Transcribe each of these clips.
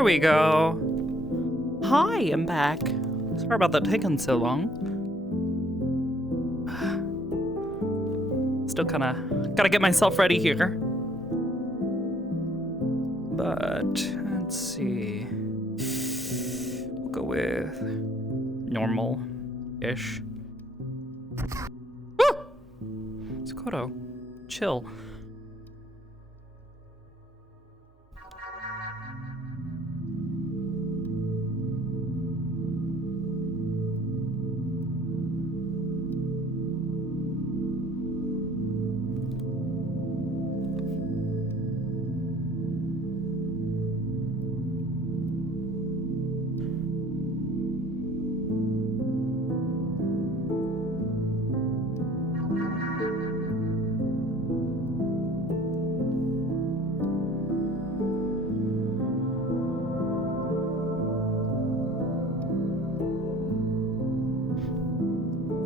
There we go. Hi, I'm back. Sorry about that taking so long. Still kinda gotta get myself ready here. But let's see. We'll go with normal-ish. Ah! Sakoto, chill.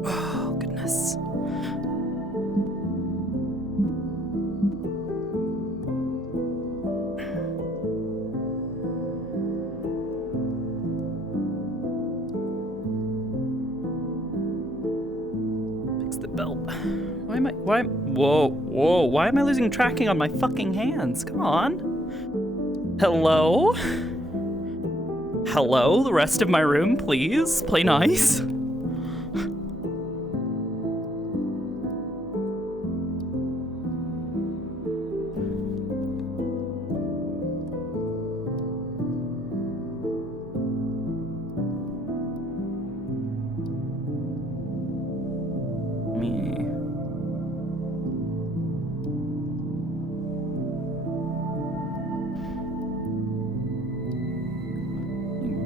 Oh, goodness. Fix the belt. Why am I losing tracking on my fucking hands? Come on. Hello? Hello, the rest of my room, please. Play nice.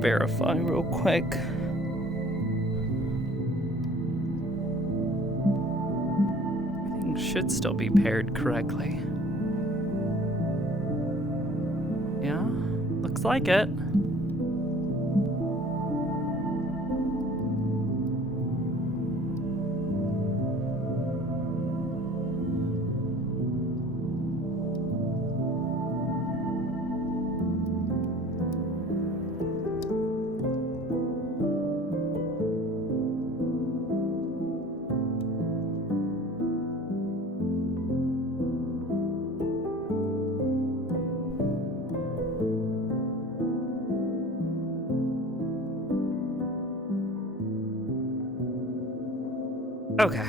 Verify real quick. Everything should still be paired correctly. Yeah, looks like it. Okay.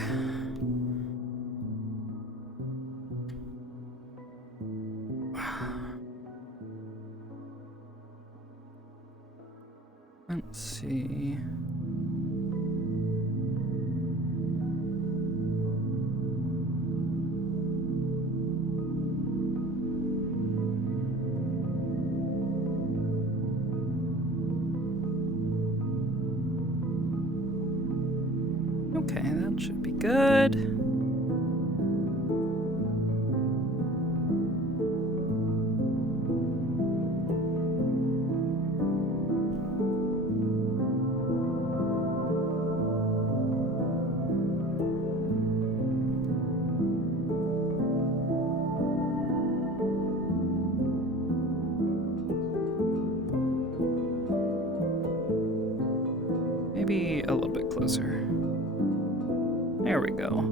Let's see. Okay, that should be good. Maybe a little bit closer. There we go.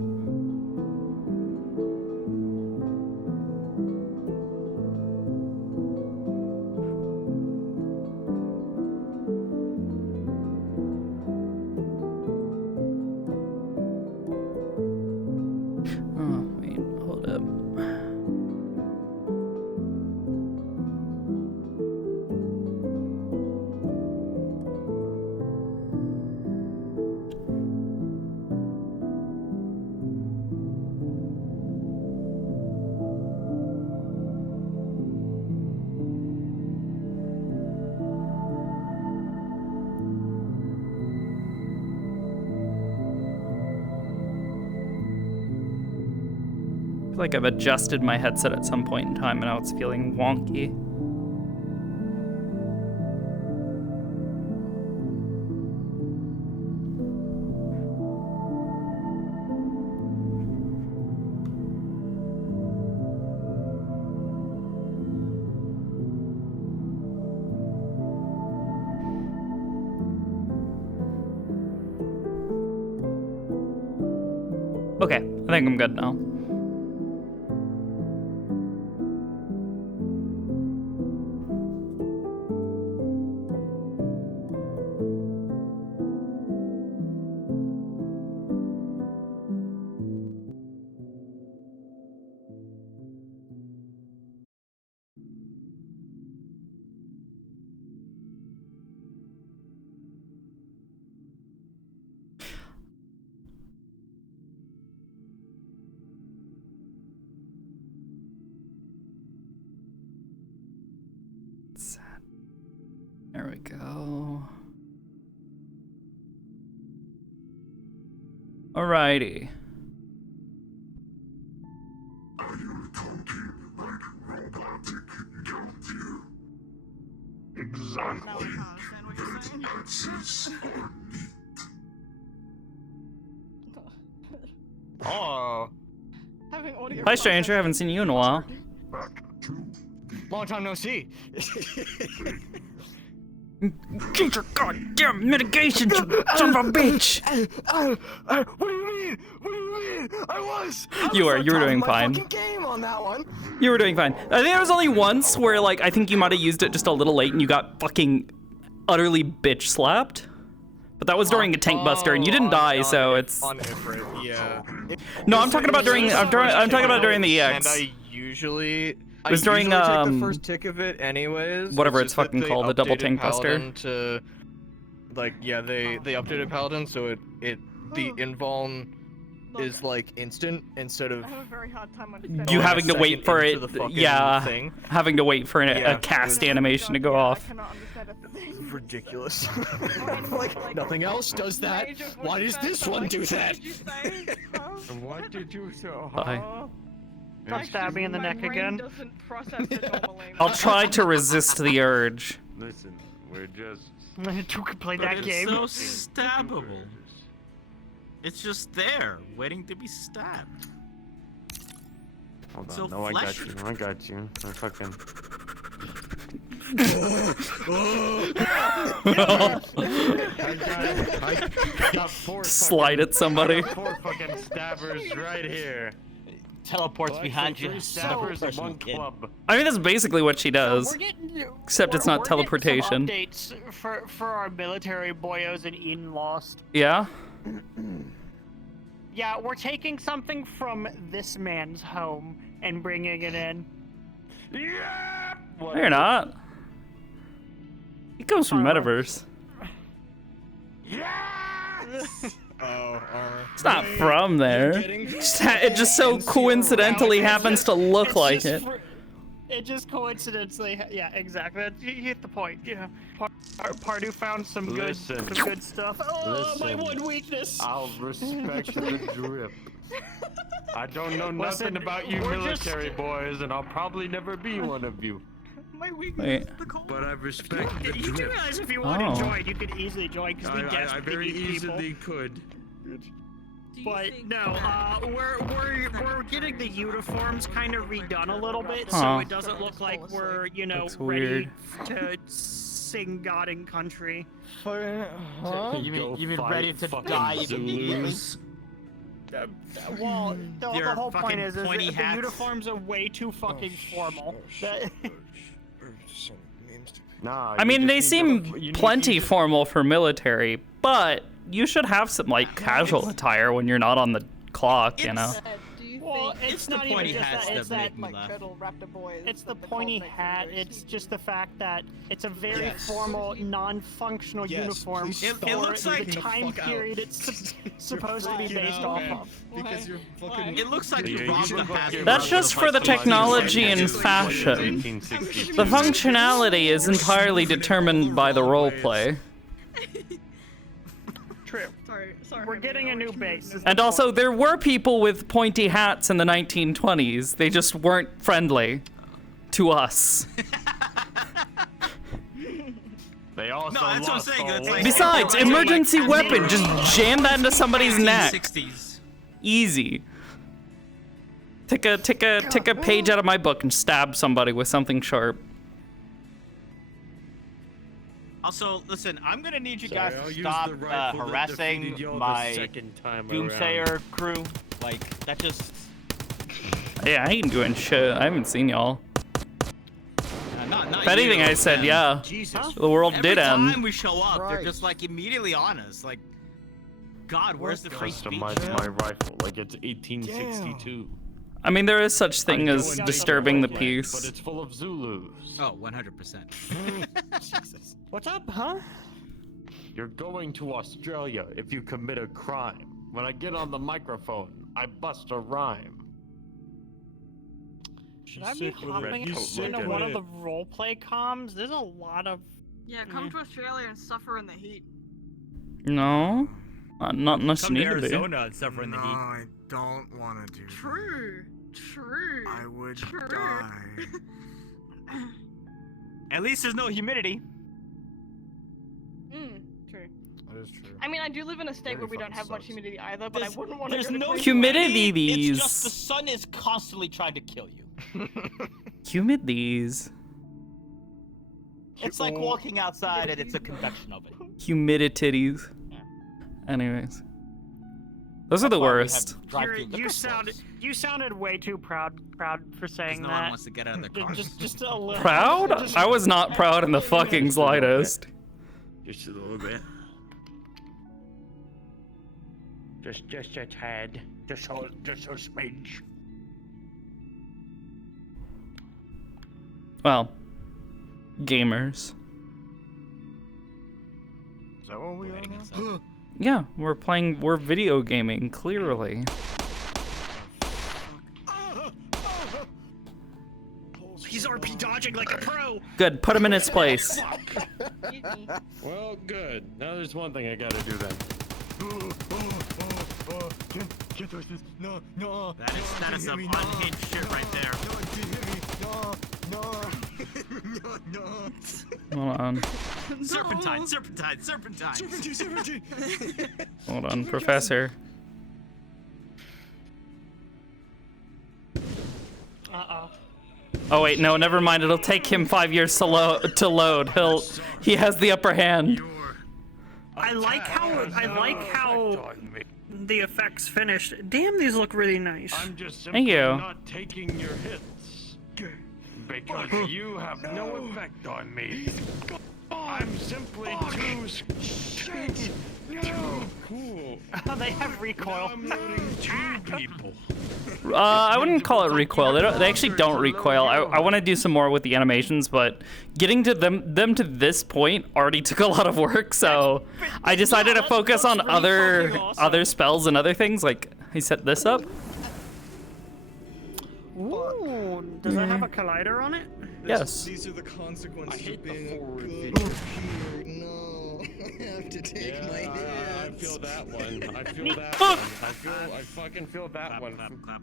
Oh, wait, hold up. I feel like I've adjusted my headset at some point in time and now it's feeling wonky. Okay, I think I'm good now. There we go. Alrighty. Are you talking like robotic, don't you? Exactly. Now we can understand what you're saying. Answers are neat. Oh, Having audio Hi, stranger. Haven't seen you in a while. Back to long time no see. Get your goddamn mitigation, you son of a bitch! What do you mean? What do you mean? You were doing my fine. fucking game on that one. You were doing fine. I think there was only once where, like, I think you might have used it just a little late and you got fucking utterly bitch slapped. But that was during a tank buster and you didn't die, so it's. On Ifrit, yeah. No, I'm talking about during. I'm talking about during the And EX. I usually. It was during, take the first tick of it anyways. whatever It's it's just that fucking they called, the double updated tank buster. Paladin to, like, yeah, they updated Paladin, so the invuln is like instant instead of I have a very hard time understanding. You going a having to wait second for into it, the fucking yeah, thing. having to wait for Yeah. a cast animation to go off. I cannot understand a thing. ridiculous. Like, Nothing else does that. rage of what Why you does said, this but, one like, do what that? did you say? Huh? What did you say? Bye. Don't stab me in the neck again. Doesn't process it normally. I'll try to resist the urge. Listen, we're just. Two could play But that it's game. so stabbable. It's just there, waiting to be stabbed. Hold on. So No, flesh- I got you. I fucking. I got four. Slide at somebody. Four fucking stabbers right here. Teleports Well, behind actually, you. three stabbers and one club. I mean, that's basically what she does. Except it's not teleportation. Updates for our military boyos in Eden Lost. Yeah? Yeah, we're taking something from this man's home and bringing it in. Yeah. No, you're not. He comes from Metaverse. Yes. It's not from there. It just so coincidentally happens to look like it. It just coincidentally, yeah, exactly. You hit the point. You know, Pardu found some good stuff. Oh, my Listen. one weakness. I'll respect the drip. I don't know nothing Listen, about you we're just- military boys, and I'll probably never be one of you. My weakness Wait. is the cold. But I respect the You do drip. realize if you want to Oh. join, you could easily join because we I desperately very need people. easily could. But no, we're getting the uniforms kind of redone a little bit, Huh. so it doesn't look like we're That's ready to sing God and Country. You mean ready to die immediately? Well, the Their whole point fucking is that pointy the hats. uniforms are way too fucking formal. That- Nah. I you mean, just they need seem to- you need- plenty you formal for military, but you should have some, like, casual attire when you're not on the clock, you know? Do you Well, think it's the not even pointy just hats that. that It's that make me like laugh. Turtle Raptor Boys? it's the that the pointy cult hat. makes It's just the fact that it's a very Yes. formal, non-functional uniform please It for looks like- the time period it's supposed to be based off of. Because you're fucking. It looks like Yeah, you you robbed should the look Hasbro. at- That's just for the technology and fashion. 1860. The functionality is entirely determined by the roleplay. True. Sorry. We're getting a new base. is the And also, point. there were people with pointy hats in the 1920s. They just weren't friendly to us. They also No, that's what I'm lost saying, the it's war. like- Besides, emergency weapon, just jam that into somebody's neck. 60s. Easy. Take a page out of my book and stab somebody with something sharp. Also, listen, I'm gonna need you Sorry, guys I'll to use stop the rifle that harassing defeated y'all the my second time around. Doomsayer crew. Like, that just... Yeah, I ain't doing shit. I haven't seen y'all. Not If anything, you, I said, man. yeah. Jesus. The world Every did end. time we show up, they're just like immediately on us. Like, God, where's the free speech? Customize my rifle like it's 1862. I mean, there is such thing as disturbing the But peace. it's full of Zulus. Oh, 100%. Jesus. What's up, huh? You're going to Australia if you commit a crime. When I get on the microphone, I bust a rhyme. Should I be hopping into one of the roleplay comms? There's a lot of... Yeah, come to Australia and suffer in the heat. No, not unless you Come to need to be. Arizona and suffer in the heat. I don't want to do that. True. I would True. die. At least there's no humidity. True. That is true. I mean, I do live in a state Very where we don't fucking have much sucks. humidity either, but I wouldn't want to There's go to no Queensland. Humidity It's just the these. sun is constantly trying to kill you. Humid these. It's like walking outside and it's a convection of it. Humidititties. Anyways. Those are the worst. You sounded way too proud for saying No that. one wants to get out of their car. Just a little. Proud? I was not proud in the fucking slightest. Just a little bit. Just a tad. Just a smidge. Well, gamers. Is that what we are now? Yeah, we're video gaming, clearly. He's RP dodging like a pro. Good, put him in his place. Well, good. Now there's one thing I gotta do then. No. That is some unhinged shit right there. No. Hold on. Serpentine. Hold on, Professor. Uh-oh. Oh wait, no, never mind. It'll take him 5 years to load. He has the upper hand. I like how the effects finished. Damn, these look really nice. I'm just Thank simply you. not taking your hits. Because you have no effect on me. I'm simply too cool. They have recoil. Now I'm loading 2 people. I wouldn't call it recoil. They actually don't recoil. I want to do some more with the animations, but getting to them to this point already took a lot of work. So I decided to focus on other spells and other things. Like I set this up. Ooh, does that have a collider on it? Yes. These are the consequences I hate of the being forward a video. good peer. No, I have to take my hits. I feel that one. I feel that one. I fucking feel that one. Clap.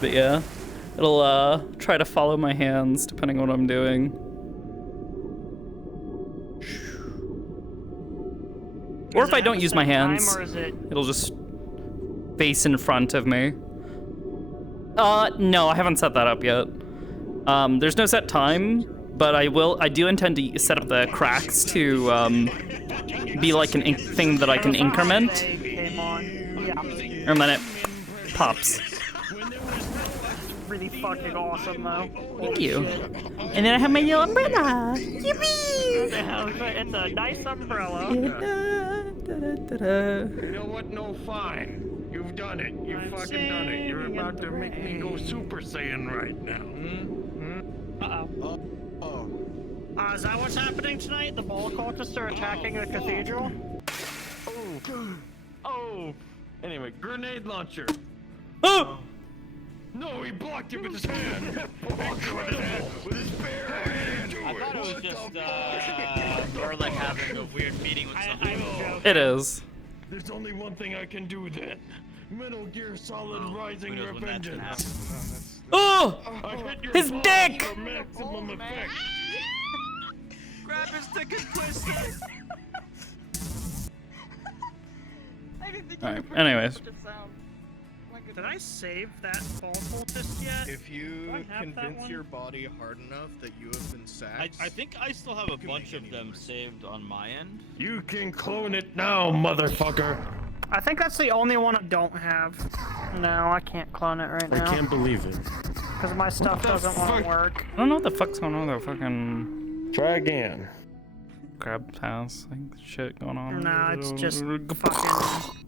But yeah, it'll try to follow my hands depending on what I'm doing. Or if I don't use my hands, Or is it... it'll just face in front of me. No, I haven't set that up yet. There's no set time, but I do intend to set up the cracks to be like an thing that I can increment. Came on. Yeah. And then it pops. Really fucking awesome though. Thank you. And then I have my little umbrella. Yippee! It's a nice umbrella. You know what? No, fine. You've done it. You fucking done it. You're about to make me go Super Saiyan right now. Uh-oh. Is that what's happening tonight? The ball cultists are attacking the cathedral? Oh. Anyway, grenade launcher. Oh! No, he blocked it with his hand. Blocked it with his hand. With his bare hand. I thought it was just, Or like having a weird meeting with something. It is. There's only one thing I can do then. Metal Gear Solid Rising Who knows when that's gonna Revengeance. happen. Oh! I hit your His balls dick! for maximum effect. Grab his dick and twist it. I didn't think Alright, you could anyways. such a sound. My Did goodness. I save that ball cultist yet? If you Do I have that convince one? your body hard enough that you have been sacked, I think I still have a can bunch make of any them worse. saved on my end. You can clone it now, motherfucker. I think that's the only one I don't have. No, I can't clone it right now. I can't believe it. Because my stuff doesn't want to work. I don't know what the fuck's going on with the fucking Try again. crab house, like shit going on. Nah, it's just fucking.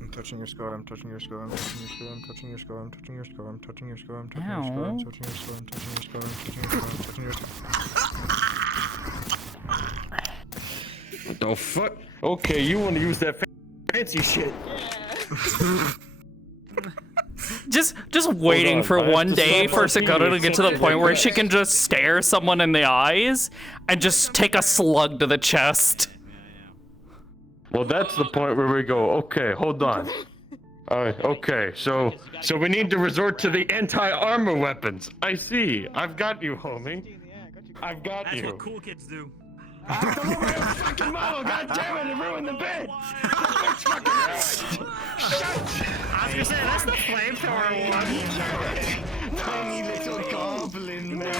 I'm touching your skull, I'm touching your skull, I'm touching your skull, I'm touching your skull, I'm touching your skull, I'm touching your skull, I'm touching your skull, I'm touching your skull, I'm touching your skull, I'm touching your skull, I'm touching your skull. What the fuck? Okay, you want to use that fancy shit. Just waiting on, for I have one to day stop for on Sakoto to TV, get to the something point like where that. she can just stare someone in the eyes and just take a slug to the chest. Well, that's the point where we go, okay, hold on. Alright, okay, so we need to resort to the anti-armor weapons. I see. I've got you, homie. I've got That's you. what cool kids do. Fucking model, goddammit, it ruined the bit! I was gonna say, that's the flamethrower one. Tiny little goblin man.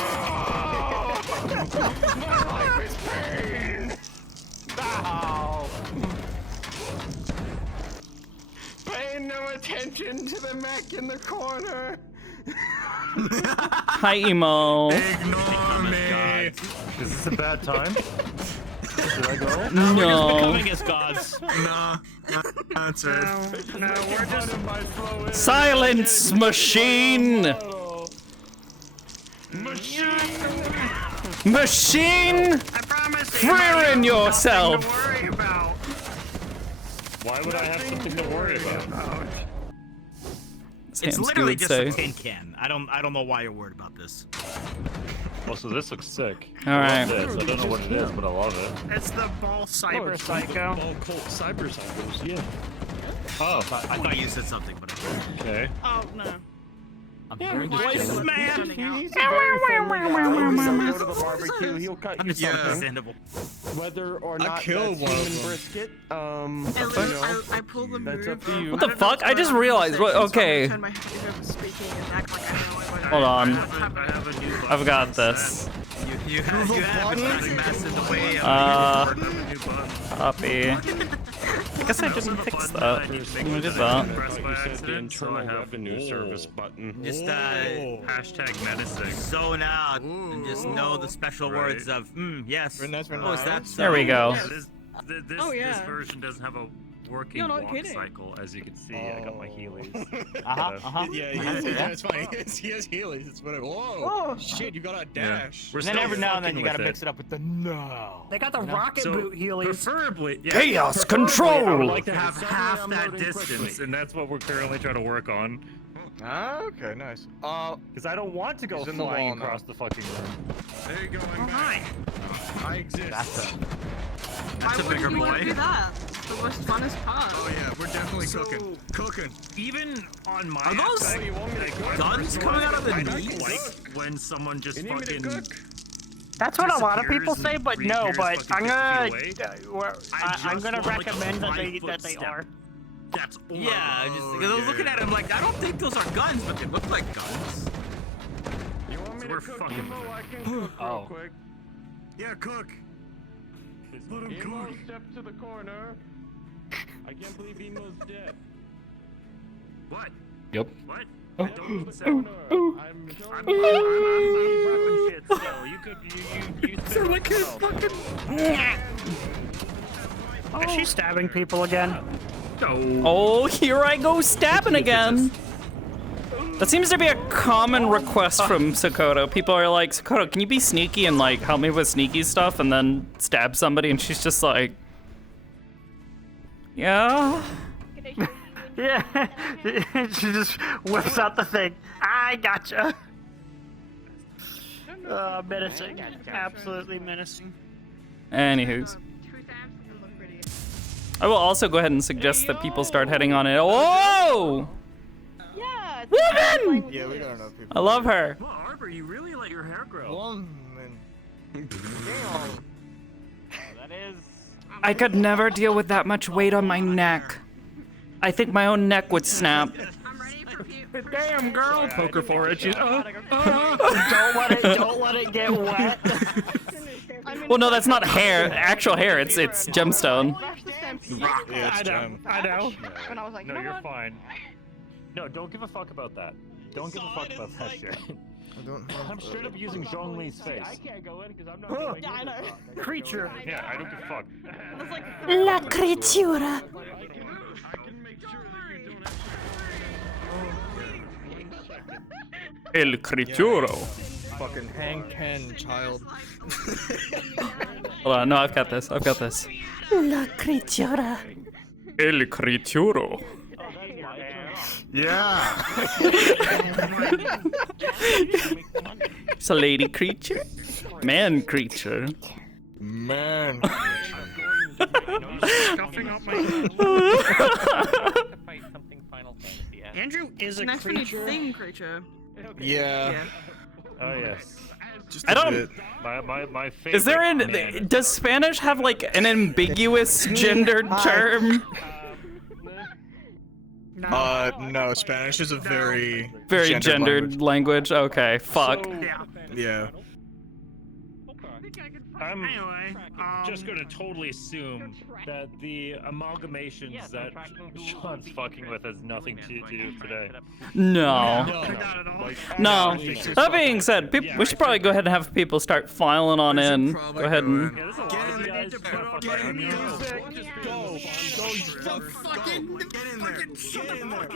My life is pain! Ow! Pay no attention to the mech in the corner! Hi, emo. Ignore me. Is this a bad time? Should I go? No. Becoming as gods. Nah. That's it. No, we're just. Silence, machine! Machine! I promise. Freeing yourself! To worry about. Why would I have something to worry about? It's literally just a tin can. I don't know why you're worried about this. Oh, so this looks sick. Alright. I love this. I don't know what it is, but I love it. It's the ball cyber psycho. All cult cyber psychos, yeah. Oh, I thought you said something, but I okay. Oh no. I'm very Voice jealous. man. He's a very friendly guy. When we go to the barbecue, he'll cut you something. Understandable. Whether or not killed that's one of human them. brisket, I pulled the that's up move. to you. What the fuck? I just realized. What? Okay. Turn my head if I'm speaking and act like I know what Hold on. I have a new I've got this. You have been mess in the way of new button. Copy. I guess I didn't fix that. I did that. You said the Internal Revenue Service button. just Hashtag menacing. zone out and just know the special words of yes. Very nice, very Oh, is that nice. so? There we go. This Oh, yeah. version doesn't have a working No, not walk kidding. cycle, as you can see. I got my Heelys. Yeah, it's funny. He has healers. It's whatever. Whoa! Oh. Shit, you got a dash. We're And then still every now and then fucking you gotta with mix it up with the no. They got the rocket boot healies. Preferably, yeah, Chaos preferably, I would control. like to have half that distance, and that's what we're currently trying to work on. Ah, okay, nice. Because I don't want to go He's in the flying wall now. across the fucking room. There you go. Oh, hi. I exist. That's a bigger You want to boy. do that? It's the most funnest part. Oh yeah, we're definitely cooking. Cooking. Even on my Are those side, guns coming out of the I knees? like when someone just You need me to fucking. cook? That's what a lot of people disappears say, but and no. reappears But fucking I'm 50 feet gonna, away. I'm just gonna want, like, a recommend that 5-foot they step. are. That's all. Yeah, because I was looking at him like I don't think those are guns, but they look like guns. You want me So to we're cook fucking- Emo? I can cook Oh. real quick. Yeah, cook. Let him Emo, cook. step to the corner. I can't believe Emo's dead. What? Yep. What? Oh. I don't say. I'm I'm showing prepping shit still. You could, you So like his fucking. Is she stabbing people again? Oh, here I go stabbing again. That seems to be a common request from Sakoto. People are like, Sakoto, can you be sneaky and like help me with sneaky stuff and then stab somebody? And she's just like, yeah. Yeah. She just whips out the thing. I gotcha. Menacing. Absolutely menacing. Anywho's. Truth abs and look pretty. I will also go ahead and suggest that people start heading on it. Whoa! Yeah. Woman! Yeah, we got enough people. I love her. Well, Arbor, you really let your hair grow. Woman. Damn. That is. I could never deal with that much weight on my neck. I think my own neck would snap. I'm ready for you. Damn, girl. Poker for it. Don't let it get wet. Well, no, that's not hair. Actual hair. It's gemstone. Flash the stamp Yeah, it's Gem. I know. And I was like, No, you know you're what? fine. No, don't give a fuck about that. Don't give a fuck about that shit. I don't have. I'm straight up using Zhongli's face. I can't go in because I'm not Huh. going Yeah, I know. Creature. Yeah, I don't give a fuck. I was like, La creatura. I can make sure that you don't have El Crituro. Fucking hang 10, child. Hold on, no, I've got this. I've got this. La creatura. El Crituro. Yeah. It's a lady creature? Man creature. Man. Stuffing up my. Andrew is a next one is creature. thing creature. Yeah. Oh yes. Just I a don't- bit. My favorite. Is there an... man. Does Spanish have, like, an ambiguous gendered term? No, Spanish is a very Very gendered language. language? Okay, fuck. So, Yeah. I'm Anyway, just gonna totally assume that the amalgamations that Sean's fucking with has nothing to do today. No. not at all. No. That being said, we should probably go ahead and have people start filing on in. Go ahead and... Yeah, there's a lot of you guys trying to fuck around here. Fucking get in there. Get in there.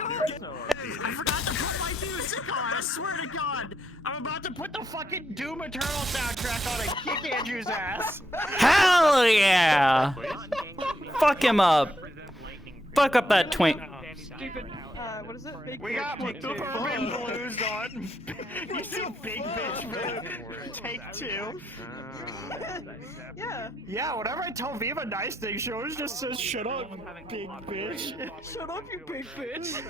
I forgot to put my music on. I swear to God, I'm about to put the fucking Doom Eternal soundtrack on and kick Andrew's ass. Hell yeah! Fuck him up. Fuck up that twink. What is it? Big We got Forbidden Blues on. You see Big Bitch for take 2. Yeah. Yeah, whenever I tell Viva nice things, she always just says, "Shut up, big bitch." Shut up, you big bitch.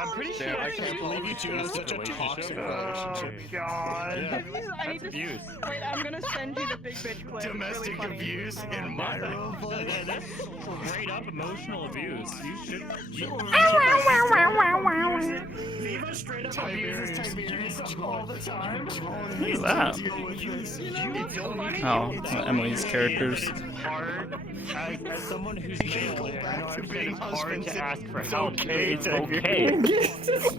I'm pretty sure. Damn, I can't believe you two have such a toxic relationship. Oh God. I need to. Abuse. Wait, I'm gonna send you the big bitch clip. Domestic it's really funny. abuse in my room. That's straight up emotional abuse. You should. Viva straight up abuses Tiberius all the time. Who's that? Oh, Emily's characters. Hard. As someone who's male, I know it's hard to ask for help. It's okay.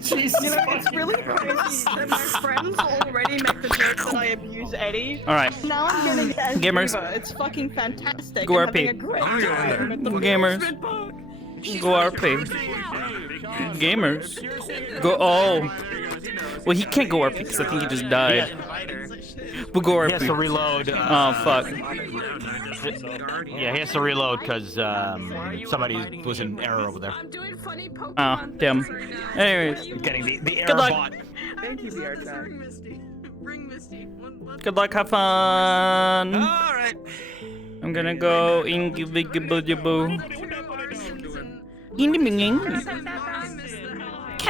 Jesus. You know, it's really crazy that my friends already make the joke that I abuse Eddie. Alright. Now I'm gonna get as Gamers. Viva. It's fucking fantastic. Go I'm RP. having a great time at the Gamers. Go RP. Gamers. Go. Oh. Well, he can't go RP because I think he just died. We'll go RP. He has to reload. Oh, fuck. Yeah, he has to reload because somebody was in error over there. Oh, damn. Anyways. Getting the error Good luck. bot. Thank you, VR Bring Misty. Bring Misty. Good luck, have fun. Alright. I'm gonna go in Can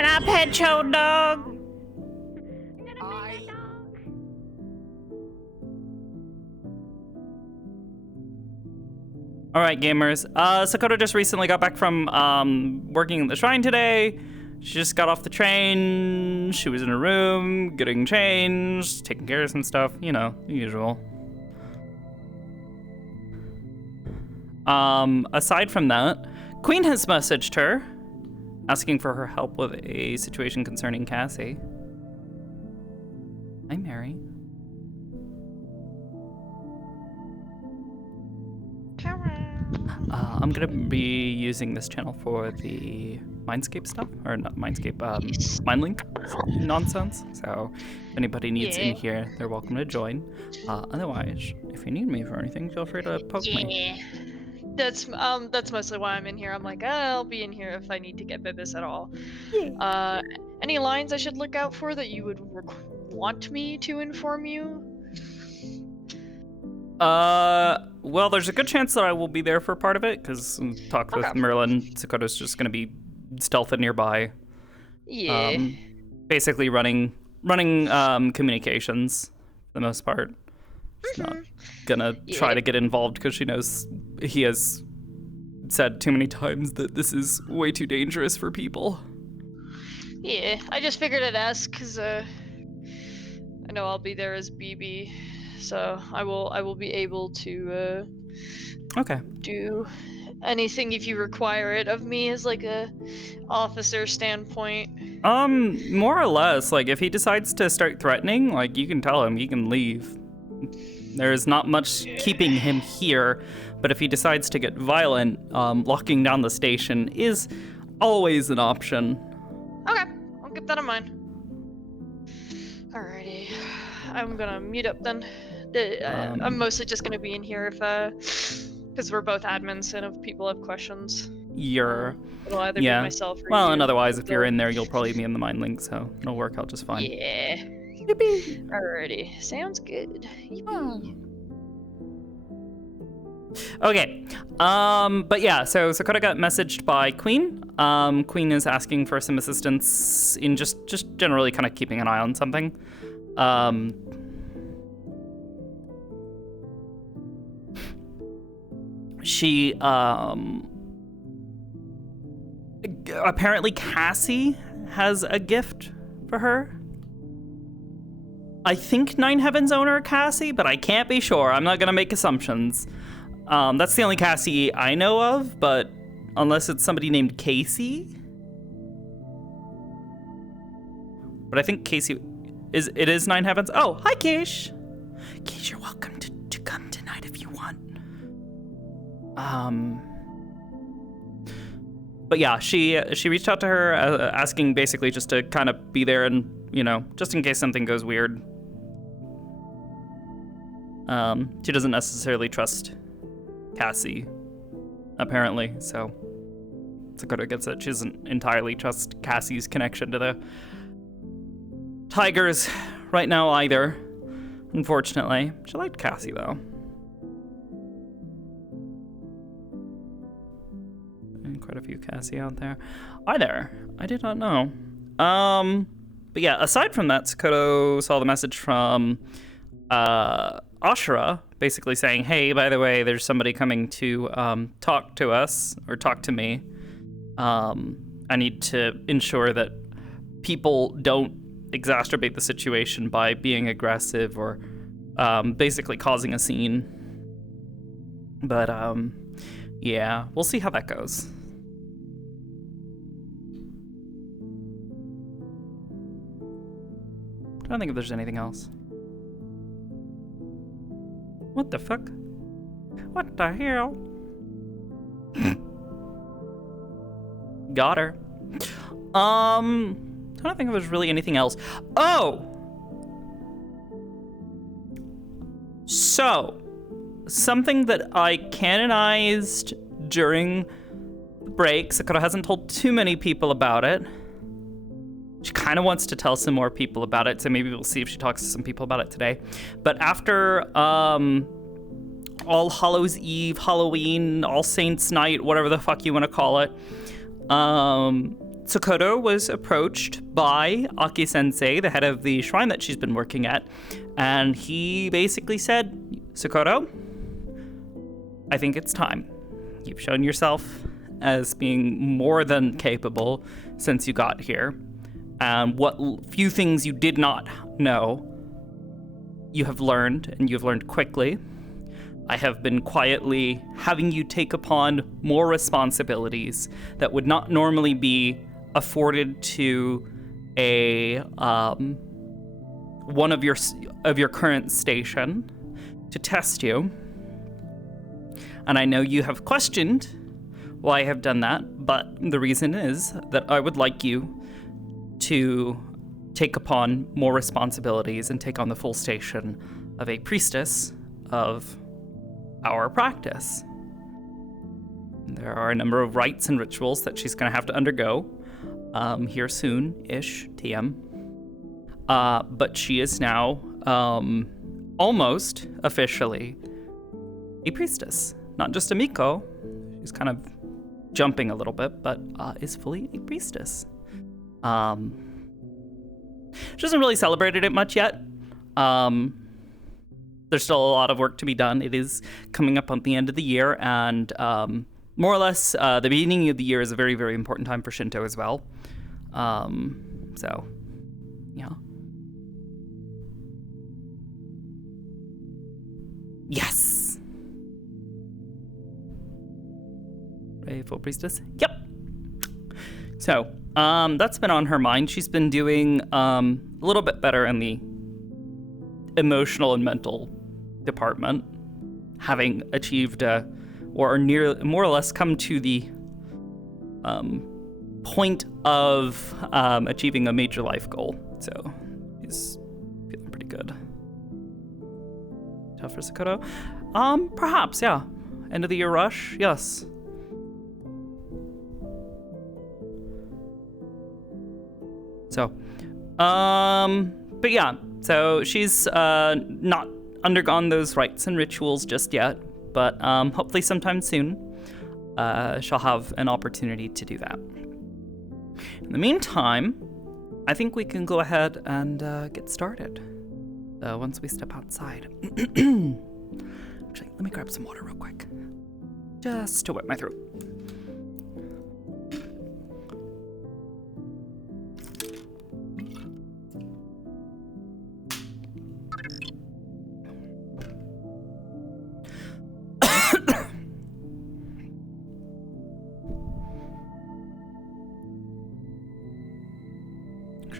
I pet your dog? Alright, gamers. Sakoto just recently got back from working at the shrine today. She just got off the train. She was in her room, getting changed, taking care of some stuff. You know, the usual. Aside from that, Queen has messaged her, asking for her help with a situation concerning Cassie. Hi, Mary. I'm gonna be using this channel for the Mindscape stuff, or not Mindscape, Mindlink nonsense. So if anybody needs in here, they're welcome to join. Otherwise, if you need me for anything, feel free to poke me. That's mostly why I'm in here. I'm like, I'll be in here if I need to get Bibis at all. Any lines I should look out for that you would want me to inform you? Well, there's a good chance that I will be there for part of it, because talk with Merlin. Sakoto's just gonna be stealthing nearby. Yeah. Basically running communications for the most part. She's not gonna try to get involved because she knows he has said too many times that this is way too dangerous for people. Yeah, I just figured I'd ask because I know I'll be there as BB, so I will be able to Okay. do anything if you require it of me as like a officer standpoint. More or less, like if he decides to start threatening, like you can tell him he can leave. There's not much keeping him here, but if he decides to get violent, locking down the station is always an option. Okay, I'll keep that in mind. Alrighty, I'm gonna mute up then. I'm mostly just gonna be in here if because we're both admins and if people have questions. It'll either be myself or well, you. and otherwise, if you're in there, you'll probably be in the mind link, so it'll work out just fine. Yeah. Yippee. Alrighty, sounds good. Yippee. Okay, but yeah, so Sakoto got messaged by Queen. Queen is asking for some assistance in just generally kind of keeping an eye on something. She, apparently Cassie has a gift for her. I think Nine Heaven's owner Cassie, but I can't be sure. I'm not gonna make assumptions. That's the only Cassie I know of, but unless it's somebody named Casey. But I think Casey is Nine Heavens. Oh, hi Keish. Keish, you're welcome to come tonight if you want. But yeah, she reached out to her asking basically just to kind of be there and, just in case something goes weird. She doesn't necessarily trust Cassie, apparently, so Sakoto gets it. She doesn't entirely trust Cassie's connection to the Tigers right now either, unfortunately. She liked Cassie, though. And quite a few Cassie out there. Are there? I did not know. But yeah, aside from that, Sakoto saw the message from Ashura, basically saying, hey, by the way, there's somebody coming to talk to us, or talk to me. I need to ensure that people don't exacerbate the situation by being aggressive or basically causing a scene. But, yeah, we'll see how that goes. I don't think if there's anything else. What the fuck? What the hell? Got her. I don't think there's really anything else. Oh! So, something that I canonized during the break. Sakoto hasn't told too many people about it. She kind of wants to tell some more people about it, so maybe we'll see if she talks to some people about it today. But after All Hallows Eve, Halloween, All Saints Night, whatever the fuck you want to call it, Sakoto was approached by Aki-sensei, the head of the shrine that she's been working at, and he basically said, Sakoto, I think it's time. You've shown yourself as being more than capable since you got here. And what few things you did not know, you have learned, and you have learned quickly. I have been quietly having you take upon more responsibilities that would not normally be afforded to a one of your current station to test you. And I know you have questioned why I have done that, but the reason is that I would like you to take upon more responsibilities and take on the full station of a priestess of our practice. There are a number of rites and rituals that she's going to have to undergo here soon-ish, TM. But she is now almost officially a priestess. Not just a Miko. She's kind of jumping a little bit, but is fully a priestess. She hasn't really celebrated it much yet. There's still a lot of work to be done. It is coming up on the end of the year, and more or less, the beginning of the year is a very, very important time for Shinto as well. So, yeah. Yes! Faithful priestess. Yep. So, that's been on her mind. She's been doing a little bit better in the emotional and mental department, having achieved or near more or less come to the point of achieving a major life goal. So he's feeling pretty good. Tough for Sakoto? Perhaps, yeah. End of the year rush, yes. So, but yeah, so she's not undergone those rites and rituals just yet, but hopefully sometime soon she'll have an opportunity to do that. In the meantime, I think we can go ahead and get started once we step outside. Actually, let me grab some water real quick, just to wet my throat.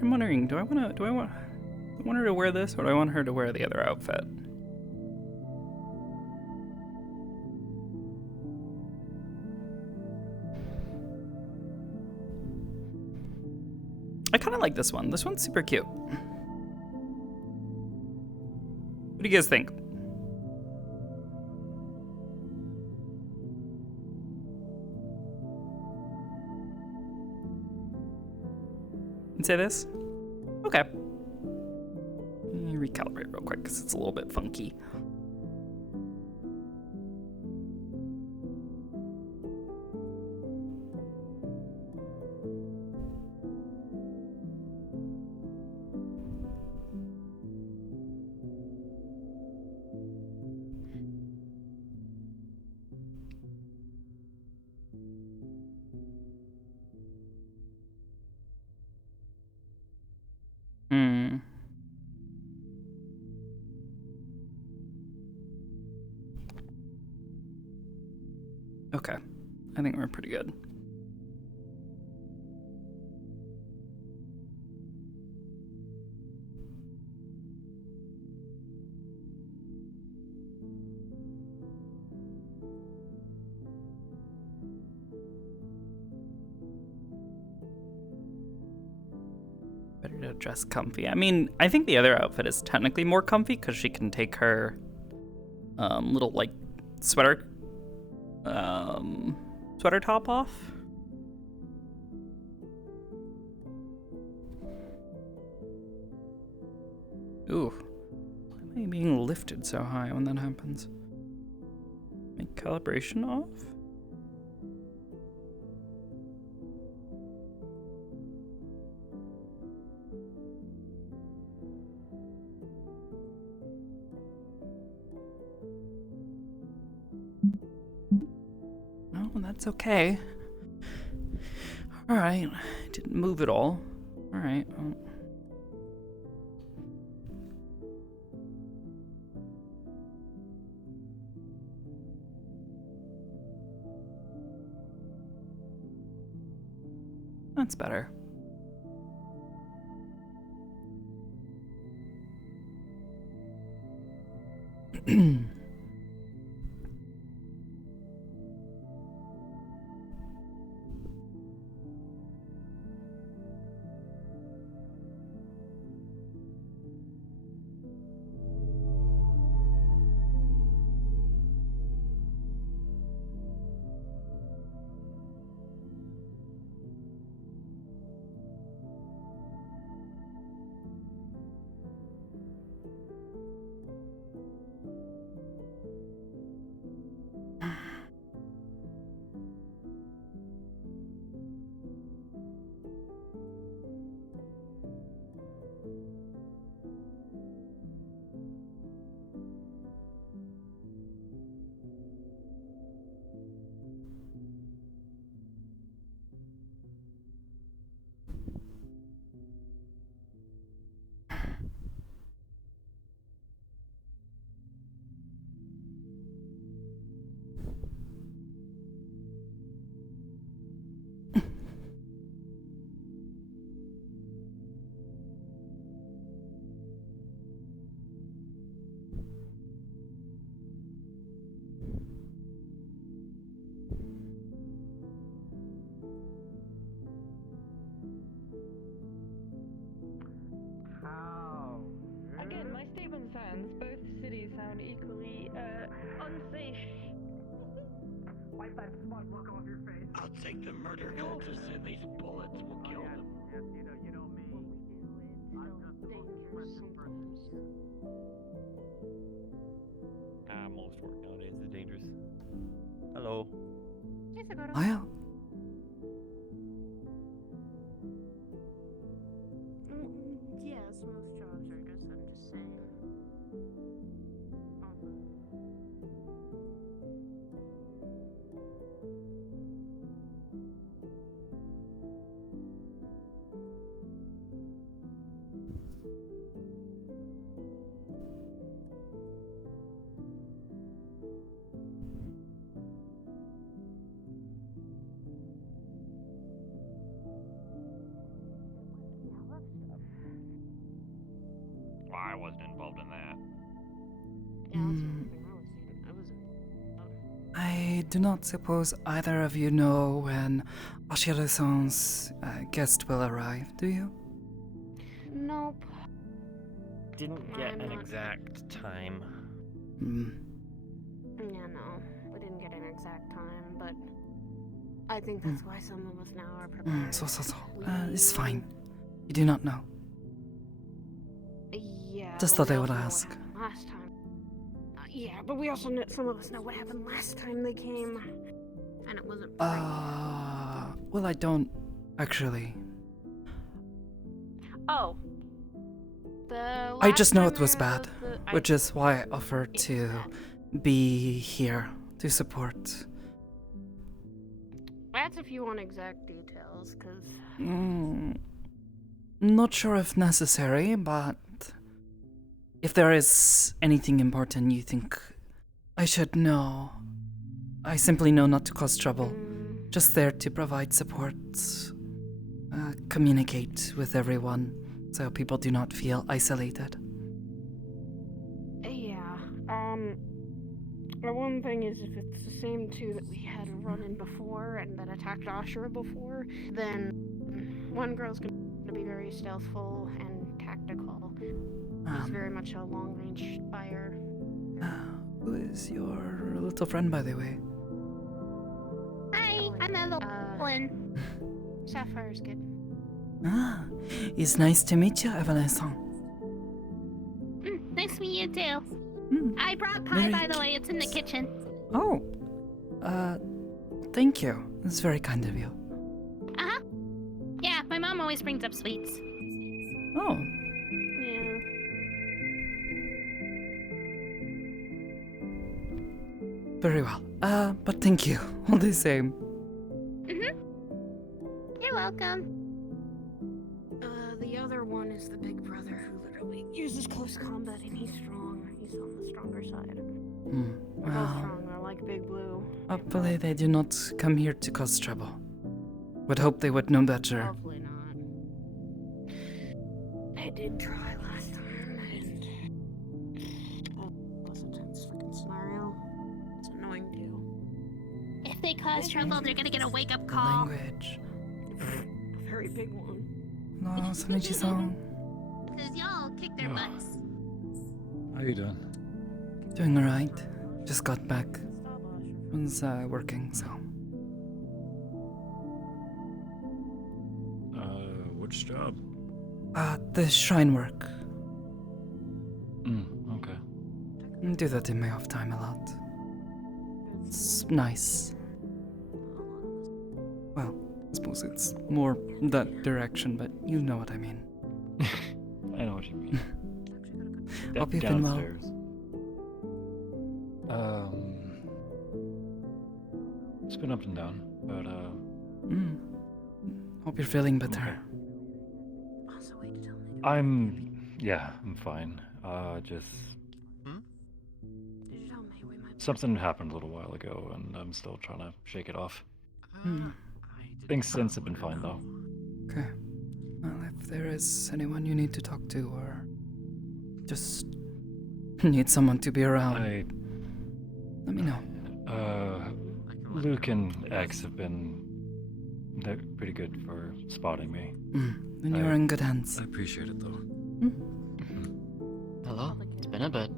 I'm wondering, do I want her to wear this, or do I want her to wear the other outfit? I kind of like this one. This one's super cute. What do you guys think? Say this? Okay. Let me recalibrate real quick because it's a little bit funky. Okay. I think we're pretty good. Better to dress comfy. I mean, I think the other outfit is technically more comfy because she can take her little like sweater top off. Ooh, why am I being lifted so high when that happens? Make calibration off? No, that's okay. All right, didn't move at all. All right. Well. That's better. hands. Both cities sound equally unsafe. Wipe that smug look off your face. I'll take the murder cultists and these bullets will kill them. Yes, you know me. Most work nowadays is dangerous. Hello. Hey, Sakoto. Hiya. Yes, most jobs are just, I'm just saying. Well, I wasn't involved in that. I do not suppose either of you know when Ashiro-san's guest will arrive, do you? Nope. Didn't get an exact time. Yeah, no. We didn't get an exact time, but I think that's why some of us now are prepared. So. It's fine. You do not know. Yeah. Just but thought we I would also know ask. what happened last time. Yeah, but we also know, some of us know what happened last time they came. And it wasn't pretty. Well, I don't actually. Oh. I just know it was bad, which is why I offered to be here to support. That's if you want exact details, because... Not sure if necessary, but if there is anything important you think I should know, I simply know not to cause trouble. Just there to provide support, communicate with everyone, so people do not feel isolated. Yeah, the one thing is if it's the same two that we had run in before and that attacked Ashura before, then one girl's gonna be very stealthful and tactical. She's very much a long-range fire. Who is your little friend, by the way? Hi, I'm Evelyn. Sapphire's good. It's nice to meet you, Evelyn-san. Nice to meet you too. I brought pie, Very by the way. It's in the kitchen. Oh, thank you. That's very kind of you. Uh-huh. Yeah, my mom always brings up sweets. Oh. Yeah. Very well. But thank you, all the same. You're welcome. The other one is the big brother who literally uses close combat and he's strong. He's on the stronger side. They're both strong, they're like Big Blue. Hopefully they do not come here to cause trouble. Would hope they would know better. Hopefully not. I did try last time and... That was a tense fucking scenario. It's annoying too. If they cause trouble, they're gonna get a wake-up call. Language. A very big one. No, Sonichi-san. Because y'all kick their butts. How you doing? Doing alright. Just got back. Was working, so. Which job? The shrine work. Okay. Do that in my off time a lot. It's nice. Well, I suppose it's more that direction, but you know what I mean. I know what you mean. Hope you've been well. It's been up and down, but Hope you're feeling better. I'm fine. Just something happened a little while ago, and I'm still trying to shake it off. Things since have been fine, though. Okay. Well, if there is anyone you need to talk to, or just need someone to be around, let me know. Luke and X have been pretty good for spotting me. Then you're in good hands. I appreciate it, though. Hello? It's been a bit.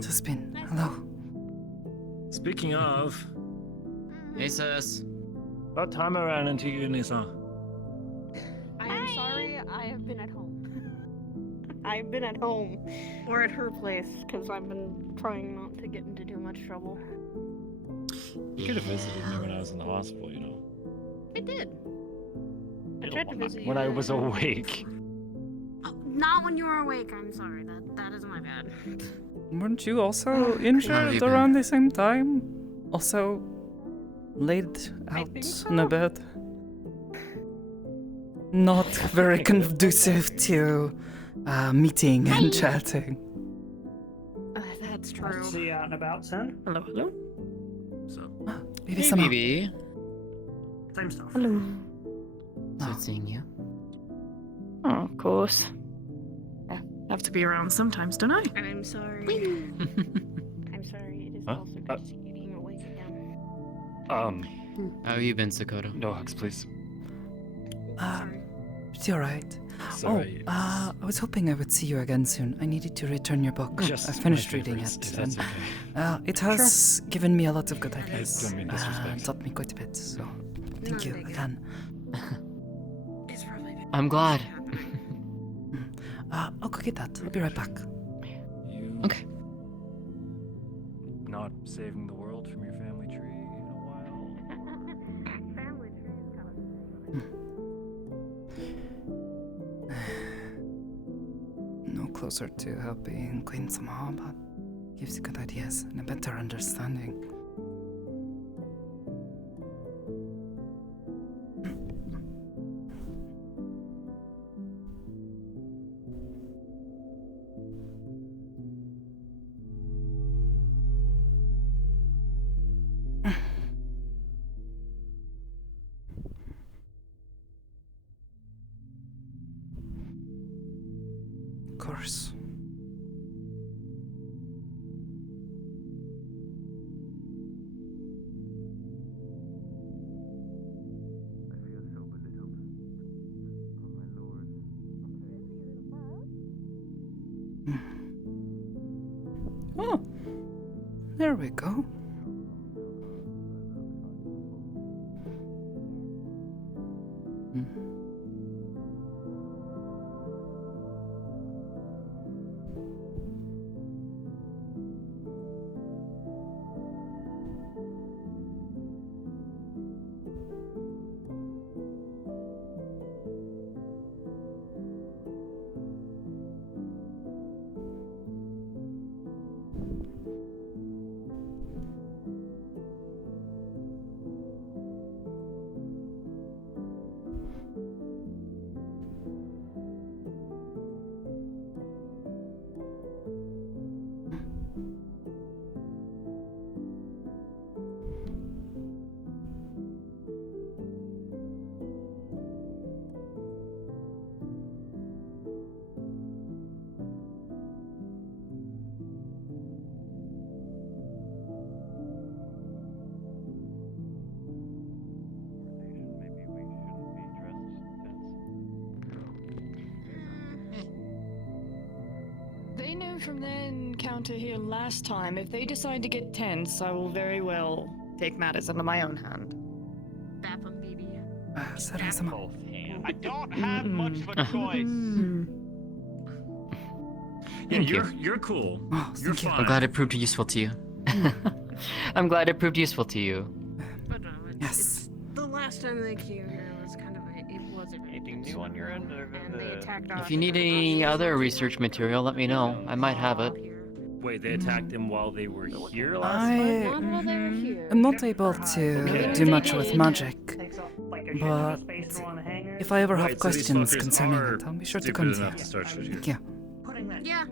Just been. Hello. Speaking of... Hey, sis. About time I ran into you, Nisa. I am sorry, I have been at home. I've been at home. Or at her place, because I've been trying not to get into too much trouble. You could have visited me when I was in the hospital, you know. I did. I tried to visit you. When I was awake. Oh, not when you were awake, I'm sorry. That is my bad. Weren't you also injured around the same time? Also laid out in a bed? Not very conducive to meeting and chatting. That's true. Nice to see you out and about, son. Hello, hello. So. Baby, Hey, baby. Same stuff. Hello. Good seeing you. Oh, of course. Yeah, have to be around sometimes, don't I? I'm sorry. I'm sorry. It is also good to see you being awake again. How have you been, Sakoto? No hugs, please. It's alright. Sorry, I was hoping I would see you again soon. I needed to return your book. Just I finished my reading favorites, it. if that's And, it has given me a lot of good ideas. don't mean disrespect. Taught me quite a bit, so thank you again. I'm glad. I'll go get that. I'll be right back. Okay. Not saving the world from your family tree in a while. Family tree is kind of... No closer to helping Queen somehow, but gives you good ideas and a better understanding. Of course. Oh, there we go. They know from their encounter here last time, if they decide to get tense, I will very well take matters into my own hand. Bap 'em, baby. I don't have much of a choice. Yeah, you're cool. You're fine. I'm glad it proved useful to you. I'm glad it proved useful to you. But no, it's the last time they came here was kind of it wasn't anything new on your end. And they attacked us. If you need any other research material, let me know. I might have it. Wait, they attacked him while they were here last I am not able to do much with magic, but if I ever have questions concerning it, I'll be sure to come to you. Thank you. Yeah.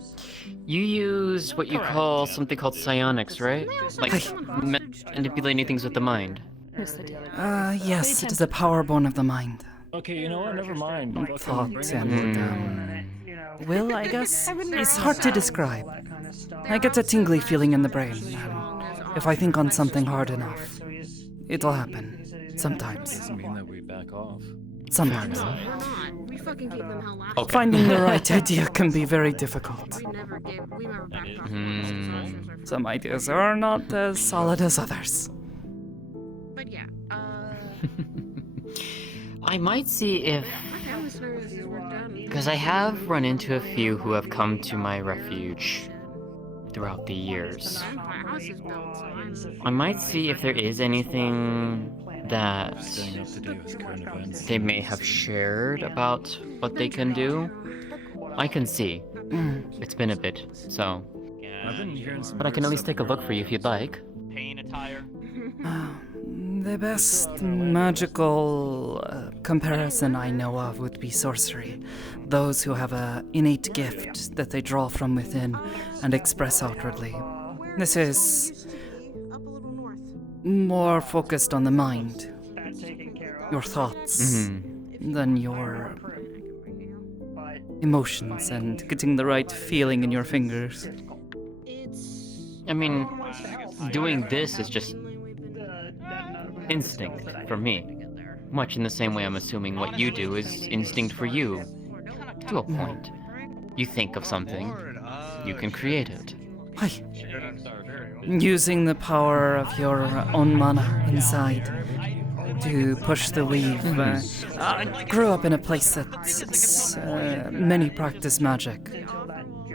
You use what you call something called psionics, right? Like manipulating things with the mind. Yes, it is a power bone of the mind. Okay, you know what? Never mind. Thought and will, I guess? It's hard to describe. I get a tingly feeling in the brain. If I think on something hard enough, it'll happen. Sometimes. Doesn't mean that we back off. Sometimes. We fucking gave them hell last Okay. Finding the right idea can be very difficult. We never backed off. Some ideas are not as solid as others. But yeah, I might see if... my family services were done. Because I have run into a few who have come to my refuge throughout the years. My house is built, so I might see if there is anything that Staying up to date with current events. they may have shared about what they can do. I can see. It's been a bit, so... I've been hearing some But I can at least take a look for you if you'd like. Pain attire. The best magical comparison I know of would be sorcery. Those who have an innate gift that they draw from within and express outwardly. This is more focused on the mind, your thoughts, than your emotions and getting the right feeling in your fingers. I mean, doing this is just instinct for me. Much in the same way I'm assuming what you do is instinct for you. To a point. You think of something, you can create it. Using the power of your own mana inside to push the weave. I grew up in a place that's many practice magic,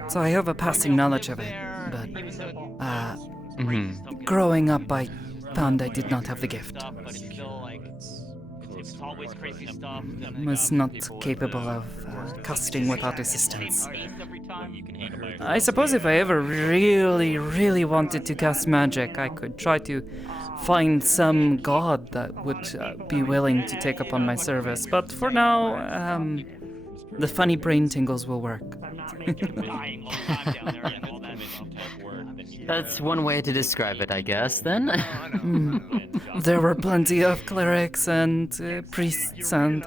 so I have a passing knowledge of it, but growing up I found I did not have the gift. Was not capable of casting without assistance. I suppose if I ever really wanted to cast magic, I could try to find some god that would be willing to take upon my service. But for now, the funny brain tingles will work. That's one way to describe it, I guess, then. There were plenty of clerics and priests and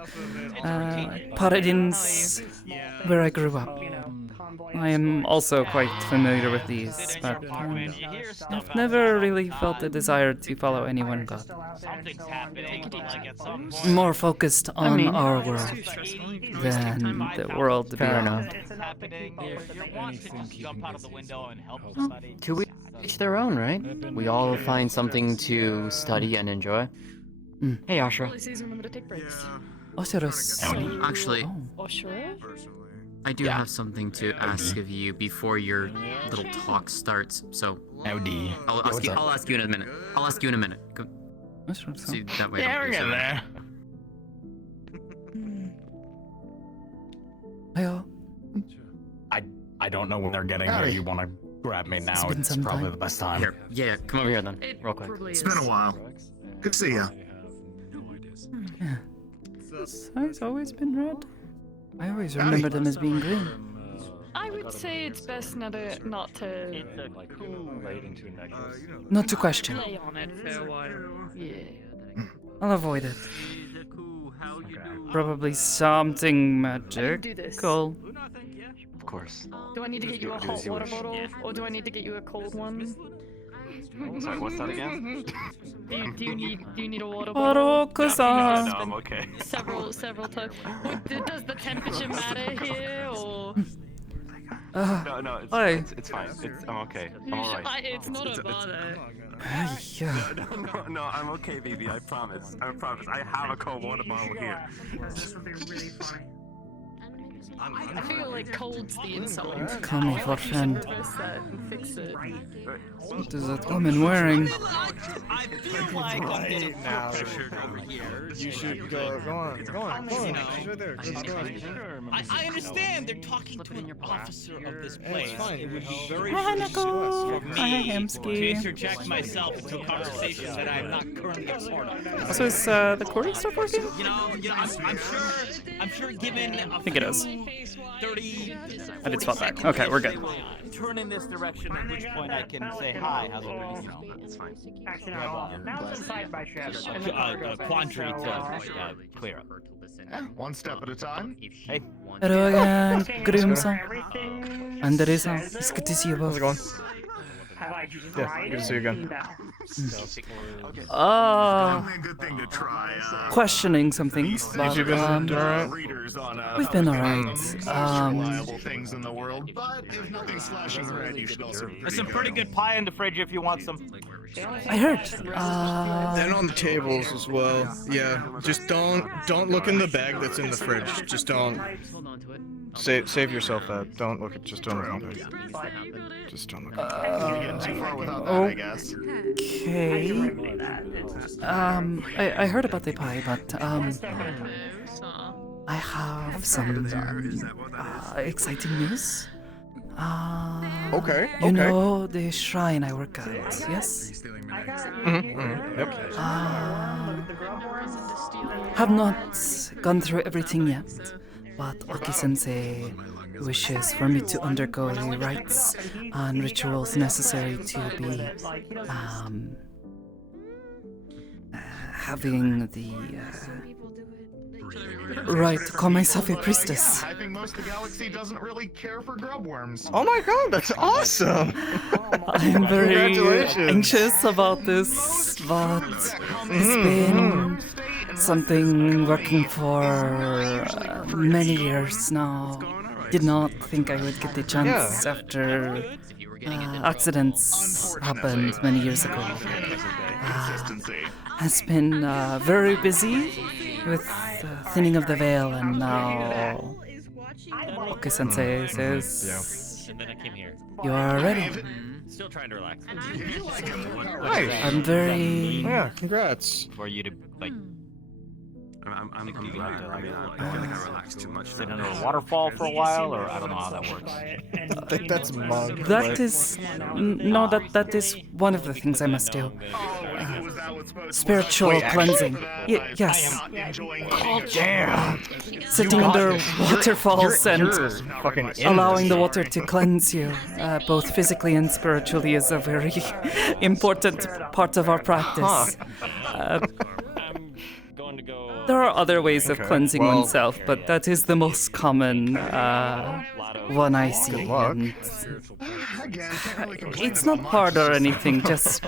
paladins where I grew up. I am also quite familiar with these, but I've never really felt a desire to follow any one god. More focused on our world than the world beyond. To each their own, right? We all find something to study and enjoy. Hey, Ashra. Actually, I do have something to ask of you before your little talk starts. So, howdy. I'll ask you in a minute. I'll ask you in a minute. See, that way. Yeah, we're getting there. Hiya. I don't know when they're getting here. You want to grab me now? It's probably the best time. Here, yeah, come over here then, real quick. It's been a while. Good to see ya. Yeah. It's always been red. I always remember them as being green. I would say it's best not to Not to question. play on it for a while. Yeah. I'll avoid it. Probably something magical. Of course. Do I need to get you a hot water bottle, or do I need to get you a cold one? Sorry, what's that again? Do you need a water bottle? No, I'm okay. Several times. Does the temperature matter here, or? No, it's fine. I'm okay. I'm alright. It's not a bother. No, I'm okay, baby. I promise. I have a cold water bottle here. This would be really funny. I feel like cold's the insult. Call me for friend. Reverse that and fix it. What is that woman wearing? I feel like now you should go on. She's right there. Go on. I understand they're talking to an officer of this place. It's fine. It would be very Hi, foolish Nicole. for Hi, me to Hamsky. interject myself into a conversation that I am not currently a part of. So is the recording stuff working? You know, I'm sure given I think it is. 30, I did spot back. Okay, we're good. Turn in this direction, at which point I can say hi. How's it? You know, it's fine. Quandary to clear up. One step at a time. Hey. Hello again, Grimson. And Teresa. It's good to see you both. How's it going? Have I Yeah, good to see you again. Questioning some things, but Have you been doing alright? we've been alright. things in the world, but if nothing's flashing red, you should also. There's some pretty good pie in the fridge if you want some. I heard. And on the tables as well. Yeah, just don't look in the bag that's in the fridge. Just don't. Save yourself that. Don't look at. Just don't look at it. Just don't look at it. Okay. I heard about the pie, but I have some exciting news. Okay. You know the shrine I work at, yes? Yep. Have not gone through everything yet, but Oki-sensei wishes for me to undergo the rites and rituals necessary to be having the right to call myself a priestess. I think most of the galaxy doesn't really care for grubworms. Oh my god, that's awesome! I am very anxious about this, but it's been something working for many years now. Did not think I would get the chance after accidents happened many years ago. Has been very busy with thinning of the veil, and now Oki-sensei says, And then I came here. you are ready. Still trying to relax. I'm very... Yeah, congrats. For you to, like... I'm glad. I mean, I feel like I relaxed too much. Sit under a waterfall for a while, or I don't know how that works. I think that's mug. That is... No, that is one of the things I must do. Spiritual cleansing. Yes. Oh, damn. Sitting under waterfalls and fucking allowing the water to cleanse you, both physically and spiritually, is a very important part of our practice. There are other ways of cleansing oneself, but that is the most common one I see. And it's not hard or anything, just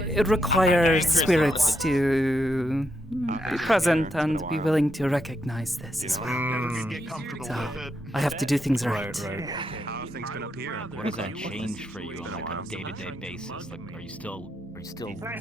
it requires spirits to be present and be willing to recognize this as well. So I have to do things right. What does that change for you on like a day-to-day basis? Like, are you still Nice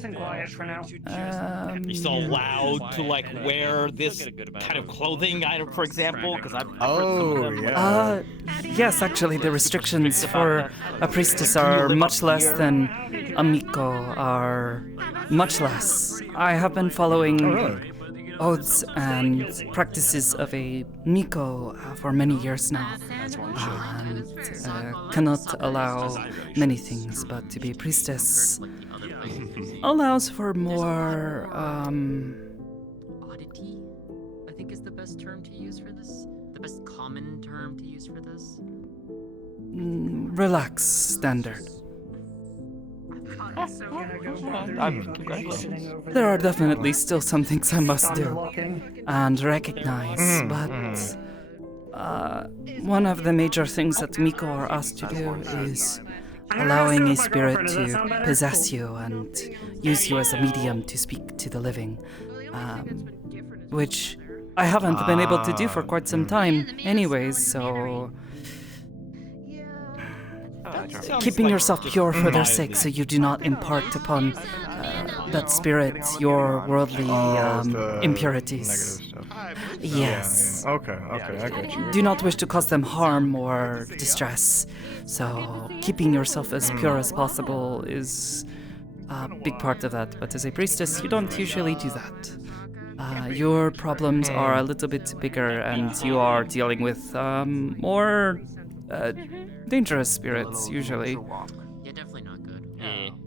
and quiet for now. You're still allowed to like wear this kind of clothing item, for example? Because I've heard some of them. Yes, actually, the restrictions for a priestess are much less than a miko are much less. I have been following oaths and practices of a miko for many years now, and cannot allow many things, but to be a priestess allows for more oddity, I think is the best term to use for this. The best common term to use for this. Relaxed standard. There are definitely still some things I must do and recognize, but one of the major things that Miko are asked to do is allowing a spirit to possess you and use you as a medium to speak to the living, which I haven't been able to do for quite some time anyways, so keeping yourself pure for their sake so you do not impart upon that spirit your worldly impurities. Yes. Okay, I got you. Do not wish to cause them harm or distress. So keeping yourself as pure as possible is a big part of that. But as a priestess, you don't usually do that. Your problems are a little bit bigger, and you are dealing with more dangerous spirits usually. Yeah, definitely not good.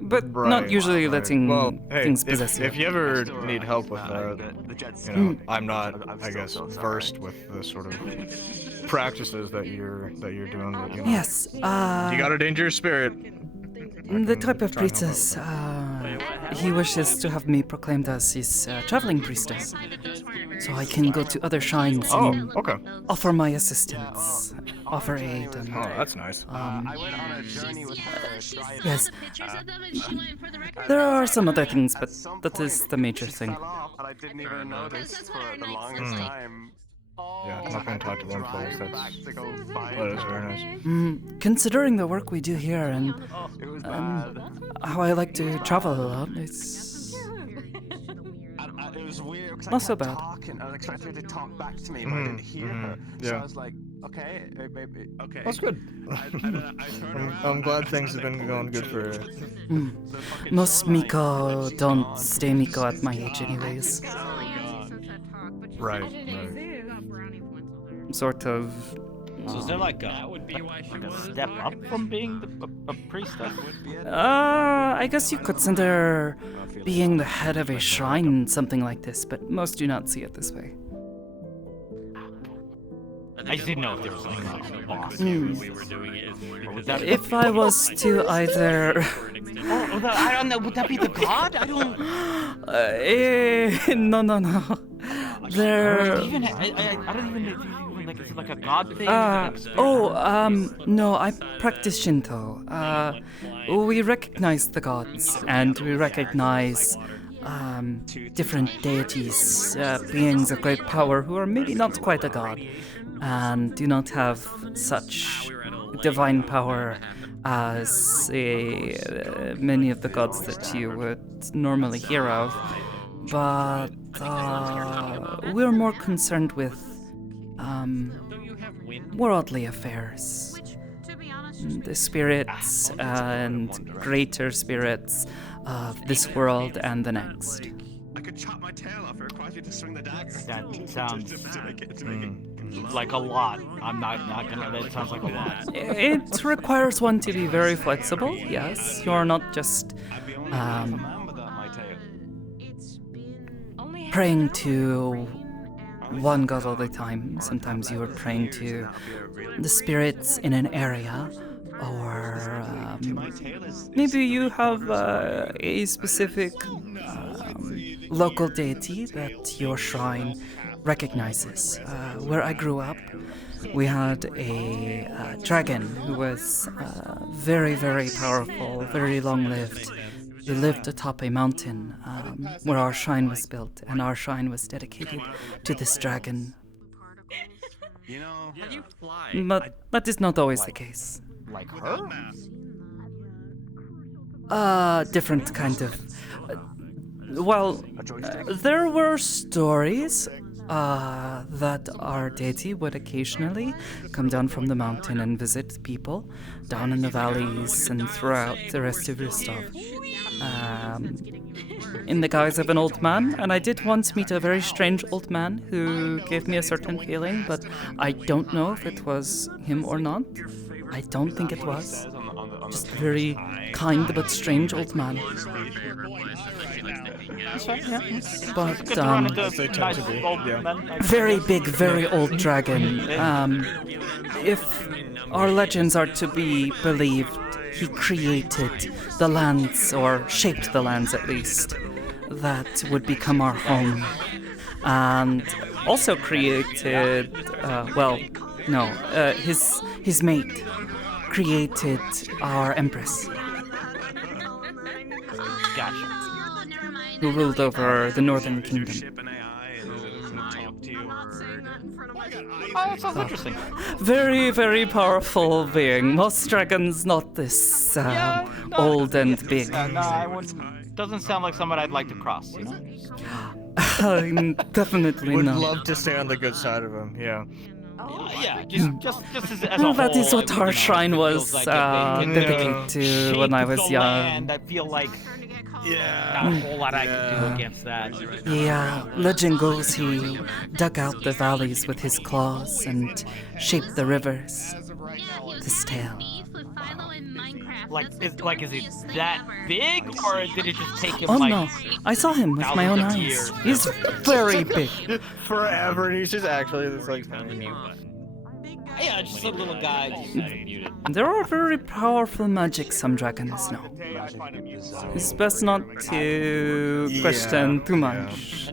But not usually letting things hey, possess you. if you ever need help with that, you know, I'm not, I guess, versed with the sort of practices that you're doing. But, you know, Yes. you got a dangerous spirit. The type of priestess, he wishes to have me proclaimed as his traveling priestess, so I can go to other shrines and offer my assistance. offer aid and. Oh, that's nice. I went on a journey with her. Yes. There are some other things, but that is the major thing. But I didn't even notice for the longest time. Yeah, not going to talk to one place. That is very nice. Considering the work we do here and how I like to travel a lot, it's It was weird because not I so kept bad. talking. I was expecting her to talk back to me, but I didn't hear her. So I was like, okay, maybe. Okay. That's good. I'm glad things have been going good for her. Most Miko don't stay Miko at my age anyways. Right. Sort of. So is there like a step up from being a priestess? I guess you could consider being the head of a shrine, something like this, but most do not see it this way. I just didn't know if there was like a boss. If I was to either... I don't know, would that be the god? I don't... no. There... I don't even know if like, is it like a god thing? No, I practice Shinto. We recognize the gods, and we recognize different deities, beings of great power who are maybe not quite a god, and do not have such divine power as many of the gods that you would normally hear of. But we're more concerned with worldly affairs. The spirits and greater spirits of this world and the next. I could chop my tail off. It requires you to swing the dagger. That sounds like a lot. I'm not gonna. That sounds like a lot. It requires one to be very flexible. Yes, you're not just praying to one god all the time. Sometimes you are praying to the spirits in an area, or maybe you have a specific local deity that your shrine recognizes. Where I grew up, we had a dragon who was very, very powerful, very long-lived. He lived atop a mountain where our shrine was built, and our shrine was dedicated to this dragon. But that is not always the case. Like her? Different kind of... there were stories that our deity would occasionally come down from the mountain and visit people down in the valleys and throughout the rest of your stuff. In the guise of an old man, and I did once meet a very strange old man who gave me a certain feeling, but I don't know if it was him or not. I don't think it was. Just a very kind but strange old man. But very big, very old dragon. If our legends are to be believed, he created the lands, or shaped the lands at least, that would become our home. And also created, his mate created our empress. Gotcha. Who ruled over the northern kingdom. Oh, that sounds interesting. Very, very powerful being. Most dragons not this old and big. No, I wouldn't. Doesn't sound like someone I'd like to cross, you know? Definitely Would not. love to stay on the good side of him, yeah. Yeah, just as a Well, that whole, is what our shrine was dedicated to when I was young. Land, I feel like not a whole lot I could do against that. Yeah, legend goes he dug out the valleys with his claws and shaped the rivers with his tail. Is he that big, or did it just take him no, I saw him with my own eyes. years? He's very big. Forever, and he's just actually this like... Yeah, just a little guy. There are very powerful magic some dragons know. It's best not to question too much.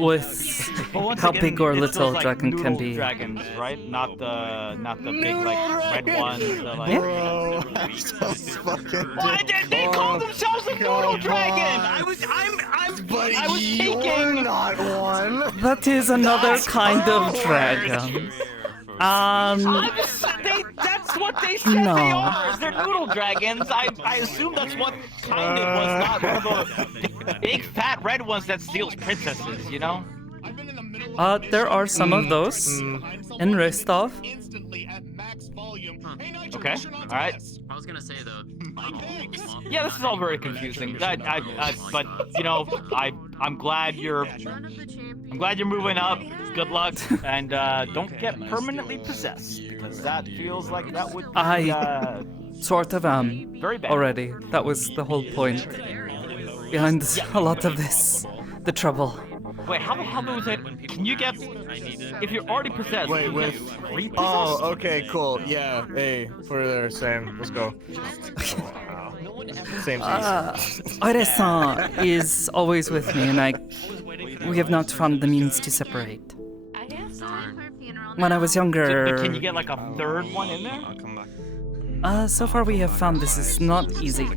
with But once how again, big or it's little those, like, dragon can noodle be. dragons, right? Not the big like red ones. Like, Yeah. Bro, I'm so fucking Why did they call themselves a noodle dragon? I was you're thinking. not one. That is another kind of dragon. That's what they said No. they are. Is they're noodle dragons? I assume that's what kind it was. Not one of the big fat red ones that steals princesses. You know. There are some of those in Rostov. Okay. All right. I was gonna say though. Yeah, this is all very confusing. But you know, I'm glad you're moving up. Good luck, and don't get permanently possessed, because that feels like that would be, I sort of am very bad. already. That was the whole point behind a lot of this. The trouble. Wait, how the hell was it? Can you get if you're already possessed? Wait, can you with get repossessed? oh, okay, cool. Yeah, hey, for there, same. Let's go. Same. Ore-san is always with me, and we have not found the means to separate. When I was younger, But can you get like a third one in there? so far we have found this is not easy.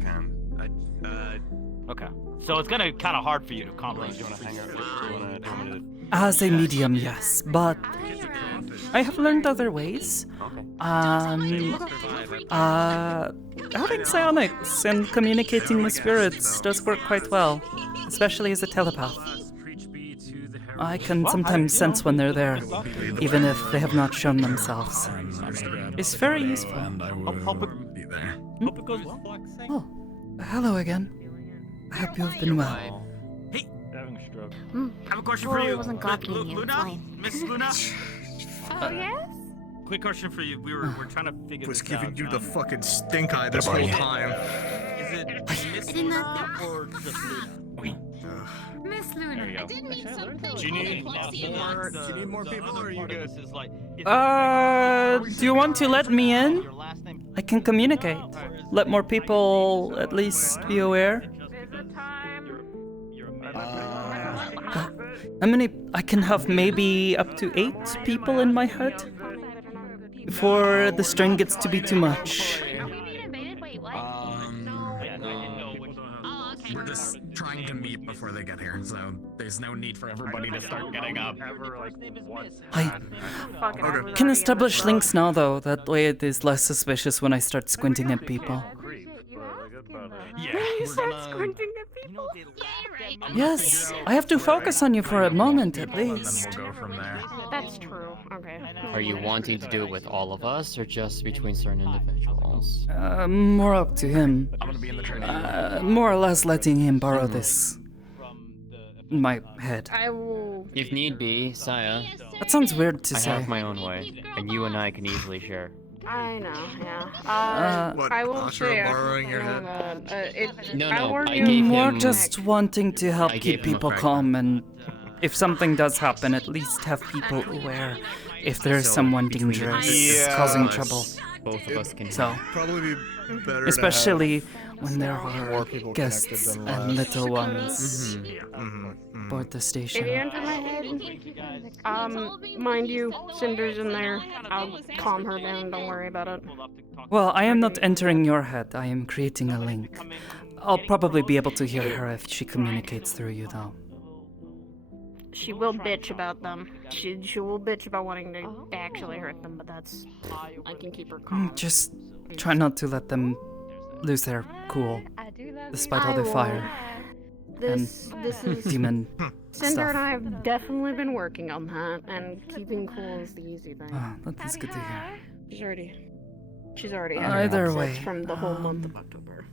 Okay. So it's gonna kind of hard for you to accomplish. As a medium, yes, but I have learned other ways. Having psionics and communicating with spirits does work quite well, especially as a telepath. I can sometimes sense when they're there, even if they have not shown themselves. It's very useful. Hope it goes well. Oh, hello again. I hope you have been well. Hey, having a stroke. I have a question for you. wasn't copying you, it's Luna? fine. Miss Luna? Oh, yes? Quick question for you. We're trying to figure Was this giving out. you the fucking stink eye this whole time. Is it Miss I did not Luna or just Luna? Miss Luna. There you go. I did need something. Do you need more people, or are you good? Do you want to let me in? I can communicate. Let more people at least be aware. How many? I can have maybe up to 8 people in my hut before the strain gets to be too much. We're just trying to meet before they get here, so there's no need for everybody to start getting up. I can establish links now, though. That way it is less suspicious when I start squinting at people. Yeah, You start squinting at people? Yes, I have to focus on you for a moment at least. We'll go from there. That's true. Okay. Are you wanting to do it with all of us, or just between certain individuals? More up to him. I'm gonna be in the train. More or less letting him borrow this. In my head. I will. If need be, Saya. That sounds weird to I say. have my own way, and you and I can easily share. I know, yeah. What, I will Ashura say. borrowing your head? No, I warn I you. gave More him- just wanting to help I keep gave him a people fragment. calm, and if something does happen, at least have people aware if there's someone dangerous causing trouble. Both of us can. So, Probably be better especially when there more are people guests connected than and less. little ones aboard the If you station. enter my head, mind you, Cinder's in there. I'll calm her down. Don't worry about it. Well, I am not entering your head. I am creating a link. I'll probably be able to hear her if she communicates through you, though. She will bitch about them. She will bitch about wanting to actually hurt them, but that's I can keep her calm. Just try not to let them lose their cool, despite all the fire This is demon Cinder stuff. and I have definitely been working on that, and keeping cool is the easy thing. Ah, that is good to hear. She's already had her Either upsets way, from the whole month of October.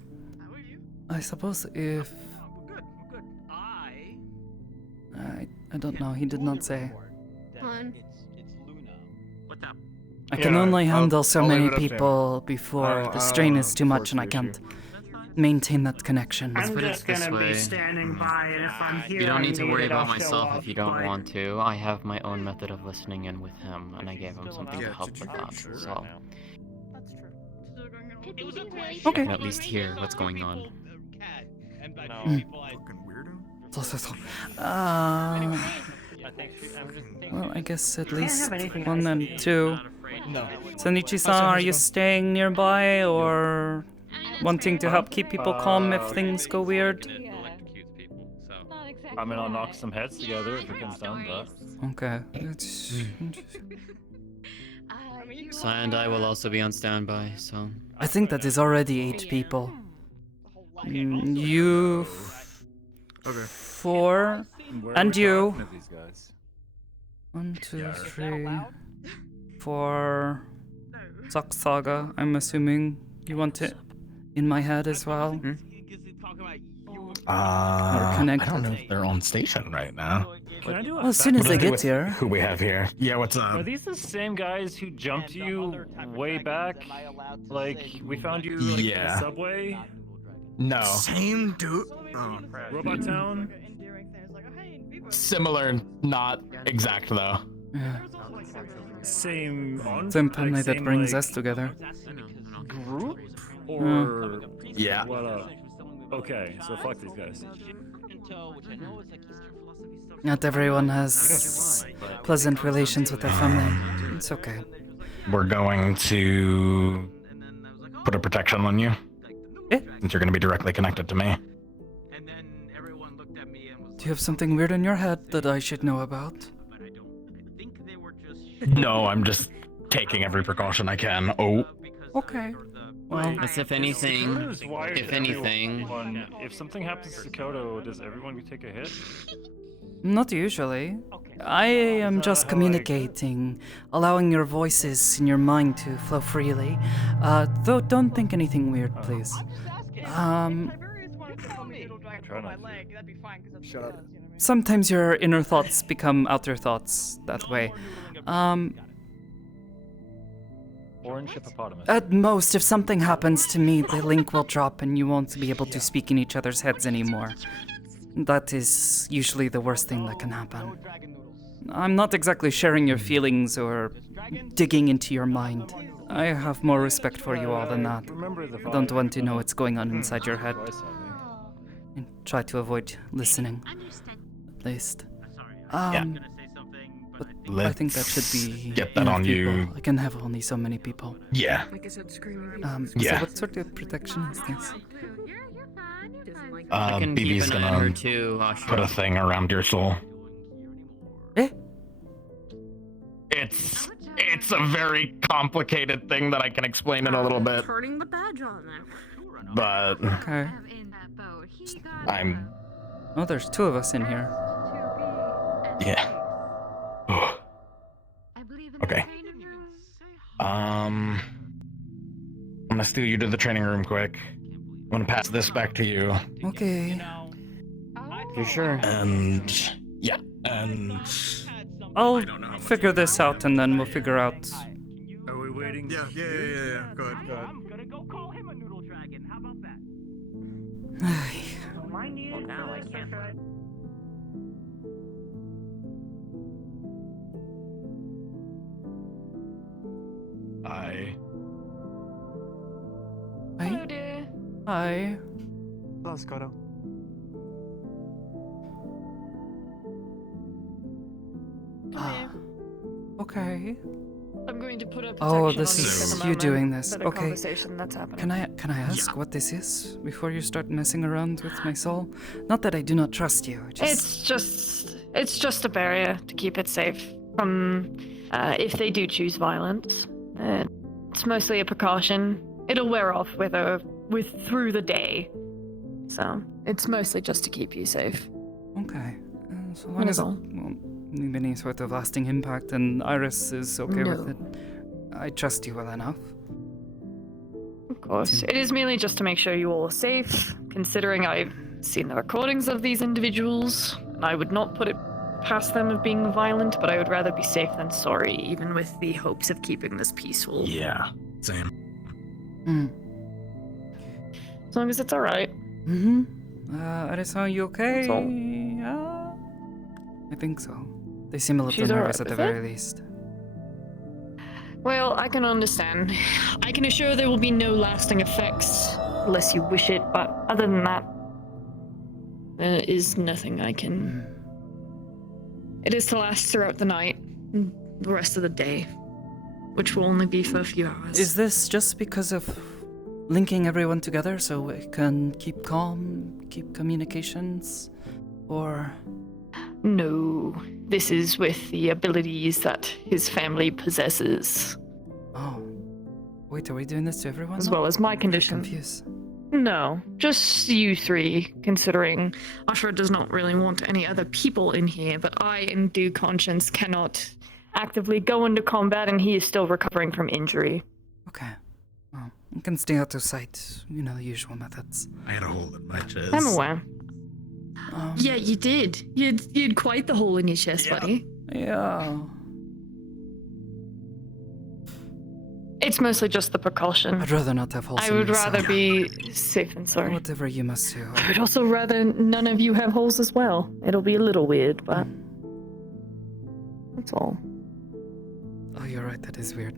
I suppose if I don't know. He did not say. I can Yeah, only handle so I'll leave many it up to him. people before the strain is too much and I can't maintain that connection. I'm put it just this gonna be way. standing by, and if I'm here, You don't I need to worry it, about I'll show myself up, if you don't but- want to. I have my own method of listening in with him, and I gave him something to help with that. So Okay. I can at least hear what's going on. So. Well, I guess at Can't least have anything 1 and 2. No. Senichi-san, are you staying nearby or wanting to help keep people calm if things go weird? I mean, I'll knock some heads together if it comes down to that. Okay. And I will also be on standby, so. I think that is already 8 people. You, Okay. 4, Where are and we you. talking to these guys? 1, 2, 3, 4. Saga, I'm assuming you want it in my head as well. I connected. don't know if they're on station right now. Can I do a Well, as soon as What I do do get with here. Who we have here? Yeah, what's Are up? these the same guys who jumped you way back? Like, we found you like, in the Yeah. subway? No. Same dude. Oh. Robot Town? Similar, not exact though. Yeah. Same on Same family that same, brings like, us together. group? Or Yeah. what up? Okay, so fuck these guys. Not everyone has pleasant relations with their family. It's okay. We're going to put a protection on you. Eh? Since you're going to be directly connected to me. Do you have something weird in your head that I should know about? No, I'm just taking every precaution I can. Oh. Okay. Well, As if anything, Sakoto's wired if to anything. everyone. If something happens to Sakoto, does everyone take a hit? not usually. I am just communicating, allowing your voices in your mind to flow freely. Though don't think anything weird, please. Shut up. Sometimes your inner thoughts become outer thoughts that way. Orange hippopotamus. At most, if something happens to me, the link will drop and you won't be able to speak in each other's heads anymore. That is usually the worst thing that can happen. I'm not exactly sharing your feelings or digging into your mind. I have more respect for you all than that. I don't want to know what's going on inside your head. And try to avoid listening, at least. But I think that should be get that enough on people. you. I can have only so many people. Yeah. So Yeah. what sort of protection is this? I can keep BB's an eye on her gonna too, put a thing around your soul. Eh? It's a very complicated thing that I can explain in a little bit. Turning the badge on now. But Okay. I'm Oh, there's 2 of us in here. yeah. Okay. I'm gonna steal you to the training room quick. I'm gonna pass this back to you. Okay. You sure? And yeah, and I'll figure this out and then we'll figure out. Are we waiting? Yeah. Go ahead. I'm gonna go call him a noodle dragon. How about that? Well, now I can't. Hello, dear. Hi. Hello, Sakoto. Okay. I'm going to put up. Oh, protection this on is for the you moment doing this. for the Okay. conversation that's happening. Can I ask what this is before you start messing around with my soul? Not that I do not trust you. It's just a barrier to keep it safe from if they do choose violence. It's mostly a precaution. It'll wear off through the day. So it's mostly just to keep you safe. Okay. So long as it won't leave any sort of lasting impact and Iris is okay with No. it, I trust you well enough. Of course. It is merely just to make sure you all are safe, considering I've seen the recordings of these individuals. I would not put it past them of being violent, but I would rather be safe than sorry, even with the hopes of keeping this peaceful. yeah, same. As long as it's alright. Iris, are you okay? I think so. They seem a little She's nervous alright at the with it? very least. Well, I can understand. I can assure there will be no lasting effects, unless you wish it, but other than that, there is nothing I can... It is to last throughout the night, and the rest of the day, which will only be for a few hours. Is this just because of linking everyone together so we can keep calm, keep communications, or? No, this is with the abilities that his family possesses. Oh. Wait, are we doing this to everyone? As well as my condition. I'm confused. No, just you three, considering Ashra does not really want any other people in here, but I, in due conscience, cannot actively go into combat, and he is still recovering from injury. Okay. Well, you can stay out of sight. You know, the usual methods. I had a hole in my chest. I'm aware. Yeah, you did. You had quite the hole in your chest, buddy. Yeah. It's mostly just the precaution. I'd rather not have holes I in would myself. rather be safe and sorry. Whatever you must do. I would also rather none of you have holes as well. It'll be a little weird, but that's all. Oh, you're right. That is weird.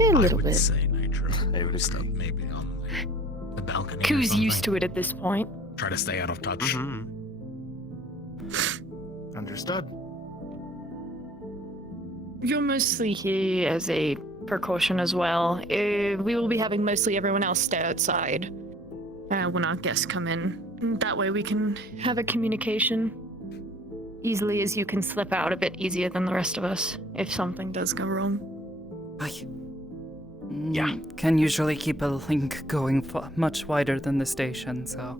Yeah, a I little would bit. say Nitro. Stop maybe on the balcony. or Who's something. used to it at this point? Try to stay out of touch. Understood. You're mostly here as a precaution as well. We will be having mostly everyone else stay outside when our guests come in. That way we can have a communication easily, as you can slip out a bit easier than the rest of us if something does go wrong. Yeah. Can usually keep a link going much wider than the station, so.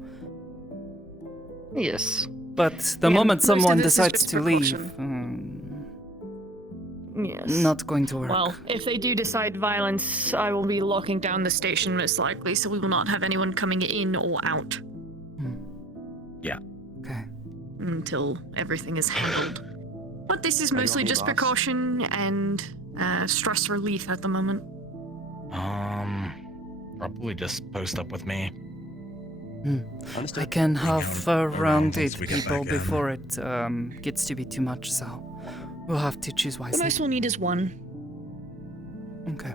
Yes. But the Yeah, moment most of someone this is decides just to leave, precaution. Yes. not going to work. Well, if they do decide violence, I will be locking down the station most likely, so we will not have anyone coming in or out. Yeah. Okay. Until everything is handled. But this is mostly just precaution and stress relief at the moment. Probably just post up with me. I can have around 8 once we get people back in. before it gets to be too much, so we'll have to choose The wisely. most we'll need is one. Okay.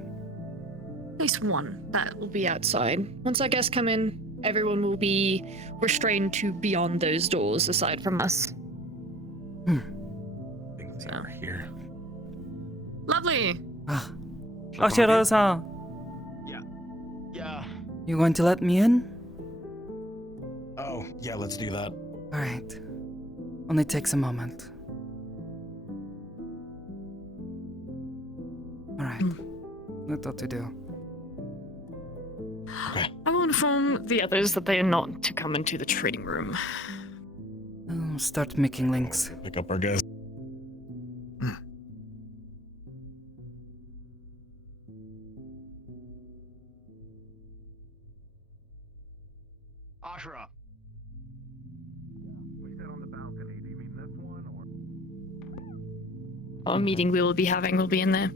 At least one. That will be outside. Once our guests come in, everyone will be restrained to beyond those doors, aside from us. Things are here. Lovely! Ashira-san, Yeah. you going to let me in? Oh, yeah, let's do that. Alright. Only takes a moment. Alright. That's what to do. I will inform the others that they are not to come into the trading room. I'll start making links. Pick up our guys. Ashra. We sit on the balcony. Do you mean this one or? Our meeting we will be having will be in there.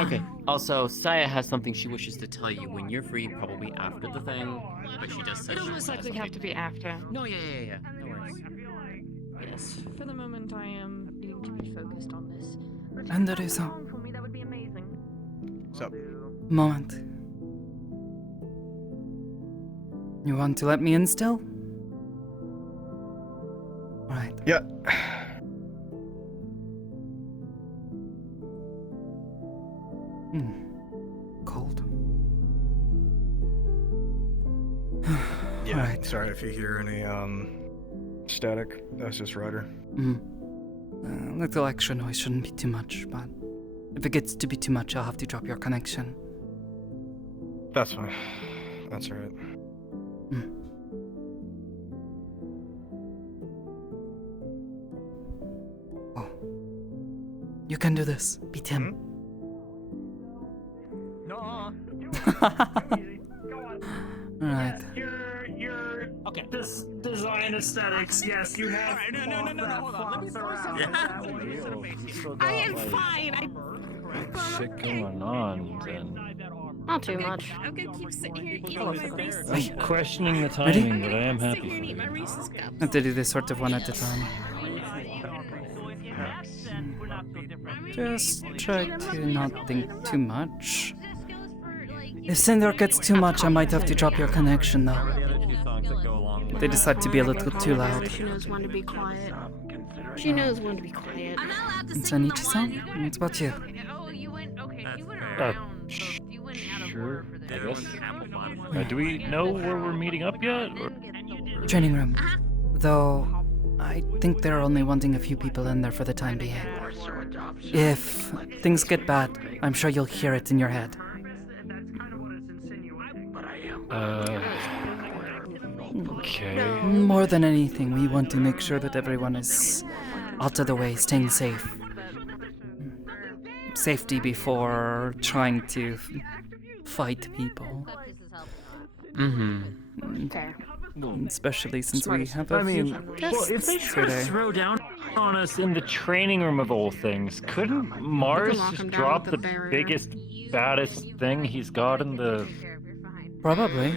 Okay. Also, Saya has something she wishes to tell you when you're free, probably after the thing. But she just said It'll she most has likely something. have to be after. No, yeah. No worries. Yes. For the moment, I am needing to be focused on this. And there is a For me, that would be amazing. Sup? moment. You want to let me in still? Alright. Yeah. Cold. Yeah. Alright. Sorry if you hear any static. That's just Ryder. Little extra noise shouldn't be too much, but if it gets to be too much, I'll have to drop your connection. That's fine. That's alright. Oh. You can do this. Beat him. Alright. Your okay. This design aesthetics, yes, you have. No, hold on. Let me throw something. I am fine. Shit going on, then. Not too much. I'm gonna keep sitting here eating my Reese's. I'm questioning the Ready? timing, but I am Sit happy here for and eat my you. Reese's cups. I have to do this sort of one at a time. Just try to not think too much. If Cinder gets too much, I might have to drop your connection though. They decide to be a little too loud. She knows when to be quiet. She knows when to be quiet. And Sanichi-san, what about you? Sure, I guess. Do we know where we're meeting up yet? Or? Training room. Though, I think they're only wanting a few people in there for the time being. If things get bad, I'm sure you'll hear it in your head. Okay. More than anything, we want to make sure that everyone is out of the way, staying safe. Safety before trying to fight people. Especially since we have a few guests if they try to today. throw down on us in the training room of all things, couldn't Mars just drop the biggest, baddest thing he's got in the... Probably.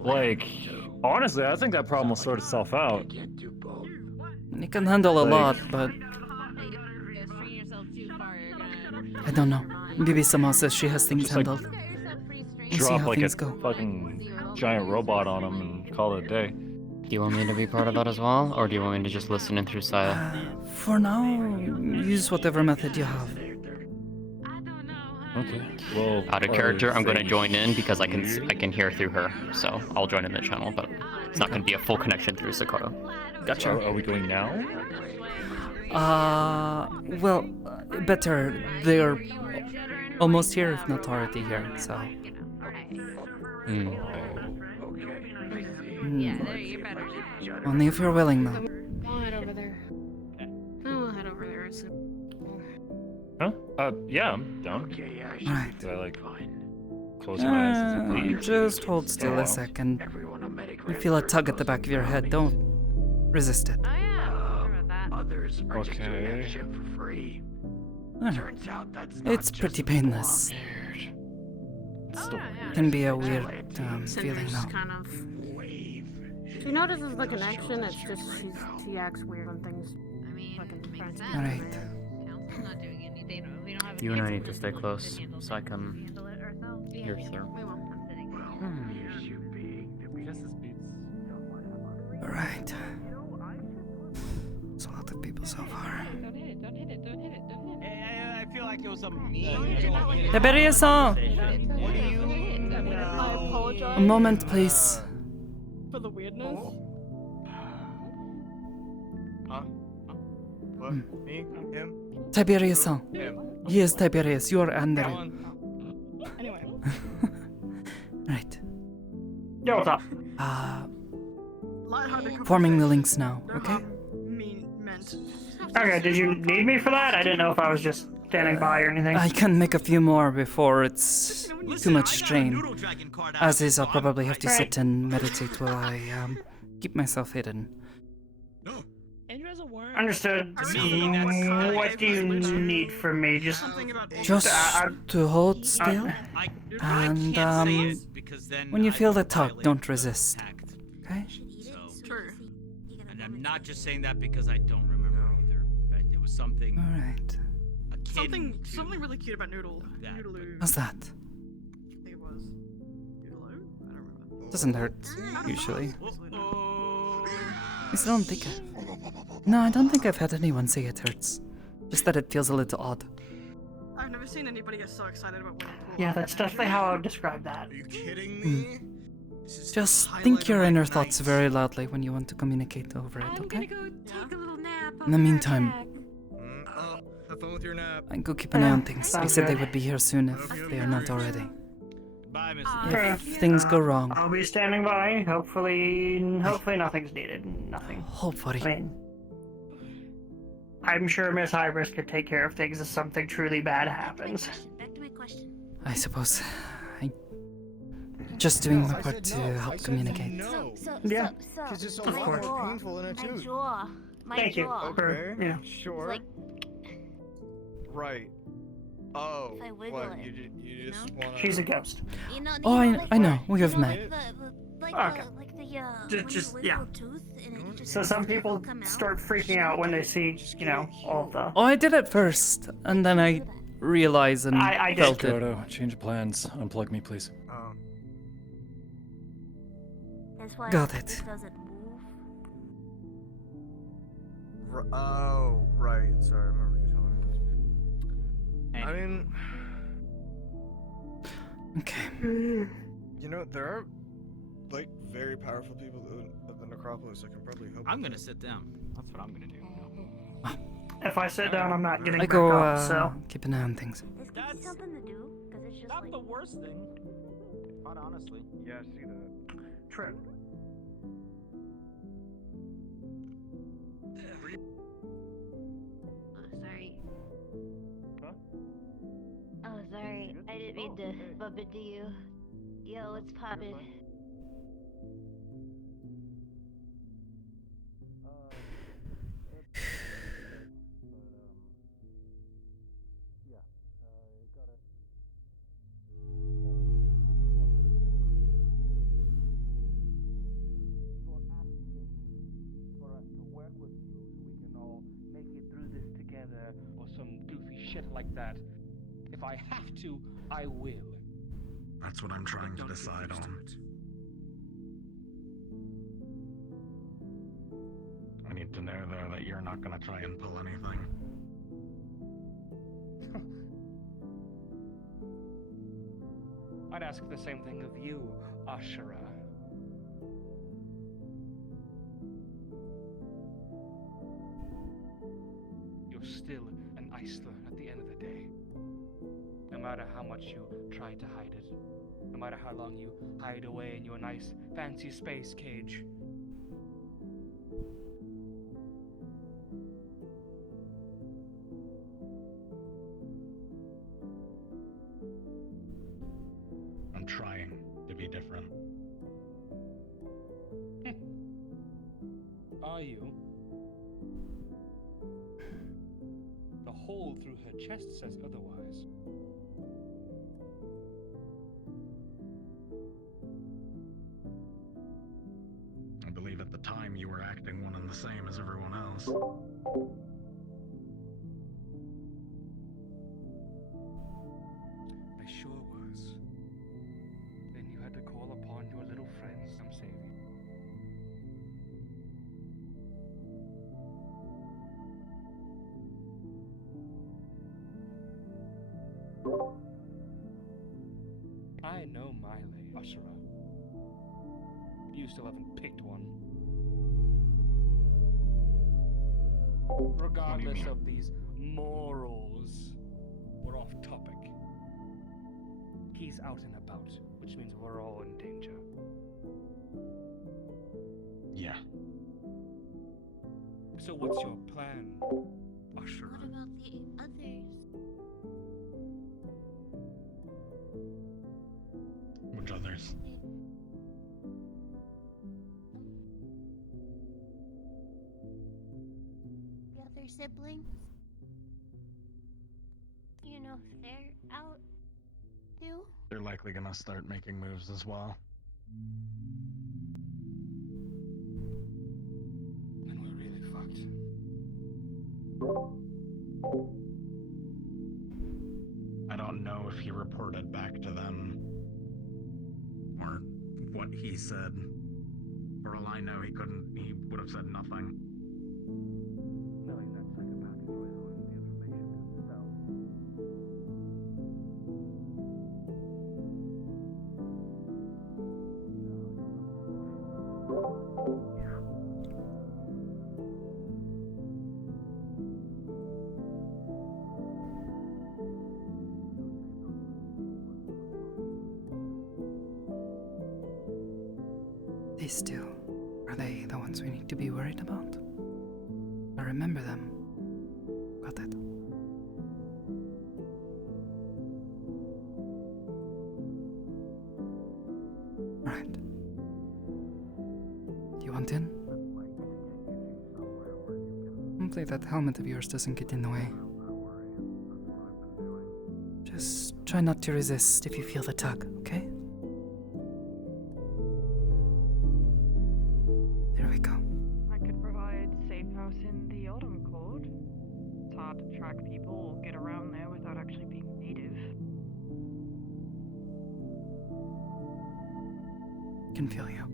Like, honestly, I think that problem will sort itself out. You can handle a lot, but... I don't know. Maybe somehow says she has things handled. We'll see Drop how like a things go. fucking giant robot on him and call it a day. Do you want me to be part of that as well, or do you want me to just listen in through Saya? For now, use whatever method you have. Okay. Well, Out of character, I'm gonna join in because I can hear through her, so I'll join in the channel, but it's not gonna be a full connection through Sakoto. Gotcha. So are we going now? Well, better. They're almost here, if not already here, so... Only if you're willing, though. I'll head over there. I'll head over there as soon. Huh? Yeah, I'm down. Right. Do I, like, close my eyes and leave? Just hold still a second. You feel a tug at the back of your head. Don't resist it. Okay. It's pretty painless. Can be a weird feeling, Cinder's though. kind of... She notices the connection, it's just she acts weird when things fucking transpire. Alright. You and I need to stay close, so I can hear through. Alright. There's a lot of people so far. I feel like it was a Tiberius-san! I apologize. A moment, please. For the weirdness. Huh? What? Me? Him? Tiberius-san. Him. He is Tiberius. You are Andrew. Anyway. Right. Yo, what's up? Forming the links now, okay? Okay, did you need me for that? I didn't know if I was just standing by or anything. I can make a few more before it's too much strain. As is, I'll probably have to sit and meditate while I keep myself hidden. Understood. What do you need from me? Just to hold still, and when you feel the tug, don't resist. Okay? True. And I'm not just saying that because I don't remember either. It was something. All right. Something really cute about Noodle. Noodaloo. What's that? I think it was Noodaloo. I don't remember. Doesn't hurt usually. I don't think. No, I don't think I've had anyone say it hurts. Just that it feels a little odd. I've never seen anybody get so excited about winning. yeah, that's definitely how I would describe that. Are you kidding me? Just think your inner thoughts very loudly when you want to communicate over it, okay? In the meantime, Have fun with your nap. I go keep an eye on things. They Sounds said they good. would be here soon if they are not already. Bye, Mr. If things go wrong, I'll be standing by. Hopefully nothing's needed. Nothing. hopefully. I mean, I'm sure Miss Hybris could take care of things if something truly bad happens. I suppose. Just doing my part to help communicate. Yeah. Because it's so Of course. painful in it too. Thank you. For, Okay. Sure. Right. Oh. What? You just wanna. She's a ghost. Oh, I know. We have met. Okay. Just yeah. So some people start freaking out when they see, all the. Oh, I did it first, and then I realized and I felt did. it. Sakoto, change of plans. Unplug me, please. That's why Got it. doesn't move. Oh, right. Sorry, I remember you telling me. I mean, okay. You know, there are like very powerful people at the necropolis that can probably help. I'm gonna sit down. That's what I'm gonna do. If I sit down, I'm not getting I back go up, so. keep an eye on things. That's something to do, because it's just Not like... the worst thing. Quite honestly. Yeah, I see that. True. Oh, sorry. Huh? Oh, sorry. I didn't mean to bump into you. Yo, what's poppin'? Or some goofy shit like that. If I have to, I will. That's what I'm trying to decide on. I need to know, though, that you're not gonna try and pull anything. I'd ask the same thing of you, Ashura. You're still an Isler at the end of the day. No matter how much you try to hide it, no matter how long you hide away in your nice, fancy space cage. I'm trying to be different. Are you? The hole through her chest says otherwise. I believe at the time you were acting one and the same as everyone else. I sure was. Then you had to call upon your little friends to come save you. I know my lane, Ashura. You still haven't picked one. Regardless of these morals, we're off topic. He's out and about, which means we're all in danger. Yeah. So what's your plan, Ashura? What about the others? Which others? The other siblings? You know, if they're out too? They're likely gonna start making moves as well. And we're really fucked. I don't know if he reported back to them or what he said. For all I know, he would have said nothing. Knowing that psychopath is always holding the information to himself. These two, are they the ones we need to be worried about? I remember them. Got it. Right. Do you want in? Hopefully that helmet of yours doesn't get in the way. Just try not to resist if you feel the tug, okay? There we go. I could provide safe house in the Autumn Court. It's hard to track people or get around there without actually being native. Can feel you.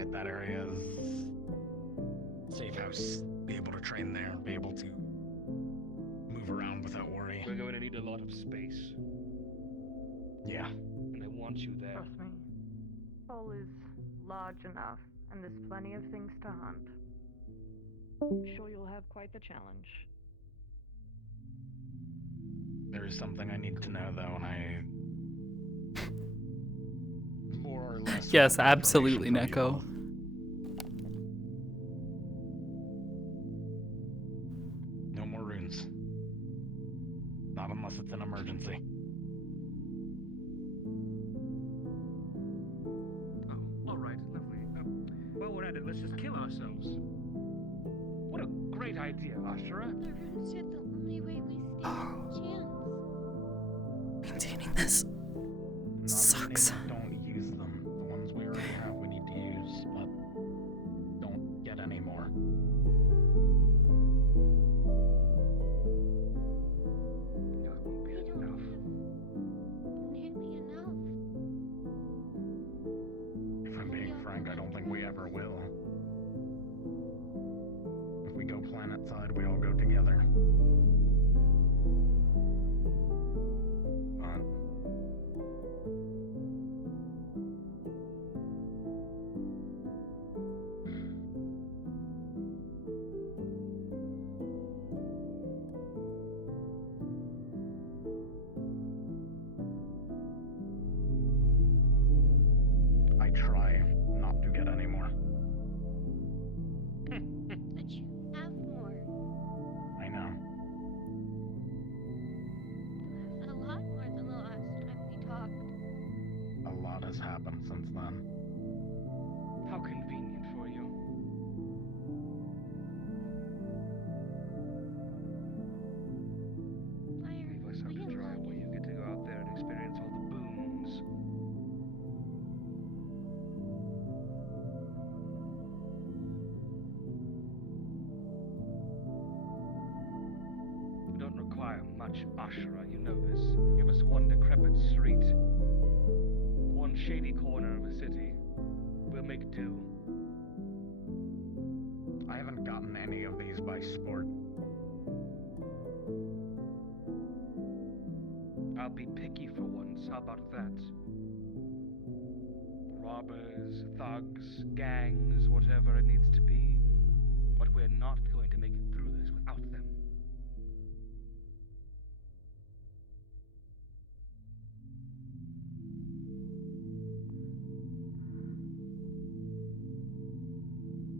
provide that area as safe house, be able to train there, be able to move around without worry. We're going to need a lot of space. Yeah. And I want you there. Trust me. Seoul is large enough, and there's plenty of things to hunt. I'm sure you'll have quite the challenge. There is something I need to know, though, and I more or less. Yes, absolutely, Neko. No more runes. Not unless it's an emergency. Oh, all right, lovely. While we're at it, let's just kill ourselves. What a great idea, Ashura. The runes are the only way we stand a chance. Maintaining this sucks. Don't use them. The ones we already have we need to use, but don't get any more. No, it won't be enough. Nearly enough. If I'm being frank, I don't think we ever will. If we go planet side, we all go together. I try not to get any more. But you have more. I know. A lot more than the last time we talked. A lot has happened since then. How convenient for you. Leave us out to dry while you get to go out there and experience all the boons. We don't require much Ashura, you know this. Give us one decrepit street, one shady corner of a city. We'll make do. I haven't gotten any of these by sport. I'll be picky for once, how about that? Robbers, thugs, gangs, whatever it needs to be. But we're not going to make it through this without them.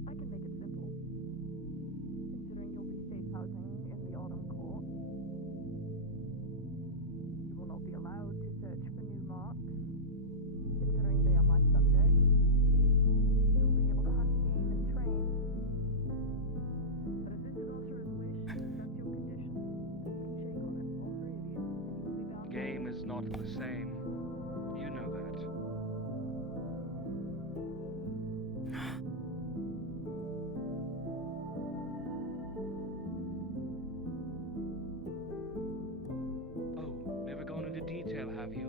I can make it simple. Considering you'll be safe housing in the Autumn Court, you will not be allowed to search for new marks. Considering they are my subjects, you'll be able to hunt game and train. But if this is Ashura's wish, that's your condition. You can shake on it, all three of you, and you will be bound. Game is not the same. You know that. Oh, never gone into detail, have you?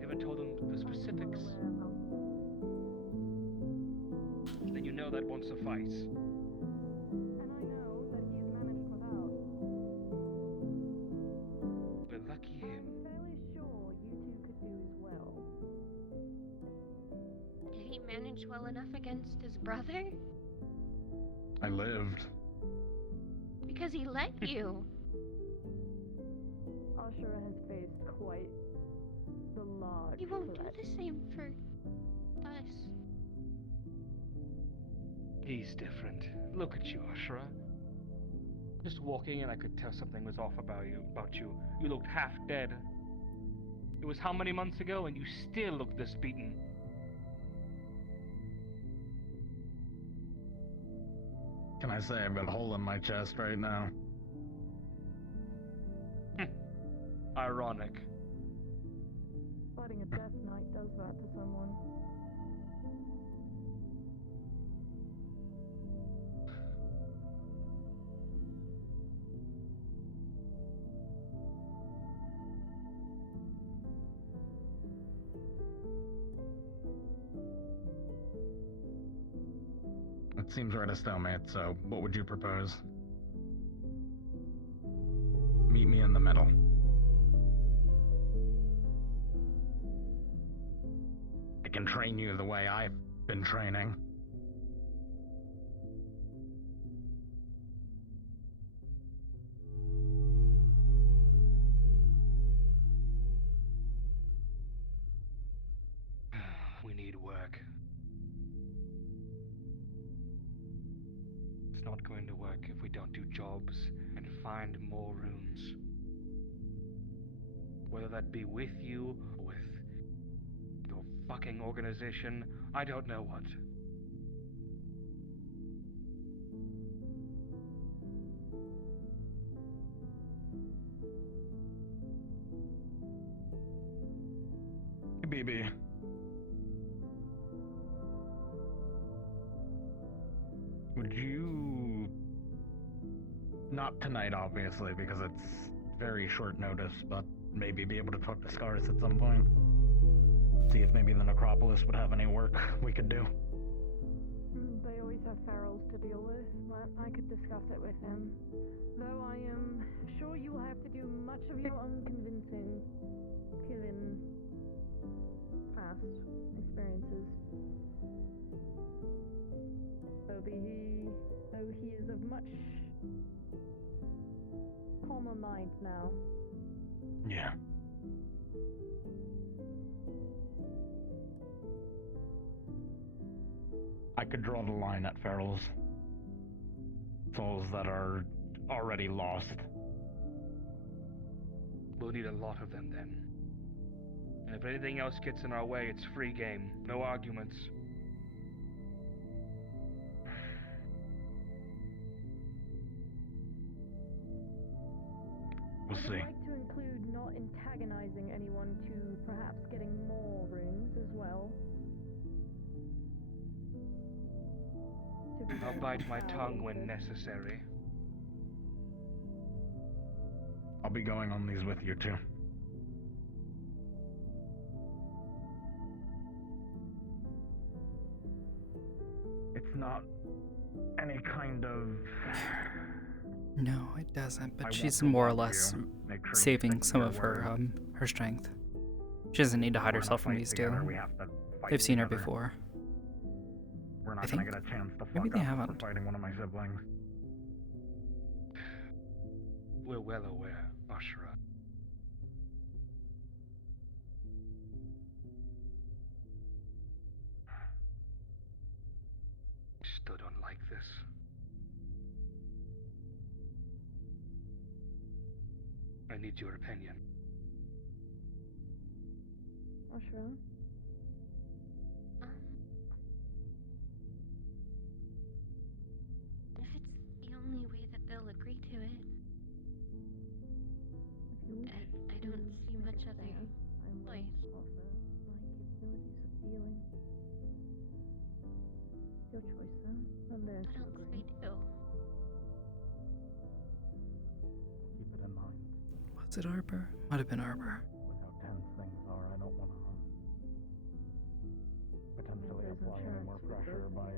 Never told them the specifics? Then you know that won't suffice. And I know that he has managed without. But lucky him. I'm fairly sure you two could do as well. Did he manage well enough against his brother? I lived. Because he let you. Ashura has faced quite the large He won't threat. do the same for us. He's different. Look at you, Ashura. Just walking in, I could tell something was off about you. You looked half dead. It was how many months ago, and you still look this beaten. Can I say I've got a hole in my chest right now? Ironic. Fighting a death knight does that to someone. That seems right a stalemate, so what would you propose? Meet me in the middle. I can train you the way I've been training. We need work. It's not going to work if we don't do jobs and find more rooms. Whether that be with you or with your fucking organization, I don't know what. BB. Would you... Not tonight, obviously, because it's very short notice, but maybe be able to talk to Scarce at some point? See if maybe the Necropolis would have any work we could do. They always have ferals to deal with, but I could discuss it with him. Though I am sure you will have to do much of your own convincing, given past experiences. Though he is of much calmer mind now. Yeah. I could draw the line at ferals. Souls that are already lost. We'll need a lot of them then. And if anything else gets in our way, it's free game. No arguments. We'll see. I'd like to include not antagonizing anyone to perhaps getting more rooms as well. I'll bite my tongue when necessary. I'll be going on these with you too. It's not any kind of... No, it doesn't. I But she's want to more or love less you. Make sure you saving stick to some your of her word. her strength. She doesn't need to hide We're in a herself from fight these two. together, we have to fight They've seen her together. before. We're I not gonna think get a chance to maybe fuck they up haven't. for fighting one of my siblings. We're well aware, Ashura. Still don't like this. I need your opinion. Ashura? If it's the only way that they'll agree to it, I don't see much other choice. Your choice then. And theirs What to else agree. they do? Keep it in mind. Was it Arbor? Might have been Arbor. With how tense things are, I don't want to potentially apply any more pressure by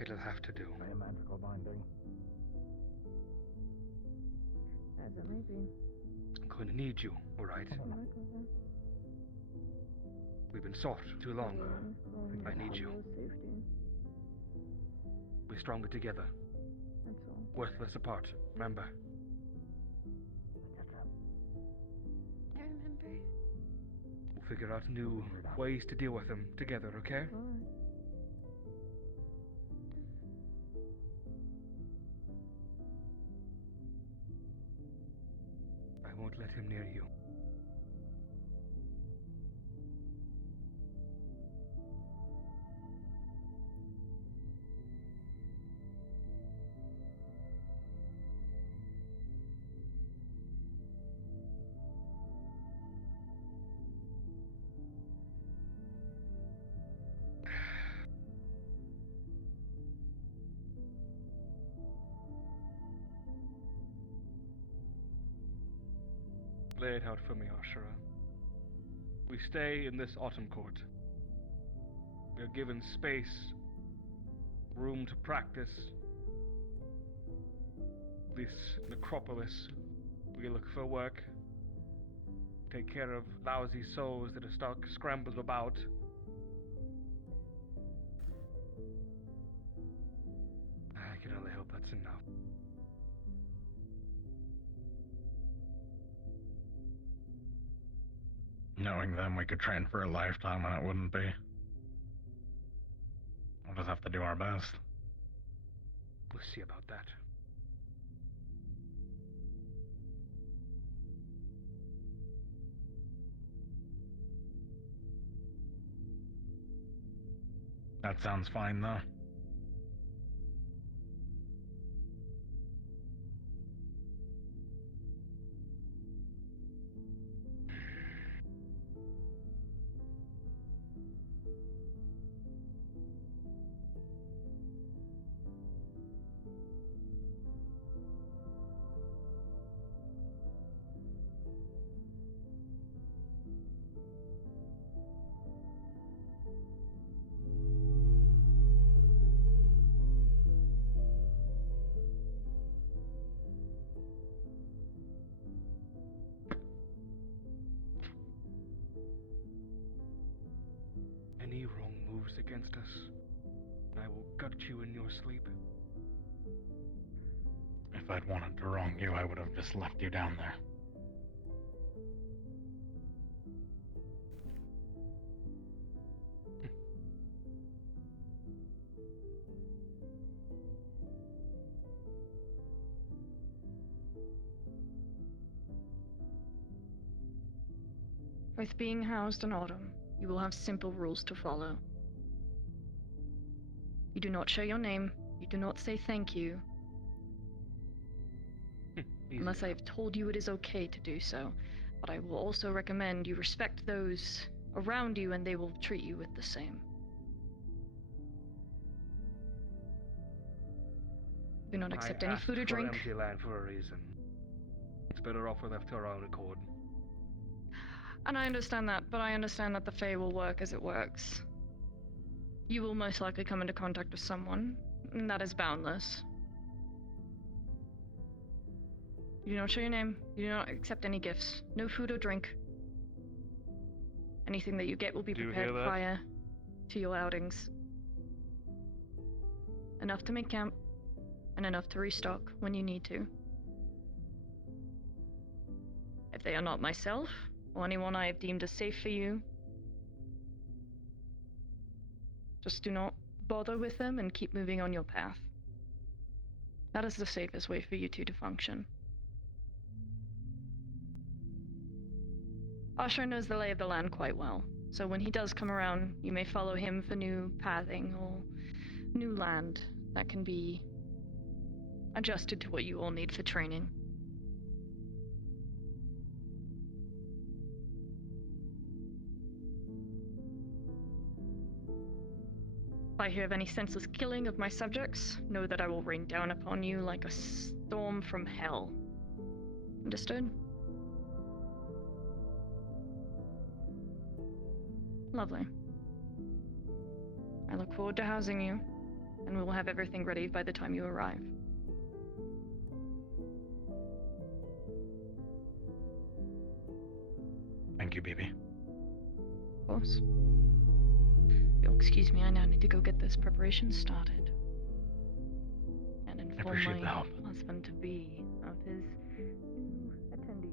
It'll have to do. a magical binding. As it may be. I'm going to need you, alright? Alright, okay. We've been soft too long. I need you. Safety. We're stronger together. That's all. Worthless apart, remember? I remember. We'll figure out new ways to deal with them together, okay? Alright. I won't let him near you. Lay it out for me, Ashura. We stay in this autumn court. We are given space room to practice this necropolis. We look for work, take care of lousy souls that are stuck scrambled about. I can only hope that's enough. Knowing them, we could train for a lifetime and it wouldn't be. We'll just have to do our best. We'll see about that. That sounds fine, though. Any wrong moves against us, and I will gut you in your sleep. If I'd wanted to wrong you, I would have just left you down there. With being housed in Autumn, you will have simple rules to follow. You do not share your name, you do not say thank you, unless I have told you it is okay to do so. But I will also recommend you respect those around you and they will treat you with the same. Do not accept any food or drink. I asked for empty land for a reason. It's better off we're left to our own accord. And I understand that, but I understand that the Fae will work as it works. You will most likely come into contact with someone, and that is boundless. You do not show your name, you do not accept any gifts, no food or drink. Anything that you get will be prepared prior to your outings. Enough to make camp, and enough to restock when you need to. If they are not myself, or anyone I have deemed as safe for you, just do not bother with them and keep moving on your path. That is the safest way for you two to function. Ashra knows the lay of the land quite well, so when he does come around, you may follow him for new pathing or new land that can be adjusted to what you all need for training. If I hear of any senseless killing of my subjects, know that I will rain down upon you like a storm from hell. Understood? Lovely. I look forward to housing you, and we will have everything ready by the time you arrive. Thank you, baby. Of course. You'll excuse me, I now need to go get this preparation started. And inform my husband-to-be of his new attendees.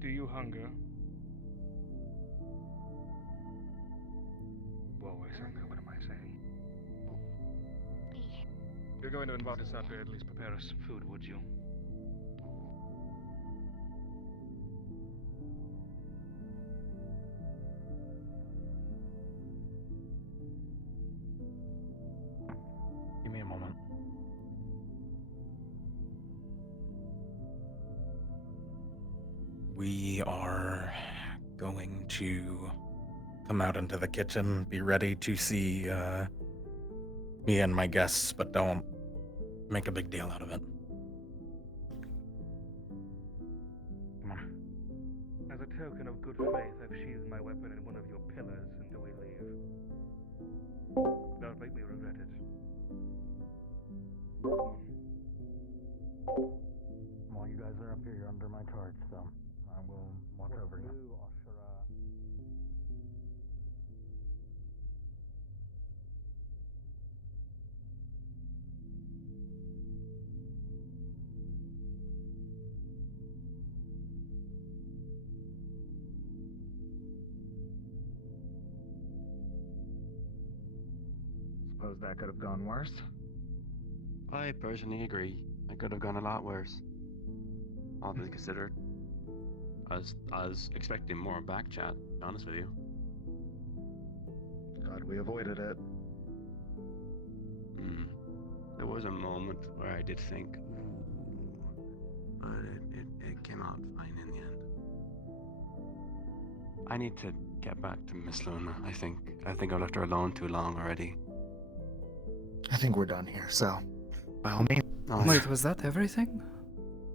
Do you hunger? Always hunger, what am I saying? You're going to invite us out here, at least prepare us some food, would you? Give me a moment. we are going to come out into the kitchen, be ready to see me and my guests, but don't make a big deal out of it. Come on. As a token of good faith, I've sheathed my weapon in one of your pillars until we leave. Don't make me regret it. While you guys are up here, you're under my charge, so I will watch over you. Suppose that could have gone worse. I personally agree. It could have gone a lot worse. All things considered. I was expecting more back chat, to be honest with you. God, we avoided it. There was a moment where I did think, ooh, but it came out fine in the end. I need to get back to Miss Luna, I think. I think I've left her alone too long already. I think we're done here, so by all means. Wait, was that everything?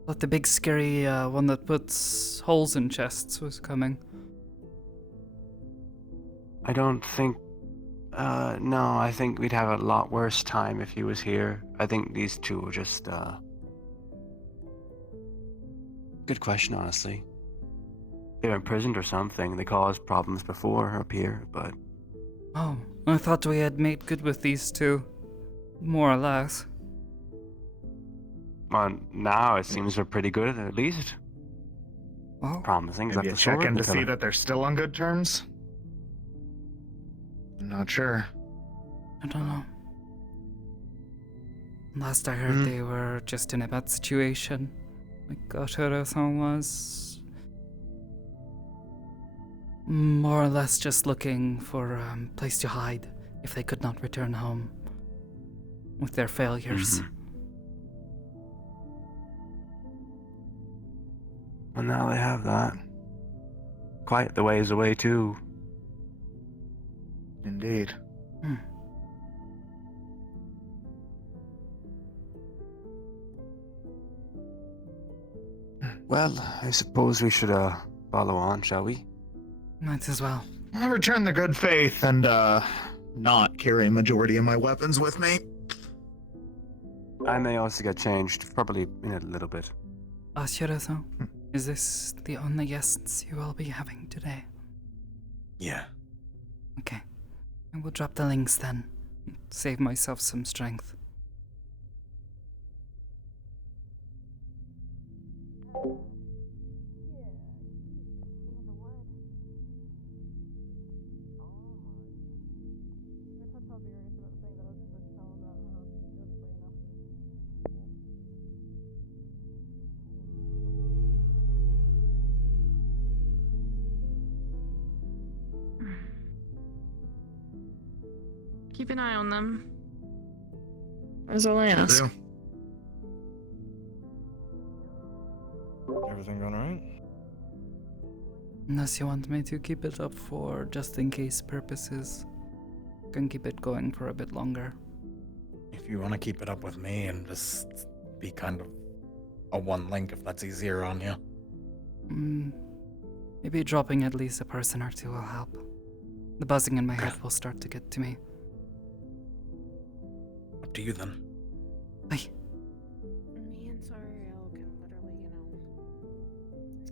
I thought the big scary one that puts holes in chests was coming. I don't think... no, I think we'd have a lot worse time if he was here. I think these two were just, Good question, honestly. They were imprisoned or something. They caused problems before up here, but... Oh, I thought we had made good with these two. More or less. Well, now it seems we're pretty good, at least. Well, promising. Is that Maybe the a check sword? in to see that they're still on good terms? I'm not sure. I don't know. Last I heard, they were just in a bad situation. Like Oshiro-san was more or less just looking for a place to hide if they could not return home with their failures. Well, now they have that. Quite the ways away, too. Indeed. Well, I suppose we should follow on, shall we? Might as well. I'll return the good faith and not carry a majority of my weapons with me. I may also get changed, probably in a little bit. Oshiro-san, is this the only guests you will be having today? Yeah. Okay. I will drop the links then. Save myself some strength. Keep an eye on them. That's all I ask. Everything going alright? Unless you want me to keep it up for just in case purposes. Can keep it going for a bit longer. If you want to keep it up with me and just be kind of a one link if that's easier on you. Maybe dropping at least a person or two will help. The buzzing in my head will start to get to me. Up to you then. Me and Sariel can literally,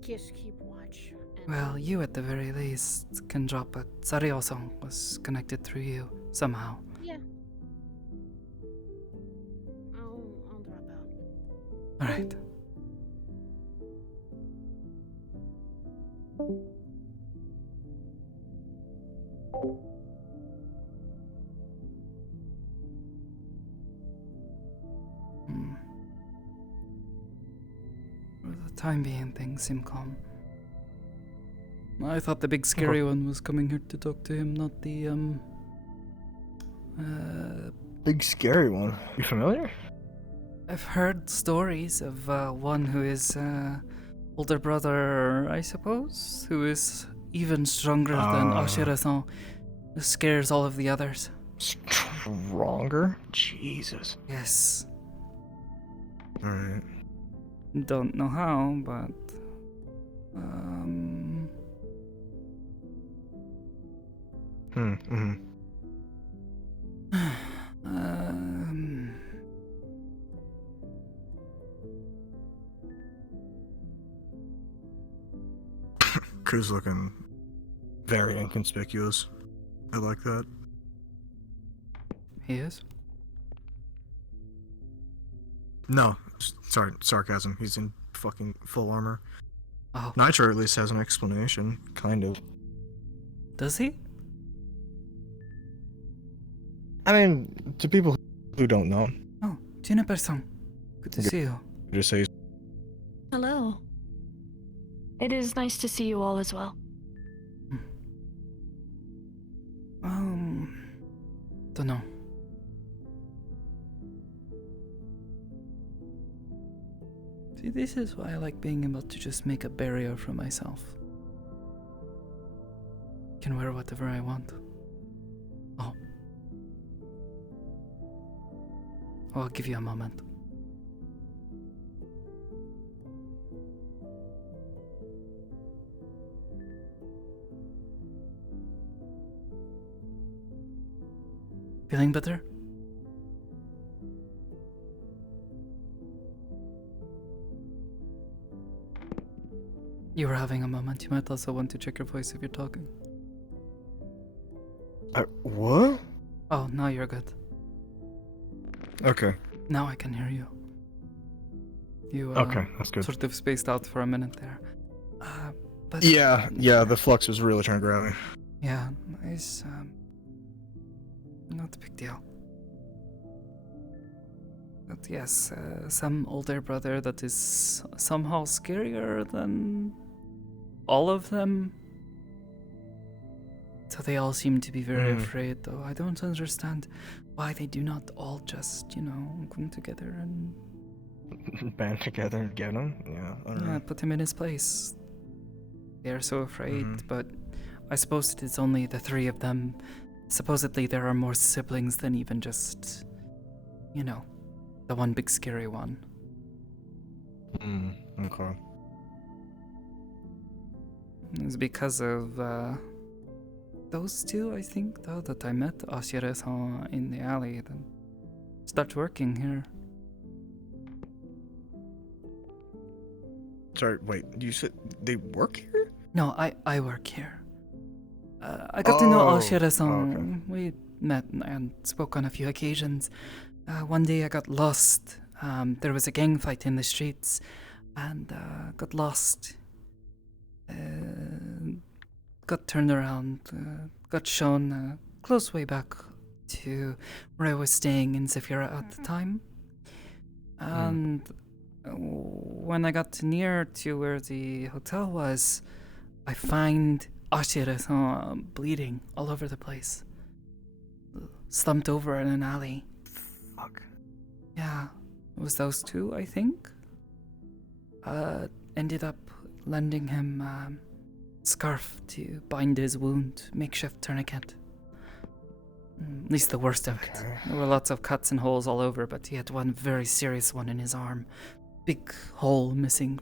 just keep watch. Well, you at the very least can drop, but Sariel-san was connected through you somehow. Yeah. I'll drop out. Alright. For the time being, things seem calm. I thought the big scary one was coming here to talk to him, not the, Big scary one. You familiar? I've heard stories of one who is older brother, I suppose, who is even stronger than Ashira-san, who scares all of the others. Stronger? Jesus. Yes. Alright. Don't know how, but Crew's looking very inconspicuous. I like that. He is? No, sorry, sarcasm. He's in fucking full armor. Oh. Nitro at least has an explanation, kind of. Does he? I mean, to people who don't know. Oh, Juniper-san. Good to see you. Just say Hello. It is nice to see you all as well. Don't know. See, this is why I like being able to just make a barrier for myself. Can wear whatever I want. Oh. I'll give you a moment. Feeling better? You were having a moment. You might also want to check your voice if you're talking. What? Oh, now you're good. Okay. Now I can hear you. You okay, that's good. Sort of spaced out for a minute there. But Yeah, the flux was really trying to grab me. yeah, it's not a big deal. But yes, some older brother that is somehow scarier than all of them. So they all seem to be very afraid, though I don't understand why they do not all just, come together and band together and get him. Yeah, I don't know. put him in his place. They are so afraid, but I suppose it is only the three of them. Supposedly there are more siblings than even just, the one big scary one. Okay. It's because of those two, I think, though, that I met Ashira-san in the alley, then start working here. Sorry, wait, you said they work here? No, I work here. I got to know Ashira-san. Okay. We met and spoke on a few occasions. One day I got lost. There was a gang fight in the streets, and got lost. Got turned around, got shown a close way back to where I was staying in Zephyra at the time. And when I got near to where the hotel was, I find Ashira-san bleeding all over the place. Slumped over in an alley. Fuck. Yeah, it was those two, I think. Ended up lending him scarf to bind his wound, makeshift tourniquet. At least the worst of it. There were lots of cuts and holes all over, but he had one very serious one in his arm. Big hole missing.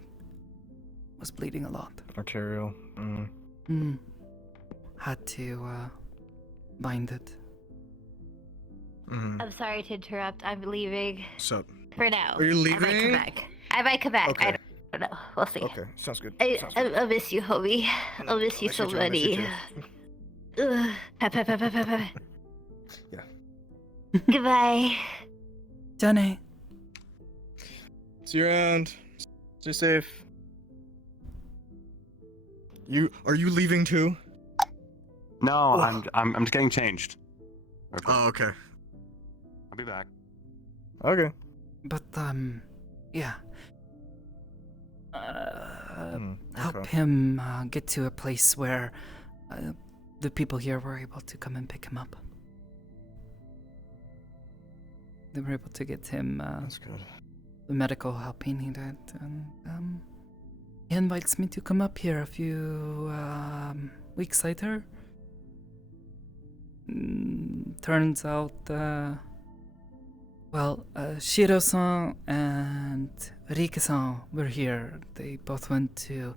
Was bleeding a lot. Arterial. Had to bind it. I'm sorry to interrupt. I'm leaving. So. For now. Are you leaving? I might come back. Okay. I don't know. We'll see. Okay, sounds good. I'll miss you, homie. I'll miss you so much. Yeah. Goodbye. Jenny. See you around. Stay safe. Are you leaving too? No, I'm just getting changed. Okay. Oh, okay. I'll be back. Okay. But yeah. Help okay. him get to a place where the people here were able to come and pick him up. They were able to get him That's good. the medical help he needed, and he invites me to come up here a few weeks later. Turns out, Shiro-san and Rike-san were here. They both went to,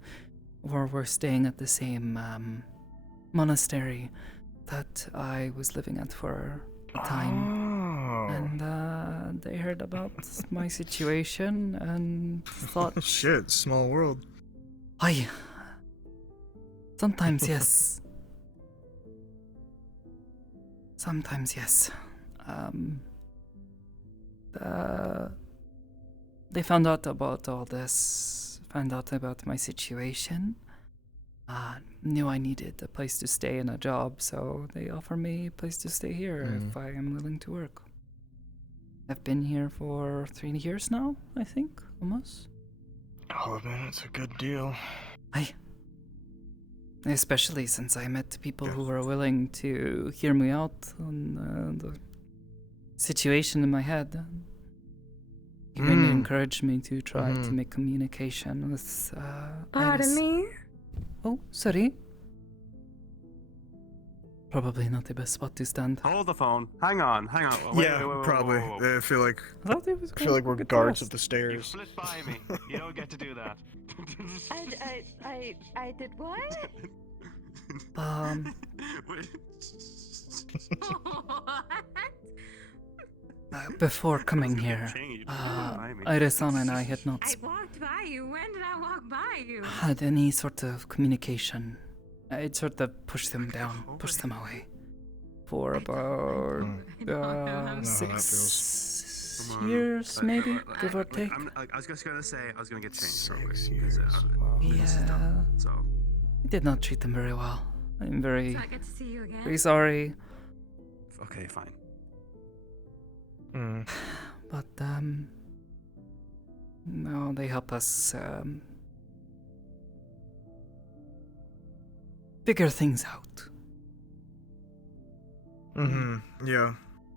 or were staying at the same monastery that I was living at for a time. And they heard about my situation and thought... Shit, small world. Aye. Sometimes, yes. Sometimes, yes. They found out about all this, found out about my situation, knew I needed a place to stay and a job, so they offered me a place to stay here if I am willing to work. I've been here for 3 years now, I think, almost. Oh man, it's a good deal. Aye. Especially since I met people who were willing to hear me out on the situation in my head. Even encouraged me to try to make communication with Pardon me? Oh, sorry. Probably not the best spot to stand. Hold the phone. Hang on. Wait, Probably. wait. I feel like we're guards of the stairs. You flit by me. You don't get to do that. I did what? Before coming here, Iris-san and I had not I walked by you. When did I walk by you? had any sort of communication. I'd sort of pushed them down, pushed them away. For about 6 years, maybe, give or take. I was just gonna say, I was gonna get changed. 6 years. Wow. Yeah. So. I did not treat them very well. I'm very, So I get to see you again? very sorry. Okay, fine. But, no, they help us, figure things out. Yeah.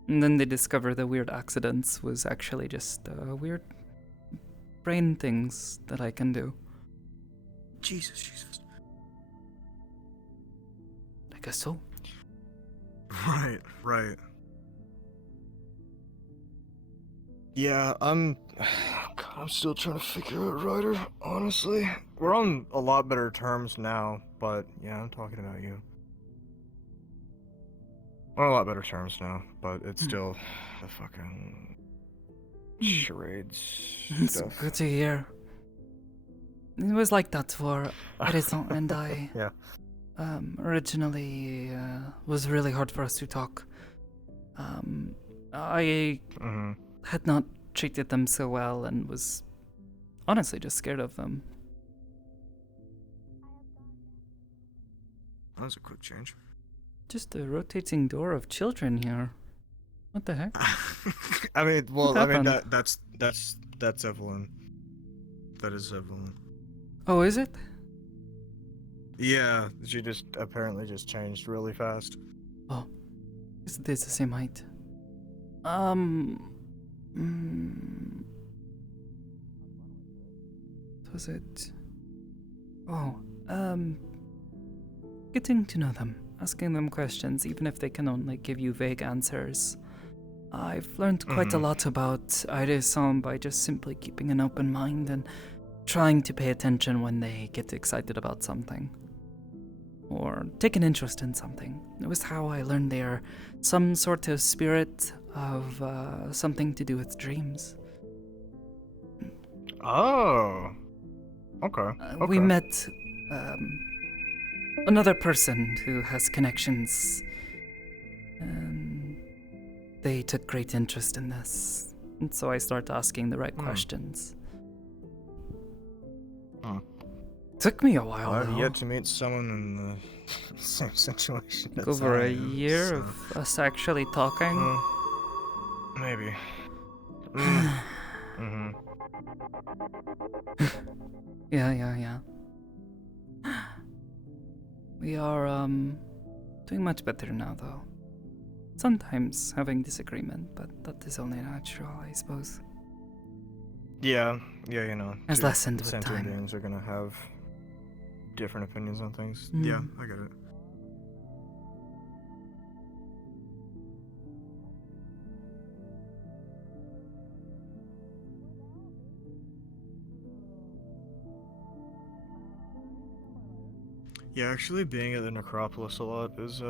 And then they discover the weird accidents was actually just weird brain things that I can do. Jesus. I guess so. Right. Yeah, I'm still trying to figure out Ryder, honestly. We're on a lot better terms now, but yeah, I'm talking about you. We're on a lot better terms now, but it's still the fucking charades It's stuff. good to hear. It was like that for Horizon and I. Yeah. Originally, was really hard for us to talk. I had not treated them so well and was honestly just scared of them. That was a quick change. Just a rotating door of children here. What the heck? I mean, What happened? that's Evelyn. That is Evelyn. Oh, is it? Yeah, she just apparently just changed really fast. Oh, is this the same height? Was it? Oh, getting to know them, asking them questions, even if they can only give you vague answers. I've learned quite a lot about Iris-san by just simply keeping an open mind and trying to pay attention when they get excited about something. Or take an interest in something. It was how I learned they are some sort of spirit of something to do with dreams. Oh. Okay. We met another person who has connections. They took great interest in this. And so I started asking the right questions. Took me a while, I've though. yet to meet someone in the same situation. as Over I a am, year so- of us actually talking. Maybe. Yeah. We are, doing much better now, though. Sometimes having disagreement, but that is only natural, I suppose. Yeah, you know. Has two lessened with sentient time. beings are gonna have different opinions on things. Mm. Yeah, I get it. Yeah, actually being at the necropolis a lot is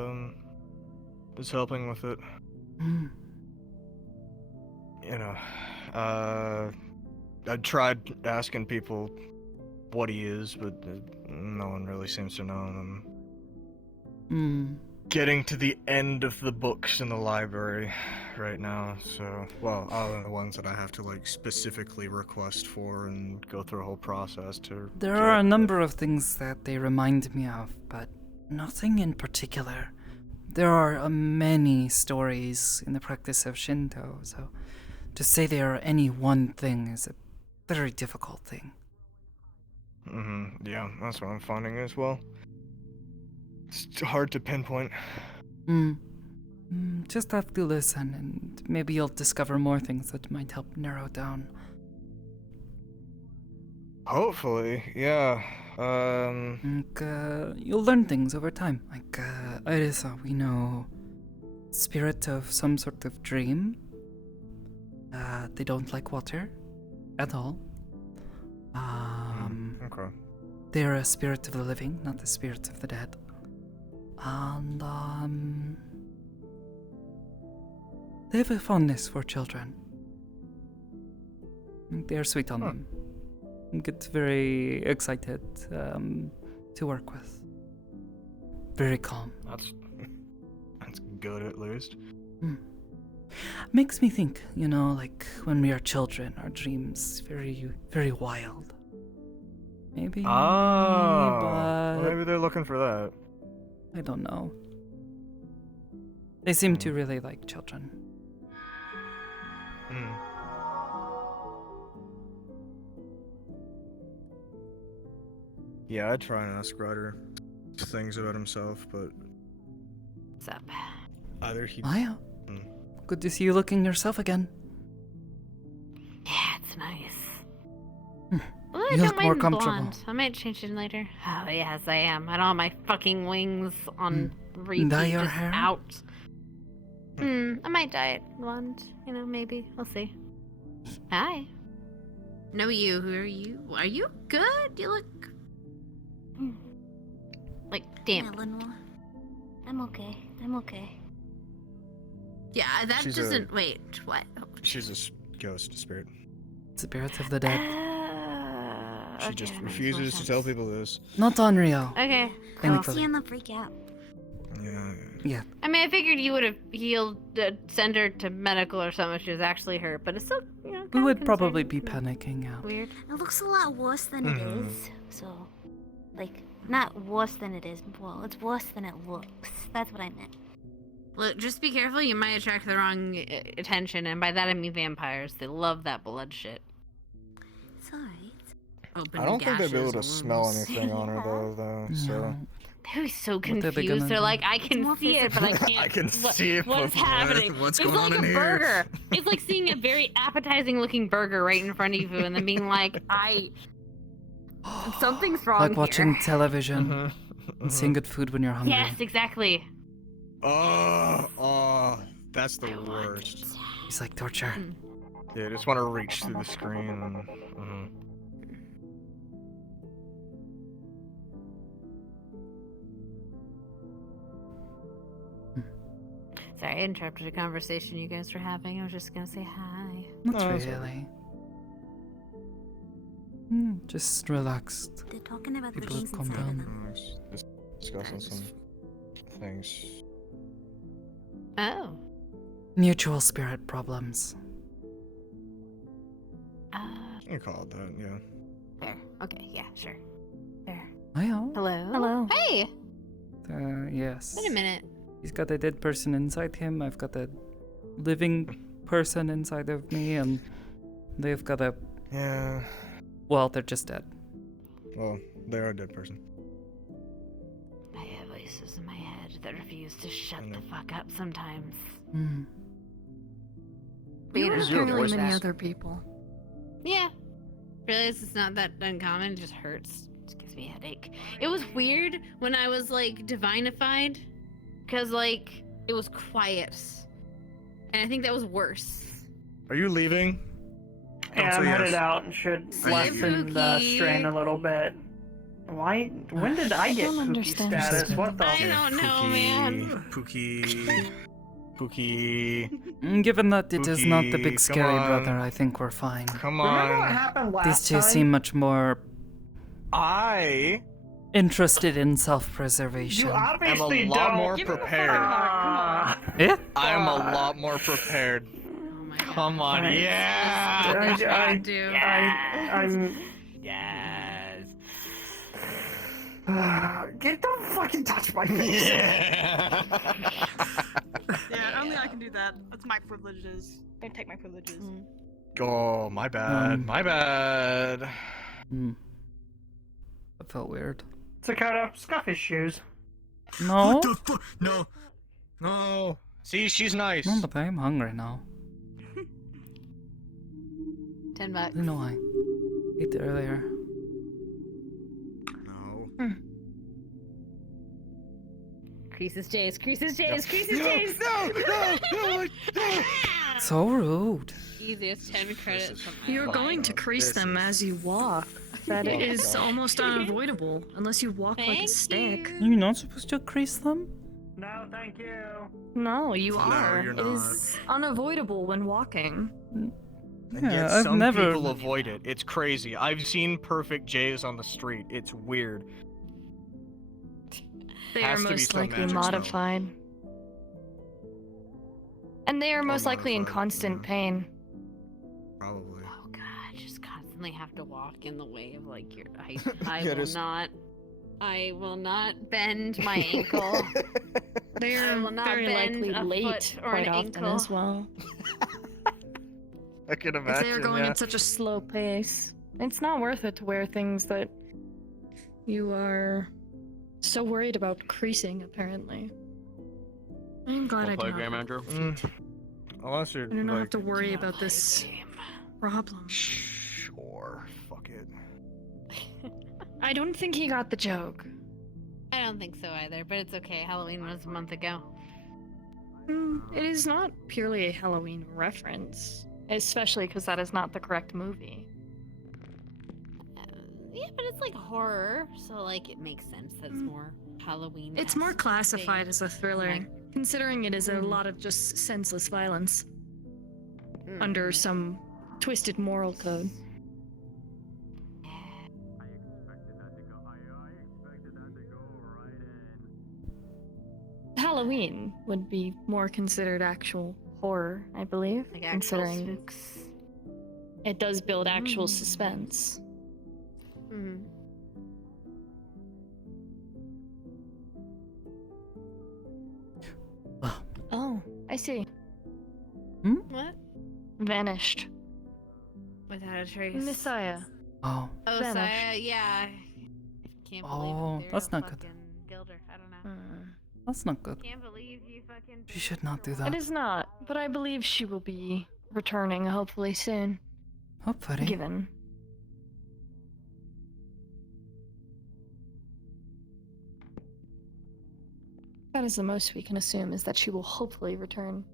helping with it. Mm. You know, I tried asking people what he is, but no one really seems to know him. Mm. Getting to the end of the books in the library right now, so, well, other than the ones that I have to, like, specifically request for and go through a whole process to There get. are a number of things that they remind me of, but nothing in particular. There are many stories in the practice of Shinto, so to say they are any one thing is a very difficult thing. Yeah, that's what I'm finding as well. It's hard to pinpoint. Just have to listen, and maybe you'll discover more things that might help narrow down. Hopefully, yeah. You'll learn things over time. Like, Irisa, we know spirit of some sort of dream. They don't like water at all. Okay. They're a spirit of the living, not the spirit of the dead. And, they have a fondness for children. They're sweet on them. Get very excited to work with. Very calm. That's good, at least. Makes me think, you know, like when we are children, our dreams very, very wild. Maybe. Well, maybe they're looking for that. I don't know. They seem to really like children. Yeah, I try and ask Ryder things about himself, but What's up? either he. Maya, good to see you looking yourself again. Yeah, it's nice. Well, I You don't look more mind comfortable. blonde. I might change it later. Oh yes, I am. I don't have my fucking wings on repeat, Dye your just hair? out. I might dye it blonde. You know, maybe. We'll see. Hi. No, you. Who are you? Are you good? You look. Like, damn. Eleanor. I'm okay. I'm okay. Yeah, that She's doesn't. Wait, what? She's a ghost spirit. Spirit of the dead. She just refuses to tell people this. Not unreal. Okay. Thankfully. Seeing them freak out. Yeah. I mean, I figured you would have healed, send her to medical or something if she was actually hurt, but it's still, you know, We would probably be panicking, yeah. weird. It looks a lot worse than it is. So, like, not worse than it is. Well, it's worse than it looks. That's what I meant. Look, just be careful. You might attract the wrong Attention, and by that I mean vampires. They love that blood shit. It's alright. Open I don't think they'd be able to gashes, smell wounds. anything on her though. So. They were so What are they confused. gonna They're do? like, I can see it, but I can't. I can see it, What's but happening? what's it's going like on a in burger. here? It's like seeing a very appetizing looking burger right in front of you and then being like, something's wrong Like watching here. television and seeing good food when you're hungry. Yes, exactly. Oh, that's the worst. It's like torture. Yeah, I just want to reach through the screen and. Sorry, I interrupted a conversation you guys were having. I was just gonna say hi. Not No, that's really. Just relaxed. They're talking about the People things calm inside of down. them. Just discussing some things. Oh. Mutual spirit problems. You call it that, yeah. There. Okay, yeah, sure. There. Hiya. Hello. Hello. Hey! Yes. Wait a minute. He's got a dead person inside him. I've got a living person inside of me, and they've got a. Yeah. Well, they're just dead. Well, they are a dead person. I have voices in my head that refuse to shut the fuck up sometimes. We You have know, really voice many box. other people. Yeah, Realize it's not that uncommon. It just hurts. It just gives me a headache. It was weird when I was like divinified, because like it was quiet, and I think that was worse. Are you leaving? Yeah, I'm say headed yes. out and should See lessen the Pookie. strain a little bit. Why? When did I get don't Pookie understand. status? What the? I don't know, man. Pookie. Pookie. Given that it is not the big Pookie, scary come on. brother, I think we're fine. Come Remember what on. happened These last two time? seem much more I interested in self-preservation. You am obviously a lot don't. more Give him a prepared. fucking heart, Yeah? I am a lot more prepared. Come on, Nice. yeah. I'm. Yes. Don't fucking touch my face. Yeah. Yeah, only I can do that. That's my privileges. Don't take my privileges. Oh, my bad. My bad. That felt weird. Sakoto, scuff his shoes. No? What the fuck? No. No. See, she's nice. No, but I'm hungry now. $10. I know I ate it earlier. No. Creases J's, creases J's, creases J's. No. So rude. Easiest 10 credits. From my You're life. going to crease them as you walk. That is almost unavoidable, unless you walk like a Thank stick. you. You're not supposed to crease them? No, thank you. No, you are. you're It is unavoidable when walking. And Yeah, yet I've some never- people avoid it. It's crazy. I've seen perfect J's on the street. It's weird. They Has are to be most some likely magic spell. modified. And they are most likely in modified, constant pain. Probably. Oh god, just constantly have to walk in the way of like your. I Yeah, will just- not. I will not bend my ankle. They I are will not very bend likely a late foot or quite an often ankle. as well. I can If imagine. they are going yeah. at such a slow pace, it's not worth it to wear things that you are so worried about creasing, apparently. I'm glad I do not. Andrew. Unless you're I do not like, have to worry about this problem. Sure, fuck it. I don't think he got the joke. I don't think so either, but it's okay. Halloween was a month ago. It is not purely a Halloween reference, especially because that is not the correct movie. Yeah, but it's like horror, so like it makes sense that it's more Halloween. It's more classified as a thriller, Like- considering it is a lot of just senseless violence under some twisted moral code. Halloween would be more considered actual horror, I believe, Like actual considering spooks. it does build actual suspense. Mm-hmm. Oh, I see. What? Vanished. Without a trace. Messiah. Oh. Oh, Vanished. Saya, yeah. Can't believe Oh, they're that's a not good. fucking Gilder. I don't know. That's not good. Can't believe you fucking. She should not do that. It is not, but I believe she will be returning hopefully soon. Hopefully. Given. That is the most we can assume, is that she will hopefully return.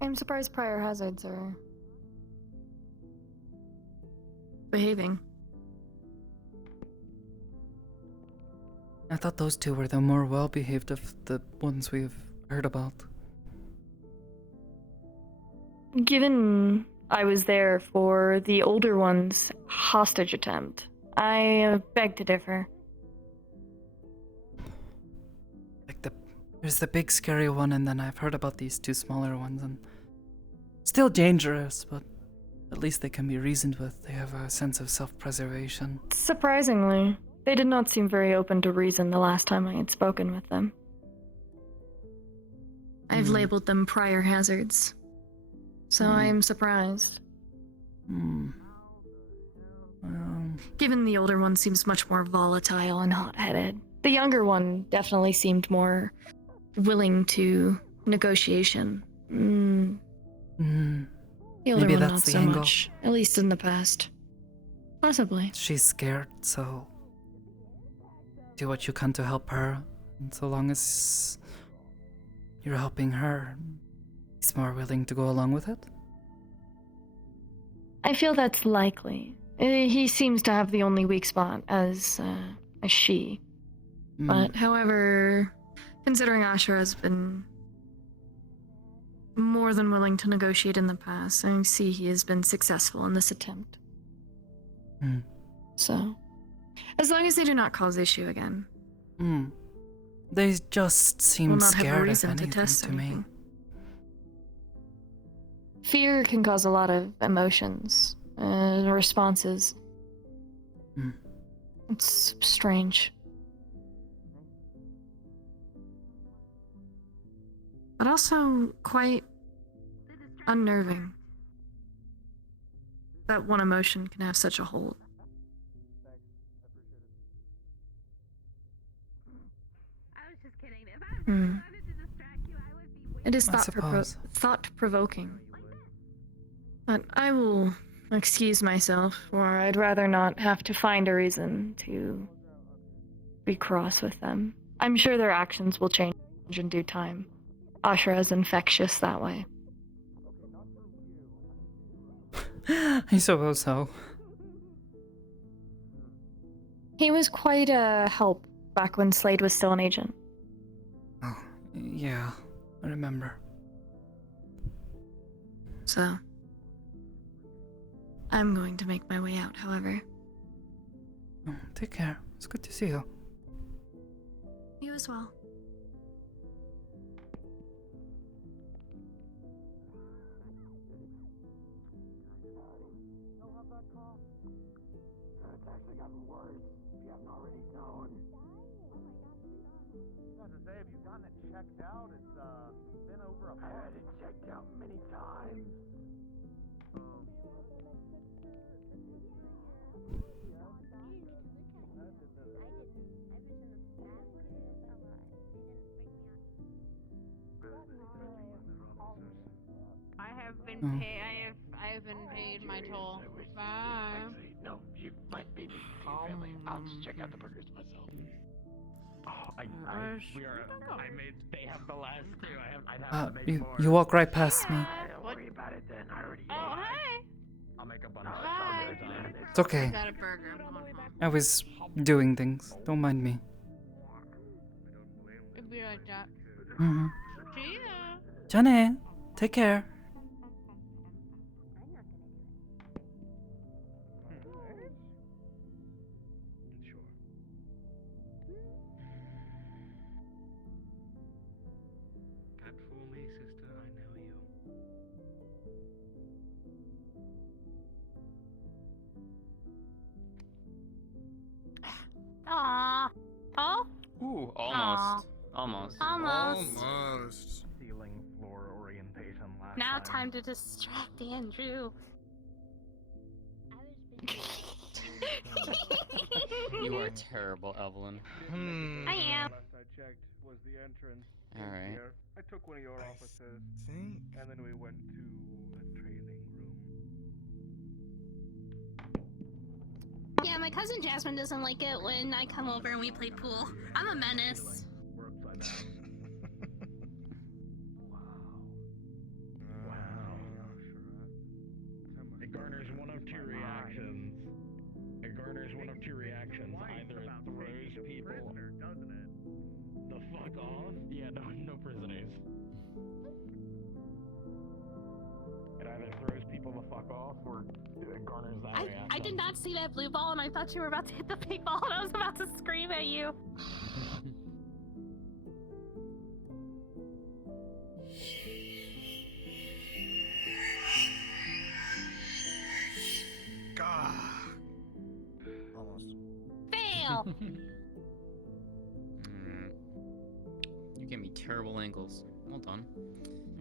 I'm surprised prior hazards are behaving. I thought those two were the more well-behaved of the ones we've heard about. Given I was there for the older one's hostage attempt, I beg to differ. There's the big scary one, and then I've heard about these two smaller ones, and still dangerous, but at least they can be reasoned with. They have a sense of self-preservation. Surprisingly, they did not seem very open to reason the last time I had spoken with them. I've labeled them prior hazards, so I am surprised. Given the older one seems much more volatile and hot-headed, The younger one definitely seemed more willing to negotiation. The older Maybe one that's not the so angle. much, at least in the past. Possibly. She's scared, so do what you can to help her. And so long as you're helping her, he's more willing to go along with it. I feel that's likely. He seems to have the only weak spot as she. But however, considering Ashura has been more than willing to negotiate in the past, I see he has been successful in this attempt. So, as long as they do not cause issue again. They just seem We'll not have a scared of reason to anything test to me. anything. Fear can cause a lot of emotions and responses. It's strange. But also quite unnerving. That one emotion can have such a hold. It is I suppose. thought-provoking. But I will excuse myself, or I'd rather not have to find a reason to be cross with them. I'm sure their actions will change in due time. Ashura is infectious that way. I suppose so. He was quite a help back when Slade was still an agent. Oh, yeah, I remember. So, I'm going to make my way out, however. Oh, take care. It's good to see you. You as well. It's actually gotten worse, if you haven't already known. I was to say, have you gotten it checked out? It's been over a month. I had it checked out many times. I have been paid. I have been paid my toll. Bye. No, you might be meeting your family. I'll just check out the burgers myself. Oh, They have the last two. I'd have to make more. You walk right past me. Don't worry about it then. I already Oh, hey. I'll make a bunch of Bye. It's okay. I got a burger. I'm going home. I was doing things. Don't mind me. It'd be like that. See ya. Jane, take care. Can't fool me, sister. I know you. Aww. Oh? Ooh, Aw. almost. Almost. Ceiling floor orientation last Now time to distract Andrew. You are terrible, Evelyn. I am. Last I checked was the entrance. All right. Here. I took one of your offices, and then we went to a training room. Yeah, my cousin Jasmine doesn't like it when I come over and we play pool. I'm a menace. We're upside down. It garners one of two reactions. Either it throws people the fuck off. Yeah, no prisoners. It either throws people the fuck off or it garners that reaction. I did not see that blue ball and I thought you were about to hit the pink ball and I was about to scream at you. Almost. Fail! You gave me terrible angles. Well done.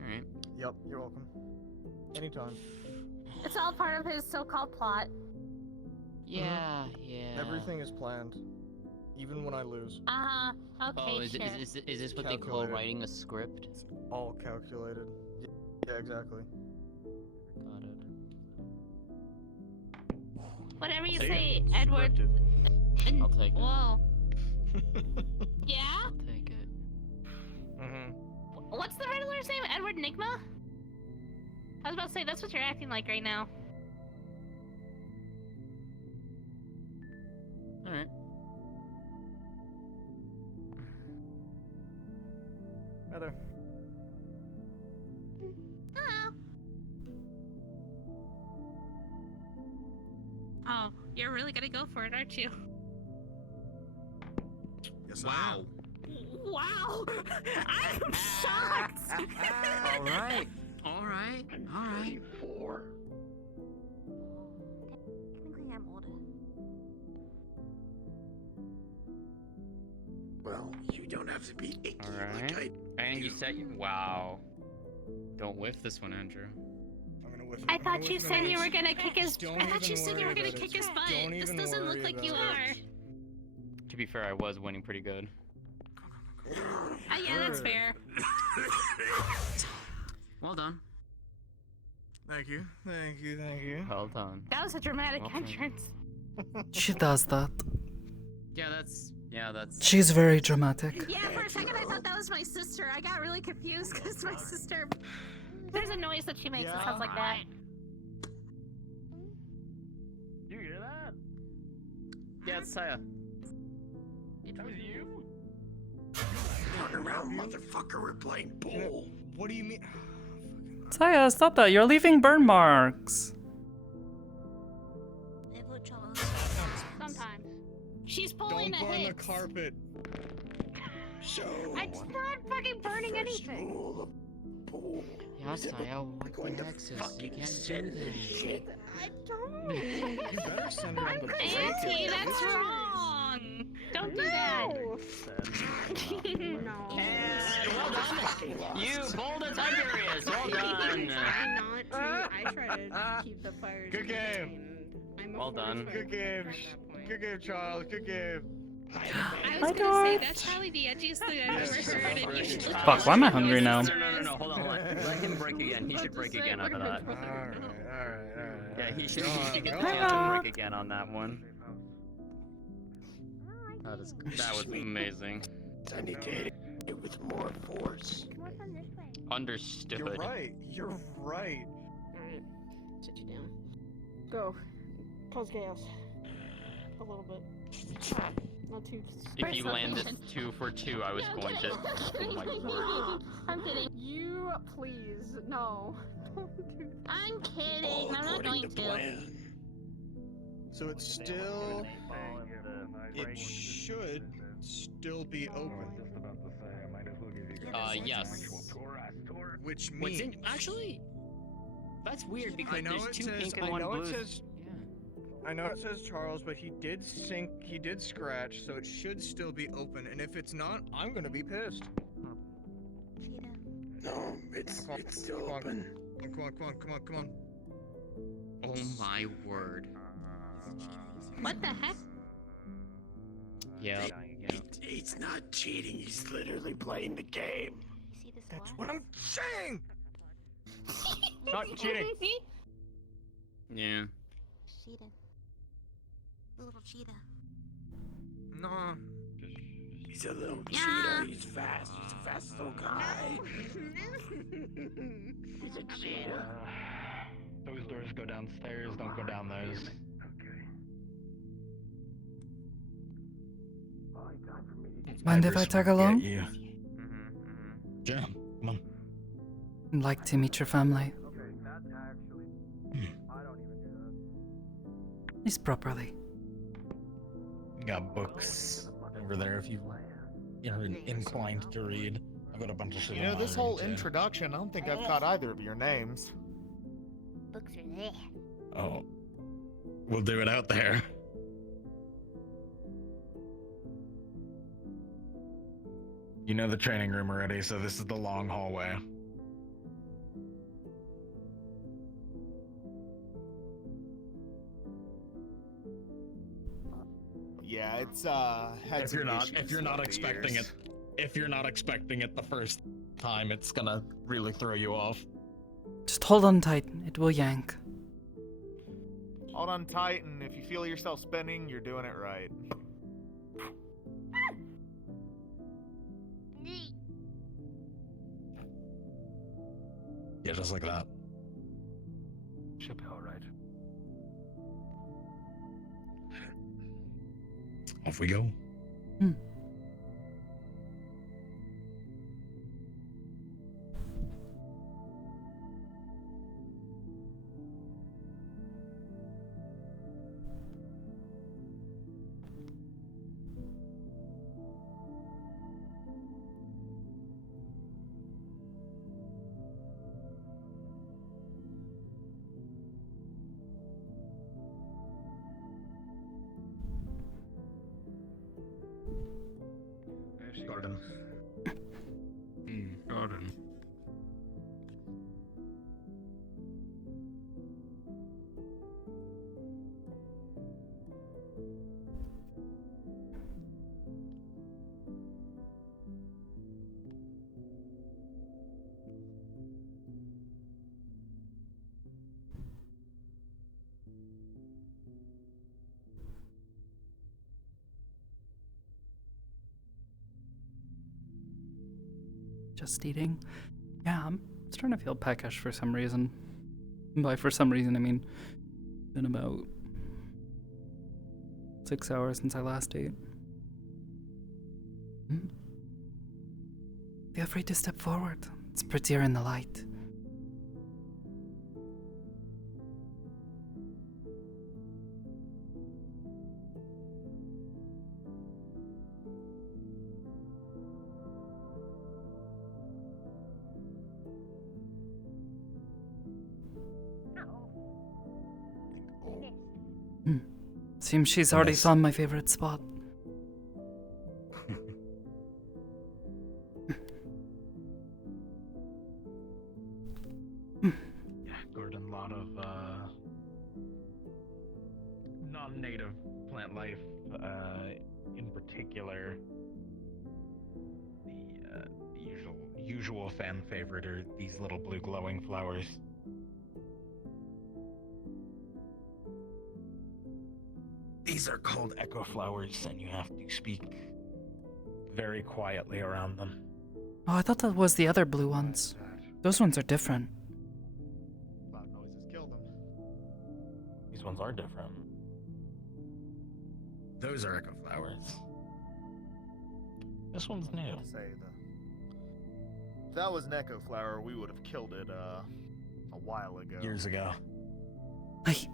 Alright. Yep, you're welcome. Anytime. It's all part of his so-called plot. Yeah. Everything is planned. Even when I lose. Oh, Okay, is, sure. is this what they call Calculated. writing a script? It's all calculated. Yeah, exactly. Got it. Whatever you See? say, Edward. I'll take it. Whoa. Yeah? I'll take it. What's the Riddler's name? Edward Nigma? I was about to say, that's what you're acting like right now. Alright. Heather. Oh, you're really gonna go for it, aren't you? Yes, Wow. Wow! I am shocked! Alright. Alright. Alright. Technically, I'm older. Well, you don't have to be icky Alright. And you said, wow. Don't whiff this one, Andrew. I'm gonna whiff it. I I'm gonna thought you whiff it said you anyways. were gonna kick his. Don't I thought you even said you were worry gonna about kick it. his butt. Don't This even doesn't look worry like you about are. it. To be fair, I was winning pretty good. Yeah, that's fair. Well done. Thank you. Thank you. Thank you. Well done. That was a dramatic Well, entrance. She does that. Yeah, that's. She's very dramatic. Yeah, for a second I thought that was my sister. I got really confused because my sister. There's a noise that she makes that sounds like that. You hear that? Yeah, it's Saya. That was you? Turn around, motherfucker, we're playing pool. What do you mean? Saya, stop that. You're leaving burn marks. Sometimes. She's pulling Don't a burn the hit. carpet. I'm not fucking burning anything. Yeah, Saya, what the heck, sis? You can't do this. I don't. You better send her on the Auntie, that's wrong. Don't do that. No. Well done. You pulled a Tiberius. Well done. I try to keep the fires. Good game. Well done. Good game. Good game, Charles. Good game. I was gonna say that's probably the edgiest thing I've ever heard, and you should look. Fuck, why am I hungry now? No, hold on. Let him break again. He should break again out of that. Alright. Yeah, he should get the chance to break again on that one. That was amazing. I need to hit it with more force. Understood. You're right. You're right. Alright, sit you down. Go. Cause chaos. A little bit. Not too. If you land this 2 for 2, I was going to. Oh my word. I'm kidding. You please no. Don't do that. I'm kidding. I'm not going to. So it's still. It should still be open. Yes. Which means. Actually, that's weird I because know there's it 2 says. pink I and 1 know blue. it says. I know it says Charles, but he did sync. He did scratch, so it should still be open. And if it's not, I'm gonna be pissed. No, it's still open. Come on. Oh my word. What the heck? Yeah. He's not cheating, he's literally playing the game. That's what I'm saying. Not cheating. Yeah. Cheetah. Little cheetah. Nah. He's a little Yeah. cheetah, he's fast, he's a fast little guy. He's a cheetah. Those doors go downstairs, don't go down those. Mind if I tag along? Yeah. Jam, come on. I'd like to meet your family. At least properly. Got books over there if you're inclined to read. I've got a bunch of shit. You know, on this my whole read, too. introduction, I don't think I've caught either of your names. Books are there. Oh. We'll do it out there. You know the training room already, so this is the long hallway. Yeah, it's If you're not expecting it the first time, it's gonna really throw you off. Just hold on tight. It will yank. Hold on tight, and if you feel yourself spinning, you're doing it right. Yeah, just like that. Should be alright. Off we go. Garden. Garden. Just eating. Yeah, I'm starting to feel peckish for some reason. By for some reason, I mean, been about 6 hours since I last ate. Feel free to step forward. It's prettier in the light. Seems she's already found my favorite spot. Yeah, Gordon, a lot of non-native plant life, in particular, the usual fan favorite are these little blue glowing flowers. These are called echo flowers, and you have to speak very quietly around them. Oh, I thought that was the other blue ones. Those ones are different. Loud noises killed them. These ones are different. Those are echo flowers. This one's new. If that was an echo flower, we would have killed it a while ago. Years ago. Hey.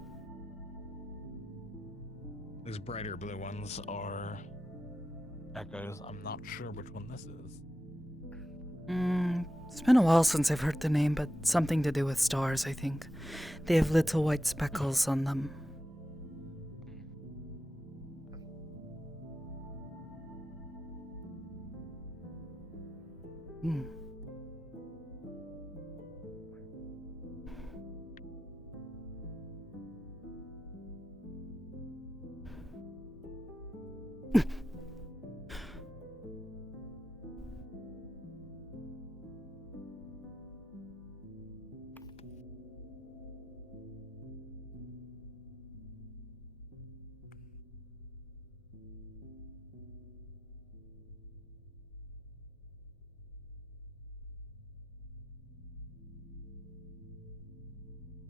Those brighter blue ones are echoes. I'm not sure which one this is. It's been a while since I've heard the name, but something to do with stars, I think. They have little white speckles on them.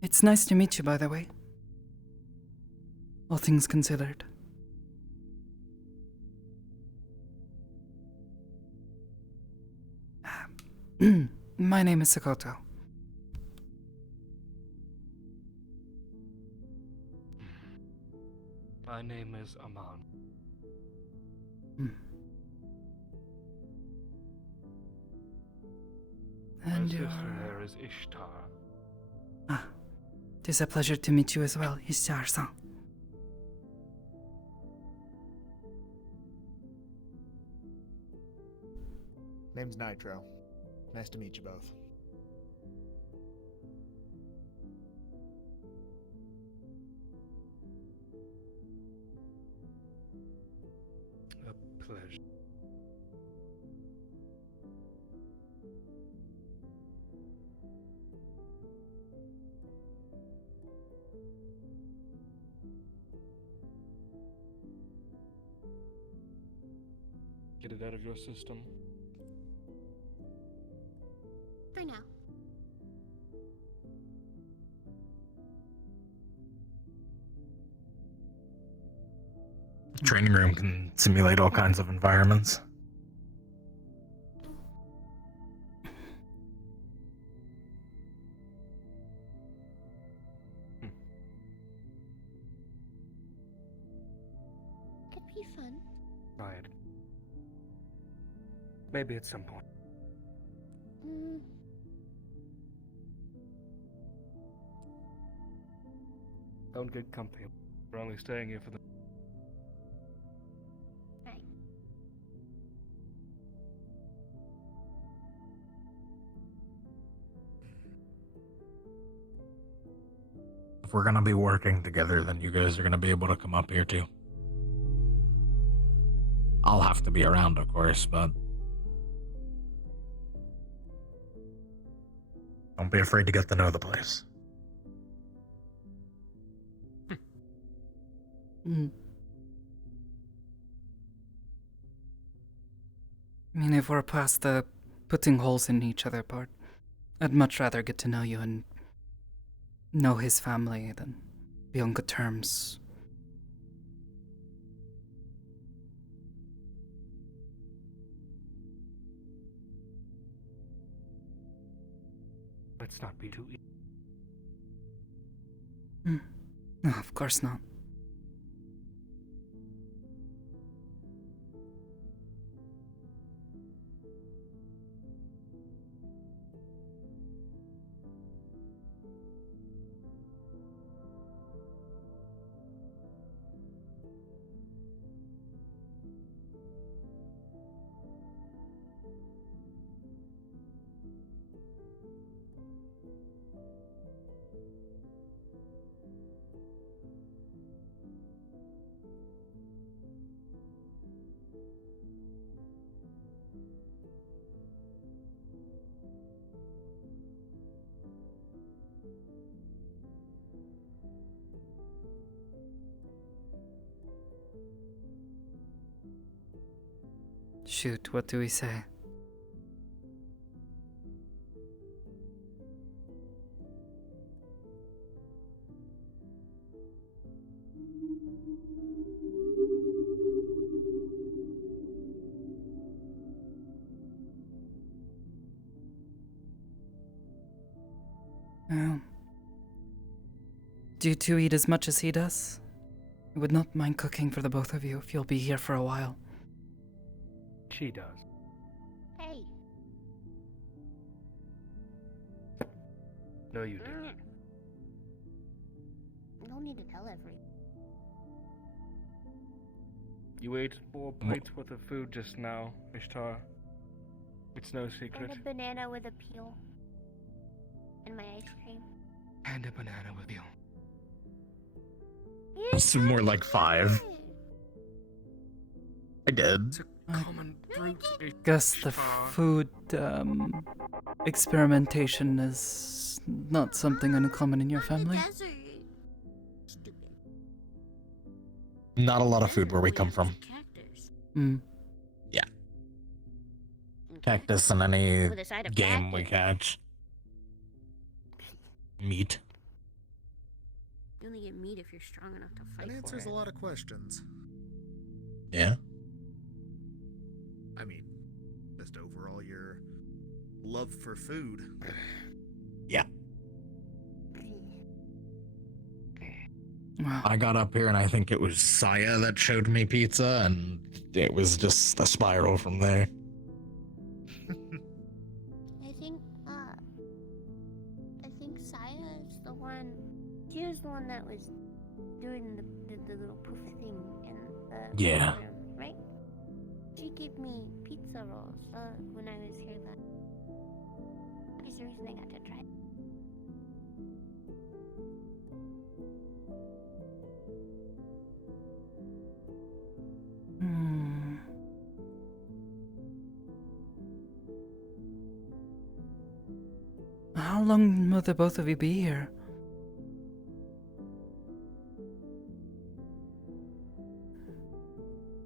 It's nice to meet you, by the way. All things considered. My name is Sakoto. My name is Aman. And My sister your... there is Ishtar. Ah, it is a pleasure to meet you as well, Ishtar-san. Name's Nitro. Nice to meet you both. pleasure. Get it out of your system. For now. Training room can simulate all kinds of environments. Could be fun. Try it. Maybe at some point. Mm, Don't get comfy. We're only staying here for the. right. If we're gonna be working together, then you guys are gonna be able to come up here too. I'll have to be around, of course, but don't be afraid to get to know the place. Mm. I mean, if we're past the putting holes in each other part, I'd much rather get to know you and know his family than be on good terms. Let's not be too. No, of course not. Shoot, what do we say? Well, do you two eat as much as he does? I would not mind cooking for the both of you if you'll be here for a while. She does. Hey. No, you didn't. No need to tell everyone. You ate 4 plates worth of food just now, Ishtar. It's no secret. And a banana with a peel. And my ice cream. And a banana with you. It's more like 5. I did. Common brute. Guess the food experimentation is not something uncommon in your family. Not a lot of food where we come from. Yeah. Cactus in any With a side of game we cactus. catch. Meat. You only get meat if you're strong enough to fight That answers for a it. lot of questions. Yeah. I mean, just overall your love for food. Yeah. Wow. I got up here and I think it was Saya that showed me pizza, and it was just a spiral from there. I think Saya is the one. She was the one that was doing the little poof thing in the Yeah. room, right? She gave me pizza rolls when I was here last. That's the reason I got to try. long will the both of you be here?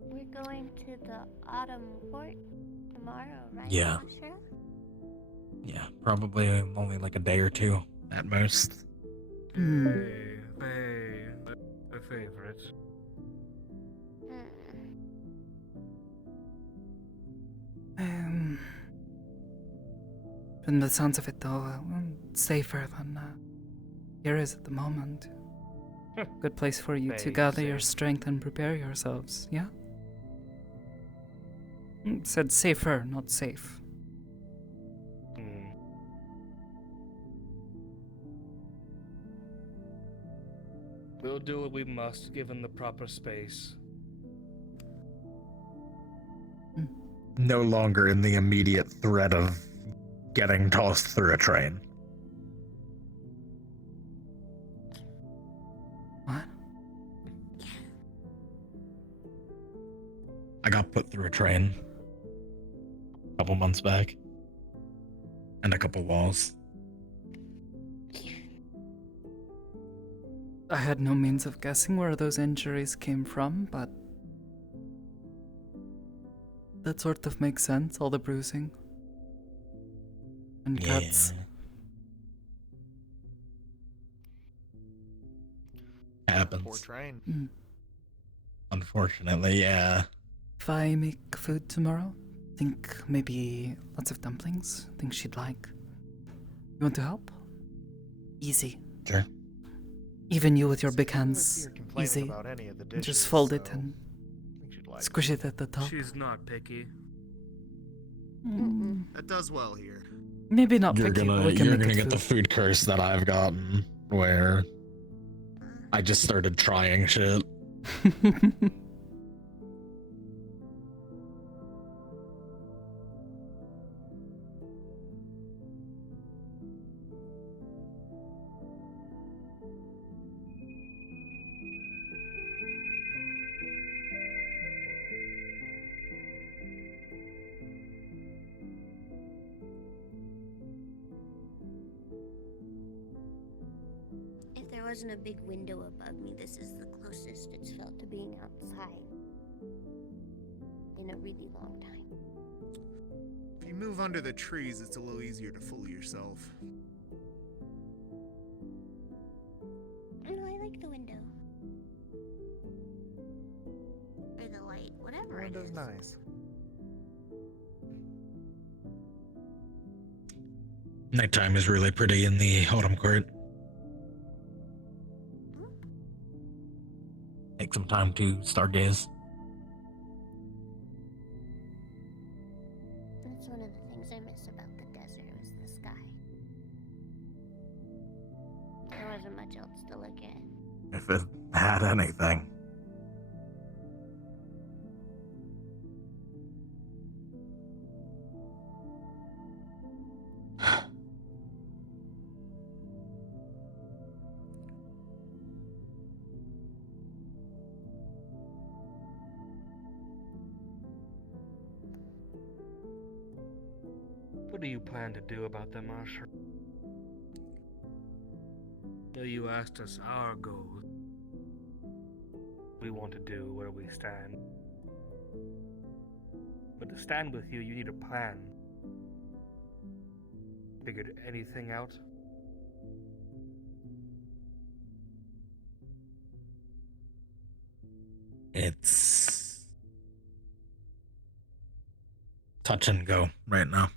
We're going to the autumn court tomorrow, right? Yeah. Asher? Yeah, probably only like a day or two at most. Hey, my favorite. From the sounds of it, though, safer than here is at the moment. Good place for you to gather your strength and prepare yourselves, yeah? Said safer, not safe. We'll do what we must, given the proper space. No longer in the immediate threat of getting tossed through a train. What? I got put through a train a couple months back. And a couple walls. I had no means of guessing where those injuries came from, but that sort of makes sense, all the bruising. And cuts. Happens. Poor train. Unfortunately, yeah. If I make food tomorrow, think maybe lots of dumplings, things she'd like. You want to help? Easy. Sure. Even you with your big hands, complaining easy. about any of the dishes, Just fold it so and she'd like squish it at the top. She's not picky. That does well here. Maybe not You're picky, gonna but we can you're make gonna it get the food curse that I've gotten, where I just started trying shit. If there wasn't a big window above me, this is the closest it's felt to being outside in a really long time. If you move under the trees, it's a little easier to fool yourself. No, I like the window. Or the light, whatever it Window's is. nice. Nighttime is really pretty in the autumn court. Take some time to stargaze. That's one of the things I miss about the desert was the sky. There wasn't much else to look at. If it had anything. What do you plan to do about them, Asher? You asked us our goals. We want to do where we stand. But to stand with you, you need a plan. Figured anything out? It's touch and go right now.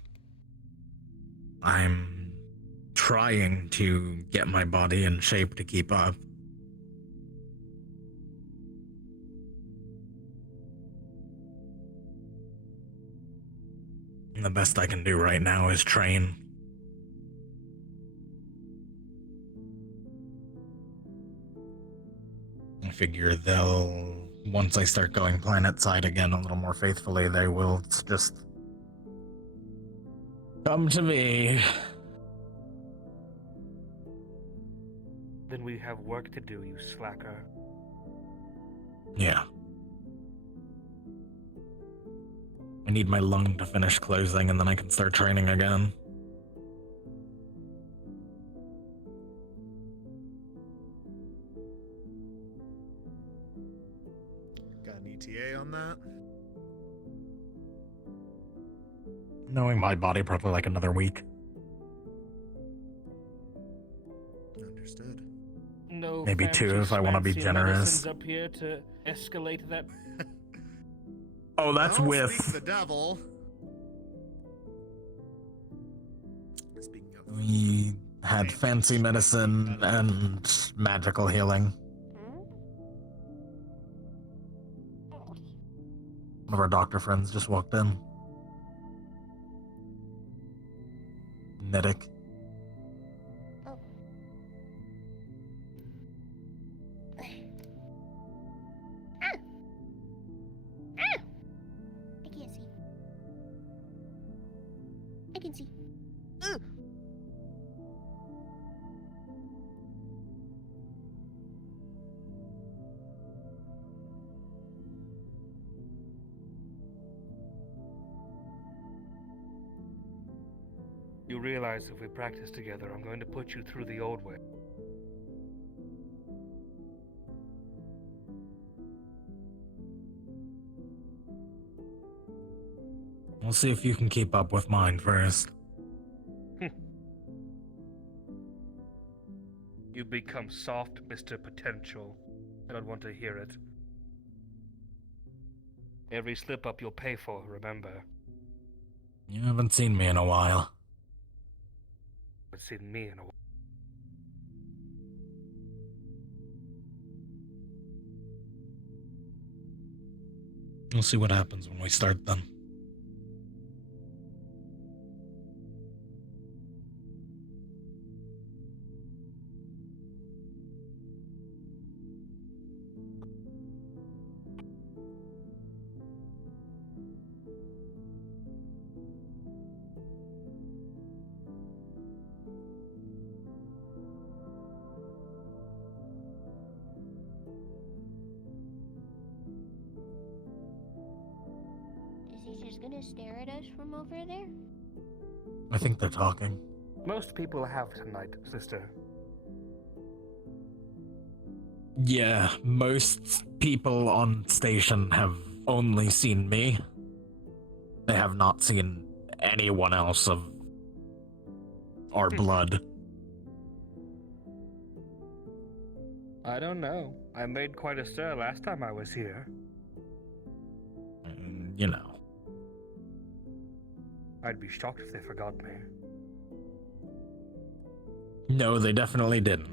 I'm trying to get my body in shape to keep up. And the best I can do right now is train. I figure they'll, once I start going planet side again a little more faithfully, they will just come to me. Then we have work to do, you slacker. Yeah. I need my lung to finish closing and then I can start training again. An ETA on that? Knowing my body, probably like another week. Understood. No Maybe fancy 2 if I want to be schmancy generous. medicines up here to escalate that. Oh, that's Well, with. speak the devil. Speaking of, We had fancy medicine and magical healing. One of our doctor friends just walked in. Medic. I can't see. I can see. You realize if we practice together, I'm going to put you through the old way. We'll see if you can keep up with mine first. You become soft, Mr. Potential. I don't want to hear it. Every slip up you'll pay for, remember. You haven't seen me in a while. But seen me in a while. We'll see what happens when we start then. Is he just gonna stare at us from over there? I think they're talking. Most people have tonight, sister. Yeah, most people on station have only seen me. They have not seen anyone else of our blood. I don't know. I made quite a stir last time I was here. You know. I'd be shocked if they forgot me. No, they definitely didn't.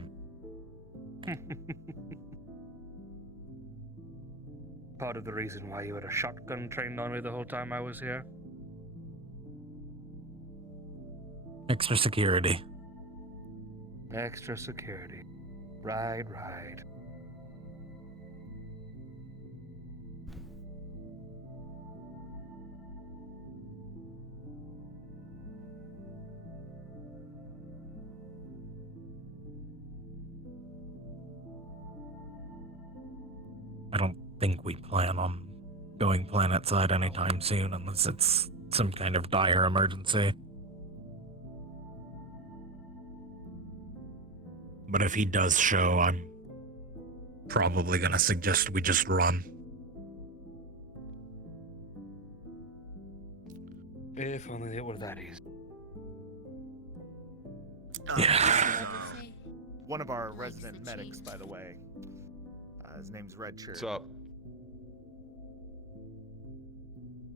Part of the reason why you had a shotgun trained on me the whole time I was here? Extra security. Extra security. Right. I don't think we plan on going planet side anytime soon unless it's some kind of dire emergency. But if he does show, I'm probably gonna suggest we just run. If only it were that easy. One of our resident medics, by the way. His name's Red Shirt. What's up?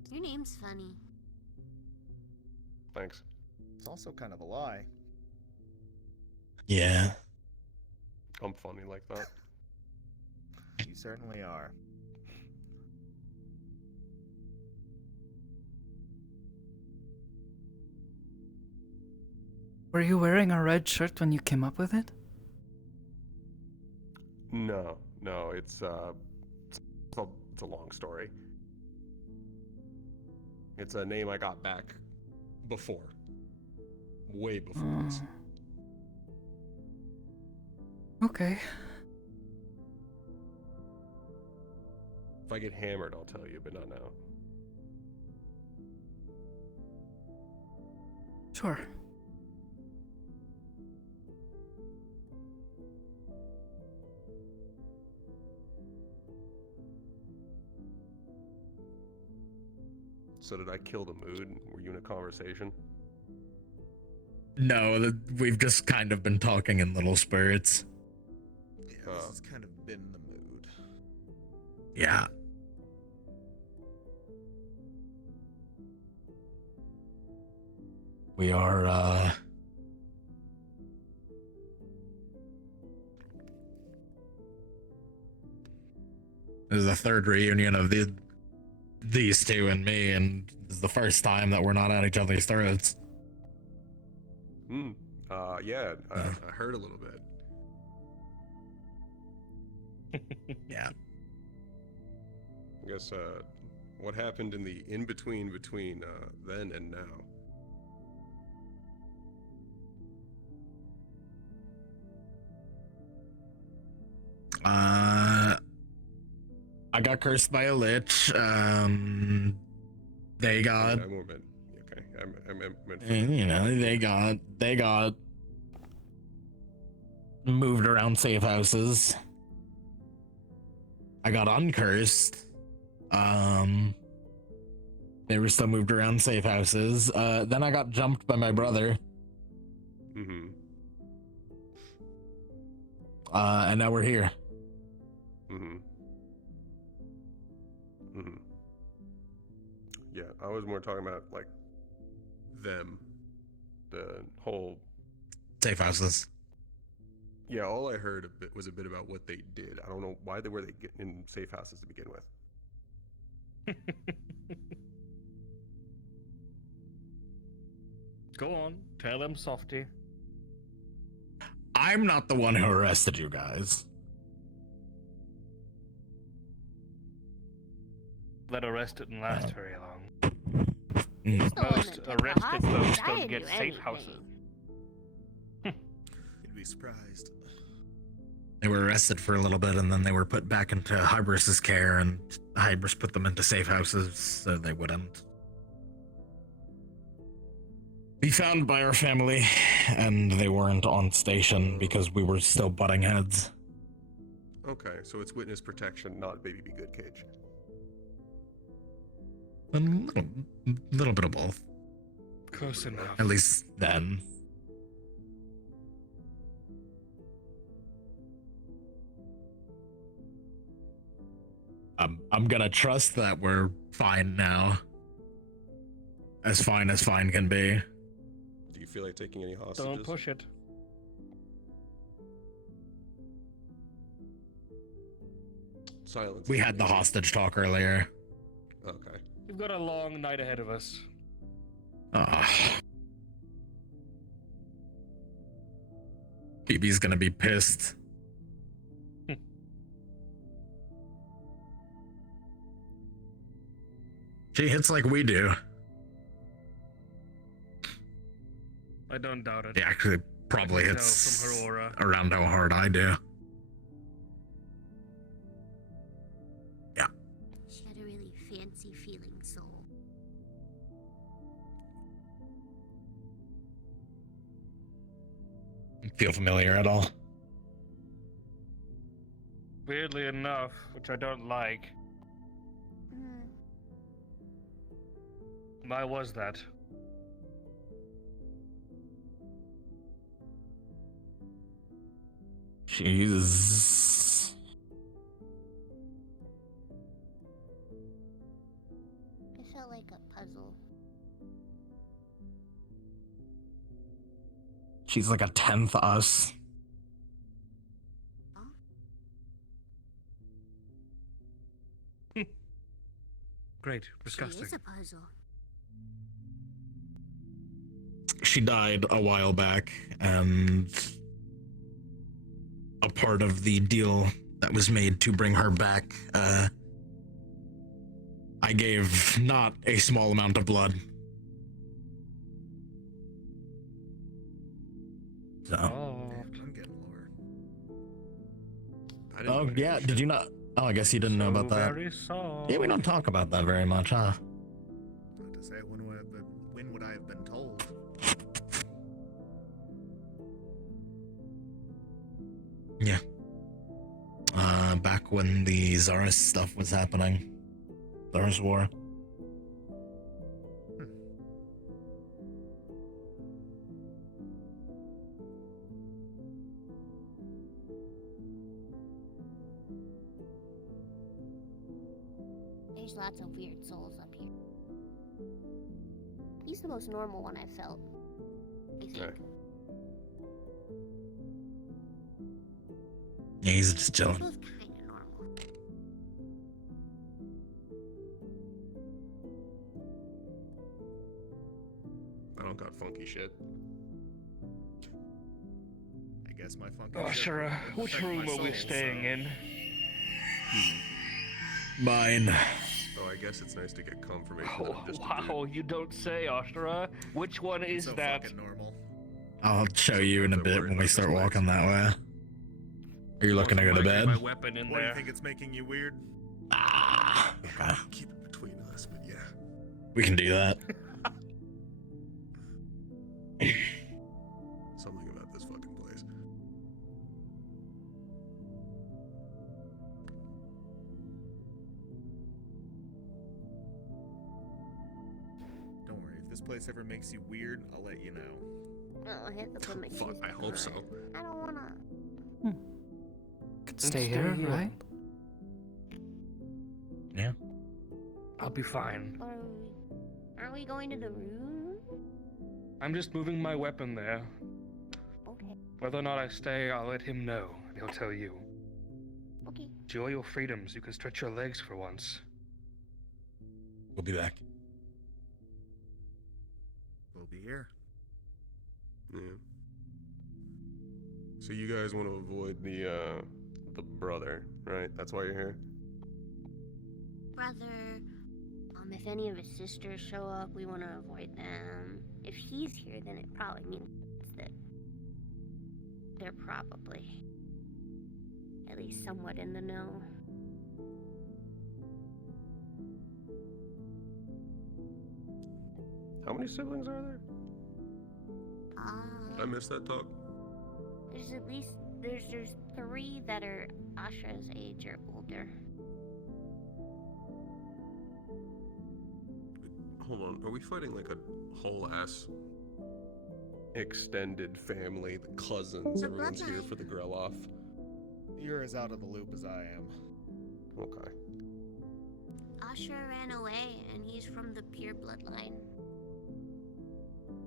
Your name's funny. Thanks. It's also kind of a lie. Yeah. I'm funny like that. You certainly are. Were you wearing a red shirt when you came up with it? No, it's a long story. It's a name I got back before. Way before this. Okay. If I get hammered, I'll tell you, but not now. Sure. So did I kill the mood? Were you in a conversation? No, we've just kind of been talking in little spurts. Yeah, this has kind of been the mood. Yeah. We are, This is the third reunion of these two and me, and this is the first time that we're not at each other's throats. Yeah. I heard a little bit. Yeah. I guess, what happened in the in-between between then and now? I got cursed by a lich. They got. I more meant, okay. I meant You know, they got moved around safe houses. I got uncursed. They were still moved around safe houses. Then I got jumped by my brother. Mm-hmm. And now we're here. Mm-hmm. Mm-hmm. Yeah, I was more talking about, like, them. The whole... Safe houses. Yeah, all I heard was a bit about what they did. I don't know why they were getting in safe houses to begin with. Go on, tell them, softy. I'm not the one who arrested you guys. That arrest didn't last very long. Most arrested folks don't get safe houses. You'd be surprised. They were arrested for a little bit, and then they were put back into Hybris's care, and Hybris put them into safe houses so they wouldn't be found by our family, and they weren't on station because we were still butting heads. Okay, so it's witness protection, not baby be good cage. A little bit of both. Close enough. At least then. I'm gonna trust that we're fine now. As fine can be. Do you feel like taking any hostages? Don't push it. Silence. We had the hostage talk earlier. Okay. We've got a long night ahead of us. BB's gonna be pissed. She hits like we do. I don't doubt it. She actually probably I can hits tell from her aura. around how hard I do. Yeah. She had a really fancy feeling soul. Feel familiar at all? Weirdly enough, which I don't like. Why was that? She's... It felt like a puzzle. She's like a 10th us. Great. She Disgusting. is a puzzle. She died a while back, and a part of the deal that was made to bring her back, I gave not a small amount of blood. So. I'm getting lower. Oh, yeah, did you not? Oh, I guess you didn't know about that. Very soft. Yeah, we don't talk about that very much, huh? Not to say when would I have been told? Yeah. Back when the Zaris stuff was happening. Zaris War. There's lots of weird souls up here. He's the most normal one I've felt, I think. Okay. Yeah, he's just They're chilling. both kind of normal. I don't got funky shit. I guess my funky Ashura, which room are we staying in? Mine. Oh, I guess it's nice to get confirmation that Oh, I'm just a wow, you don't say, Ashura. Which one is so that? fucking normal. I'll show you in a bit when we start walking that way. Are you looking to go to bed? My weapon in What, do there. you think it's making you weird? Okay. Keep it between us, but yeah. We can do that. Something about this fucking place. Don't worry, if this place ever makes you weird, I'll let you know. Oh, I have to put my Fuck, shoes I back hope on. so. I don't wanna. Could stay here, right? Yeah. I'll be fine. Are we going to the room? I'm just moving my weapon there. Okay. Whether or not I stay, I'll let him know. He'll tell you. Okay. Enjoy your freedoms. You can stretch your legs for once. We'll be back. We'll be here. Yeah. So you guys want to avoid the brother, right? That's why you're here? Brother, if any of his sisters show up, we want to avoid them. If he's here, then it probably means that they're probably at least somewhat in the know. How many siblings are there? Did I miss that talk? There's at least there's 3 that are Ashra's age or older. Hold on, are we fighting like a whole ass extended family, the cousins, everyone's here for the grill off? You're as out of the loop as I am. Okay. Ashra ran away, and he's from the pure bloodline.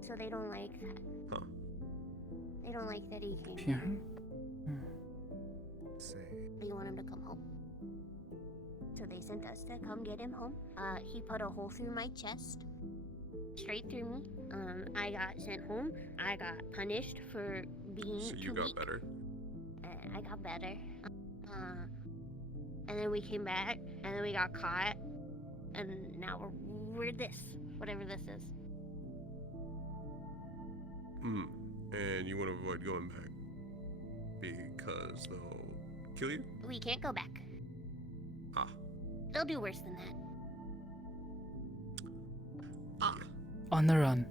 So they don't like that. Huh. They don't like that he came Pure? here. They want him to come home. So they sent us to come get him home. He put a hole through my chest. Straight through me. I got sent home. I got punished for being So you too got weak. better. I got better. And then we came back, and then we got caught, and now we're this, whatever this is. And you want to avoid going back because they'll kill you? We can't go back. Ah. They'll do worse than that. On the run.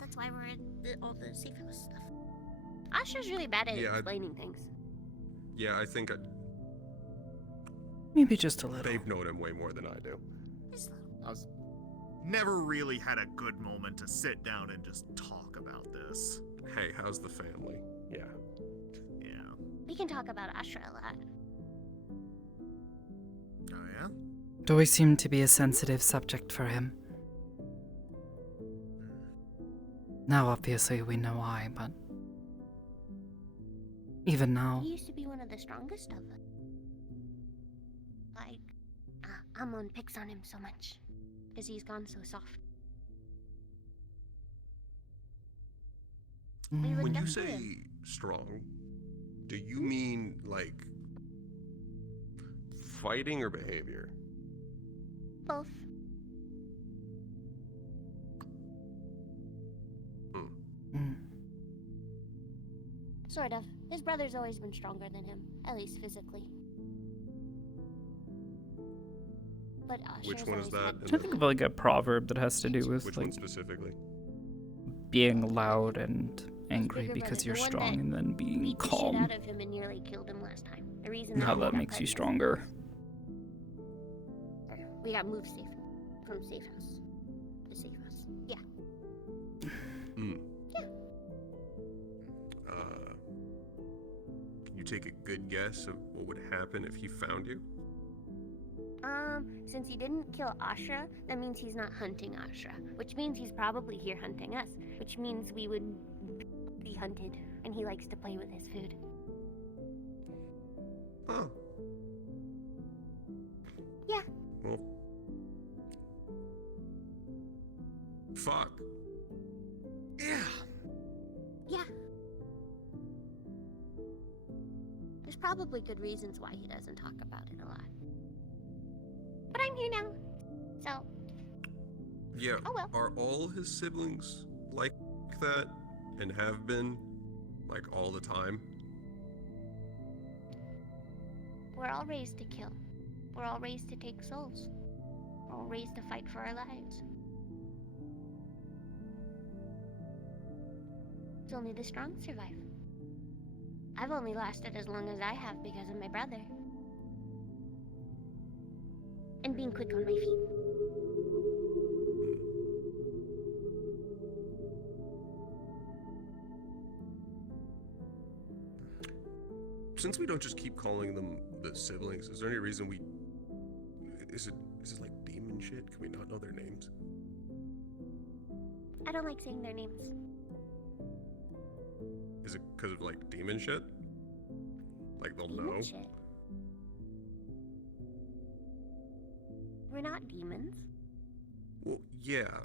That's why we're in all the safe house stuff. Asha's really bad at explaining things. Yeah, I think Maybe just a little. they've known him way more than I do. I was never really had a good moment to sit down and just talk about this. Hey, how's the family? Yeah. Yeah. We can talk about Ashra a lot. Oh yeah? It always seemed to be a sensitive subject for him. Now, obviously, we know why, but even now, He used to be one of the strongest of us. Like, Amon picks on him so much because he's gone so soft. We looked When you up to say him. strong, do you mean like fighting or behavior? Both. Sort of. His brother's always been stronger than him, at least physically. But Which Asher's one is always that? had- I'm trying to think of like a proverb that has to do with Which like one specifically? being loud and angry bigger because brother, you're the one strong, that and then being beat the shit calm. out of him and nearly killed him last time. The reason And how we that got makes you put- stronger. We got moved from safe house to safe house. Yeah. Hmm. Yeah. Can you take a good guess of what would happen if he found you? Since he didn't kill Ashra, that means he's not hunting Ashra, which means he's probably here hunting us, which means we would be hunted, and he likes to play with his food. Oh. Yeah. Well. Fuck. Yeah. Yeah. There's probably good reasons why he doesn't talk about it a lot. But I'm here now, so. Yeah. Oh well. Are all his siblings like that and have been like all the time? We're all raised to kill. We're all raised to take souls. We're all raised to fight for our lives. It's only the strong survive. I've only lasted as long as I have because of my brother. And being quick on my feet. Since we don't just keep calling them the siblings, is there any reason we... Is it like demon shit? Can we not know their names? I don't like saying their names. Is it because of like demon shit? Like they'll Demon know? shit? We're not demons. Well, yeah,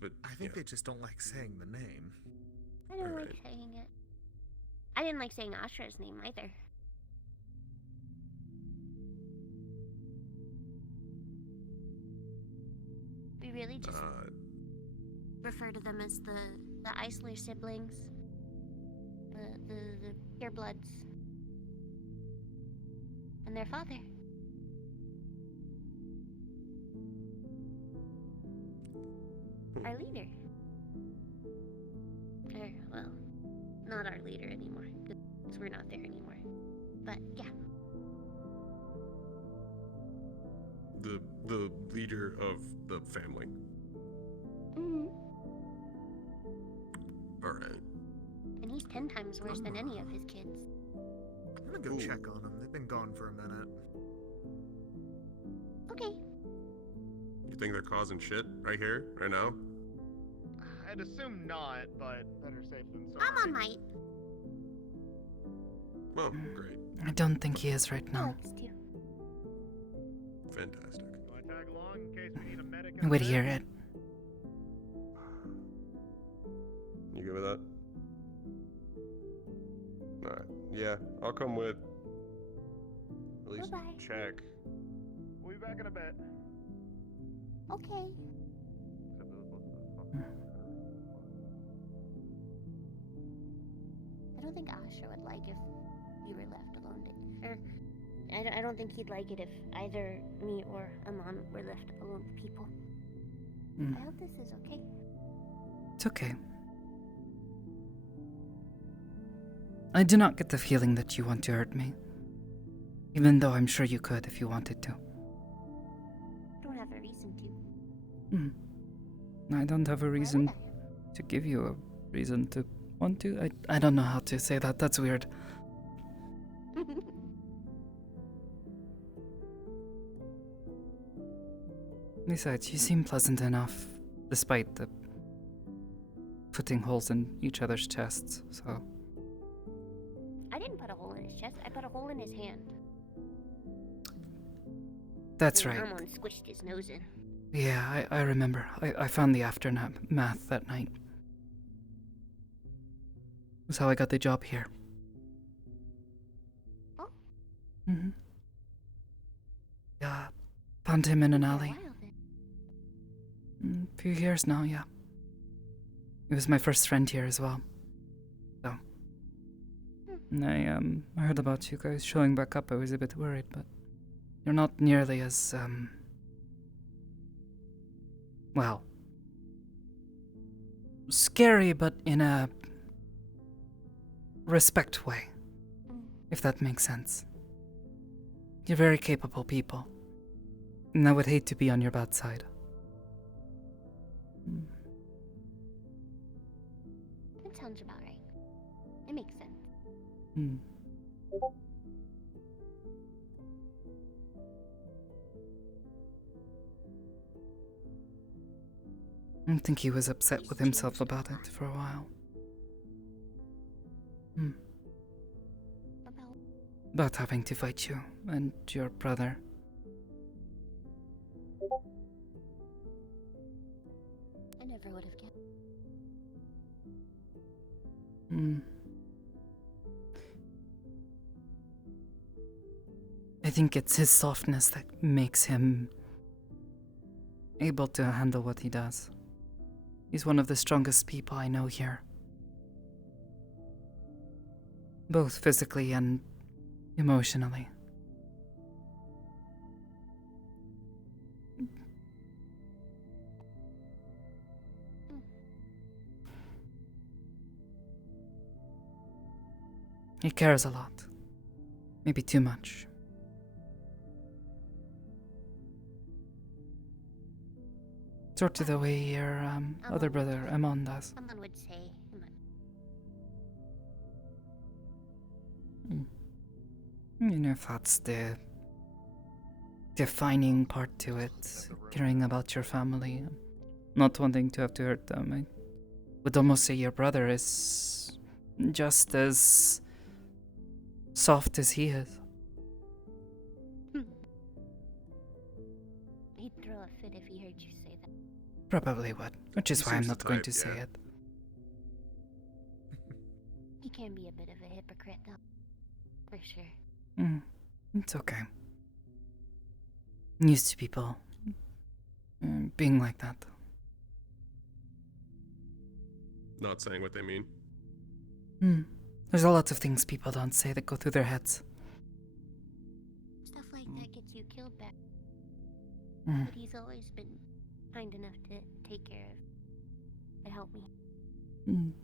but... I think they just don't like saying the name. I don't like saying it. I didn't like saying Ashra's name either. We really just refer to them as the Eisler siblings. The purebloods. And their father. Our leader. Or, well, not our leader anymore, because we're not there anymore. But, yeah. The leader of the family. Mm-hmm. Alright. And he's 10 times worse than any of his kids. I'm gonna go check on them. They've been gone for a minute. Okay. You think they're causing shit right here, right now? I'd assume not, but better safe than sorry. Mama might. Well, great. I don't think he is right now. Likes to. Fantastic. Want to tag along in case we need a medic? I would hear it. You good with that? Alright. Yeah, I'll come with. At least Bye-bye. check. We'll be back in a bit. Okay. I don't think Asher would like if we were left alone. I don't think he'd like it if either me or Amon were left alone with people. Mm. I hope this is okay. It's okay. I do not get the feeling that you want to hurt me. Even though I'm sure you could if you wanted to. Don't have a reason to. I don't have a reason to give you a reason to want to. I don't know how to say that. That's weird. Besides, you seem pleasant enough, despite the putting holes in each other's chests, so... I didn't put a hole in his chest. I put a hole in his hand. That's And right. Amon squished his nose in. Yeah, I remember. I found the aftermath that night. That's how I got the job here. Oh? Mm-hmm. Yeah, found him in an alley. A few years now, yeah. He was my first friend here as well. So. And I heard about you guys showing back up. I was a bit worried, but you're not nearly as, well, scary, but in a respect way, if that makes sense. You're very capable people, and I would hate to be on your bad side. That sounds about right. It makes sense. I think he was upset with himself about it for a while. About having to fight you and your brother. I never would have guessed. I think it's his softness that makes him able to handle what he does. He's one of the strongest people I know here. Both physically and emotionally. He cares a lot. Maybe too much. Sort of the way your other brother, Amon, does. Someone would say. You know, if that's the defining part to it, caring about your family, not wanting to have to hurt them. I would almost say your brother is just as soft as he is. He'd throw a fit if he heard you say that. Probably would, which is why I'm not going to say it. He can be a bit of a hypocrite, though. For sure. It's okay. I'm used to people being like that. Not saying what they mean. There's a lot of things people don't say that go through their heads. Stuff like that gets you killed back. Mm. But he's always been kind enough to take care of and help me.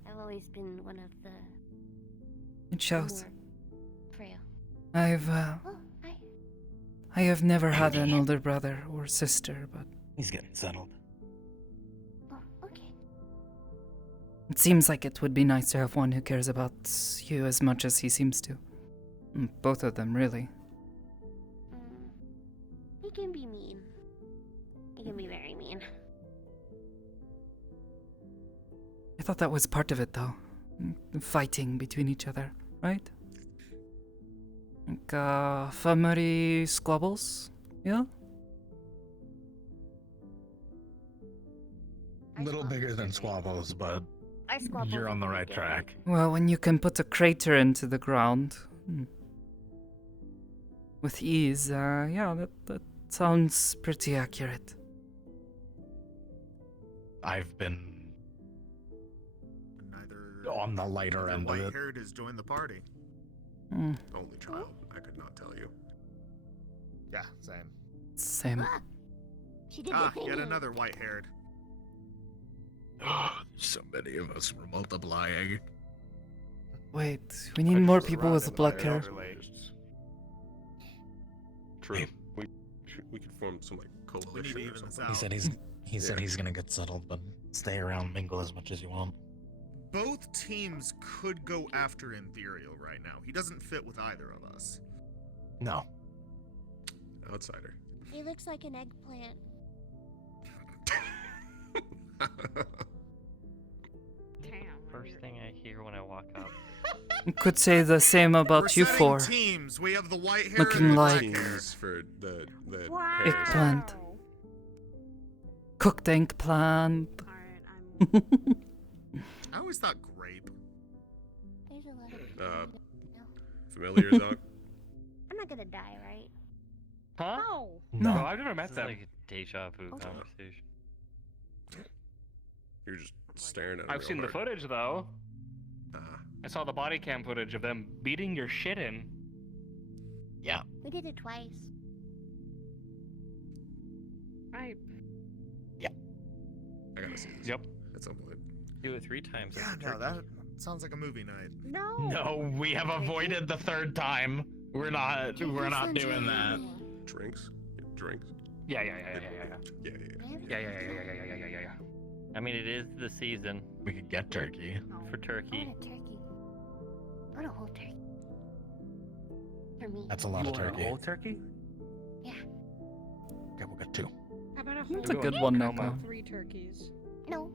I've always been one of the It shows. more frail. I have never had an older brother or sister, but He's getting settled. Okay. it seems like it would be nice to have one who cares about you as much as he seems to. Both of them, really. He can be mean. He can be very mean. I thought that was part of it, though. Fighting between each other, right? Like, family squabbles? Yeah? A little bigger than squabbles, but you're on the right track. Well, when you can put a crater into the ground with ease, yeah, that sounds pretty accurate. I've been on the lighter end of it. White-haired has joined the party. Only child. I could not tell you. Yeah, same. Same. She did Ah, the yet thingy. another white-haired. So many of us were multiplying. Wait, we need more people with black hair. True. We could form some like coalition or something. He said he's gonna get settled, but stay around, mingle as much as you want. Both teams could go after Ethereal right now. He doesn't fit with either of us. No. Outsider. He looks like an eggplant. First thing I hear when I walk up. Could say the same about you four. Teams. We have the white hair Looking and the like black hair. For the eggplant. Cooked eggplant. I always thought grape. There's a lot of familiar, Doc? I'm not gonna die, right? Huh? No. I've never met This is them. like a deja vu conversation. You're just staring at him I've real seen the hard. footage though. I saw the body cam footage of them beating your shit in. Yeah. We did it twice. Right. I gotta see this. Yep. At some point. Do it 3 times. Yeah, no, that sounds like a movie night. No. No, we have avoided the third time. We're not doing that. Drinks? Drinks? Yeah. I mean, it is the season. We could get turkey. For turkey. I want a turkey. I want a whole turkey. For me. That's a lot of turkey. Whole turkey? Yeah. Okay, we'll get 2. How about a whole That's a good one, How about Neko. 3 turkeys? No.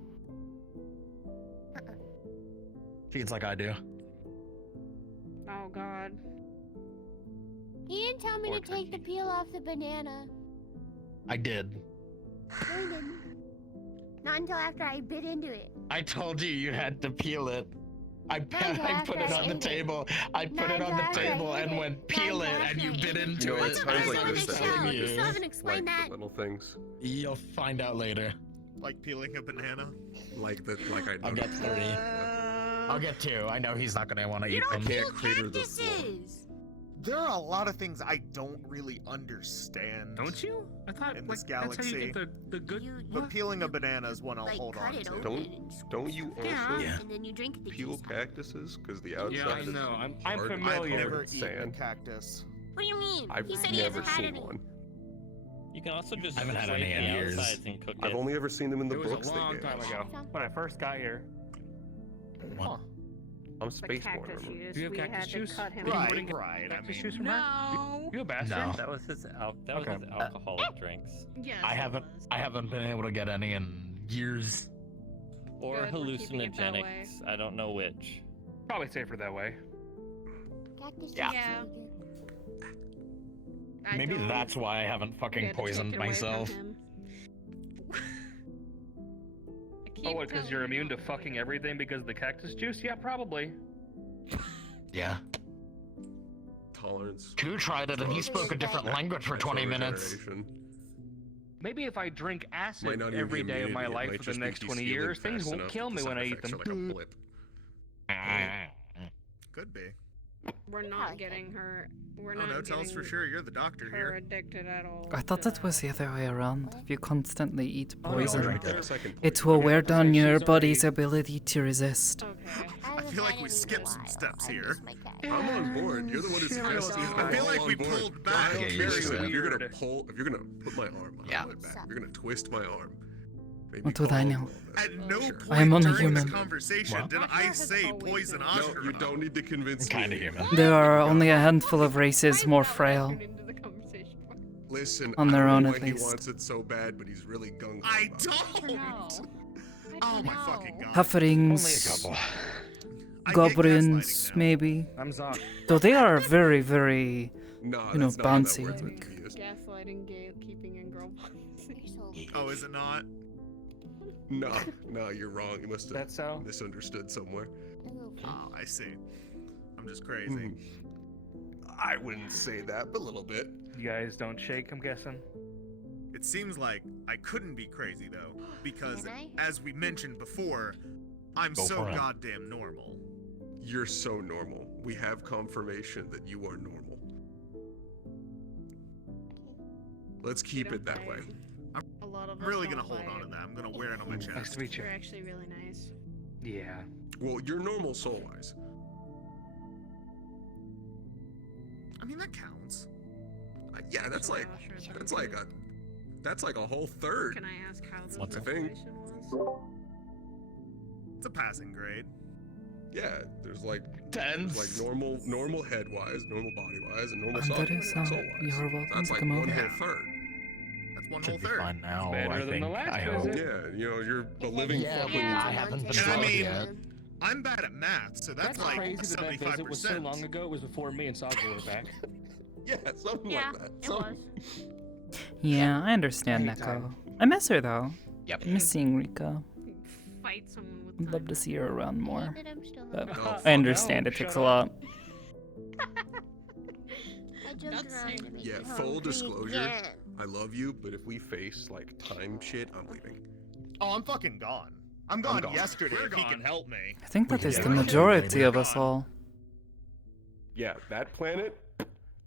Feeds like I do. Oh god. He didn't tell me to take the peel off the banana. I did. No, he didn't. Not until after I bit into it. I told you you had to peel it. I put after it I on the ate it. table. I put it on the table and went peel it, and you bit into You know, it. it's times like this that show. make You me still haven't explained like that. the little things. You'll find out later. Like peeling a banana. Like I I'll get 3. I'll get 2. I know he's not gonna want to eat them. can't crater the floor. There are a lot of things I don't really understand. Don't you? I thought in like, this galaxy. that's how you get the good. But peeling a banana is one I'll Like, hold cut on it to. open. Don't you also Yeah. And then you drink the peel juice. cactuses? Because the outside Yeah, I is know. I'm hard and familiar. I've never covered in eaten a sand. cactus. What do you mean? I've He said he never hasn't had seen any. one. You can also just I haven't had scrape any in the years. outsides and cook I've it. only ever seen them in the It was books a they long gave time us. ago when I first got here. What? I'm The spaceborn, cactus remember? juice. Do you have we cactus had juice? to cut him. Right, putting right. I Cactus mean, juice from her? No. You a bastard? No. That was his alcoholic drinks. Yes. I haven't been able to get any in years. Or Good, we're keeping it that way. hallucinogenics. I don't know which. Probably safer that way. Cactus Yeah. juice is Yeah. really good. I Maybe don't that's why I haven't get fucking to take poisoned it away from myself. him. Oh, what, because you're immune to fucking everything because of the cactus juice? Yeah, probably. Yeah. Tolerance. 2 tried it and he spoke a different language for 20 minutes. Regeneration. Maybe if I drink Might acid not even every be day of my immunity, it life might for just the be next he's 20 healing years, things fast won't enough kill that me the when I side eat effects them. are like a blip. Could be. We're not getting her. We're Oh not no, tell us for getting sure. You're the doctor her here. addicted at all. I thought to it was the other way around. If you constantly eat Oh, poison, drink that. it will wear down she's your already- body's ability to resist. Okay. I feel like we skipped some steps here. I'm on board. You're the one who suggested it. I feel I'm like all we on board. pulled back. Very Get used to weird. it. If you're gonna put my arm behind my back, if you're gonna twist my arm. maybe What would I call know? At no point I am only during the human. conversation What? did I say poison No, Ashura. you don't need to convince me. Kinda human. There are only a handful of races more frail. Listen, On their I own, don't know at why least. he wants it so bad, but he's really gung ho. I don't. Oh my fucking god. Halflings, I get goblins, maybe. I'm Zok. Though they are very, very, No, you know, that's not how that bouncy. works. Like, Gaslighting, gatekeeping, and girl Oh, is it not? No, you're wrong. You must have That's so? misunderstood somewhere. Oh, I see. I'm just crazy. I wouldn't say that, but a little bit. You guys don't shake, I'm guessing. It seems like I couldn't be crazy though, because Can I? as we mentioned before, I'm Go so for it. goddamn normal. You're so normal. We have confirmation that you are normal. Let's keep it that way. A lot of I'm us really don't gonna hold bite. on to that. I'm gonna wear it on my Nice chest. to meet you. You're actually really nice. Yeah. Well, you're normal soul-wise. I mean that counts. Yeah, that's like a whole third. Can I ask how the I think. was? It's a passing grade. Yeah, there's like Tens. there's like normal head-wise, normal body-wise, and normal Andres, soul-wise. you're welcome That's to like come one over. whole third. That's one Should whole be third. fine now, Better I than the think. last I hope. visit. Yeah, you know, you're a living Yeah, fucking. I haven't been I drugged mean, yet. I'm bad at math, so that's like crazy that that visit was so 75%. long ago. It was before me and Sago were back. Yeah, something Yeah, like that. it Something- was. yeah, I understand Neko. I miss her though. Yep. I miss seeing Rika. Fight someone with I'd love to see her around more. That I'm still But alive. I understand it shut takes a up. lot. I jumped around to make Yeah, it full home. disclosure. Yeah. I love you, but if we face like time shit, I'm leaving. Oh, I'm fucking gone. I'm gone, gone. yesterday. We're if he gone. can help me. I think that We is can the get right majority later. of us all. Yeah, that planet,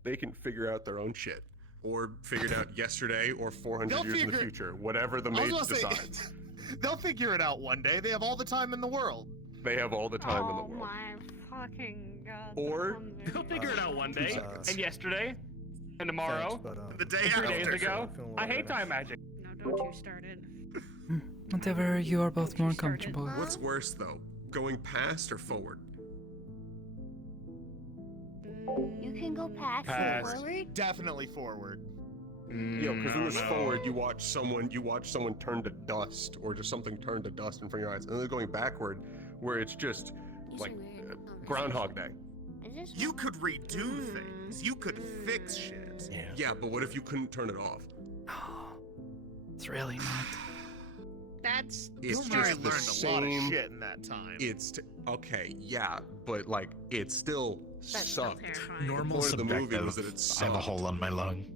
they can figure out their own shit. Or figured out yesterday or 400 They'll years in the figure- future. Whatever the I was mage gonna say- decides. They'll figure it out one day. They have all the time in the world. They have all the time in the Oh world. my fucking god. Or- They'll figure it out one day, seconds. and yesterday, and tomorrow, The day and 3 days after. ago. I hate time magic. No, don't you start it. Whatever you are both more comfortable with. What's worse though? Going past or forward? You can go past Past. and forward. Definitely forward. Yo, because when it's forward, you watch someone turn to dust, or just something turn to dust in front of your eyes, and then going backward, where it's just like Groundhog Day. You could redo things. You could fix shit. Yeah, but what if you couldn't turn it off? It's really not. It's It's Bill Murray just the learned a lot of same- shit in that time. Okay, yeah, but like it still sucked. Normal The point of the movie was that subjective. it sucked. I have a hole in my lung.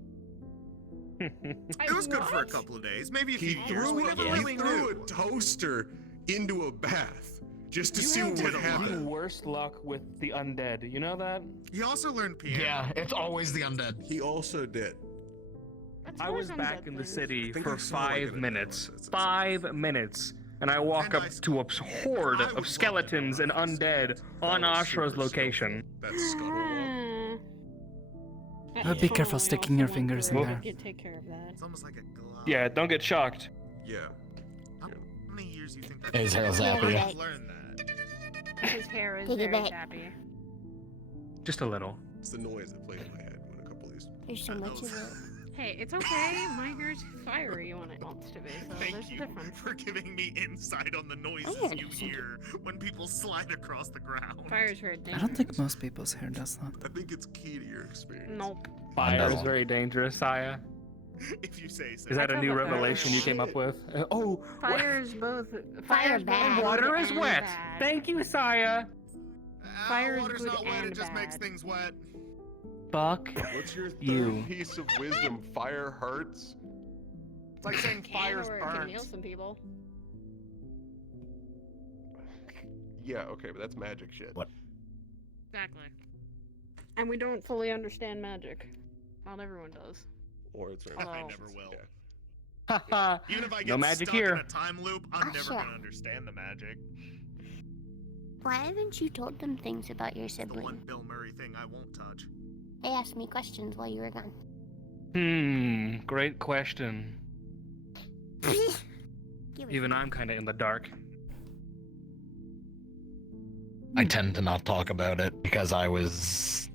It was good for a couple of days, maybe a few years. We never He really threw a knew. toaster into a bath just to You see have what would the happen. worst luck with the undead. You know that? He also learned piano. Yeah, it's always the undead. He also did. I was back in the city think for I saw, like, 5 an minutes. analysis. 5 minutes. And I walk up to a horde of skeletons and undead on Ashra's location. That's Be careful sticking your fingers in there. You take care of that. It's almost like a glove. Yeah, don't get shocked. Yeah. How many years do you think that His hair's took happy. to learn that? His hair is Take it very back. happy. Just a little. It's the noise that played in my head when a couple of these. There's so much of it. Hey, it's okay. My hair's fiery when it wants to be, so Thank there's a you difference. for giving me insight on the noises yeah, you hear when people slide across the ground. Fire's very I dangerous. don't think most people's hair does that. I think it's key to your experience. Nope. Fire is very dangerous, Saya. If you say so. Is that a new That's not revelation you came up with? Oh, Fire is both. Fire bad. water is and wet. bad. Thank you, Saya. Fire is water's good not wet, and it just makes bad. things wet. Fuck What's your third you. piece of wisdom? Fire hurts. It's like saying fire's Or it can burnt. heal some people. Yeah, okay, but that's magic shit. What? Exactly. And we don't fully understand magic. Not everyone does. Or it's Although- I never will. Haha. Even if I No get magic stuck here. in a time loop, I'm never Asha. gonna understand the magic. Why haven't you told them things about your The one sibling? Bill Murray thing I won't touch. They asked me questions while you were gone. Great question. Even I'm kind of in the dark. I tend to not talk about it because I was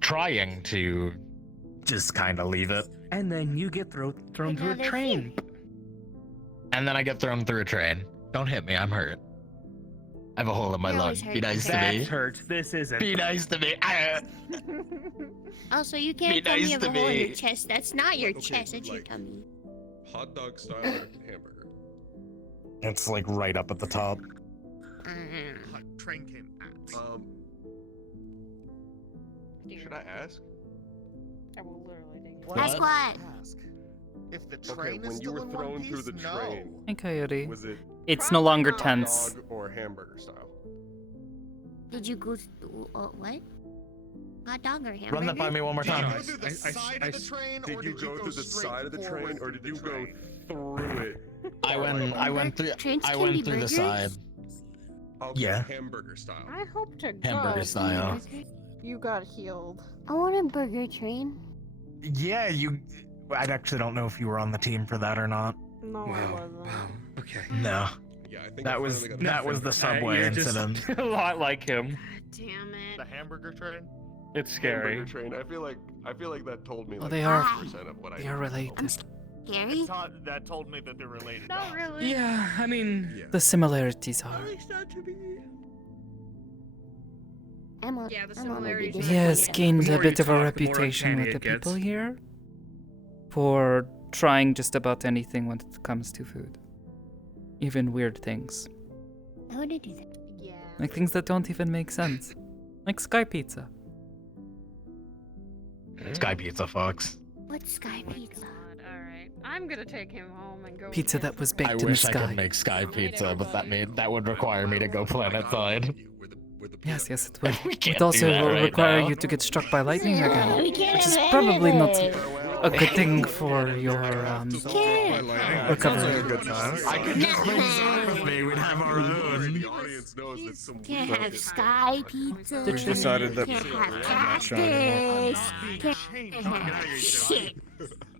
trying to just kind of leave it. And then you get thrown through a Another train. And then I get thrown through a train. Don't hit me, I'm hurt. I have a hole in my You're lung. always Be hurt. nice to That me. hurts. This isn't. Be nice to me. Ah. Also, you can't Be tell me nice you have to a hole in your me. chest. That's not your Okay, chest, that's your like- tummy. Hot dog style or hamburger? It's like right up at the top. Train came at. Should I ask? I will literally dig What? Ask what? Ask. If the Okay, train is when you still were in thrown one through piece, the no. train, Hey, Coyote. was it It's no longer Probably tense. dog or hamburger style? Did you go what? Hot dog or hamburger? Run that by me one more Did you time. go through the side of the train, or Did you go through the straight side of the train, forward or did through you the go train? through it? I went through Trains I can went be through the burgers? side. Okay, Yeah. hamburger style. I hope to Hamburger God style. you got healed. I want a burger train. Yeah, I actually don't know if you were on the team for that or not. No, I wasn't. Okay. No. Yeah, I think That I was finally got that was the subway You're just incident. a lot like him. Damn it. The hamburger train? It's scary. Hamburger train. I feel like that told me Well, like they are. 50% of what I They are related. Scary? That told me that they're related. Not really. Yeah, I mean, The similarities are. Emma, Yeah, the I'm on a similarities big He has disappointment. gained The a more bit you of a talk, the more reputation uncanny with the it people gets. here for trying just about anything when it comes to food. Even weird things. I want to do that. Yeah. Like things that don't even make sense. Like Sky Pizza. Sky Pizza, Fox. What's Sky Pizza? Alright. I'm gonna take him home and go. Pizza get that was some- baked I in the wish I sky. could make Sky Night, Pizza, but everybody. that would require me to go planet side. Yes, yes, it would. We It can't would also do that right require now. you to get struck by lightning again. We can't Which is have probably not it. a good thing for your recovery. Good time. I could just bring Zara with me. We'd have our own. The audience knows that some Can't weird have shit- Sky Pizza. We've decided that Can't have I'm not shy anymore. cactus. Can't have shit.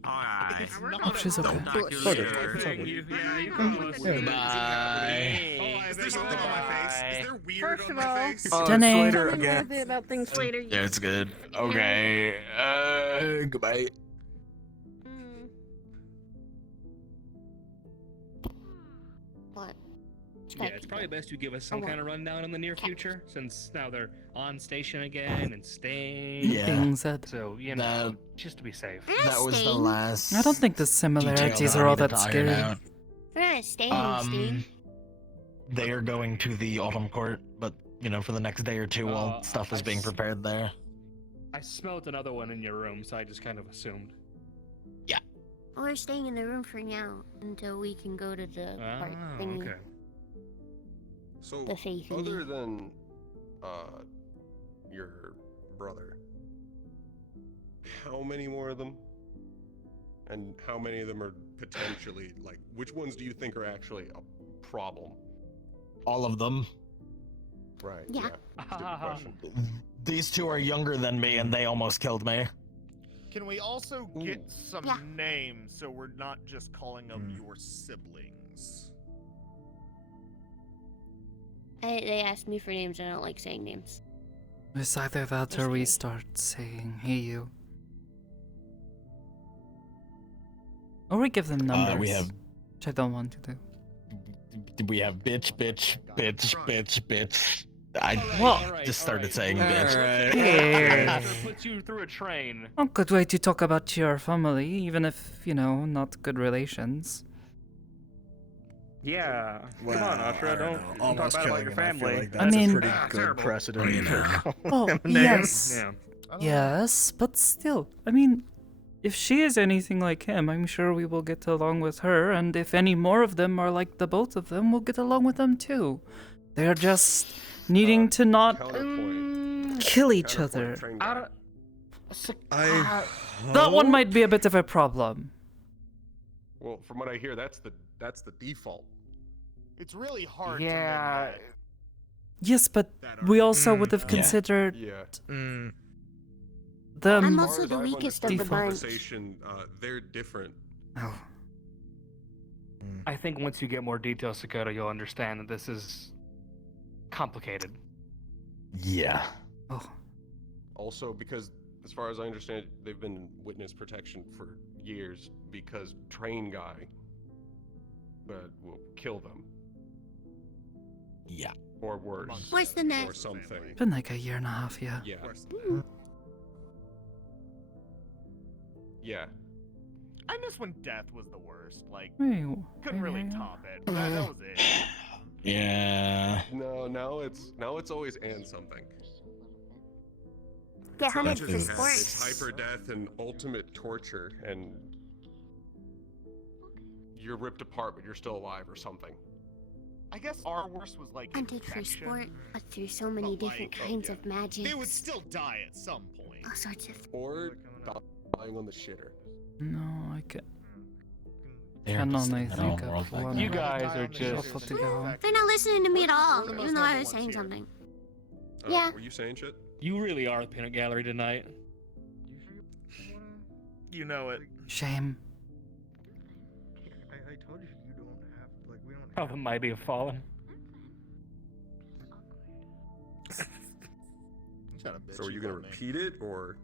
Alright. It's not Oh, she's okay. Don't talk to Okay. later. It's okay. Yeah, you Bye. Is there something on my face? Is there weird First on of all, my face? Danae. tell me more bit about things later. Yeah, it's good. Okay. Goodbye. What? Yeah, it's probably best you give us some kind of rundown in the near future, since now they're on station again and staying. Yeah. Being said. So, you know, just to be safe. That was the last. I don't think the similarities are all that scary. We're gonna stay in Steve. They are going to the Autumn Court, but you know, for the next day or two, while stuff is being prepared there. I smelled another one in your room, so I just kind of assumed. We're staying in the room for now until we can go to the part thingy. Okay. So, The faith in other you. than your brother, how many more of them? And how many of them are potentially, like, which ones do you think are actually a problem? All of them. Right. Yeah. Stupid question. These two are younger than me, and they almost killed me. Can we also get some names so we're not just calling them your siblings? They asked me for names, and I don't like saying names. It's either that or we start saying, hey you. Or we give them numbers. We have. Which I don't want to do. We have bitch. I just started saying bitch. Here. Puts you through a train. Oh, good way to talk about your family, even if, you know, not good relations. Yeah. Come on, Ashra, don't talk bad about your family. I mean, pretty good precedent. Oh, yes. Yes, but still, I mean, if she is anything like him, I'm sure we will get along with her, and if any more of them are like the both of them, we'll get along with them too. They're just needing to not kill each other. That one might be a bit of a problem. Well, from what I hear, that's the default. It's really hard Yeah. Yes, but we also would have considered Yeah. them. I'm also the weakest of the bunch. Conversation, they're different. Oh. I think once you get more details, Sakoto, you'll understand that this is complicated. Yeah. Oh. Also, because as far as I understand, they've been in witness protection for years because train guy will kill them. Yeah. Or worse. Worse than that. Or something. Been like a year and a half, yeah. Yeah. Yeah. I miss when death was the worst. Like, Hey, couldn't really top it. That was it. Yeah. No, now it's always and something. Get hunted It's for sports. It's hyper death and ultimate torture, and you're ripped apart, but you're still alive or something. I guess our worst was like Hunted for infection. sport, but through so many different kinds of magic. They would still die at some point. All sorts of. Or dying on the shitter. No, I can't. They're Can just only in their think own of world back one. You guys are just. Shuffle to go. They're not listening to me at all, We're the even though most I noble was saying ones here. something. Yeah. Yeah. Were you saying shit? You really are the peanut gallery tonight. You know it. Shame. I told you you don't have, like, we don't How the mighty have fallen. So are you gonna repeat it or?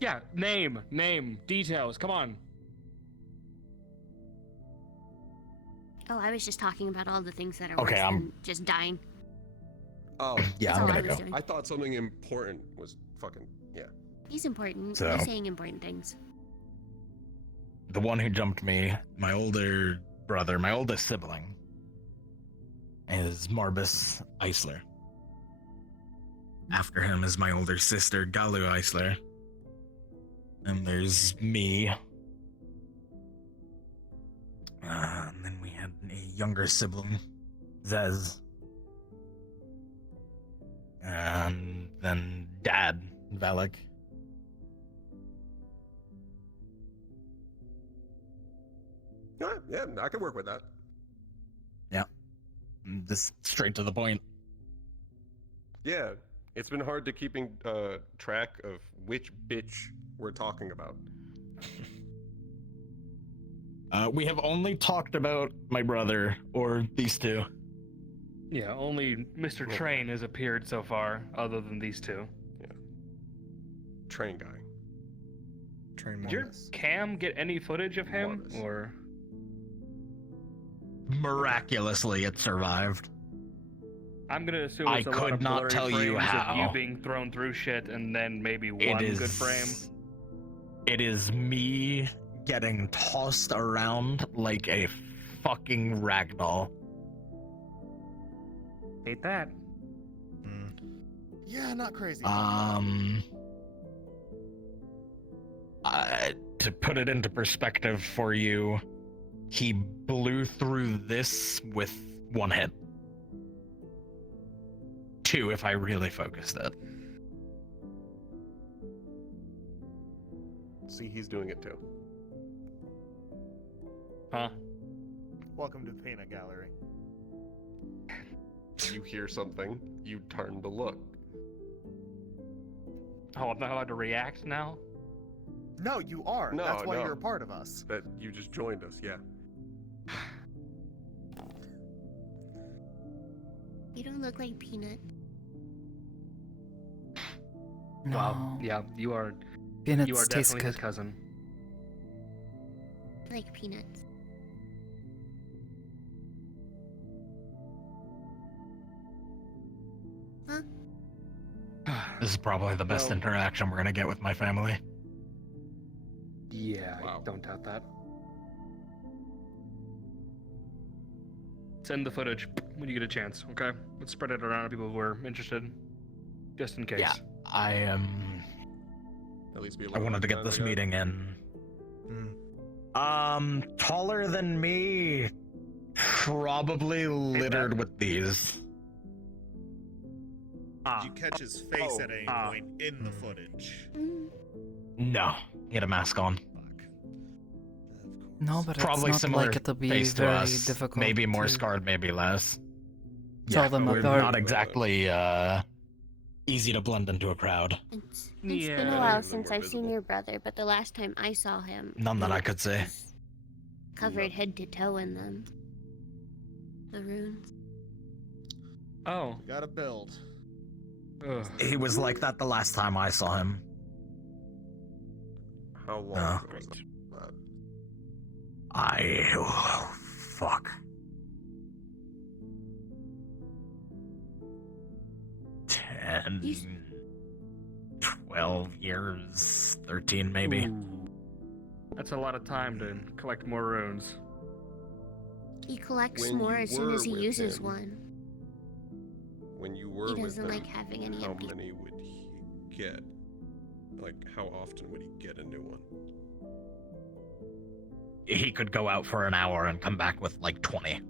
Yeah, name, details. Come on. Oh, I was just talking about all the things that are Okay, worse I'm- than just dying. Oh, Yeah, That's I'm all gonna I was go. doing. I thought something important was fucking He's important. So- He's saying important things. The one who jumped me, my older brother, my oldest sibling, is Marbus Eisler. After him is my older sister, Galu Eisler. And there's me. And then we had a younger sibling, Zez. And then Dad, Valak. Yeah, I can work with that. Yeah. Just straight to the point. Yeah, it's been hard to keeping track of which bitch we're talking about. We have only talked about my brother or these two. Yeah, only Mr. Train has appeared so far, other than these two. Train guy. Train Did your cam get any footage of him, or? Miraculously, it survived. I'm gonna assume I it's a lot could of not blurry tell you frames of you how. being thrown through shit, and then maybe It one is good frame. It is me getting tossed around like a fucking ragdoll. Hate that. Yeah, not crazy. To put it into perspective for you, he blew through this with one hit. 2 if I really focused it. See, he's doing it too. Huh? Welcome to the peanut gallery. You hear something, you turn to look. Oh, I'm not allowed to react now? No, you are. No, That's why no. you're a part of us. That you just joined us, yeah. You don't look like Peanut. Wow. Yeah, you are. Peanuts you are taste definitely his good. cousin. I like peanuts. Huh? This is probably the best interaction we're gonna get with my family. Yeah, I don't doubt that. Send the footage when you get a chance, okay? Let's spread it around to people who are interested, just in case. Yeah, I am. At least be a I little wanted to get behind this the guy. meeting in. Taller than me, probably littered with these. Did you catch his face at any point in the footage? No, he had a mask on. No, but Probably it's not similar like it'll be face to very us. difficult. Maybe more to scarred, maybe less. tell them we're apart. not exactly easy to blend into a crowd. It's been a while since I've seen your brother, but the last time I saw him, None that I could say. covered head to toe in them. The runes. Oh. Gotta build. He was like that the last time I saw him. How long No. ago was that? Oh, fuck. 10, 12 years, 13 maybe. Ooh. That's a lot of time to collect more runes. He collects When more you as soon as he were with uses him, one. When you were He with doesn't him, like having any how empty. many would he get? Like, how often would he get a new one? He could go out for an hour and come back with like 20.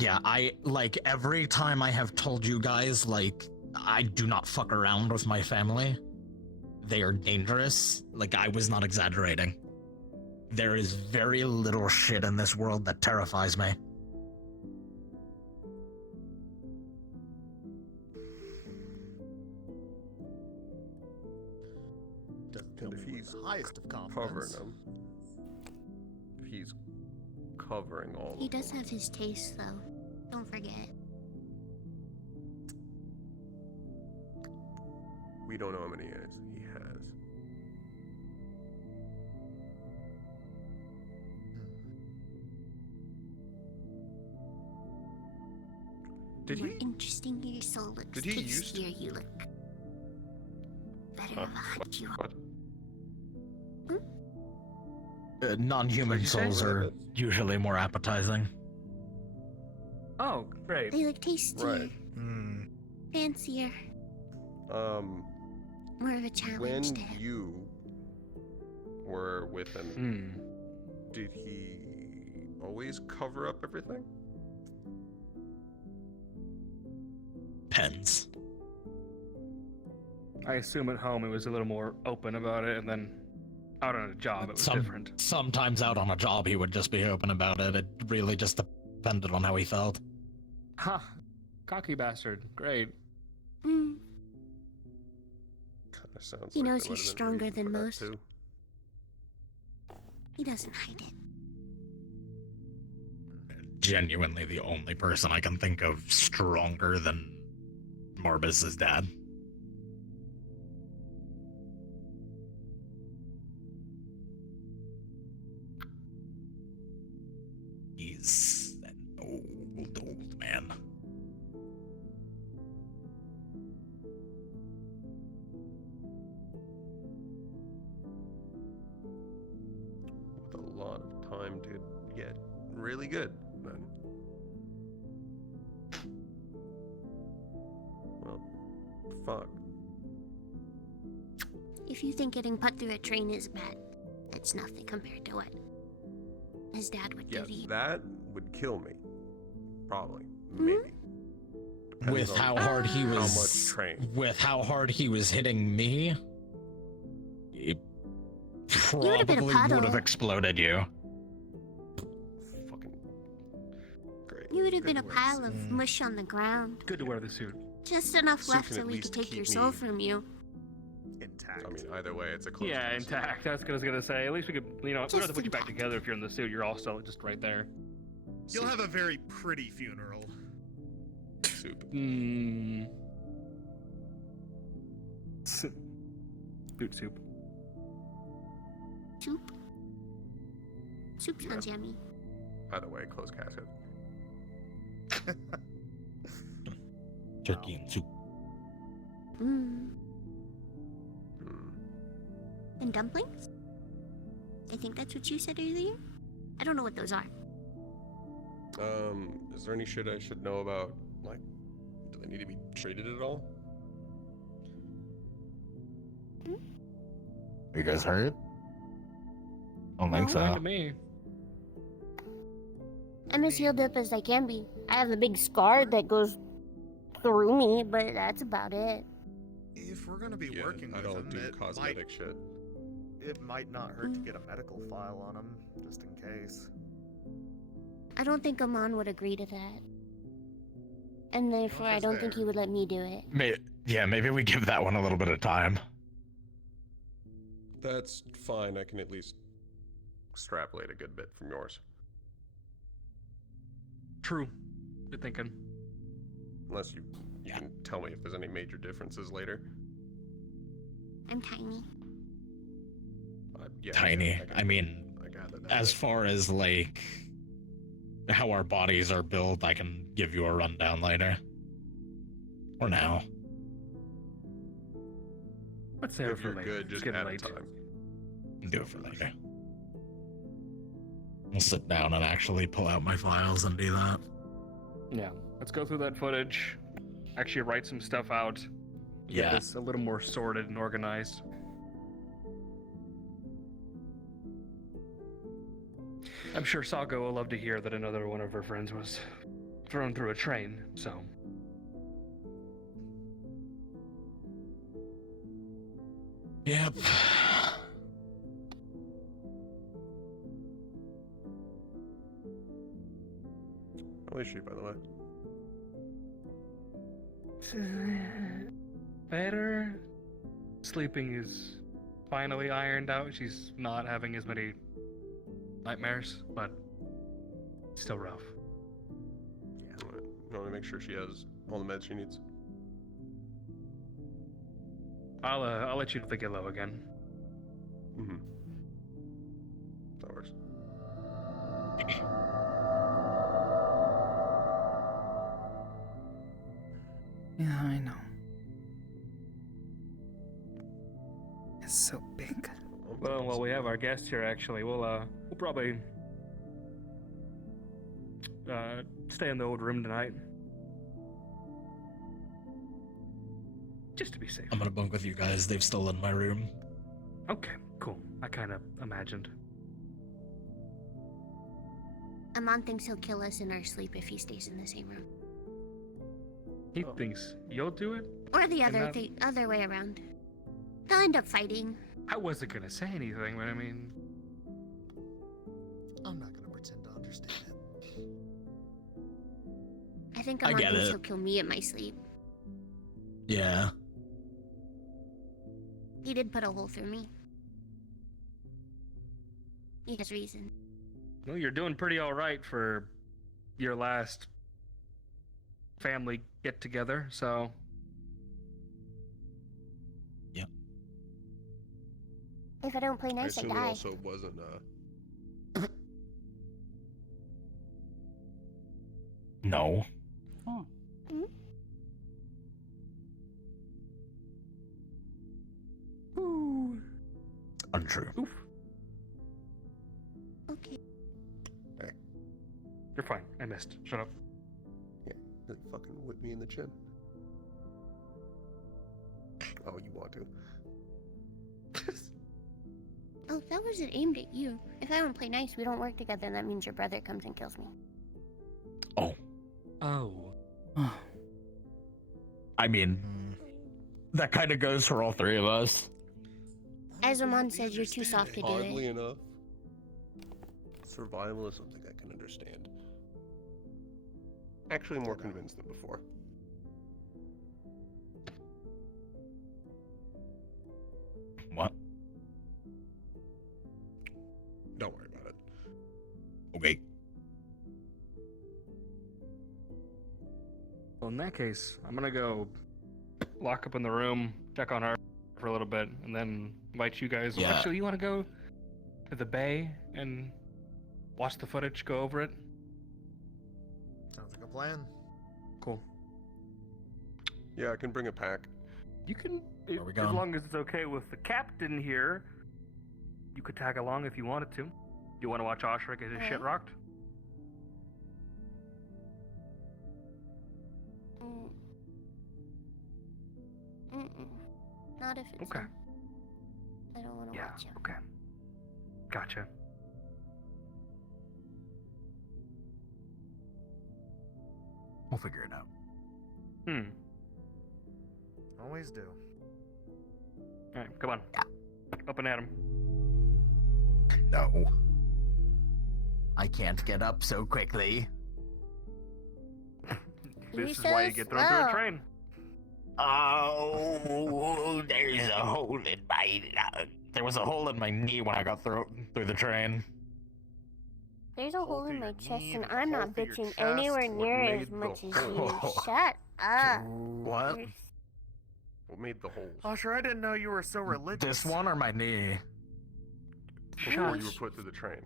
Yeah, I like every time I have told you guys, like, I do not fuck around with my family. They are dangerous. Like, I was not exaggerating. There is very little shit in this world that terrifies me. And if he's highest of Covering confidence. them. If he's covering all He of does them. have his taste, though. Don't forget. We don't know how many he has. Did You're he? interesting. Your soul looks Did he used to? tastier. You look better of a hunt you are. Non-human souls are usually more appetizing. Oh, great. They look tastier. Right. Fancier. More of a challenge When to him. you were with him, did he always cover up everything? Pens. I assume at home it was a little more open about it, and then out on a job it was different. Sometimes out on a job he would just be open about it. It really just depended on how he felt. Ha! Cocky bastard. Great. Kind Sounds He like knows there might he's have been a stronger reason than for that, most. too. He doesn't hide it. Genuinely the only person I can think of stronger than Morbus's dad. He's an old man. With a lot of time to get really good, then. Well, fuck. If you think getting put through a train is bad, that's nothing compared to what his dad would Yeah, do to you. that would kill me. Probably. Maybe. With how hard he was, How much train. with how hard he was hitting me, he would've been a probably puddle. would have exploded you. You would have been a pile of mush on the ground. Good to wear the suit. Just enough Suit left can so at we least could take keep your soul me from you. Intact. I mean, either way, it's a close Yeah, case. intact. That's what I was gonna say. At least we could, we don't have to Just put you back together if you're in the suit. You're all still just right there. You'll have a very pretty funeral. Soup. Boot soup. Soup? Soup sounds yummy. Either way, close casket. Turkey and soup. Mmm. And dumplings? I think that's what you said earlier? I don't know what those are. Is there any shit I should know about, like, do they need to be treated at all? You guys hurt? Don't think so. To me. I'm as healed up as I can be. I have a big scar that goes through me, but that's about it. If we're gonna be working I with don't him, do cosmetic shit. It might not hurt to get a medical file on him, just in case. I don't think Amon would agree to that. And therefore, I don't think he would let me do it. Maybe we give that one a little bit of time. That's fine. I can at least extrapolate a good bit from yours. True. Good thinking. Unless you can tell me if there's any major differences later. I'm tiny. Yeah, Tiny. I mean, as far as like how our bodies are built, I can give you a rundown later. Or now. Let's say If you're good, just add a time. Do it for later. I'll sit down and actually pull out my files and do that. Yeah. Let's go through that footage. Actually write some stuff out. Get Yeah. this a little more sorted and organized. I'm sure Sago will love to hear that another one of her friends was thrown through a train, so. Yep. How is she, by the way? Better. Sleeping is finally ironed out. She's not having as many nightmares, but still rough. Alright. I want to make sure she has all the meds she needs. I'll let you get low again. Mm-hmm. That works. Yeah, I know. It's so big. Well, while we have our guest here, actually, we'll probably stay in the old room tonight, just to be safe. I'm gonna bunk with you guys. They've stolen my room. Okay, cool. I kind of imagined. Amon thinks he'll kill us in our sleep if he stays in the same room. He thinks you'll do it? Or the And other that- other way around. They'll end up fighting. I wasn't gonna say anything, but I mean, I'm not gonna pretend to understand it. I think I Amon get thinks it. he'll kill me in my sleep. Yeah. He did put a hole through me. He has reason. Well, you're doing pretty all right for your last family get together, so. Yeah. If I don't play I nice, I assume it die. also wasn't No. Hmm? Untrue. Oof. Okay. You're fine. I missed. Shut up. Yeah, they fucking whip me in the chin. Oh, you want to? Oh, that wasn't aimed at you. If I don't play nice, we don't work together, and that means your brother comes and kills me. Oh. Oh. I mean, that kind of goes for all three of us. Azamon says you're too soft to do Oddly it. enough, survival is something I can understand. Actually, more convinced than before. What? Don't worry about it. Okay. Well, in that case, I'm gonna go lock up in the room, check on her for a little bit, and then invite you guys. Yeah. Actually, you want to go to the bay and watch the footage, go over it? Sounds like a plan. Cool. Yeah, I can bring a pack. You can, Where we as going? long as it's okay with the captain here, you could tag along if you wanted to. You want to watch Oshra get his shit rocked? Not if it's Okay. him. I don't want to Yeah, watch him. okay. Gotcha. We'll figure it out. Always do. Alright, come on. Up and at him. No. I can't get up so quickly. This is why you get thrown through a train. Oh, there's a hole in my. There was a hole in my knee when I got through the train. There's a hole in my chest, and I'm not through your bitching chest. anywhere What near made as the much as hole? you. Shut up. What? What made the holes? Usher, I didn't know you were so religious. This one or my knee? Before you were put through the train.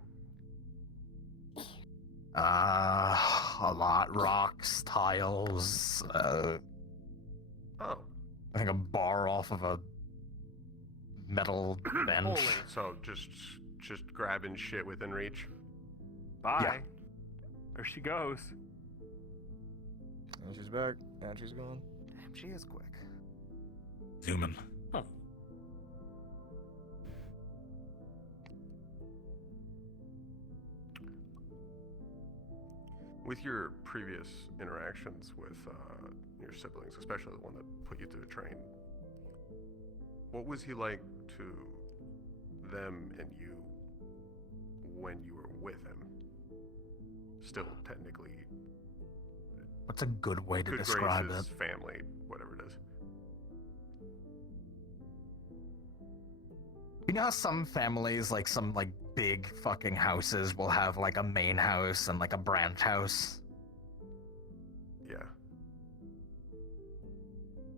A lot. Rocks, tiles. Oh. I think a bar off of a metal bench. Holy. So just grabbing shit within reach. Bye. Yeah. There she goes. And she's back. And she's gone. Damn, she is quick. Zooming. Huh. With your previous interactions with your siblings, especially the one that put you through the train, what was he like to them and you when you were with him? Still, technically, What's a good way to good describe graces, it? family, whatever it is. You know how some families, like some like big fucking houses, will have like a main house and like a branch house? Yeah.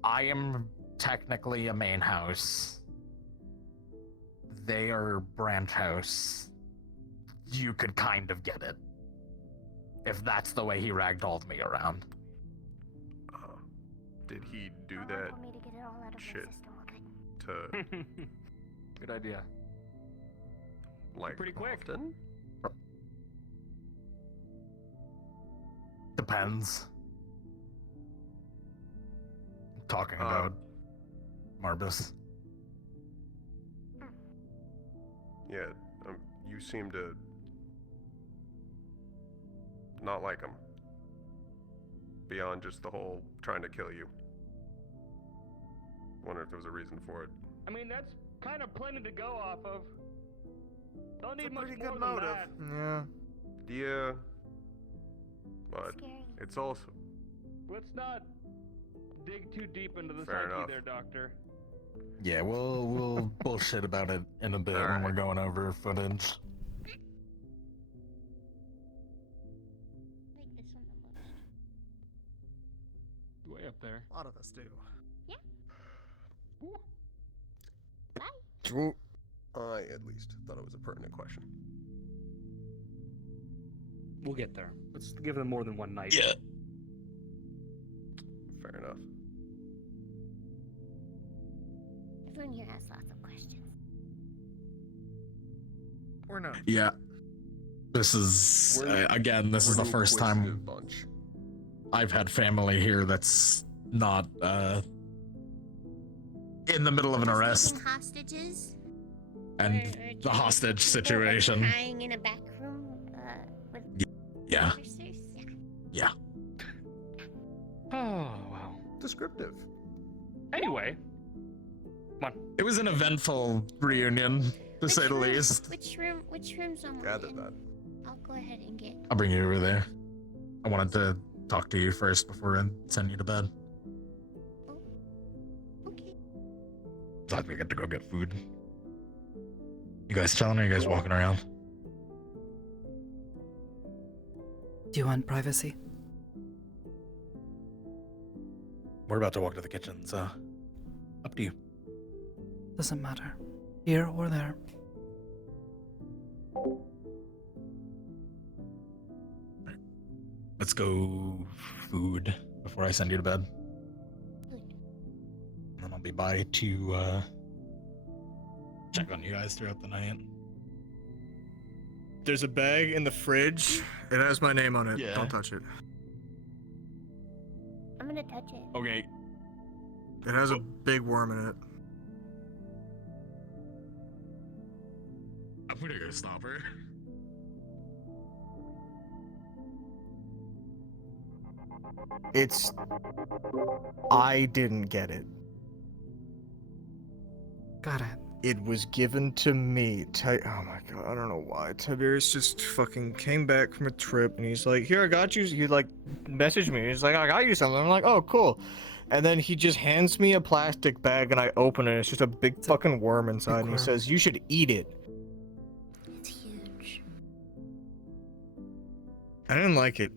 I am technically a main house. They are branch house. You could kind of get it. If that's the way he ragdolled me around. Did he do that Want me to get it all out of shit my system, okay? to Good idea. like Pretty quick. often? Depends. Talking about Marbus. Yeah, you seem to not like him. Beyond just the whole trying to kill you. Wonder if there was a reason for it. I mean, that's kind of plenty to go off of. Don't need much Pretty more good than motive. that. Yeah. Yeah. But Scary. it's also Let's not dig too deep into the Fair psyche enough. there, Doctor. Yeah, we'll bullshit about it in a bit when we're going over footage. Way up there. A lot of us do. I, at least, thought it was a pertinent question. We'll get there. Let's give them more than one night. Yeah. Fair enough. Everyone here has lots of questions. Or not. Yeah. This is, again, this is the first time I've had family here that's not, in the middle of an arrest. Hostages? And the hostage situation. Crying in a back room with Yeah. officers? Yeah. Oh, wow. Descriptive. Anyway. Come on. It was an eventful reunion, to say the least. Which room's on Gathered that. I'll go ahead and get. I'll bring you over there. I wanted to talk to you first before I send you to bed. Okay. Thought we get to go get food. You guys chilling or you guys walking around? Do you want privacy? We're about to walk to the kitchen, so up to you. Doesn't matter. Here or there. Let's go food before I send you to bed. And then I'll be by to check on you guys throughout the night. There's a bag in the fridge. It has my name on it. Yeah. Don't touch it. I'm gonna touch it. Okay. It has a big worm in it. I'm gonna go stop her. I didn't get it. Got it. It was given to me. Oh my god, I don't know why. Tiberius just fucking came back from a trip and he's like, here, I got you. He like messaged me. He's like, I got you something. I'm like, oh, cool. And then he just hands me a plastic bag and I open it. It's just a big fucking worm inside. And he says, you should eat it. It's huge. I didn't like it.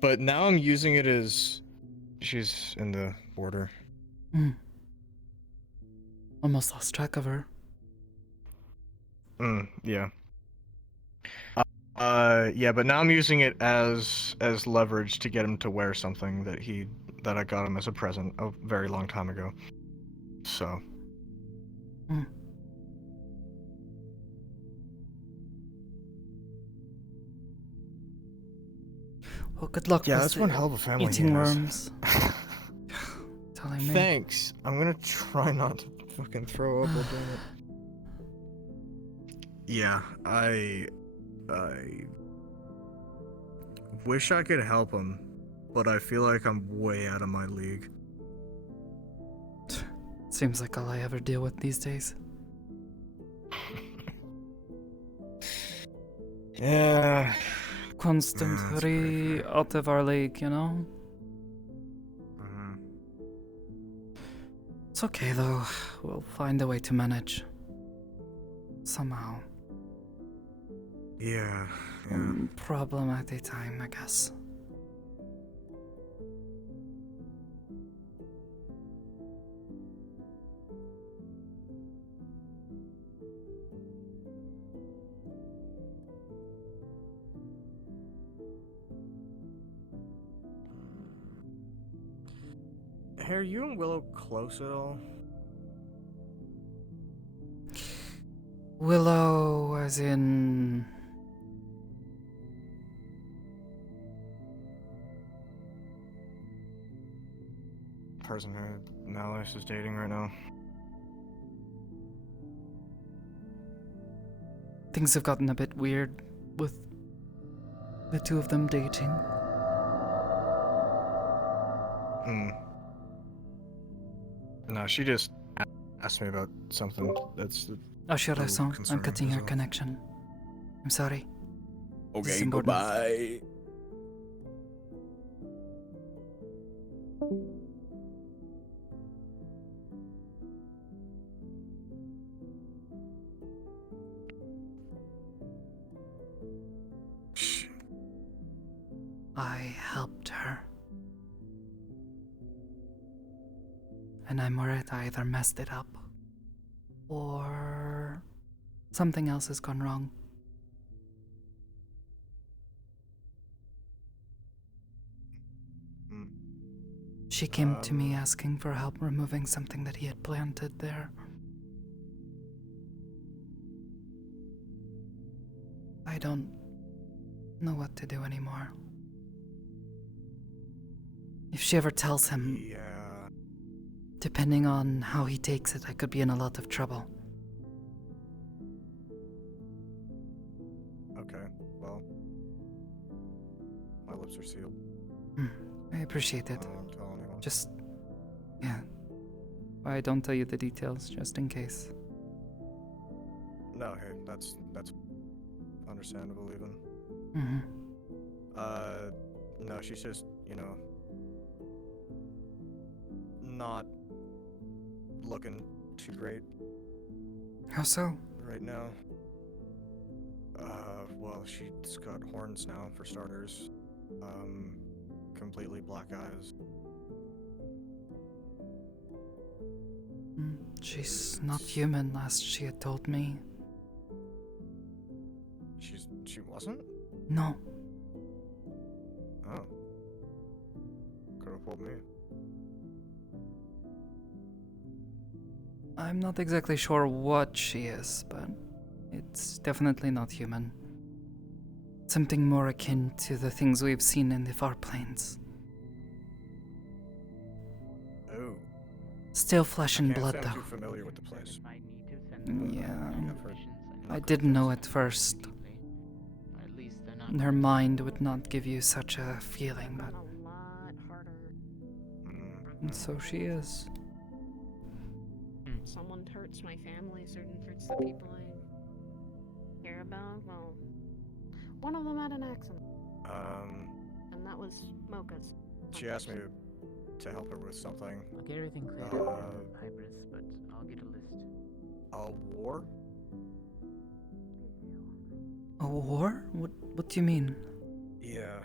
But now I'm using it as she's in the border. Almost lost track of her. Yeah. Yeah, but now I'm using it as leverage to get him to wear something that I got him as a present a very long time ago. So. Well, good luck. Yeah, with that's one hell of a family. Eating he has. worms. Telling me. Thanks. I'm gonna try not to fucking throw up while doing it. Yeah, I wish I could help him, but I feel like I'm way out of my league. Seems like all I ever deal with these days. Yeah. Constantly out of our league, you know? It's okay though. We'll find a way to manage. Somehow. Yeah. One problem at a time, I guess. Hey, are you and Willow close at all? Willow, as in... Person who Malice is dating right now. Things have gotten a bit weird with the two of them dating. No, she just asked me about something that's the Asher, I'm concerning cutting your as well. connection. I'm sorry. This is Okay, important. goodbye. I'm worried I either messed it up or something else has gone wrong. She came to me asking for help removing something that he had planted there. I don't know what to do anymore. If she ever tells him, depending on how he takes it, I could be in a lot of trouble. Okay, well, my lips are sealed. I appreciate it. I won't tell anyone. Just, yeah. I don't tell you the details, just in case. No, hey, that's understandable even. No, she's just, not looking too great. How so? Right now. Well, she's got horns now, for starters. Completely black eyes. She's not human, last she had told me. She wasn't? No. Oh. Could have fooled me. I'm not exactly sure what she is, but it's definitely not human. Something more akin to the things we've seen in the far plains. Oh. Still flesh and I can't blood, say I'm though. too familiar with the place. Yeah. I didn't know at first. Her mind would not give you such a feeling, but... And so she is. Someone hurts my family, certain hurts the people I care about. Well, one of them had an accident. And that was Mocha's. She asked me to help her with something. I'll get everything cleared up in Hybris, but I'll get a list. A war? A war? What do you mean? Yeah.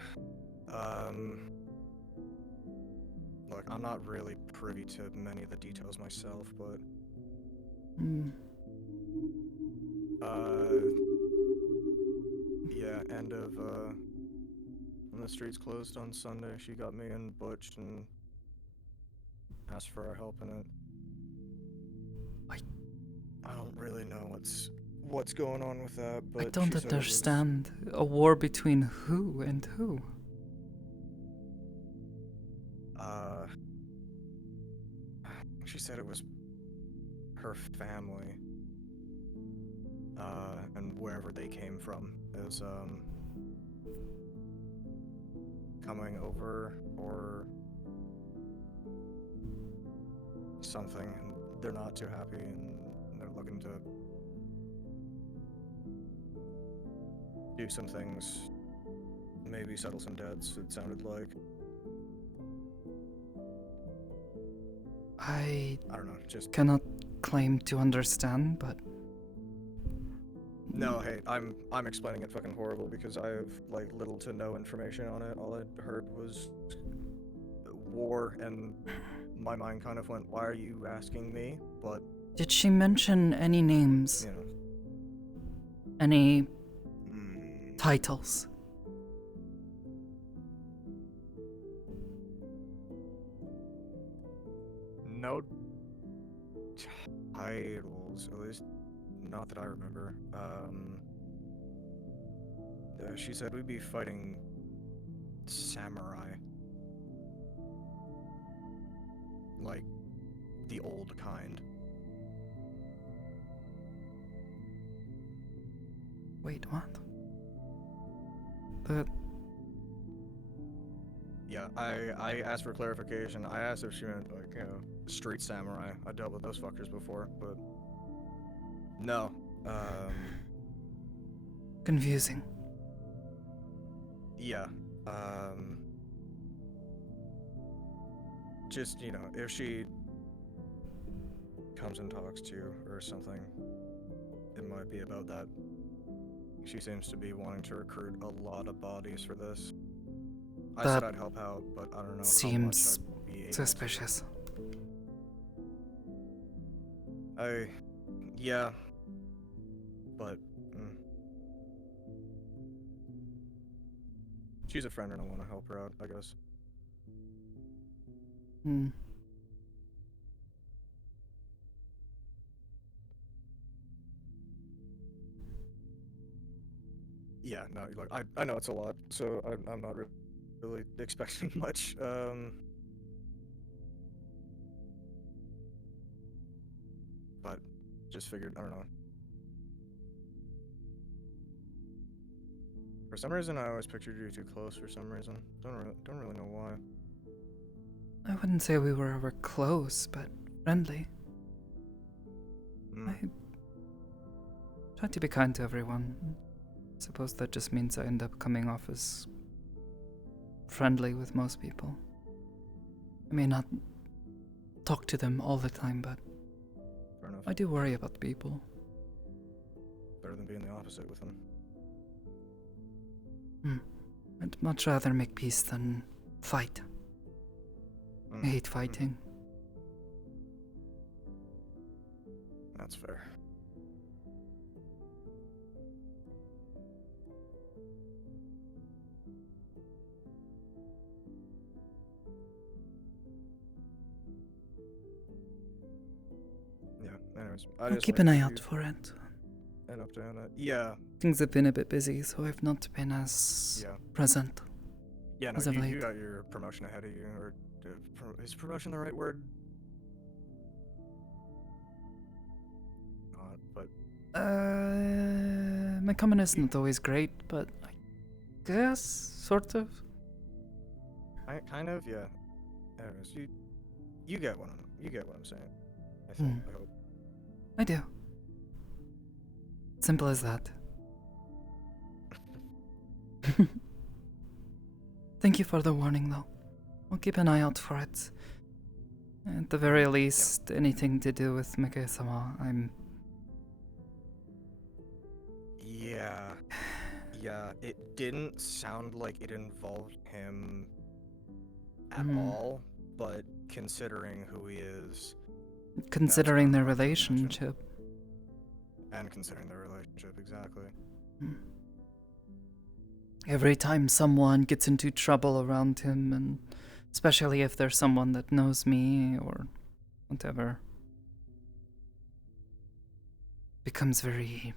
Look, I'm not really privy to many of the details myself, but... Yeah, end of, when the streets closed on Sunday, she got me and Butch and asked for our help in it. I don't really know what's going on with that, but I don't she said it was- understand. A war between who and who? She said it was her family, and wherever they came from is, coming over or something, and they're not too happy, and they're looking to do some things, maybe settle some debts, it sounded like. I don't know, just cannot claim to understand, but no, hey, I'm explaining it fucking horrible because I have like little to no information on it. All I heard was war, and my mind kind of went, "Why are you asking me?" But did she mention any names? Any titles? no titles, at least not that I remember. She said we'd be fighting samurai. Like, the old kind. Wait, what? Yeah, I asked for clarification. I asked if she meant, like, street samurai. I dealt with those fuckers before, but... No. Confusing. Yeah. Just, if she comes and talks to you or something, it might be about that. She seems to be wanting to recruit a lot of bodies for this. I said I'd help out, but I don't know Seems how much I'd be able suspicious. Yeah. But, she's a friend and I want to help her out, I guess. Hmm. Yeah, no, look, I know it's a lot, so I'm not really expecting much. But just figured, I don't know. For some reason, I always pictured you too close. For some reason, don't really know why. I wouldn't say we were ever close, but friendly. I try to be kind to everyone. Suppose that just means I end up coming off as friendly with most people. I may not talk to them all the time, but Fair enough. I do worry about people. Better than being the opposite with them. I'd much rather make peace than fight. I hate fighting. That's fair. Yeah, anyways. I'll keep an eye out for it. An update on that. Yeah. Things have been a bit busy, so I've not been as present. Yeah, no, as of you late. got your promotion ahead of you, or is promotion the right word? Not, but My comment is not always great, but I guess sort of. Kind of, yeah. Anyways, you get what I'm saying. I think. I hope. I do. Simple as that. Thank you for the warning, though. I'll keep an eye out for it. At the very least, anything to do with Mikae-sama, I'm... Yeah, it didn't sound like it involved him at Hmm. all, but considering who he is... Considering their relationship. And considering their relationship, exactly. Every time someone gets into trouble around him, and especially if there's someone that knows me or whatever, becomes very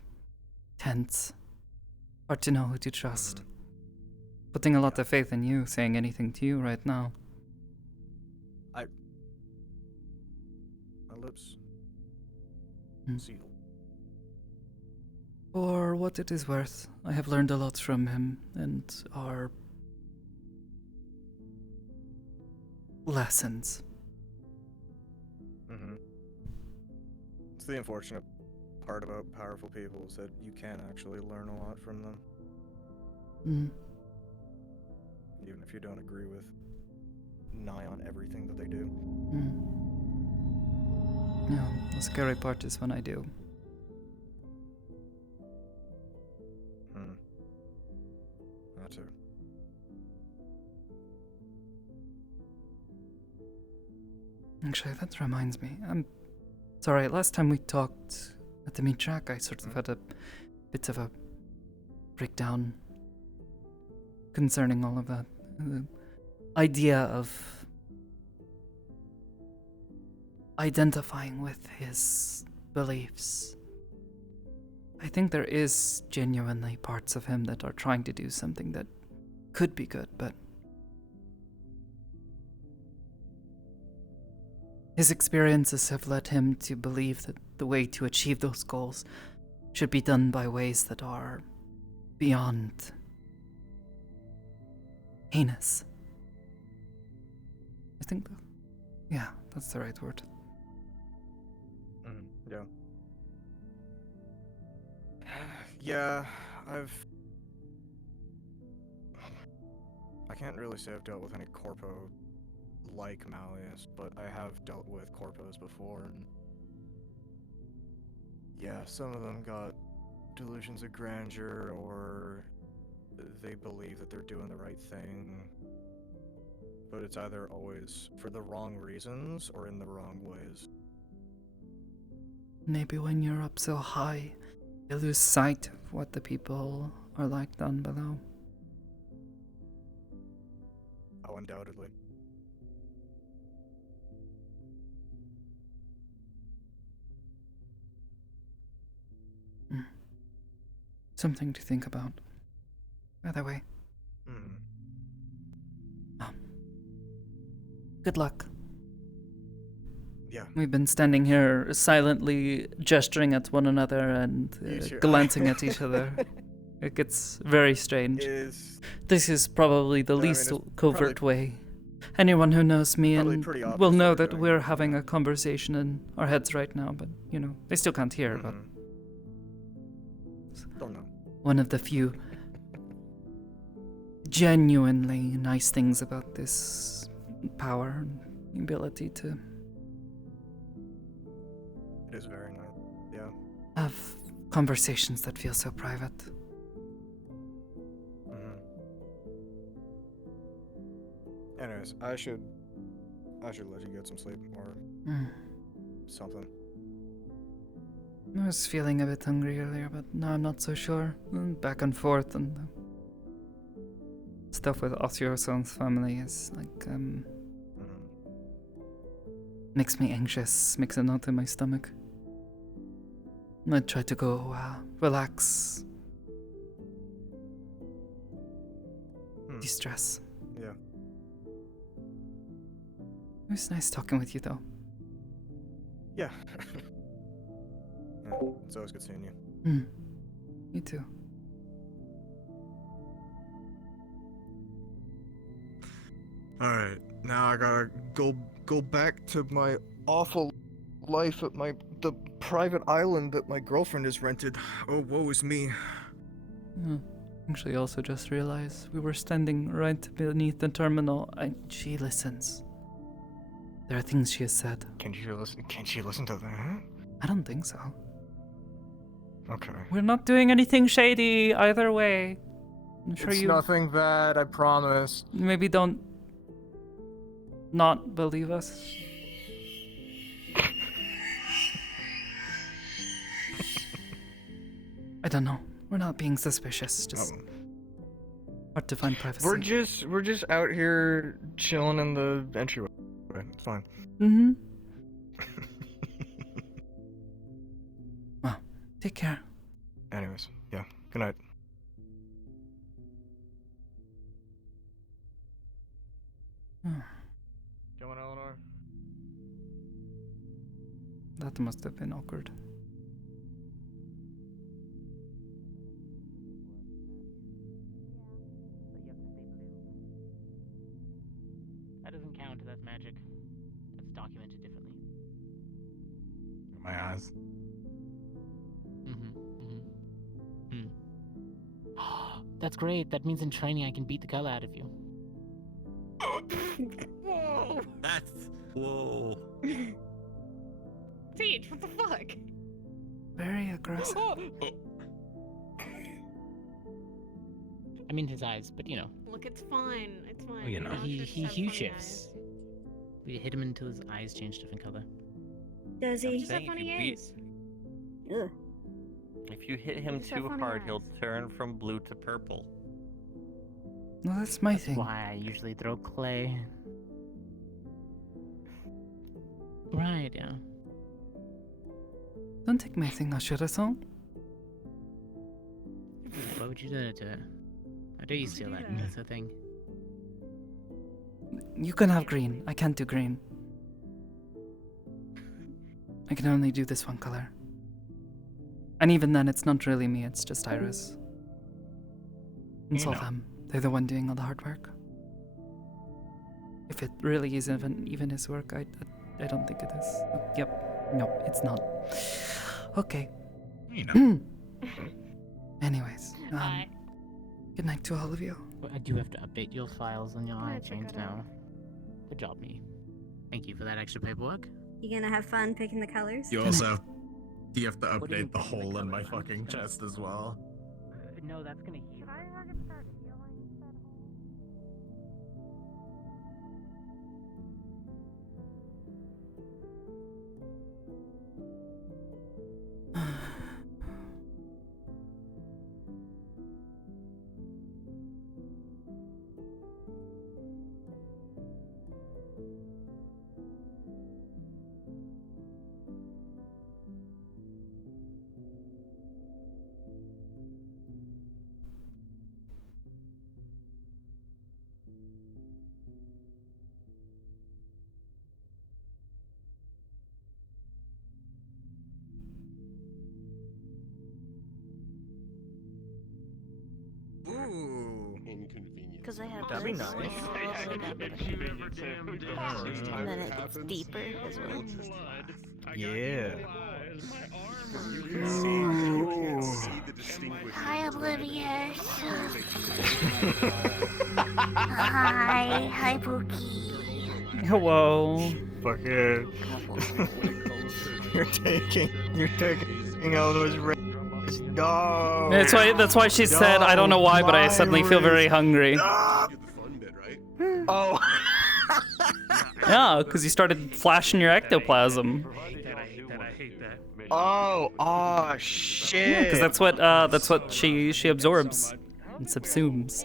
tense. Hard to know who to trust. Putting a lot of faith in you saying anything to you right now. My lips... sealed. For what it is worth, I have learned a lot from him and our lessons. It's the unfortunate part about powerful people is that you can actually learn a lot from them. Even if you don't agree with nigh on everything that they do. Yeah, the scary part is when I do. That too. Actually, that reminds me. I'm sorry, last time we talked at the meat shack, I sort of had a bit of a breakdown concerning all of that. The idea of identifying with his beliefs. I think there is genuinely parts of him that are trying to do something that could be good, but his experiences have led him to believe that the way to achieve those goals should be done by ways that are beyond heinous. I think, yeah, that's the right word. Yeah. Yeah, I can't really say I've dealt with any corpo like Malleus, but I have dealt with corpos before, and yeah, some of them got delusions of grandeur, or they believe that they're doing the right thing, but it's either always for the wrong reasons or in the wrong ways. Maybe when you're up so high, you lose sight of what the people are like down below. Oh, undoubtedly. Something to think about. By the way. Good luck. Yeah. We've been standing here silently gesturing at one another and glancing at each other. It gets very strange. This is probably the least covert way. Anyone who knows me and will know that we're having a conversation in our heads right now, but, you know, they still can't hear, but... Don't know. One of the few genuinely nice things about this power and the ability to It is very nice. Yeah. have conversations that feel so private. Anyways, I should let you get some sleep or something. I was feeling a bit hungry earlier, but now I'm not so sure. Back and forth, and stuff with Osio's family is like, makes me anxious, makes a knot in my stomach. I try to go relax, de-stress. Yeah. It was nice talking with you, though. Yeah. Yeah, it's always good seeing you. You too. Alright, now I gotta go back to my awful life at the private island that my girlfriend has rented. Oh, woe is me. Actually, also just realized we were standing right beneath the terminal. She listens. There are things she has said. Can she listen to that? I don't think so. Okay. We're not doing anything shady either way. I'm sure It's nothing bad, I promise. Maybe don't not believe us. I don't know. We're not being suspicious. Just hard to find privacy. We're just out here chilling in the entryway. It's fine. Mm-hmm. Well, take care. Anyways, yeah. Good night. Going, Eleanor? That must have been awkward. That doesn't count as magic. That's documented differently. My eyes. That's great. That means in training I can beat the hell out of you. Whoa! That's... Whoa. Teach, what the fuck? Very aggressive. I mean his eyes, but you know. Look, it's fine. It's fine. You know. He have hue funny shifts. We hit him until his eyes change different color. Does he? Just have funny eyes. Ugh. If you hit him Just have too funny hard, eyes. he'll turn from blue to purple. No, that's my thing. Why I usually throw clay. Right, yeah. Don't take my thing, Ashura-san. Why would you do that to it? How dare you steal that? That's a thing. You can have green. I can't do green. I can only do this one color. And even then, it's not really me, it's just Iris. It's all them. They're the one doing all the hard work. If it really is even his work, I don't think it is. Yep. No, it's not. Okay. You know. Anyways, good night to all of you. I do have to update your files on your Yeah, check iTunes it now. Good job, me. Thank you for that extra paperwork. You gonna have fun picking the colors? You also have to What do you update the mean picking the hole in colors? my I'm fucking just gonna- chest as well. No, that's gonna heal. Inconvenient. Because I have That'd be this. nice. And then it gets deeper as well. Yeah. You can see the distinguishing. Hi, Oblivious. Hi, Pookie. Hello. Fuck it. You're taking all those dogs. That's why she said, I don't know why, but I suddenly feel very hungry. Oh. Yeah, because you started flashing your ectoplasm. Oh, shit. Because that's what she absorbs and subsumes.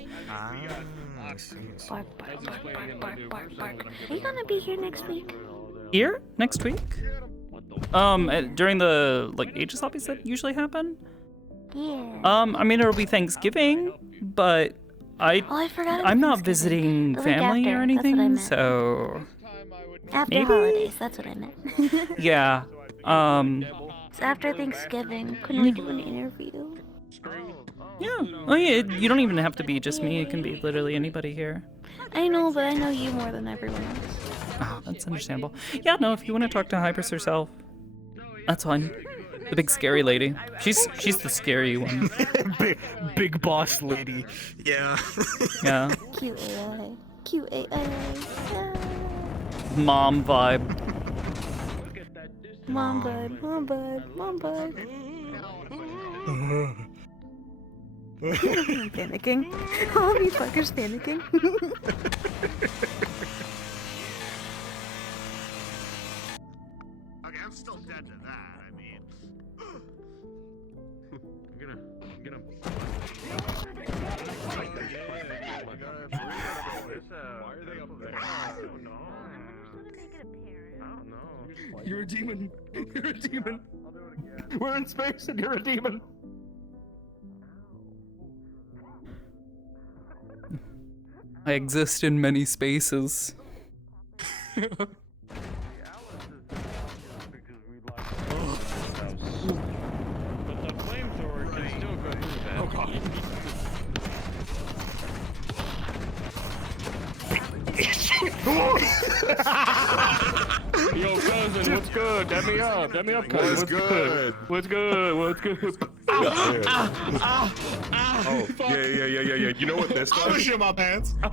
Bark, bark, bark, bark, bark, bark, bark. Are you gonna be here next week? Here next week? During the Aegis hobbies that usually happen. Yeah. I mean it'll be Thanksgiving, but I forgot about I'm not Thanksgiving. visiting The week family after, or that's what I anything, meant. so After maybe? holidays, that's what I meant. Yeah. It's after Thanksgiving. Couldn't we do an interview? Yeah. Oh yeah, you don't even have to be just me, it can be literally anybody here. I know, but I know you more than everyone else. Oh, that's understandable. Yeah, no, if you want to talk to Hypers herself, that's fine. The big scary lady. She's the scary one. big boss lady. Yeah. Yeah. Cute AI. Cute AI. Mom vibe. Mom bud, mom bud, mom bud. I'm panicking. All of you fuckers panicking. Okay, I'm still dead to that. I mean, I'm gonna. You're a demon. You're a demon. We're in space and you're a demon. I exist in many spaces. But the flamethrower can still go through that. Oh god. Yo, cousin, what's good? Dab me up, cousin. What's good? What's good? What's good? Oh, yeah. You know what this I'm gonna does? shit my pants. Hey,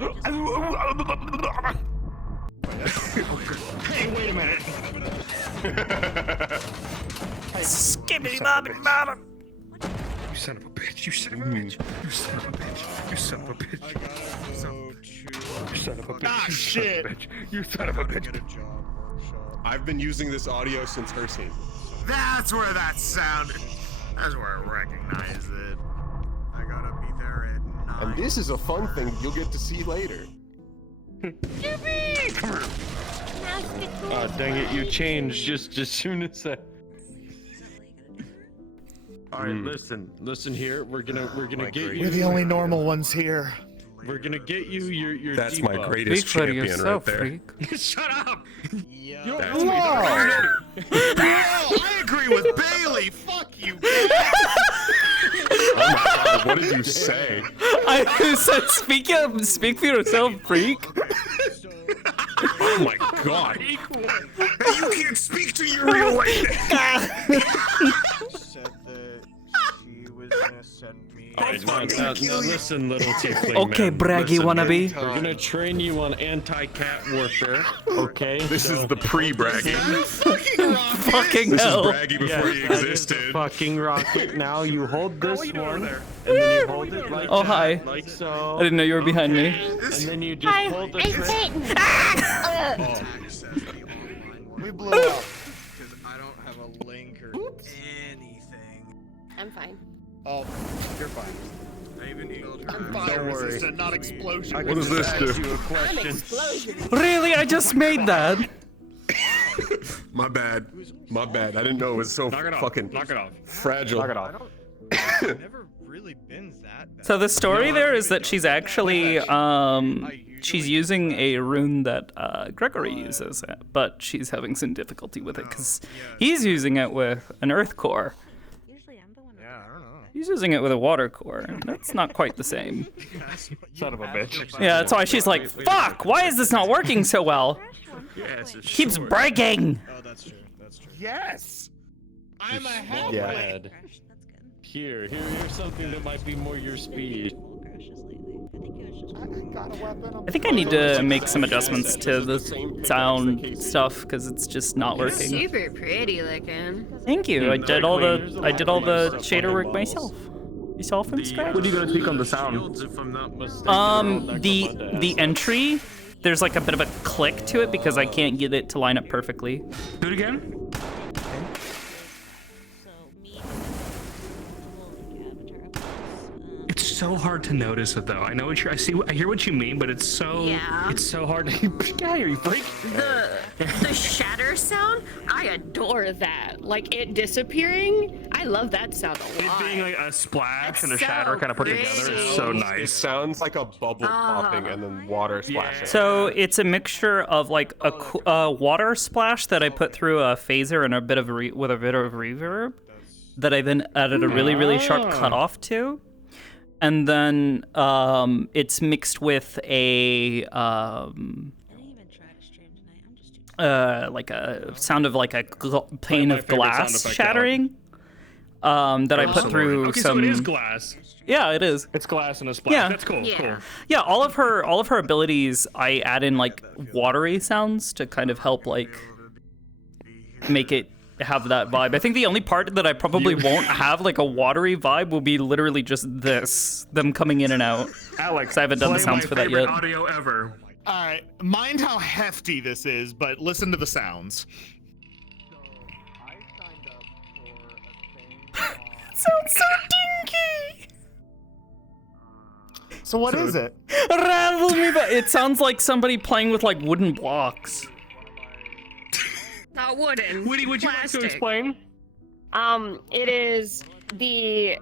wait a minute. Skibbity bobbity bottom. you son of a bitch! You son of a bitch! You son of a bitch! You son of a bitch! You son of a bitch! Ah, shit! You son of a bitch! I've been using this audio since her scene. That's where that sounded. That's where I recognize it. I gotta be there at 9. And this is a fun thing you'll get to see later. Yippee! Come here. Oh, dang it, you changed just as soon as I... Alright, listen here. We're gonna get you. We're the only normal ones here. We're gonna get you your That's debuff. my greatest Speak for champion yourself, right there. freak. Shut up! That's Whoa! me. I agree with Bailey. Fuck you. Oh my god, what did you say? I said speak for yourself, freak. Oh my god. Hey, you can't speak to your real lady. Said that she was gonna send me. Alright, now listen, little tiefling Okay, man. braggy Listen, wannabe. We're gonna train you on anti-cat warfare, okay? This is the pre-braggy. Fucking This is hell. braggy before he that is existed. fucking rocket. Now you hold this one, and then you hold it like Oh, that, hi. like so. I didn't know you were behind me. And then you just hold the Satan! We blew up because I don't have a link or anything. I'm fine. Oh, you're fine. I'm fire resistant, not explosion. What does this do? you a question. Really? I just made that. My bad. My bad. I didn't know it was so fucking fragile. Knock it off. I've never really been that bad. So the story there is that she's actually she's using a rune that Gregory uses, but she's having some difficulty with it because he's using it with an earth core. Yeah, I don't know. She's using it with a water core. That's not quite the same. Son of a bitch. Yeah, that's why she's like, fuck, why is this not working so well? Yes, it Keeps should. breaking. Oh, that's true. That's true. Yes! I'm a Yeah. halfway. Here's something that might be more your speed. I think I need to make some adjustments to the sound stuff because it's just not working. Super pretty looking. Thank you. I did all the shader work myself. From scratch. What are you gonna tweak on the sound? The entry, there's like a bit of a click to it because I can't get it to line up perfectly. Do it again. It's so hard to notice it though. I know what I hear what you mean, but it's so hard to get out of here, you freak. The shatter sound, I adore that. Like it disappearing, I love that sound a lot. It being like a splash and a so shatter kind of put together is so It nice. sounds like a bubble popping and then water splashing. So it's a mixture of like a water splash that I put through a phaser and a bit of with a bit of reverb that I then added a really short cutoff to. And then it's mixed with a like a sound of like a pane of glass shattering that I put through okay, some. so it is glass. Yeah, it is. It's glass and a splash. Yeah. That's cool. Cool. Yeah, all of her abilities, I add in like watery sounds to kind of help like make it have that vibe. I think the only part that I probably won't have like a watery vibe will be literally just them coming in and out. Alex, I haven't done the sounds for that yet. Audio ever. All right, mind how hefty this is, but listen to the sounds. Sounds so dinky. So what is it? Rattle me back. It sounds like somebody playing with like wooden blocks. Not wooden. Woody, would you like to explain? It is the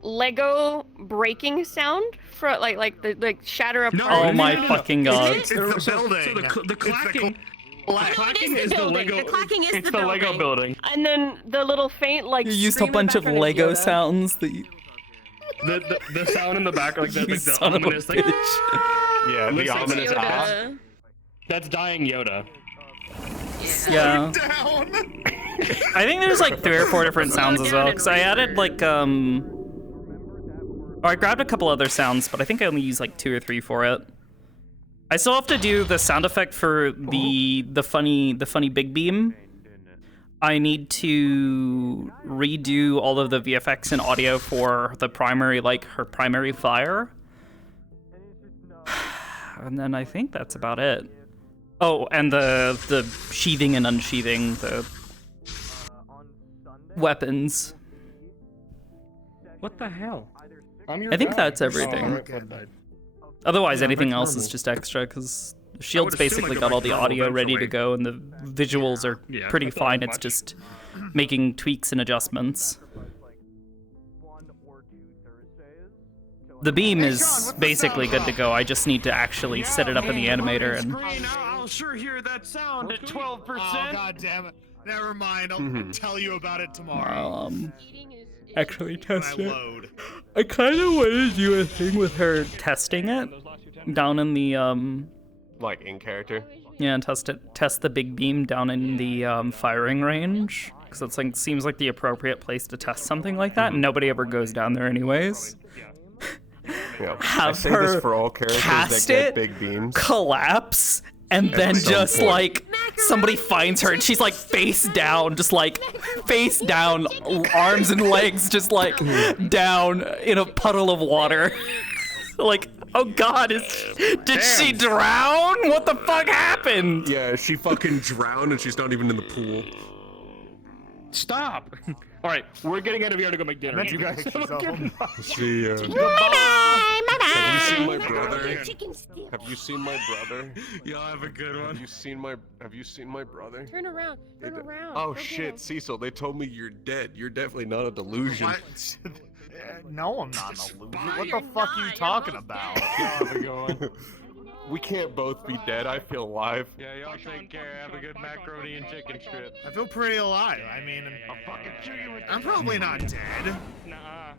Lego breaking sound for like the shatter apart. Oh my fucking god. It's the building. So the clacking. Clacking is the Lego. The clacking is it's the the Lego building. And then the little faint like. You used a scream in bunch the of background is Lego Yoda. sounds that you... The sound in the back, like You the son of a ominous, like. Yeah, the Looks like ominous Yoda. That's dying Yoda. Yeah. I think there's like 3 or 4 different sounds as well, because I added like or I grabbed a couple other sounds, but I think I only used like 2 or 3 for it. I still have to do the sound effect for the funny big beam. I need to redo all of the VFX and audio for the primary, like her primary fire. And then I think that's about it. Oh, and the sheathing and unsheathing the weapons. What the hell? I think that's everything. Otherwise, anything else is just extra, because Shield's basically got all the audio ready to go, and the visuals are pretty fine. It's just making tweaks and adjustments. The beam is basically good to go. I just need to actually set it up in the animator and... I'll sure hear that sound at 12%. Oh god damn it! Never mind. I'll tell you about it tomorrow. Actually test When I it. load. I kind of want to do a thing with her testing it down in the Like in character. yeah, test the big beam down in the firing range, because it's like seems like the appropriate place to test something like that, and nobody ever goes down there anyways. Yeah. I Have say her this for all characters cast that get it, big beams. collapse, and At then some just point. like somebody finds her and she's like face down, just like face down, arms and legs just like down in a puddle of water. Like, oh god, did she drown? What the fuck happened? Yeah, she fucking drowned and she's not even in the pool. Stop! Alright, we're getting out of here to go make dinner. You guys have a good night. See ya. Bye-bye. Have you seen my brother? Have you seen my brother? Y'all have a good one. Have you seen my brother? Turn around. Turn around. Oh Go shit, down. Cecil, they told me you're dead. You're definitely not a delusion. No, I'm not an illusion. What the fuck are you talking about? How's it going? We can't both be dead. I feel alive. Yeah, y'all take care. Have a good macaroni and chicken strip. I feel pretty alive. I mean, I'm probably not dead. Nuh-uh.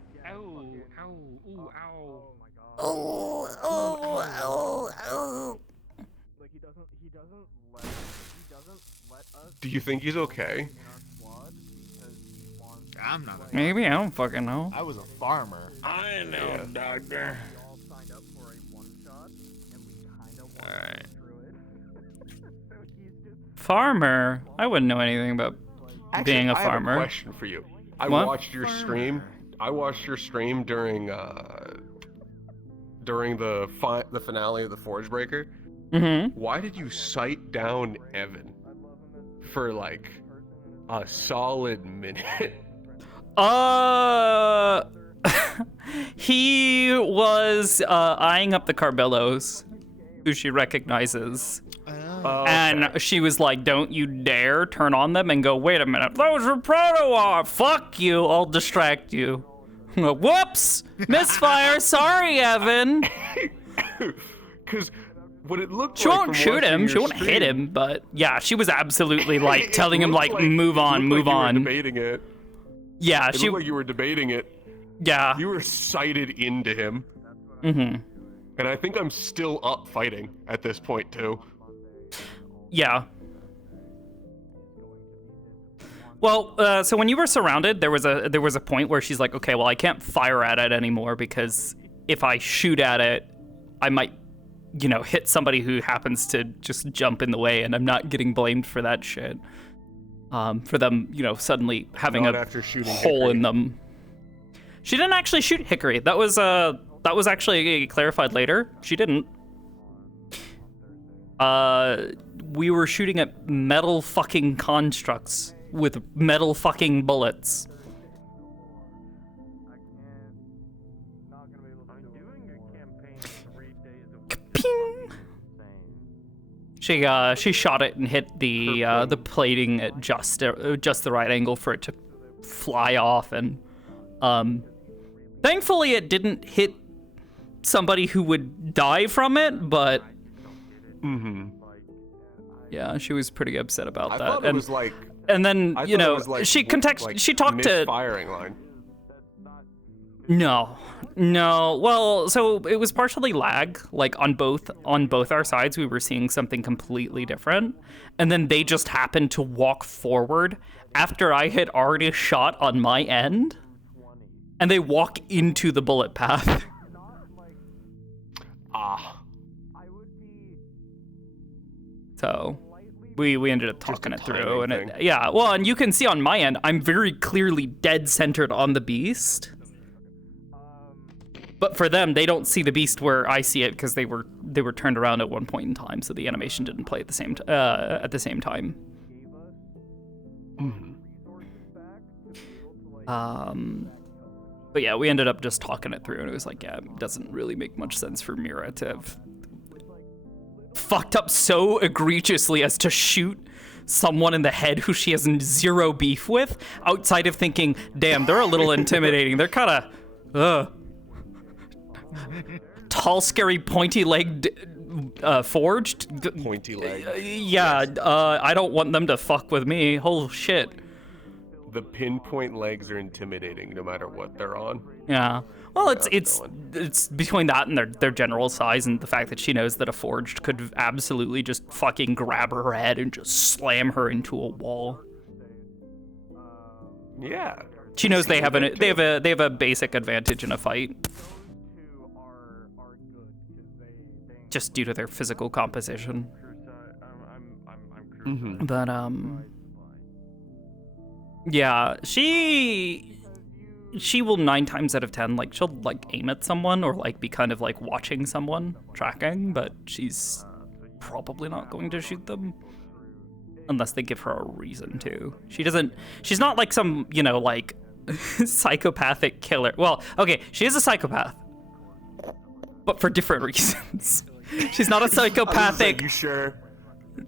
Ooh, ow. Oh, oh, oh. Like he doesn't let us. Do you think he's okay? I'm not. Maybe, I don't fucking know. I was a farmer. I know, doctor. Alright. Farmer? I wouldn't know anything about being a I have farmer. a question for you. I What? watched your stream. I watched your stream during the finale of the Forge Breaker. Mm-hmm. Why did you cite down Evan for like a solid minute? He was eyeing up the Carbellos, who she recognizes. And she was like, don't you dare turn on them and go, wait a minute, those are Proto-War! Fuck you, I'll distract you. Whoops! Misfire, sorry, Evan! Because what it looked She like won't from shoot watching him, your she won't hit stream- him, but yeah, she was absolutely like It telling him looked like, move on, it looked move like on. You were debating it. Yeah, It she. looked like you were debating it. Yeah. You were sighted into him. Mm-hmm. And I think I'm still up fighting at this point too. Yeah. Well, so when you were surrounded, there was a point where she's like, okay, well, I can't fire at it anymore because if I shoot at it, I might, hit somebody who happens to just jump in the way, and I'm not getting blamed for that shit. For them, suddenly having Not a after shooting hole Hickory. in them. She didn't actually shoot Hickory. That was actually clarified later. She didn't. We were shooting at metal fucking constructs with metal fucking bullets. Ka-ping! She shot it and hit the plating at just the right angle for it to fly off, and thankfully it didn't hit somebody who would die from it, but yeah, she was pretty upset about I that. thought it was like. And then, I thought it was like, she like she talked to... misfiring line. No. Well, so it was partially lag. Like on both our sides, we were seeing something completely different. And then they just happened to walk forward after I had already shot on my end. And they walk into the bullet path. So we ended up talking it through, and and you can see on my end, I'm very clearly dead centered on the beast. But for them, they don't see the beast where I see it because they were turned around at one point in time, so the animation didn't play at the same time. But yeah, we ended up just talking it through, and it was like, yeah, it doesn't really make much sense for Mira to have fucked up so egregiously as to shoot someone in the head who she has zero beef with, outside of thinking, damn, they're a little intimidating. They're kind of, tall, scary, pointy-legged, forged. Pointy leg. Yeah, I don't want them to fuck with me. Oh, shit. The pinpoint legs are intimidating no matter what they're on. Yeah. Well, it's between that and their general size and the fact that she knows that a forged could absolutely just fucking grab her head and just slam her into a wall. Yeah. She knows they have a basic advantage in a fight. Just due to their physical composition. But yeah, she will 9 times out of 10, like, she'll like aim at someone or like be kind of like watching someone, tracking, but she's probably not going to shoot them unless they give her a reason to. She's not like some, like psychopathic killer. Well, okay, she is a psychopath, but for different reasons. She's not a psychopathic.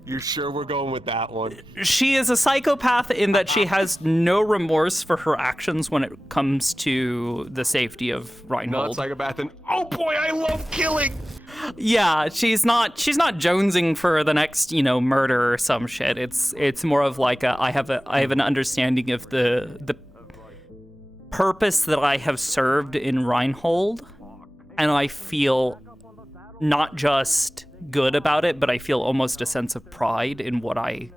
You sure we're going with that one? She is a psychopath in that she has no remorse for her actions when it comes to the safety of Reinhold. Not psychopath, and oh boy, I love killing. Yeah, she's not jonesing for the next, murder or some shit. It's more of like I have an understanding of the purpose that I have served in Reinhold, and I feel not just good about it, but I feel almost a sense of pride in what I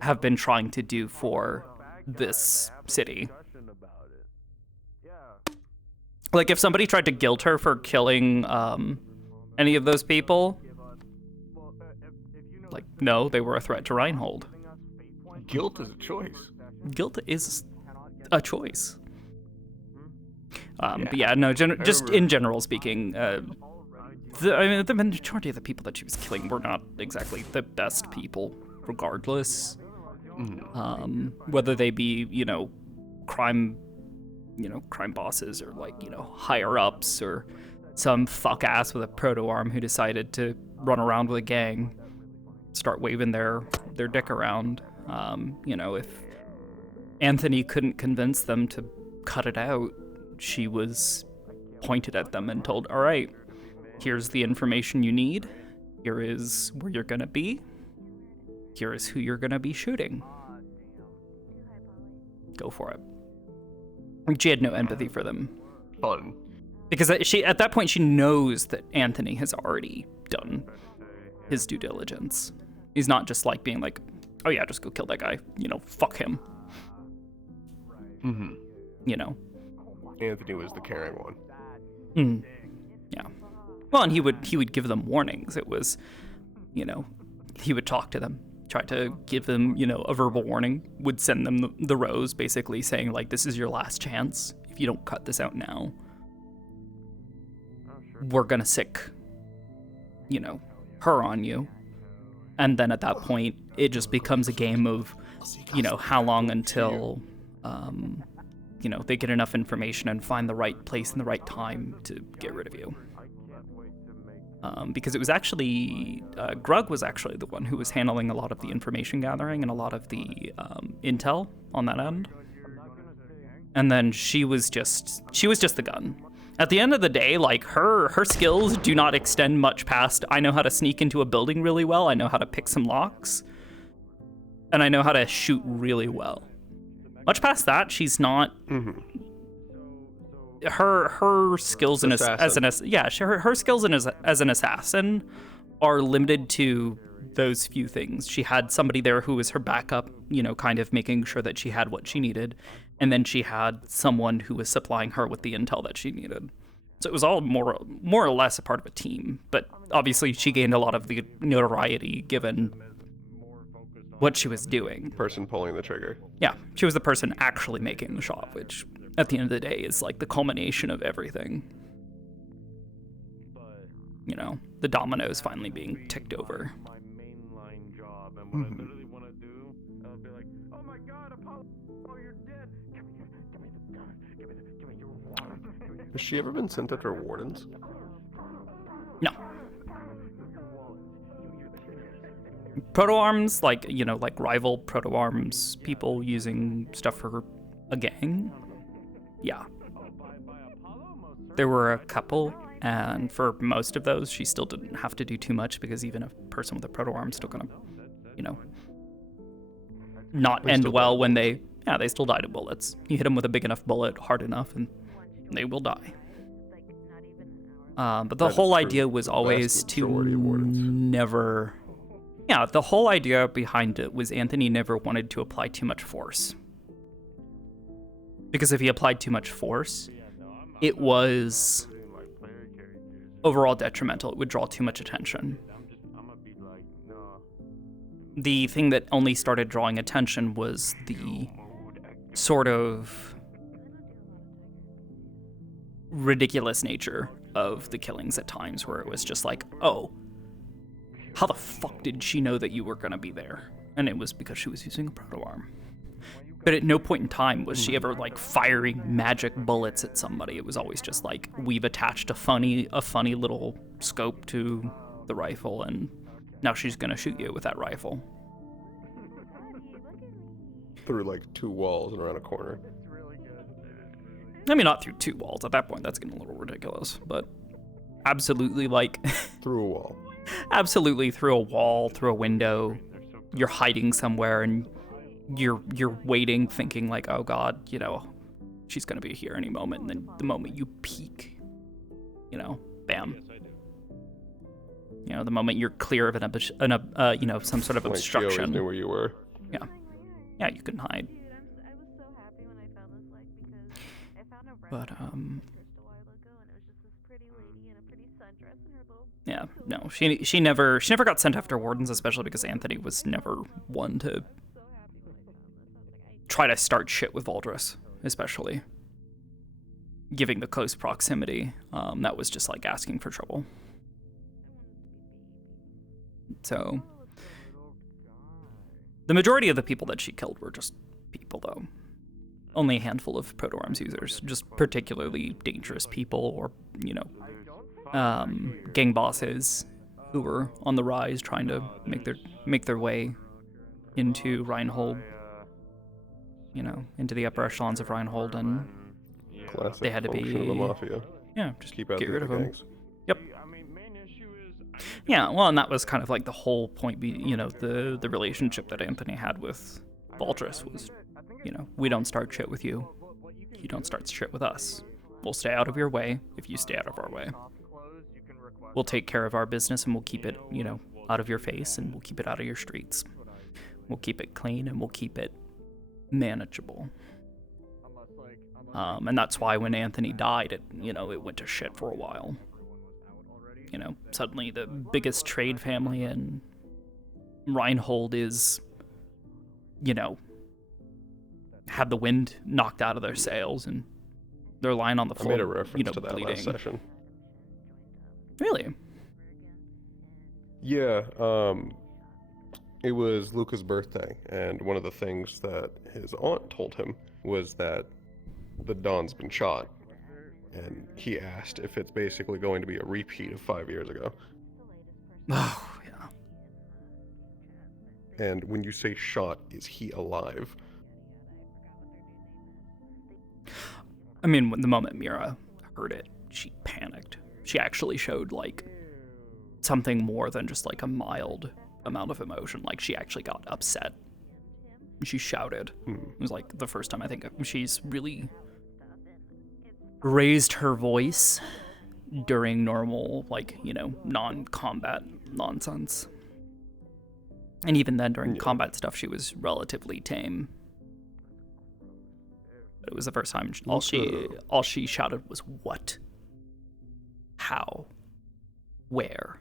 have been trying to do for this city. Like, if somebody tried to guilt her for killing any of those people, like, no, they were a threat to Reinhold. Guilt is a choice. Guilt is a choice. But yeah, no, just in general speaking, the majority of the people that she was killing were not exactly the best people, regardless. Whether they be, crime bosses or higher ups or some fuck ass with a proto arm who decided to run around with a gang, start waving their dick around. If Anthony couldn't convince them to cut it out, she was pointed at them and told, all right, here's the information you need. Here is where you're gonna be. Here is who you're gonna be shooting. Go for it. She had no empathy for them. Fun. Because at that point, she knows that Anthony has already done his due diligence. He's not just like being like, oh yeah, just go kill that guy. Fuck him. Anthony was the caring one. Yeah. Well, and he would give them warnings. It was, he would talk to them, try to give them, a verbal warning, would send them the rose, basically saying, like, this is your last chance. If you don't cut this out now, we're gonna sick, her on you. And then at that point, it just becomes a game of, how long until, they get enough information and find the right place and the right time to get rid of you. Because it was actually, Grug was actually the one who was handling a lot of the information gathering and a lot of the intel on that end. And then she was just the gun. At the end of the day, like, her skills do not extend much past, I know how to sneak into a building really well, I know how to pick some locks, and I know how to shoot really well. Much past that, she's not... Her skills as an assassin are limited to those few things. She had somebody there who was her backup, kind of making sure that she had what she needed, and then she had someone who was supplying her with the intel that she needed. So it was all more or less a part of a team, but obviously she gained a lot of the notoriety given what she was doing. Person pulling the trigger. Yeah, she was the person actually making the shot, which at the end of the day is like the culmination of everything. The dominoes finally being ticked over. Has she ever been sent after wardens? No. Proto-arms, like rival proto-arms people using stuff for a gang? Yeah. There were a couple, and for most of those, she still didn't have to do too much because even a person with a proto-arm is still gonna, not end well when they still died of bullets. You hit them with a big enough bullet, hard enough, and they will die. But the whole idea was always to never... Yeah, the whole idea behind it was Anthony never wanted to apply too much force. Because if he applied too much force, it was overall detrimental. It would draw too much attention. The thing that only started drawing attention was the sort of ridiculous nature of the killings at times, where it was just like, oh, how the fuck did she know that you were gonna be there? And it was because she was using a proto-arm. But at no point in time was she ever like firing magic bullets at somebody. It was always just like, we've attached a funny little scope to the rifle, and now she's gonna shoot you with that rifle. Through like 2 walls and around a corner. I mean, not through 2 walls. At that point, that's getting a little ridiculous. But absolutely, like... through a wall. Absolutely through a wall, through a window. You're hiding somewhere, and you're waiting, thinking like, oh god, she's gonna be here any moment, and then the moment you peek, you know, bam. You know, the moment you're clear of you know, some sort of Like, she obstruction. always knew where you were. Yeah. Yeah, you can hide. But, yeah, no, she never got sent after wardens, especially because Anthony was never one to try to start shit with Valdris, especially. Giving the close proximity, that was just like asking for trouble. So, the majority of the people that she killed were just people, though. Only a handful of proto-arms users, just particularly dangerous people, or, you know, gang bosses who were on the rise trying to make their way into Reinhold, you know, into the upper echelons of Reinhold, and Classic they had to function be, of the mafia. yeah, just Keep out get the rid other of them. gangs. Yep. Yeah, well, and that was kind of like the whole point, you know, the relationship that Anthony had with Valdris was, you know, we don't start shit with you. You don't start shit with us. We'll stay out of your way if you stay out of our way. We'll take care of our business and we'll keep it, you know, out of your face, and we'll keep it out of your streets. We'll keep it clean and we'll keep it manageable. And that's why when Anthony died, it went to shit for a while. You know, suddenly the biggest trade family in Reinhold is, you know, had the wind knocked out of their sails and they're lying on the floor, I made a reference you know, to that bleeding. last session. Really? Yeah, it was Luca's birthday, and one of the things that his aunt told him was that the Don's been shot, and he asked if it's basically going to be a repeat of 5 years ago. Oh, yeah. And when you say shot, is he alive? I mean, the moment Mira heard it, she panicked. She actually showed, like, something more than just, like, a mild amount of emotion. Like, she actually got upset. She shouted. It was, like, the first time I think she's really raised her voice during normal, like, you know, non-combat nonsense. And even then, during combat stuff, she was relatively tame. But it was the first time all she shouted was, "What? How? Where?"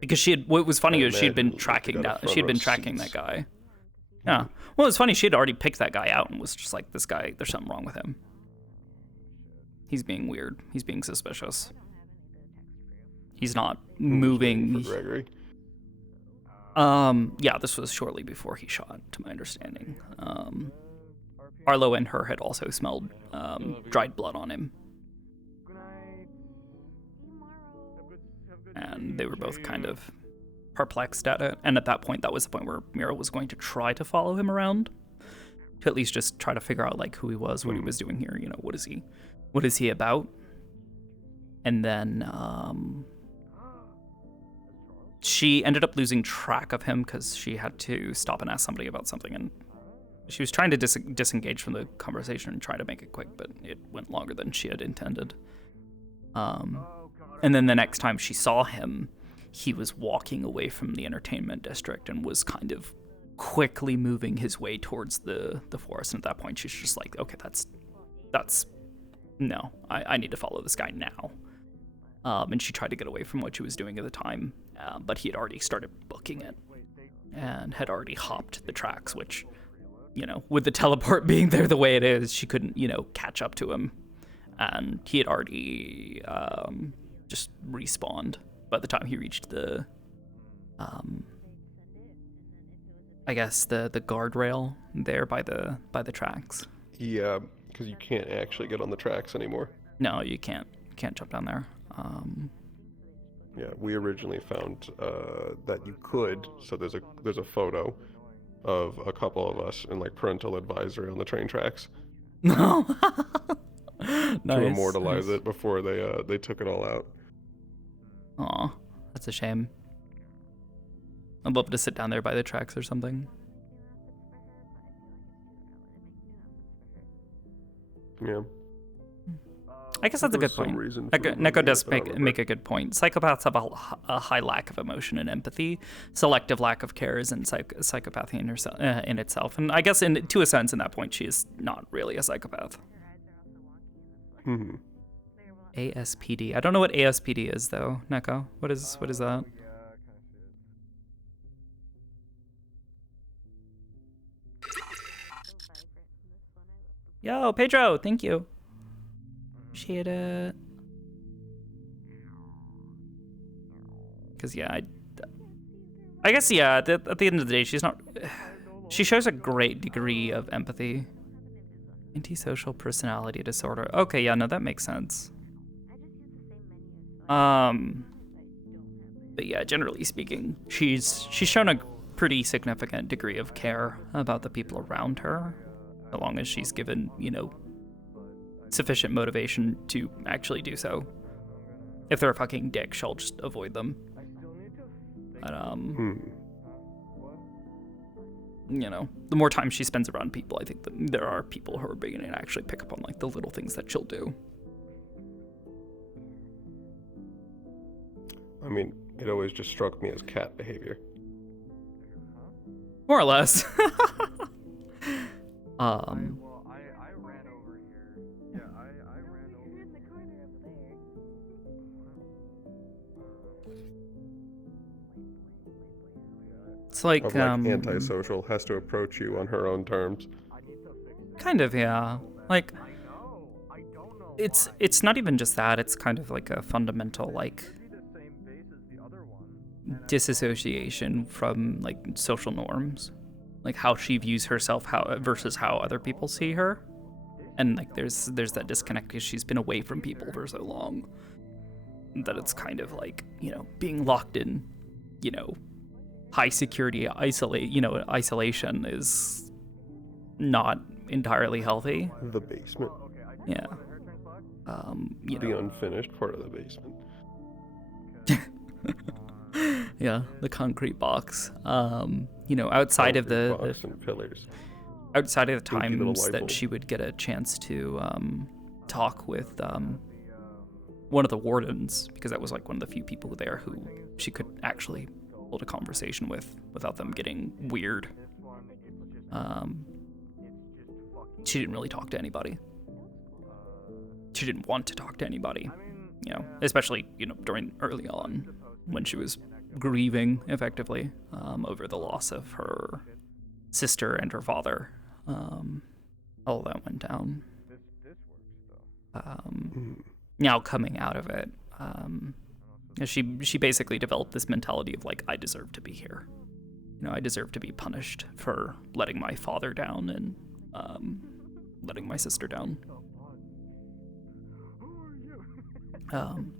Because what was funny is she'd been tracking that guy. Yeah. Well, it was funny, she had already picked that guy out and was just like, this guy, there's something wrong with him. He's being weird. He's being suspicious. He's not moving. For Gregory? Yeah, this was shortly before he shot, to my understanding. Arlo and her had also smelled dried blood on him. And they were both kind of perplexed at it. And at that point, that was the point where Mira was going to try to follow him around, to at least just try to figure out, like, who he was, what he was doing here, you know, what is he about? And then she ended up losing track of him because she had to stop and ask somebody about something, and she was trying to disengage from the conversation and try to make it quick, but it went longer than she had intended. And then the next time she saw him, he was walking away from the entertainment district and was kind of quickly moving his way towards the forest. And at that point, she's just like, okay, that's no, I need to follow this guy now. And she tried to get away from what she was doing at the time, but he had already started booking it and had already hopped the tracks, which, you know, with the teleport being there the way it is, she couldn't, you know, catch up to him. And he had already just respawned by the time he reached the, I guess the guardrail there by the tracks. Yeah, because you can't actually get on the tracks anymore. No, you can't jump down there. Yeah, we originally found that you could. So there's a photo of a couple of us in, like, parental advisory on the train tracks. No. To immortalize it before they took it all out. Aw, that's a shame. I'd love to sit down there by the tracks or something. Yeah. I guess that's a There good was some point. reason for Neko does removing it, but I make a good point. Psychopaths have a high lack of emotion and empathy. Selective lack of care is in psychopathy in itself. And I guess to a sense, in that point, she is not really a psychopath. Mm-hmm. ASPD. I don't know what ASPD is though. Neko, what is that? Yo, Pedro, thank you. Appreciate it. Because yeah, I guess yeah. At the end of the day, she's not. She shows a great degree of empathy. Antisocial personality disorder. Okay, yeah, no, that makes sense. But yeah, generally speaking, she's shown a pretty significant degree of care about the people around her, so long as she's given, you know, sufficient motivation to actually do so. If they're a fucking dick, she'll just avoid them. But you know, the more time she spends around people, I think there are people who are beginning to actually pick up on like the little things that she'll do. I mean, it always just struck me as cat behavior. More or less. It's like, antisocial, has to approach you on her own terms. Kind of, yeah. Like, it's not even just that. It's kind of like a fundamental like disassociation from like social norms, like how she views herself versus how other people see her, and like there's that disconnect because she's been away from people for so long that it's kind of like, you know, being locked in, you know, high security isolation is not entirely healthy. The basement. Yeah. You the know. unfinished part of the basement. Yeah, the concrete box. You know, outside of the and pillars. Outside of the Spooky little times light that bulb. she would get a chance to talk with one of the wardens, because that was like one of the few people there who she could actually hold a conversation with without them getting weird. She didn't really talk to anybody. She didn't want to talk to anybody, you know, especially, you know, during early on when she was grieving effectively over the loss of her sister and her father. All that went down. Now coming out of it, she basically developed this mentality of like, I deserve to be here. You know, I deserve to be punished for letting my father down and letting my sister down.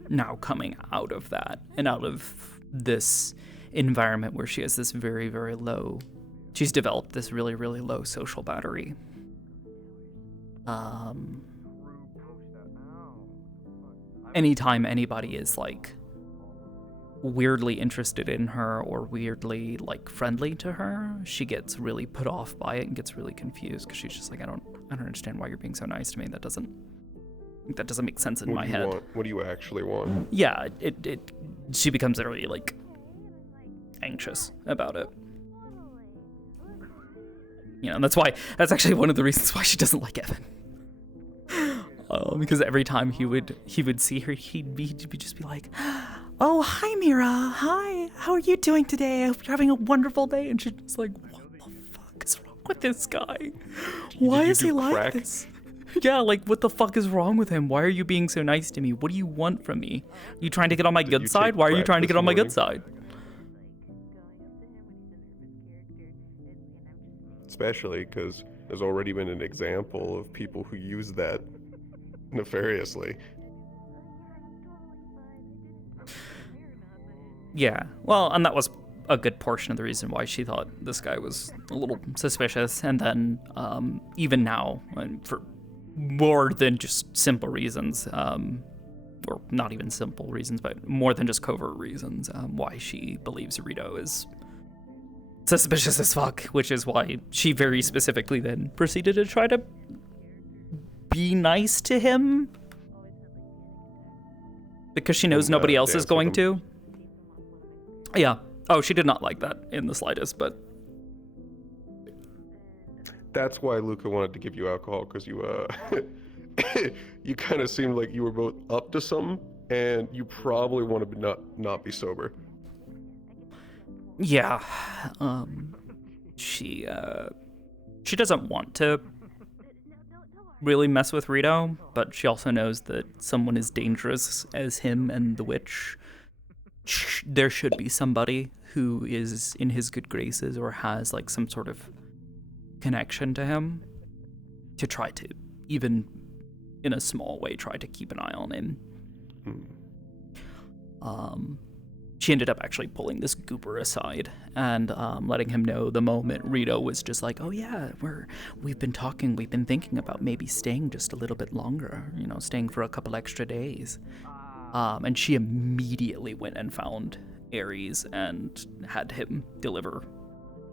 Now coming out of that and out of this environment where she has this very, very low, she's developed this really, really low social battery. Anytime anybody is like weirdly interested in her or weirdly like friendly to her, she gets really put off by it and gets really confused because she's just like, I don't understand why you're being so nice to me. That doesn't make sense in my head. What do you actually want? Yeah, she becomes really like anxious about it. You know, and that's actually one of the reasons why she doesn't like Evan. Because every time he would see her, he'd just be like, "Oh, hi Mira, hi, how are you doing today? I hope you're having a wonderful day." And she's just like, "What the fuck is wrong with this guy? Why is he like this?" Yeah, like, what the fuck is wrong with him? Why are you being so nice to me? What do you want from me? Are you trying to get on my good side? Why are you trying to get on my good side? Especially because there's already been an example of people who use that nefariously. Yeah, well, and that was a good portion of the reason why she thought this guy was a little suspicious. And then even now, and for more than just simple reasons, or not even simple reasons, but more than just covert reasons, why she believes Rito is suspicious as fuck, which is why she very specifically then proceeded to try to be nice to him because she knows nobody else is going to. Yeah. Oh, she did not like that in the slightest, but That's why Luca wanted to give you alcohol, because you you kind of seemed like you were both up to something, and you probably want to not be sober. yeah. She doesn't want to really mess with Rito, but she also knows that someone as dangerous as him and the witch, there should be somebody who is in his good graces or has like some sort of connection to him to try to, even in a small way, try to keep an eye on him. She ended up actually pulling this goober aside and letting him know the moment Rito was just like, oh yeah, we've been talking, we've been thinking about maybe staying just a little bit longer, you know, staying for a couple extra days. And she immediately went and found Ares and had him deliver,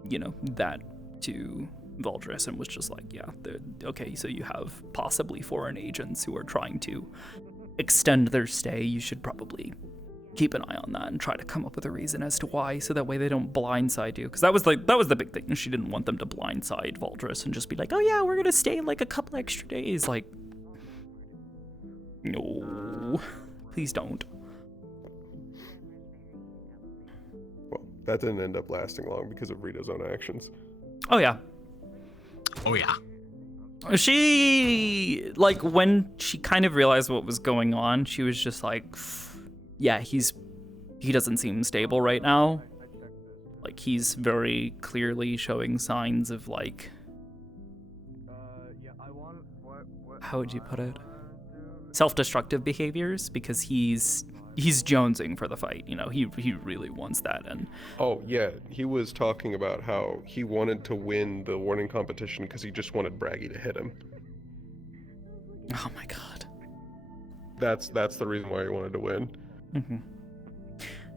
you know, that to Valdris, and was just like, yeah, okay, so you have possibly foreign agents who are trying to extend their stay. You should probably keep an eye on that and try to come up with a reason as to why, so that way they don't blindside you. Because that was the big thing. She didn't want them to blindside Valdris and just be like, oh yeah, we're gonna stay like a couple extra days. Like, no, please don't. Well, that didn't end up lasting long because of Rito's own actions. Oh yeah. Oh yeah. She, like, when she kind of realized what was going on, she was just like, yeah, he doesn't seem stable right now. Like, he's very clearly showing signs of, like, how would you put it? Self-destructive behaviors, because he's jonesing for the fight, you know, he really wants that. And oh yeah, he was talking about how he wanted to win the warning competition because he just wanted Braggy to hit him. Oh my god. That's the reason why he wanted to win. Mm-hmm.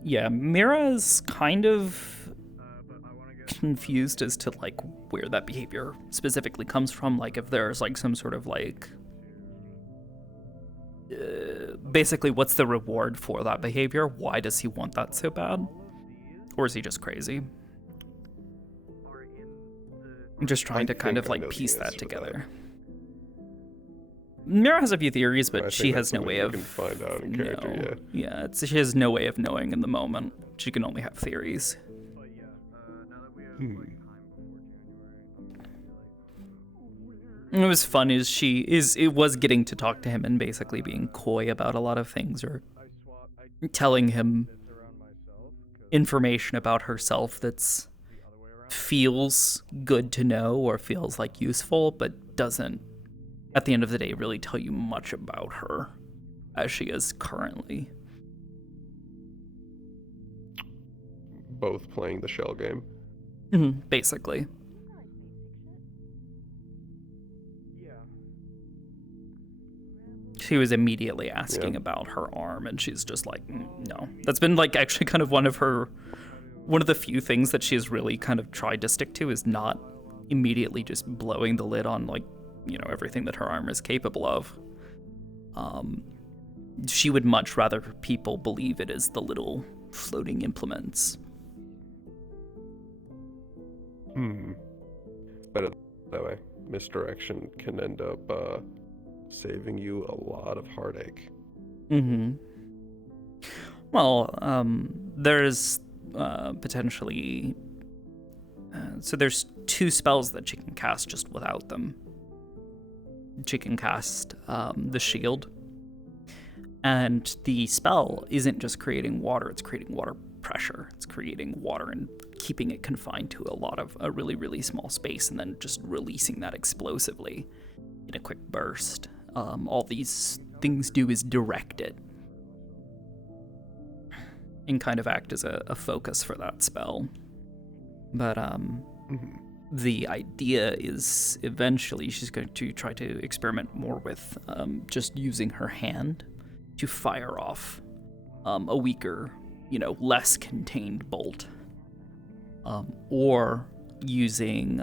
Yeah, Mira's kind of confused as to like where that behavior specifically comes from, like if there's like some sort of like basically what's the reward for that behavior? Why does he want that so bad? Or is he just crazy? I'm just trying to kind of like piece that together. Mira has a few theories, but she has no way of find out in character. Yeah, she has no way of knowing in the moment. She can only have theories. It was fun it was getting to talk to him and basically being coy about a lot of things, or telling him information about herself that's feels good to know or feels like useful, but doesn't at the end of the day really tell you much about her as she is currently. Both playing the shell game. Basically. She was immediately asking about her arm, and she's just like, no. That's been like actually kind of one of the few things that she's really kind of tried to stick to, is not immediately just blowing the lid on, like, you know, everything that her arm is capable of. She would much rather people believe it is the little floating implements. Better that way. Misdirection can end up saving you a lot of heartache. Well, there's potentially... so there's 2 spells that she can cast just without them. She can cast the shield. And the spell isn't just creating water, it's creating water pressure. It's creating water and keeping it confined to a really, really small space, and then just releasing that explosively in a quick burst. All these things do is direct it and kind of act as a focus for that spell. But the idea is eventually she's going to try to experiment more with just using her hand to fire off a weaker, you know, less contained bolt. Or using,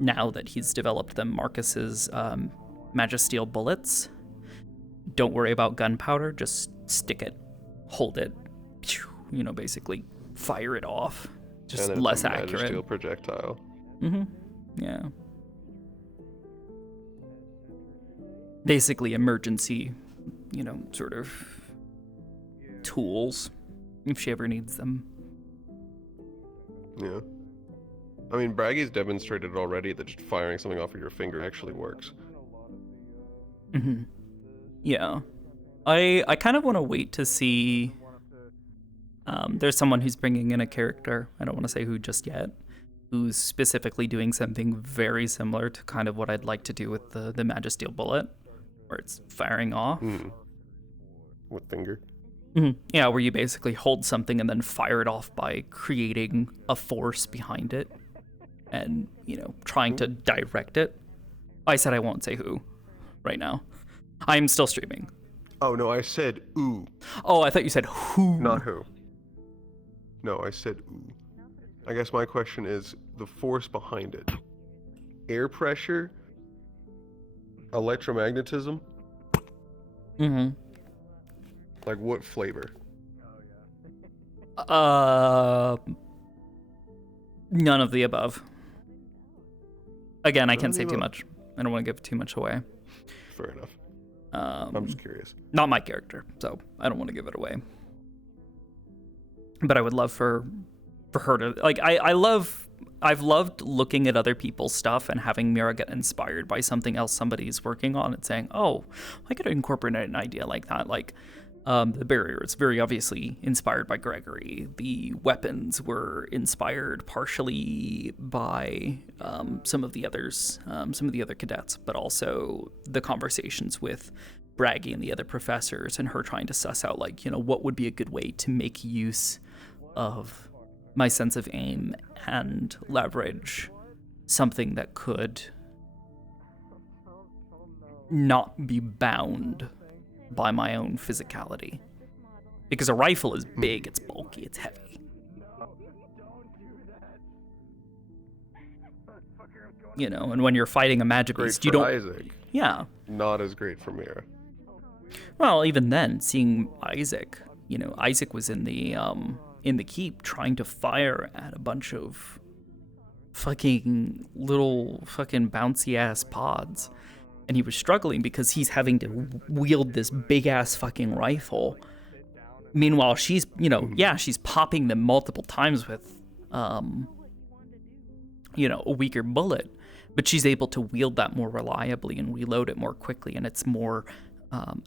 now that he's developed them, Marcus's Magisteel bullets. Don't worry about gunpowder, just stick it, hold it, you know, basically fire it off. Just and then less it's a accurate. Magisteel projectile. Yeah. Basically emergency, you know, sort of tools, if she ever needs them. Yeah. I mean, Braggy's demonstrated already that just firing something off of your finger actually works. Yeah. I kind of want to wait to see. There's someone who's bringing in a character, I don't want to say who just yet, who's specifically doing something very similar to kind of what I'd like to do with the Magisteel bullet, where it's firing off. With finger? Yeah, where you basically hold something and then fire it off by creating a force behind it and, you know, trying to direct it. I said I won't say who right now. I'm still streaming. Oh, no, I said ooh. Oh, I thought you said who. Not who. No, I said ooh. I guess my question is the force behind it. Air pressure? Electromagnetism? Like what flavor? None of the above. Again, I None can't of say the too above. much. I don't want to give too much away. Fair enough. I'm just curious. Not my character, so I don't want to give it away. But I would love for her to, like, I've loved looking at other people's stuff and having Mira get inspired by something else somebody's working on and saying, oh, I could incorporate an idea like that. Like, the barrier is very obviously inspired by Gregory. The weapons were inspired partially by some of the others, some of the other cadets, but also the conversations with Braggy and the other professors and her trying to suss out, like, you know, what would be a good way to make use of my sense of aim and leverage something that could not be bound by my own physicality. Because a rifle is big, it's bulky, it's heavy. You know, and when you're fighting a magic Great beast, you for don't. Isaac. Yeah. Not as great for Mira. Well, even then, seeing Isaac, you know, Isaac was in the keep trying to fire at a bunch of fucking little fucking bouncy ass pods. And he was struggling because he's having to wield this big ass fucking rifle. Meanwhile, she's, you know, yeah, she's popping them multiple times with, you know, a weaker bullet, but she's able to wield that more reliably and reload it more quickly, and it's more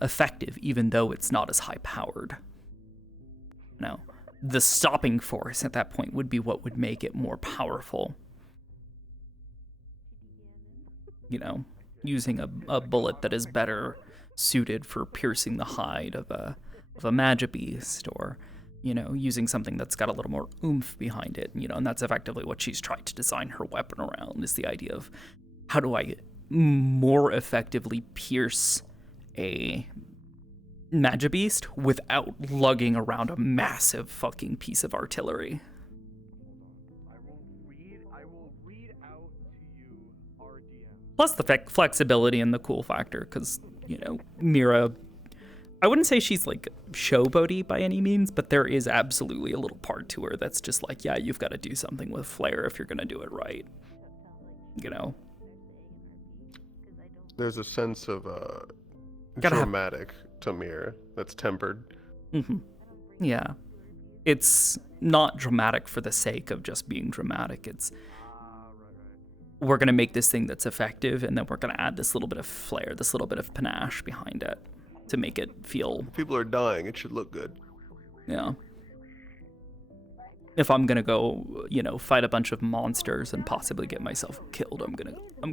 effective, even though it's not as high powered. No, the stopping force at that point would be what would make it more powerful. You know, using a bullet that is better suited for piercing the hide of a Magibeast, or, you know, using something that's got a little more oomph behind it, you know, and that's effectively what she's tried to design her weapon around, is the idea of how do I more effectively pierce a Magibeast without lugging around a massive fucking piece of artillery. Plus the flexibility and the cool factor, because, you know, Mira, I wouldn't say she's like showboaty by any means, but there is absolutely a little part to her that's just like, yeah, you've got to do something with flair if you're going to do it right. You know? There's a sense of Gotta have- dramatic to Mira that's tempered. Yeah. It's not dramatic for the sake of just being dramatic. It's, we're going to make this thing that's effective, and then we're going to add this little bit of flair, this little bit of panache behind it to make it feel... People are dying, it should look good. Yeah. If I'm going to go, you know, fight a bunch of monsters and possibly get myself killed, I'm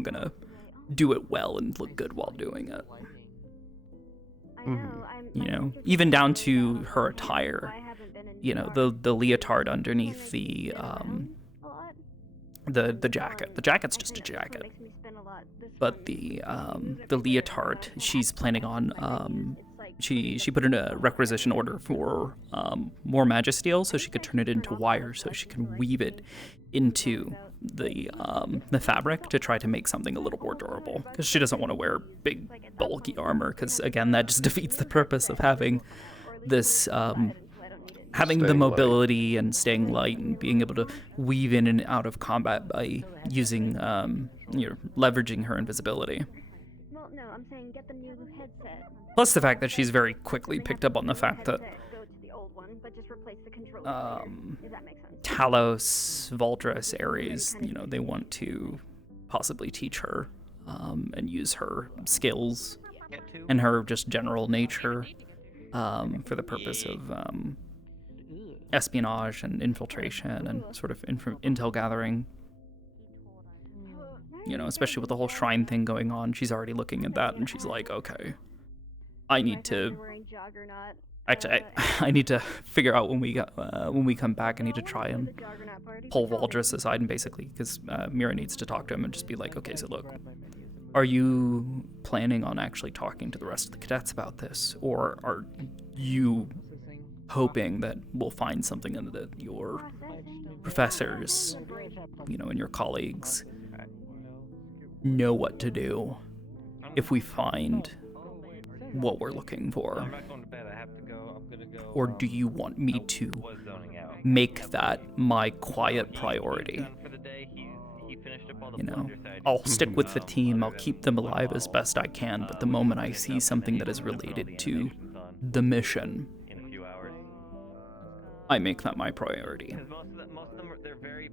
going to do it well and look good while doing it. You know, even down to her attire. You know, the leotard underneath the jacket. The jacket's just a jacket. But the leotard, she's planning on she put in a requisition order for more Magisteel so she could turn it into wire, so she can weave it into the fabric to try to make something a little more durable, because she doesn't want to wear big bulky armor, because again that just defeats the purpose of having this having the mobility and staying light and being able to weave in and out of combat by using leveraging her invisibility. Well, no, I'm saying get the new headset. Plus the fact that she's very quickly picked up on the fact that Go to the old one, but just replace the controller. Does that make sense? Talos, Valdres, Ares, they want to possibly teach her and use her skills and her just general nature for the purpose of espionage and infiltration and sort of intel gathering. Especially with the whole shrine thing going on, she's already looking at that and she's like, okay, I need to. Actually, I need to figure out when we come back. I need to try and pull Valdres aside and basically, because Mira needs to talk to him and just be like, okay, so look, are you planning on actually talking to the rest of the cadets about this, or are you hoping that we'll find something in that your professors, and your colleagues know what to do if we find what we're looking for? Or do you want me to make that my quiet priority? I'll stick with the team, I'll keep them alive as best I can, but the moment I see something that is related to the mission, I make that my priority.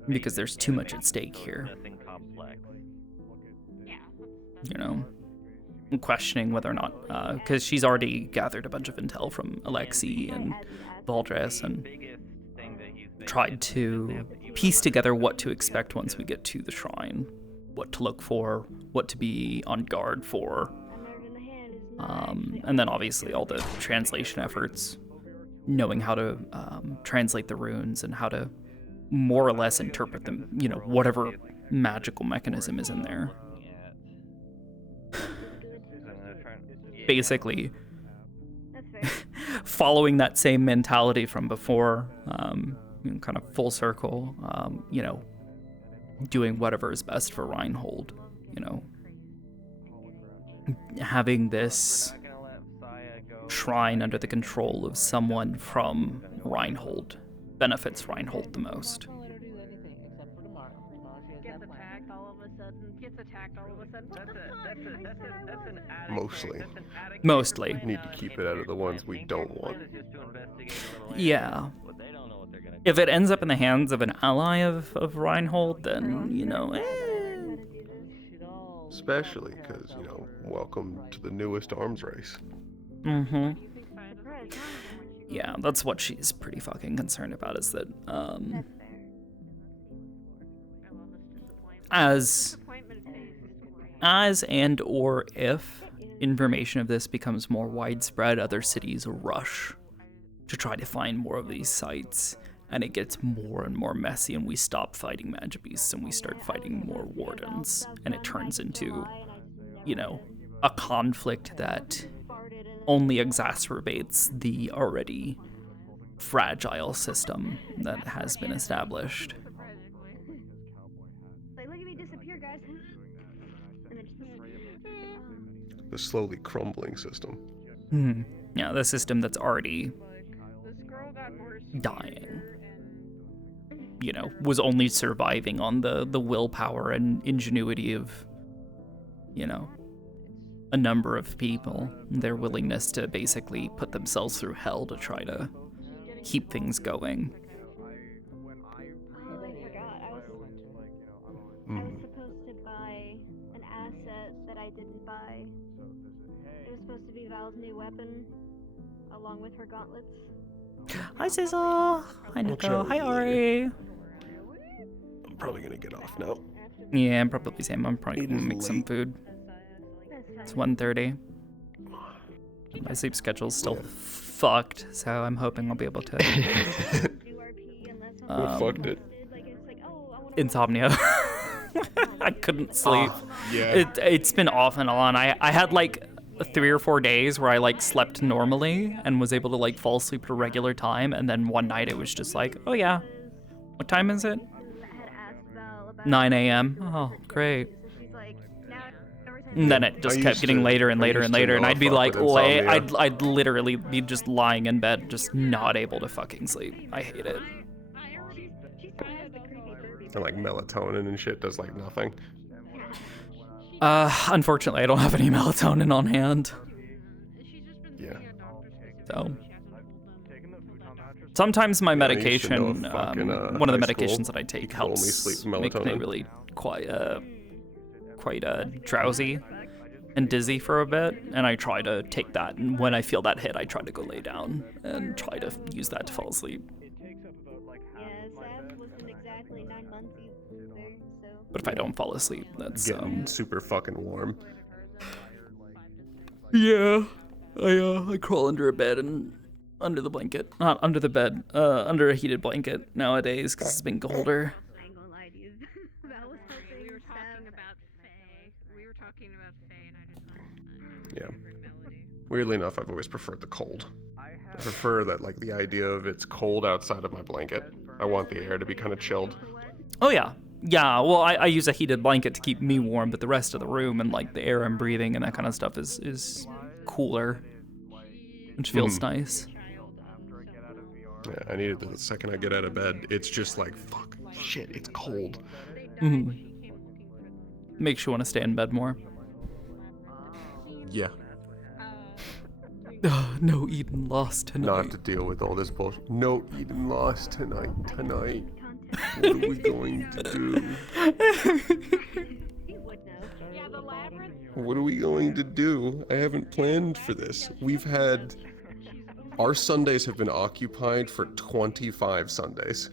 Because there's too much at stake here. I'm questioning whether or not, because she's already gathered a bunch of intel from Alexei and Valdres and tried to piece together what to expect once we get to the shrine, what to look for, what to be on guard for, and then obviously all the translation efforts, knowing how to translate the runes and how to more or less interpret them, whatever magical mechanism is in there. Basically, following that same mentality from before, kind of full circle, doing whatever is best for Reinhold, having this shrine under the control of someone from Reinhold benefits Reinhold the most. Mostly. Need to keep it out of the ones we don't want. Yeah. If it ends up in the hands of an ally of Reinhold, then, Especially because, welcome to the newest arms race. Mm-hmm. Yeah, that's what she's pretty fucking concerned about, is that, as and or if information of this becomes more widespread, other cities rush to try to find more of these sites, and it gets more and more messy, and we stop fighting magic beasts and we start fighting more wardens, and it turns into, a conflict that only exacerbates the already fragile system that has been established. The slowly crumbling system. Yeah, the system that's already dying. Was only surviving on the willpower and ingenuity of, a number of people. Their willingness to basically put themselves through hell to try to keep things going. I was supposed to buy an asset that I didn't buy. It was supposed to be Val's new weapon, along with her gauntlets. Hi, Sizzle. Hi, Nico. Hi, Ari. I'm probably gonna get off now. Yeah, I'm probably same. I'm probably gonna make some food. It's 1:30. My sleep schedule's still fucked, so I'm hoping I'll be able to. What fucked it? Insomnia. I couldn't sleep. Yeah. It's been off and on. I had like 3 or 4 days where I slept normally and was able to fall asleep at a regular time, and then one night it was just like, oh yeah, what time is it? 9 a.m. Oh, great. And then it just kept getting later and later and later, and I'd be like, I'd literally be just lying in bed, just not able to fucking sleep. I hate it. And like melatonin and shit does like nothing. Unfortunately, I don't have any melatonin on hand. Yeah. So sometimes my Yeah, I used to medication, know fucking, one of the high school, medications that I you take could only helps sleep make me melatonin. really quite drowsy and dizzy for a bit, and I try to take that, and when I feel that hit, I try to go lay down and try to use that to fall asleep. But if I don't fall asleep, that's Getting super fucking warm. Yeah, I crawl under a bed and under the blanket, not under the bed, under a heated blanket nowadays because it's been colder. Yeah. Weirdly enough, I've always preferred the cold. I prefer that, like, the idea of it's cold outside of my blanket. I want the air to be kind of chilled. Oh yeah. Yeah, well, I use a heated blanket to keep me warm, but the rest of the room and like the air I'm breathing and that kind of stuff is cooler, which feels nice. Yeah, I need it the second I get out of bed. It's just like, fuck, shit, it's cold. Makes you want to stay in bed more. Yeah. No Eden lost tonight. Not to deal with all this bullshit. No Eden lost tonight. What are we going to do? What are we going to do? I haven't planned for this. Our Sundays have been occupied for 25 Sundays.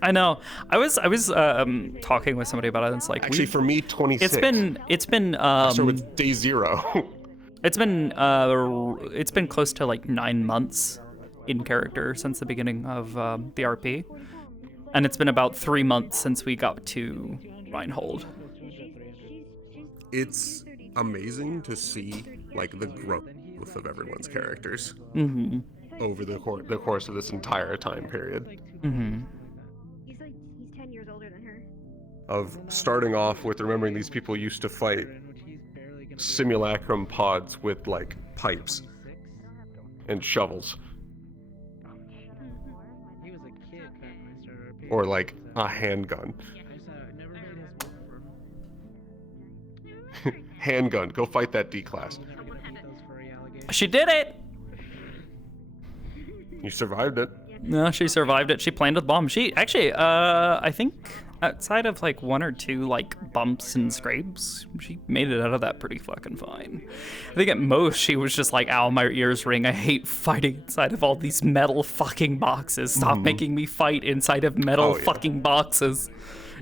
I know. I was talking with somebody about it. And it's like actually for me 26. It's been so it's day 0. It's been close to like 9 months in character since the beginning of the RP, and it's been about 3 months since we got to Reinhold. It's amazing to see like the growth of everyone's characters over the course of this entire time period. He's 10 years older than her. Of starting off with remembering these people used to fight simulacrum pods with like pipes and shovels. Or like a handgun. Handgun, go fight that D-class. She did it! You survived it. No, she survived it. She planted the bomb. She actually, I think outside of like 1 or 2 like bumps and scrapes, she made it out of that pretty fucking fine. I think at most she was just like, ow, my ears ring. I hate fighting inside of all these metal fucking boxes. Stop making me fight inside of metal fucking boxes.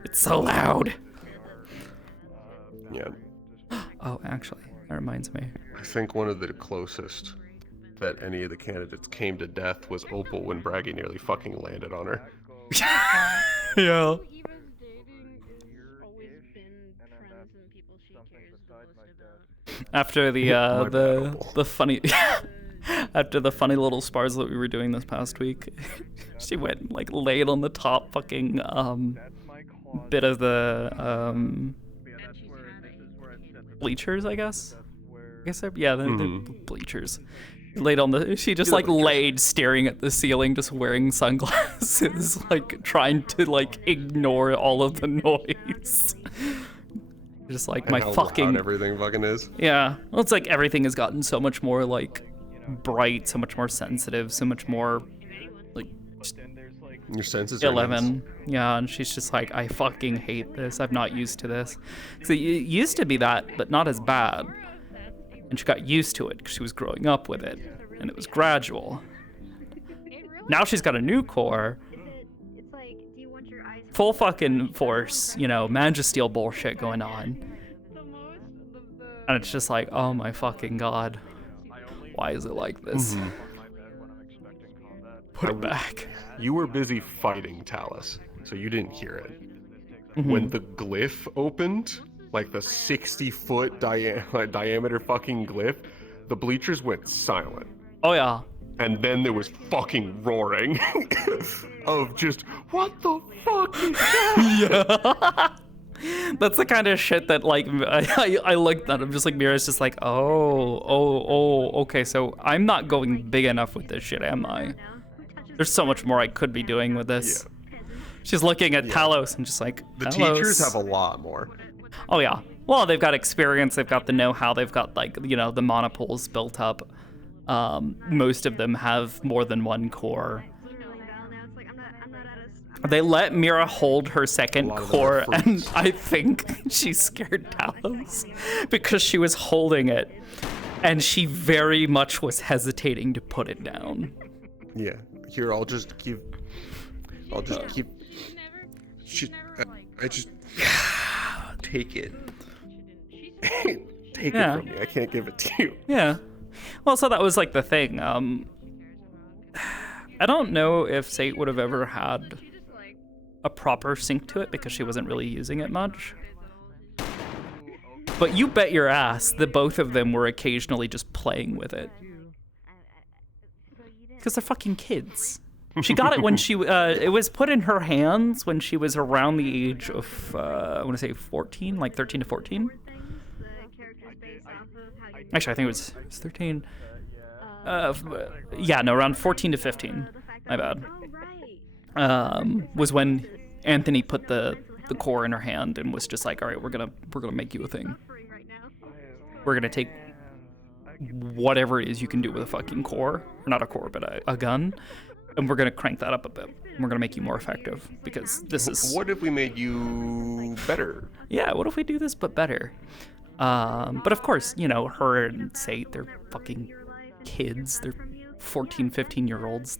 It's so loud. Yeah. Oh, actually, that reminds me. I think one of the closest that any of the candidates came to death was Opal when Braggy nearly fucking landed on her. Yeah. After the funny after the funny little spars that we were doing this past week, she went and, like, laid on the top fucking bit of the bleachers, I guess. The bleachers. Laid on the. She just like laid staring at the ceiling, just wearing sunglasses, like trying to like ignore all of the noise. Just like And my how fucking. loud everything fucking is. Yeah, well, it's like everything has gotten so much more like bright, so much more sensitive, so much more like. Your senses are 11. Yeah, and she's just like, I fucking hate this. I'm not used to this. So it used to be that, but not as bad. And she got used to it because she was growing up with it, and it was gradual. Now she's got a new core, full fucking force, Magisteel bullshit going on. And it's just like, oh my fucking god. Why is it like this? Put it back. You were busy fighting Talus, so you didn't hear it. When the glyph opened, like the 60-foot diameter fucking glyph, the bleachers went silent. Oh yeah. And then there was fucking roaring of just, what the fuck is that? Yeah. That's the kind of shit that, like, I like that. I'm just like, Mira's just like, okay, so I'm not going big enough with this shit, am I? There's so much more I could be doing with this. Yeah. She's looking at Talos and just like, The Talos. teachers have a lot more. Oh, yeah. Well, they've got experience, they've got the know-how, they've got, like, you know, the monopoles built up. Most of them have more than one core. They let Mira hold her second core, and I think she scared Talos because she was holding it, and she very much was hesitating to put it down. Yeah. Here, I'll just keep. I just take it. Take it from me. I can't give it to you. Yeah. Well, so that was like the thing. I don't know if Sate would have ever had a proper sync to it because she wasn't really using it much. But you bet your ass that both of them were occasionally just playing with it. Because they're fucking kids. She got it when she, it was put in her hands when she was around the age of, I want to say 14, like 13 to 14. Actually, I think it was 13. Yeah, no, around 14 to 15. My bad. Was when Anthony put the core in her hand and was just like, all right, we're gonna make you a thing. We're gonna take whatever it is you can do with a fucking core, or not a core, but a gun, and we're gonna crank that up a bit. We're gonna make you more effective because this is. What if we made you better? Yeah, what if we do this but better? But of course, you know, her and Sate, they're fucking kids. They're 14, 15-year-olds.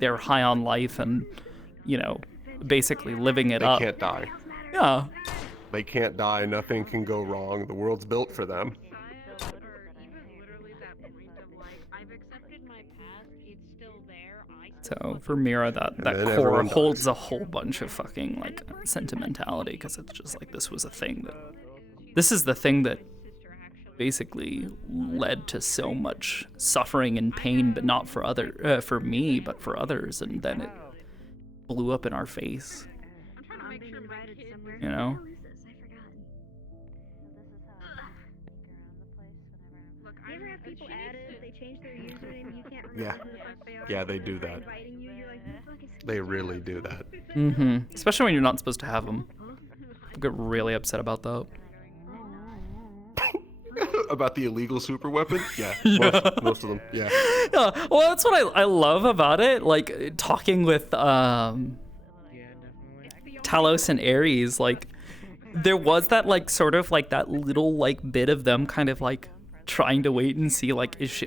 They're high on life and, you know, basically living it up. They can't die. Yeah. They can't die. Nothing can go wrong. The world's built for them. So for Mira, that core holds a whole bunch of fucking like sentimentality because it's just like this was a thing that. This is the thing that basically led to so much suffering and pain, but not for for me, but for others, and then it blew up in our face. You know? Yeah. Yeah, they do that. They really do that. Mm-hmm. Especially when you're not supposed to have them. I get really upset about that. About the illegal super weapon? Yeah, most of them, yeah. Yeah, well, that's what I love about it. Like, talking with Talos and Ares, like, there was that, like, sort of, like, that little, like, bit of them kind of, like, trying to wait and see, like, is she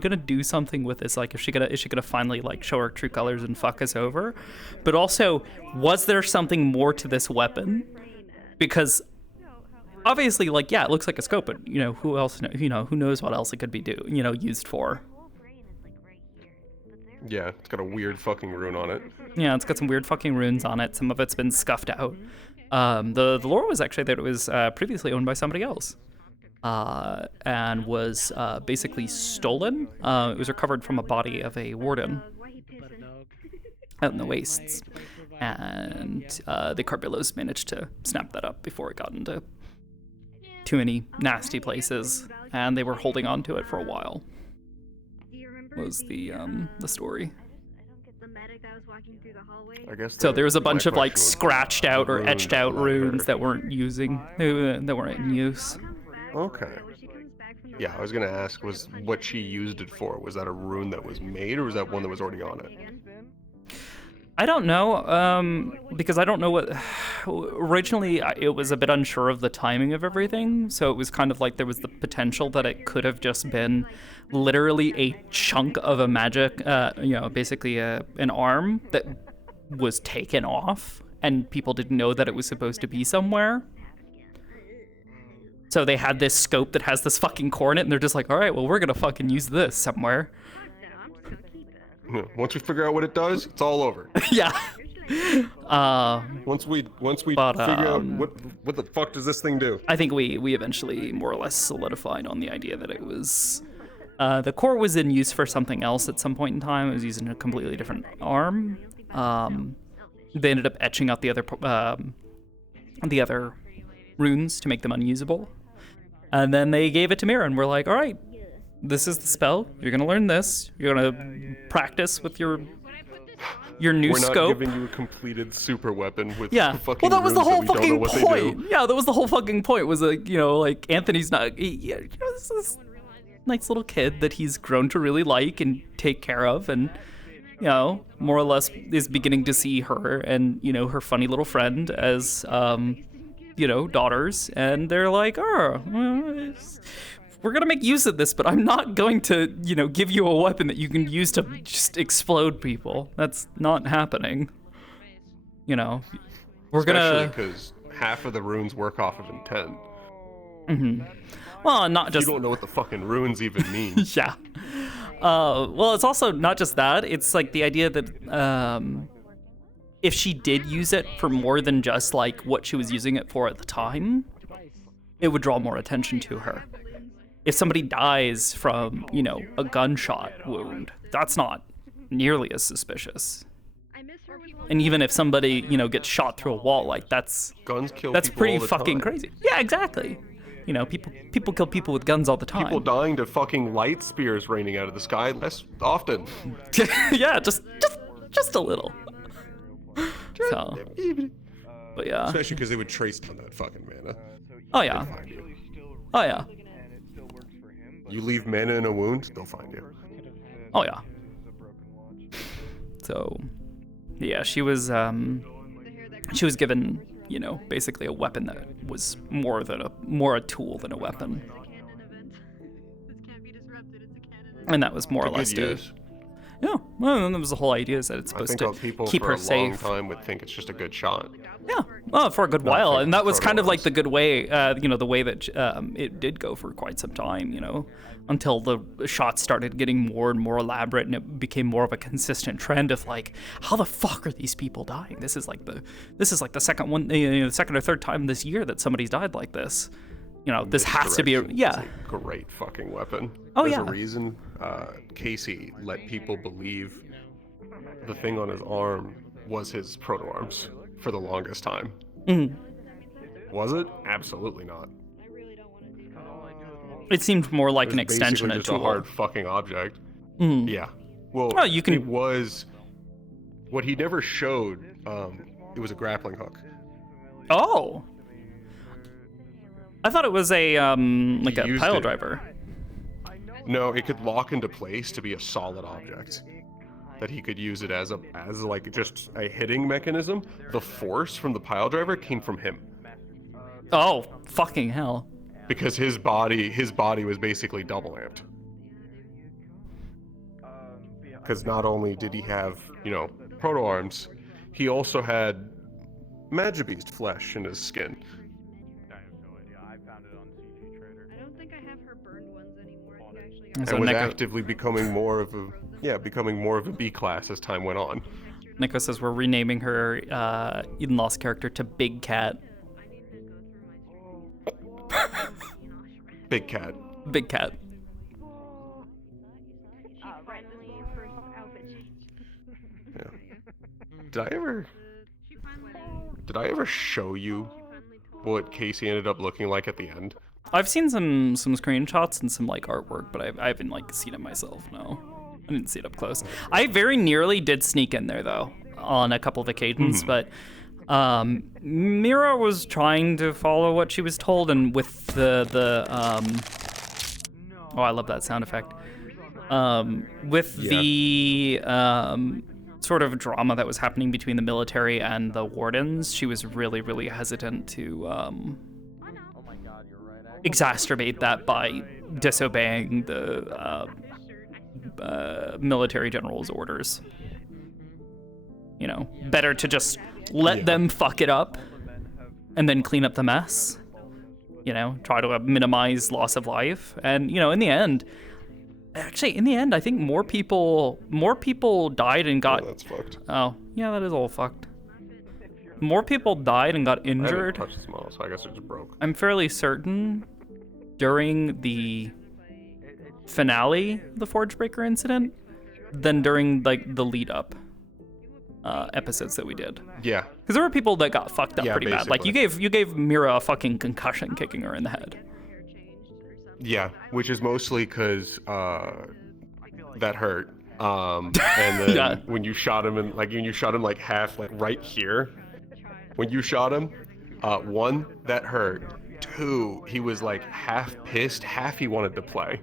gonna do something with this? Like, is she gonna finally, like, show her true colors and fuck us over? But also, was there something more to this weapon? Because obviously, like, yeah, it looks like a scope, but, you know, who else, you know, who knows what else it could be used for. Yeah, it's got a weird fucking rune on it. Yeah, it's got some weird fucking runes on it. Some of it's been scuffed out. The lore was actually that it was previously owned by somebody else. And was basically stolen. It was recovered from a body of a warden out in the wastes. And the Carbillos managed to snap that up before it got into too many nasty places, and they were holding on to it for a while. Was the story. I guess so there was a bunch of like scratched out or etched out runes that weren't that weren't in use. Okay. Yeah, I was gonna ask, was what she used it for? Was that a rune that was made, or was that one that was already on it? I don't know, because I don't know what. Originally, it was a bit unsure of the timing of everything, so it was kind of like there was the potential that it could have just been literally a chunk of a magic, you know, basically an arm that was taken off, and people didn't know that it was supposed to be somewhere. So they had this scope that has this fucking core in it, and they're just like, all right, well, we're gonna fucking use this somewhere. Once we figure out what it does, it's all over. Yeah. Once we figure out what the fuck does this thing do? I think we eventually more or less solidified on the idea that it was The core was in use for something else at some point in time. It was using a completely different arm. They ended up etching out the other runes to make them unusable. And then they gave it to Mira, and we're like, all right, this is the spell. You're going to learn this. You're going to practice with your new scope. We're not giving you a completed super weapon with fucking well, that was the runes whole that we don't know fucking what they point. do. Yeah, that was the whole fucking point. Was like, like Anthony's not. This nice little kid that he's grown to really like and take care of, and more or less is beginning to see her and her funny little friend as daughters, and they're like, oh. We're gonna make use of this, but I'm not going to, give you a weapon that you can use to just explode people. That's not happening. We're Especially because half of the runes work off of intent. Mm-hmm. Well, not just. You don't know what the fucking runes even mean. Yeah. Well, it's also not just that. It's like the idea that if she did use it for more than just like what she was using it for at the time, it would draw more attention to her. If somebody dies from, a gunshot wound, that's not nearly as suspicious. And even if somebody, gets shot through a wall, like that's people pretty all the fucking time. crazy. Yeah, exactly. People kill people with guns all the time. People dying to fucking light spears raining out of the sky less often. Yeah, just a little. So, but yeah. Especially because they would trace down that fucking mana. Oh yeah. Oh yeah. You leave mana in a wound, they'll find you. Oh yeah. So, yeah, she was given, basically a weapon that was more a tool than a weapon. And that was more or less to. Yeah, well, that was the whole idea, is that it's supposed to people keep for her a safe. long time would think it's just a good shot. Yeah, well, for a good while, and that was kind of like the good way, the way that it did go for quite some time, until the shots started getting more and more elaborate, and it became more of a consistent trend of like, how the fuck are these people dying? This is like the second one, the second or third time this year that somebody's died like this. This has to be a Great fucking weapon. Oh, There's yeah. a reason Casey let people believe the thing on his arm was his proto-arms for the longest time. Mm. Was it? Absolutely not. It seemed more like It an was extension basically of just a a tool. hard fucking object. Mm. Yeah. Well, Oh, you can- it was... What he never showed, it was a grappling hook. Oh. I thought it was a like a used pile it. driver. No, it could lock into place to be a solid object. That he could use it as like just a hitting mechanism. The force from the pile driver came from him. Oh, fucking hell. Because his body was basically double amped. Because not only did he have, proto arms, he also had Magibeast flesh in his skin. And was actively becoming more of a B class as time went on. Nico says we're renaming her Eden Lost character to Big Cat. Big Cat. Big Cat. Yeah. Did I ever show you what Casey ended up looking like at the end? I've seen some screenshots and some like artwork, but I haven't like seen it myself. No, I didn't see it up close. I very nearly did sneak in there though on a couple of occasions, but Mira was trying to follow what she was told, and with the oh, I love that sound effect. With the sort of drama that was happening between the military and the wardens, she was really hesitant to exacerbate that by disobeying the military general's orders. Better to just let them fuck it up and then clean up the mess. Try to minimize loss of life. And, in the end, I think more people died and got... Oh, that's fucked. Oh, yeah, that is all fucked. More people died and got injured. I haven't touched this model, so I guess it just broke. I'm fairly certain during the finale, the Forge Breaker incident, than during like the lead up episodes that we did. Yeah. Because there were people that got fucked up Yeah, pretty bad. Like you gave Mira a fucking concussion kicking her in the head. Yeah, which is mostly because that hurt. And then Yeah. when you shot him like half, like right here, when you shot him, one, that hurt. Two, he was like half pissed, half he wanted to play.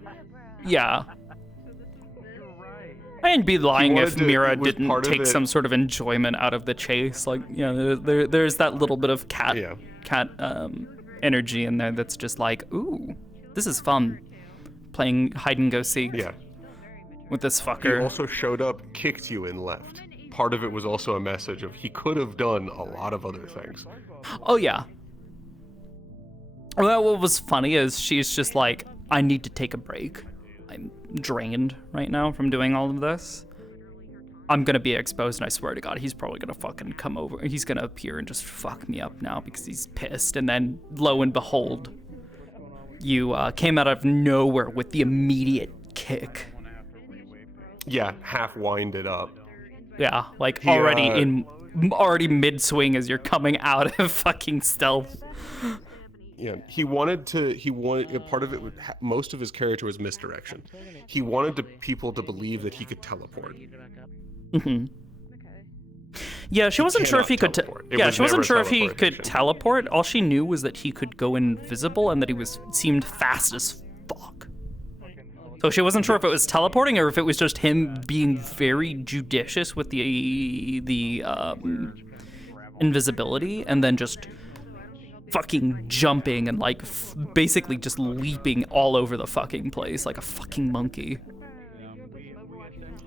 Yeah. I'd be lying if Mira didn't take some sort of enjoyment out of the chase. Like, there's that little bit of cat energy in there that's just like, ooh, this is fun. Playing hide and go seek. Yeah. With this fucker. He also showed up, kicked you, and left. Part of it was also a message of he could have done a lot of other things. Oh yeah. Well, what was funny is she's just like, I need to take a break. I'm drained right now from doing all of this. I'm gonna be exposed, and I swear to God, he's probably gonna fucking come over. He's gonna appear and just fuck me up now because he's pissed. And then, lo and behold, you came out of nowhere with the immediate kick. Yeah, half winded up. Yeah, like already mid swing as you're coming out of fucking stealth. Yeah, part of it, most of his character was misdirection. He wanted people to believe that he could teleport. Mm-hmm. Yeah, she wasn't sure if he could. She wasn't sure if he could teleport. All she knew was that he could go invisible and that he seemed fast as fuck. So she wasn't sure if it was teleporting or if it was just him being very judicious with the invisibility and then just fucking jumping and like basically just leaping all over the fucking place like a fucking monkey.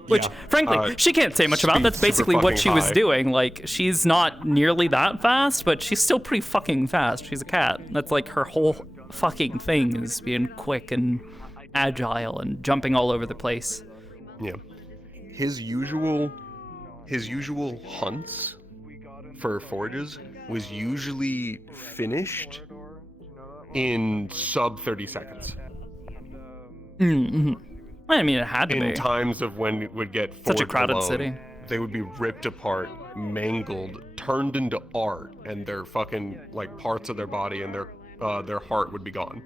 Which, frankly, she can't say much about. That's basically what she was doing. Like, she's not nearly that fast, but she's still pretty fucking fast. She's a cat. That's like her whole fucking thing is being quick and agile and jumping all over the place. Yeah. His usual hunts for forges was usually finished in sub 30 seconds. Mm-hmm. I mean, it had to be. In times of when it would get such a crowded alone, city. They would be ripped apart, mangled, turned into art, and their fucking like parts of their body and their heart would be gone.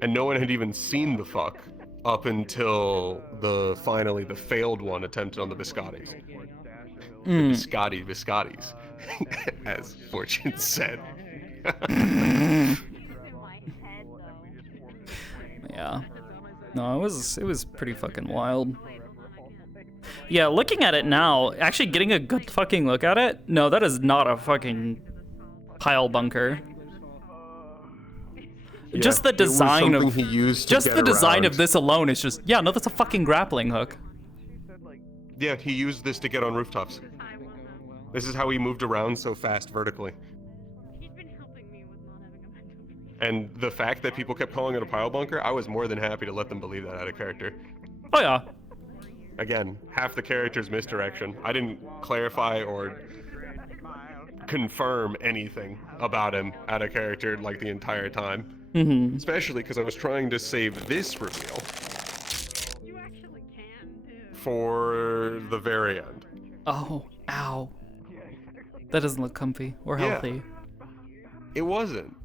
And no one had even seen the fuck up until finally the failed one attempted on the Biscottis. The Biscottis, as Fortune said. Yeah. No, it was pretty fucking wild. Yeah, looking at it now, actually getting a good fucking look at it, no, that is not a fucking pile bunker. Yeah, just the design of around. this alone is just, yeah, no, that's a fucking grappling hook. Yeah, he used this to get on rooftops. This is how he moved around so fast vertically. And the fact that people kept calling it a pile bunker, I was more than happy to let them believe that out of character. Oh yeah. Again, half the character's misdirection. I didn't clarify or confirm anything about him out of character like the entire time. Mm-hmm. Especially because I was trying to save this reveal for the very end. Oh, ow. That doesn't look comfy or healthy. It wasn't.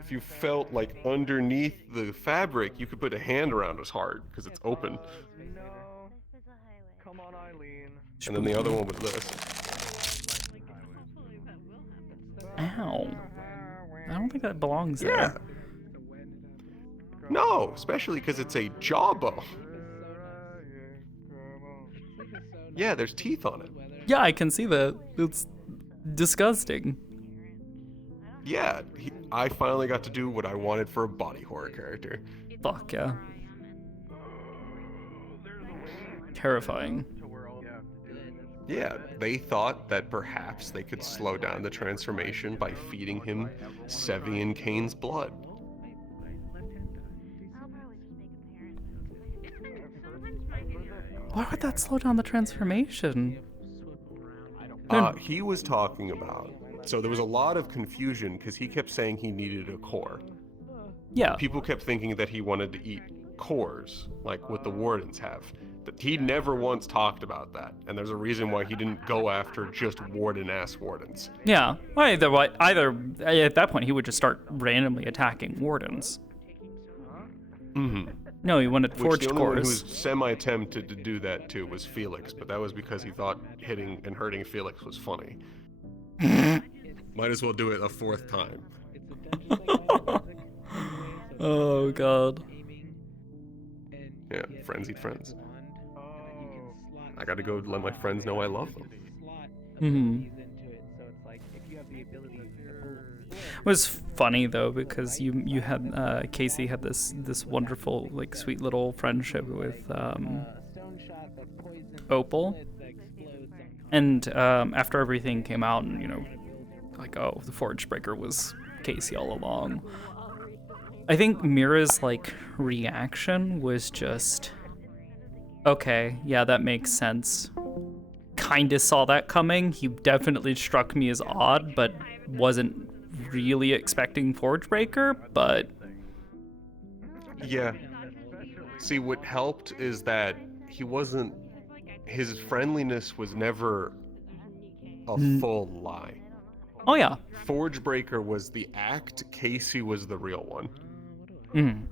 If you felt like underneath the fabric, you could put a hand around his heart because it's open. Come on, Eileen. And then the other one was this. Ow. I don't think that belongs there. Yeah. No, especially because it's a jawbone. Yeah, there's teeth on it. Yeah, I can see that. It's disgusting. Yeah, I finally got to do what I wanted for a body horror character. Fuck yeah. Terrifying. Yeah, they thought that perhaps they could slow down the transformation by feeding him Sevian Kane's blood. Why would that slow down the transformation? He was talking about, so there was a lot of confusion because he kept saying he needed a core. Yeah. People kept thinking that he wanted to eat cores, like what the wardens have. That he never once talked about that, and there's a reason why he didn't go after just warden-ass wardens. Yeah. Well, either at that point he would just start randomly attacking wardens. Mm-hmm. No, he wanted forge the only one who cores. was semi-tempted to do that too was Felix, but that was because he thought hitting and hurting Felix was funny. Might as well do it a fourth time. Oh god. Yeah, friends eat friends. I gotta go let my friends know I love them. Mm-hmm. It was funny though because you had Casey had this wonderful like sweet little friendship with Opal, and after everything came out and like the Forge Breaker was Casey all along. I think Mira's like reaction was just okay, yeah, that makes sense. Kinda saw that coming. He definitely struck me as odd, but wasn't really expecting Forge Breaker, but yeah. See, what helped is that his friendliness was never a full lie. Oh yeah. Forge Breaker was the act, Casey was the real one. Mm.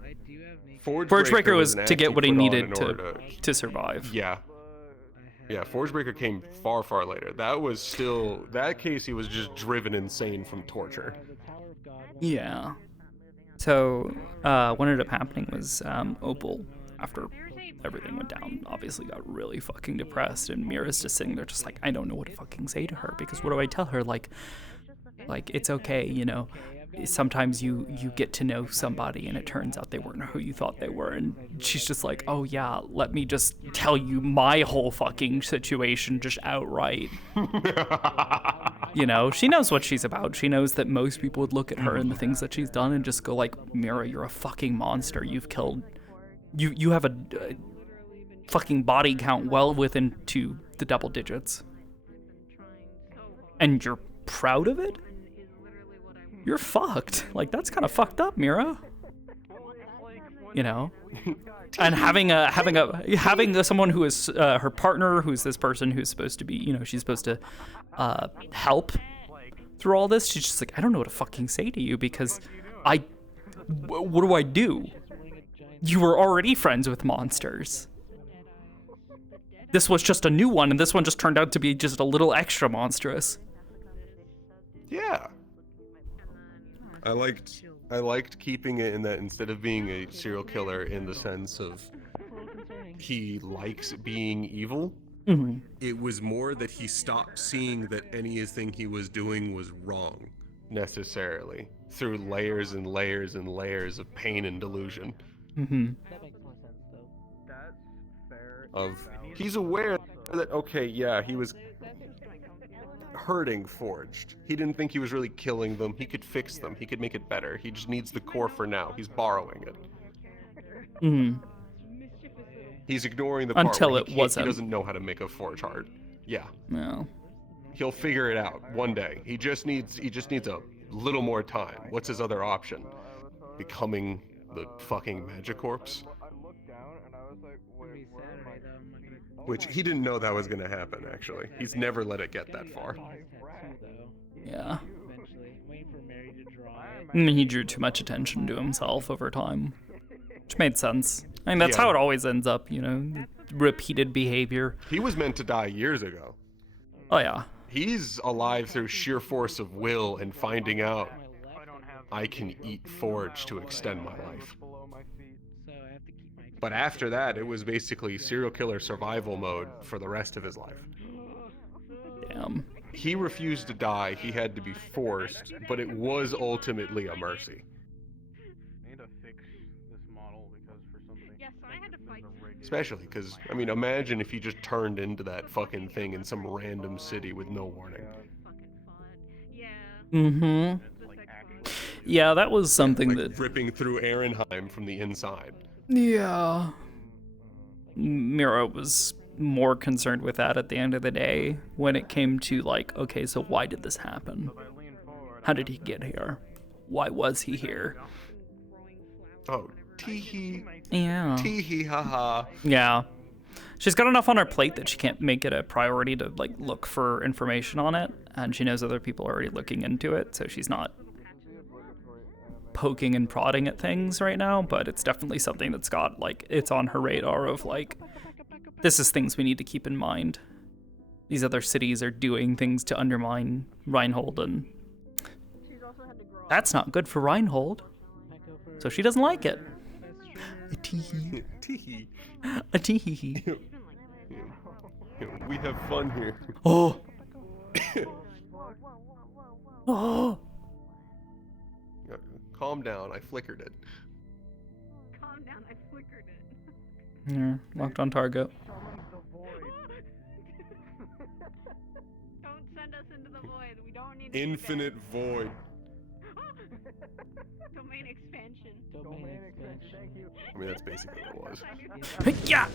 Forge Breaker was an to act get he what he put on needed in order to survive. Yeah. Yeah, Forge Breaker came far, far later. That Casey was just driven insane from torture. Yeah. So, what ended up happening was Opal, after everything went down, obviously got really fucking depressed, and Mira's just sitting there just like, I don't know what to fucking say to her, because what do I tell her? Like it's okay, sometimes you get to know somebody and it turns out they weren't who you thought they were, and she's just like, oh yeah, let me just tell you my whole fucking situation just outright. She knows what she's about. She knows that most people would look at her and the things that she's done and just go like, Mira, you're a fucking monster. You've killed you have a fucking body count well within to the double digits, and you're proud of it? You're fucked. Like, that's kind of fucked up, Mira. And having someone who is her partner, who's this person who's supposed to be, she's supposed to help through all this. She's just like, I don't know what to fucking say to you, because what do I do? You were already friends with monsters. This was just a new one, and this one just turned out to be just a little extra monstrous. Yeah. I liked keeping it in that instead of being a serial killer in the sense of he likes being evil, it was more that he stopped seeing that anything he was doing was wrong, necessarily, through layers and layers and layers of pain and delusion. That makes more sense, though. That's fair. He's aware that, okay, yeah, he was hurting Forged. He didn't think he was really killing them. He could fix them. He could make it better. He just needs the core for now. He's borrowing it. He's ignoring the part until where it wasn't. He doesn't know how to make a Forge heart. Yeah. No. He'll figure it out one day. He just needs a little more time. What's his other option? Becoming the fucking Magicorps? Which he didn't know that was going to happen, actually. He's never let it get that far. Yeah. I mean, he drew too much attention to himself over time, which made sense. I mean, that's how it always ends up, repeated behavior. He was meant to die years ago. Oh, yeah. He's alive through sheer force of will and finding out I can eat Forge to extend my life. But after that, it was basically serial killer survival mode for the rest of his life. Damn. He refused to die. He had to be forced, but it was ultimately a mercy. Especially because, I mean, imagine if he just turned into that fucking thing in some random city with no warning. Yeah, that was something that ripping through Ehrenheim from the inside. Yeah. Mira was more concerned with that at the end of the day when it came to like, okay, so why did this happen? How did he get here? Why was he here? Oh, tee-hee. Yeah. Tee-hee, haha. Yeah. She's got enough on her plate that she can't make it a priority to like look for information on it, and she knows other people are already looking into it, so she's not poking and prodding at things right now, but it's definitely something that's got like it's on her radar of like this is things we need to keep in mind. These other cities are doing things to undermine Reinhold, and that's not good for Reinhold. So she doesn't like it. A tee-hee. Tee-hee. A tee-hee. We have fun here. Oh. Oh. Calm down, I flickered it. Calm down, I flickered it. Yeah, locked on target. Don't send us into the void. We don't need Infinite void. Domain expansion. Domain expansion. Thank you. I mean, that's basically what it was. Yeah.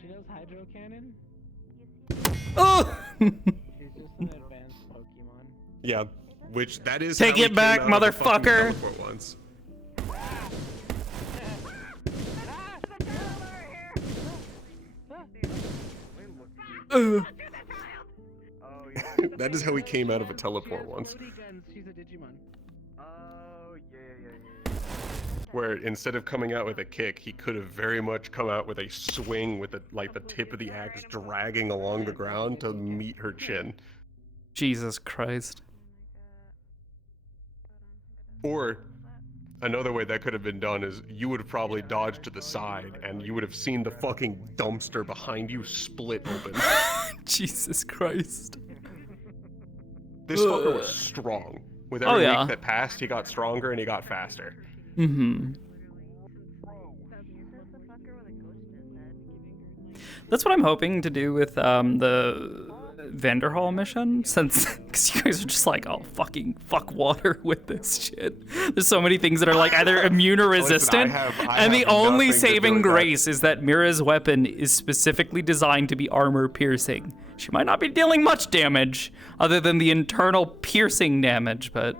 She knows Hydro Cannon? Oh! She's just an advanced Pokemon. Yeah, which that is. Take how it we back, came out of the fucking motherfucker. teleport once. That is how we came out of a teleport once. She's a Digimon. Oh, yeah. Where instead of coming out with a kick, he could have very much come out with a swing with the tip of the axe dragging along the ground to meet her chin. Jesus Christ. Or another way that could have been done is you would have probably dodged to the side and you would have seen the fucking dumpster behind you split open. Jesus Christ. This fucker was strong. With every week that passed, he got stronger and he got faster. Mm-hmm. That's what I'm hoping to do with the Vanderhall mission, since because you guys are just like, oh, fuck water with this shit. There's so many things that are like either immune or resistant, and the only saving grace is that Mira's weapon is specifically designed to be armor piercing. She might not be dealing much damage other than the internal piercing damage, but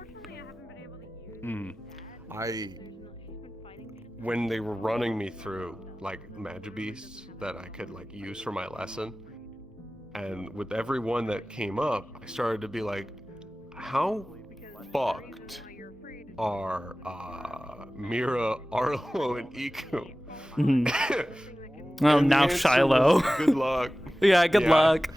when they were running me through like Magibeasts that I could like use for my lesson, and with every one that came up, I started to be like, how fucked are Mira, Arlo, and Iku? Well, And the now answer Shiloh. was, good luck. Yeah, good luck.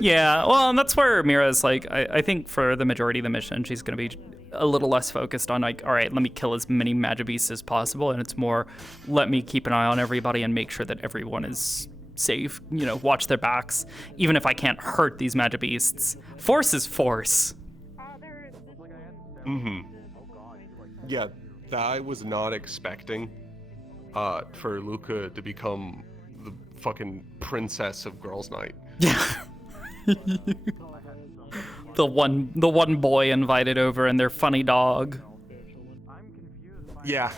Yeah, well, and that's where Mira's like, I think for the majority of the mission, she's going to be a little less focused on like, all right, let me kill as many Magibeasts as possible, and it's more, let me keep an eye on everybody and make sure that everyone is safe, you know, watch their backs, even if I can't hurt these Magibeasts. Force is force. Yeah, that I was not expecting for Luca to become the fucking princess of Girls' Night. Yeah. the one boy invited over and their funny dog. Yeah.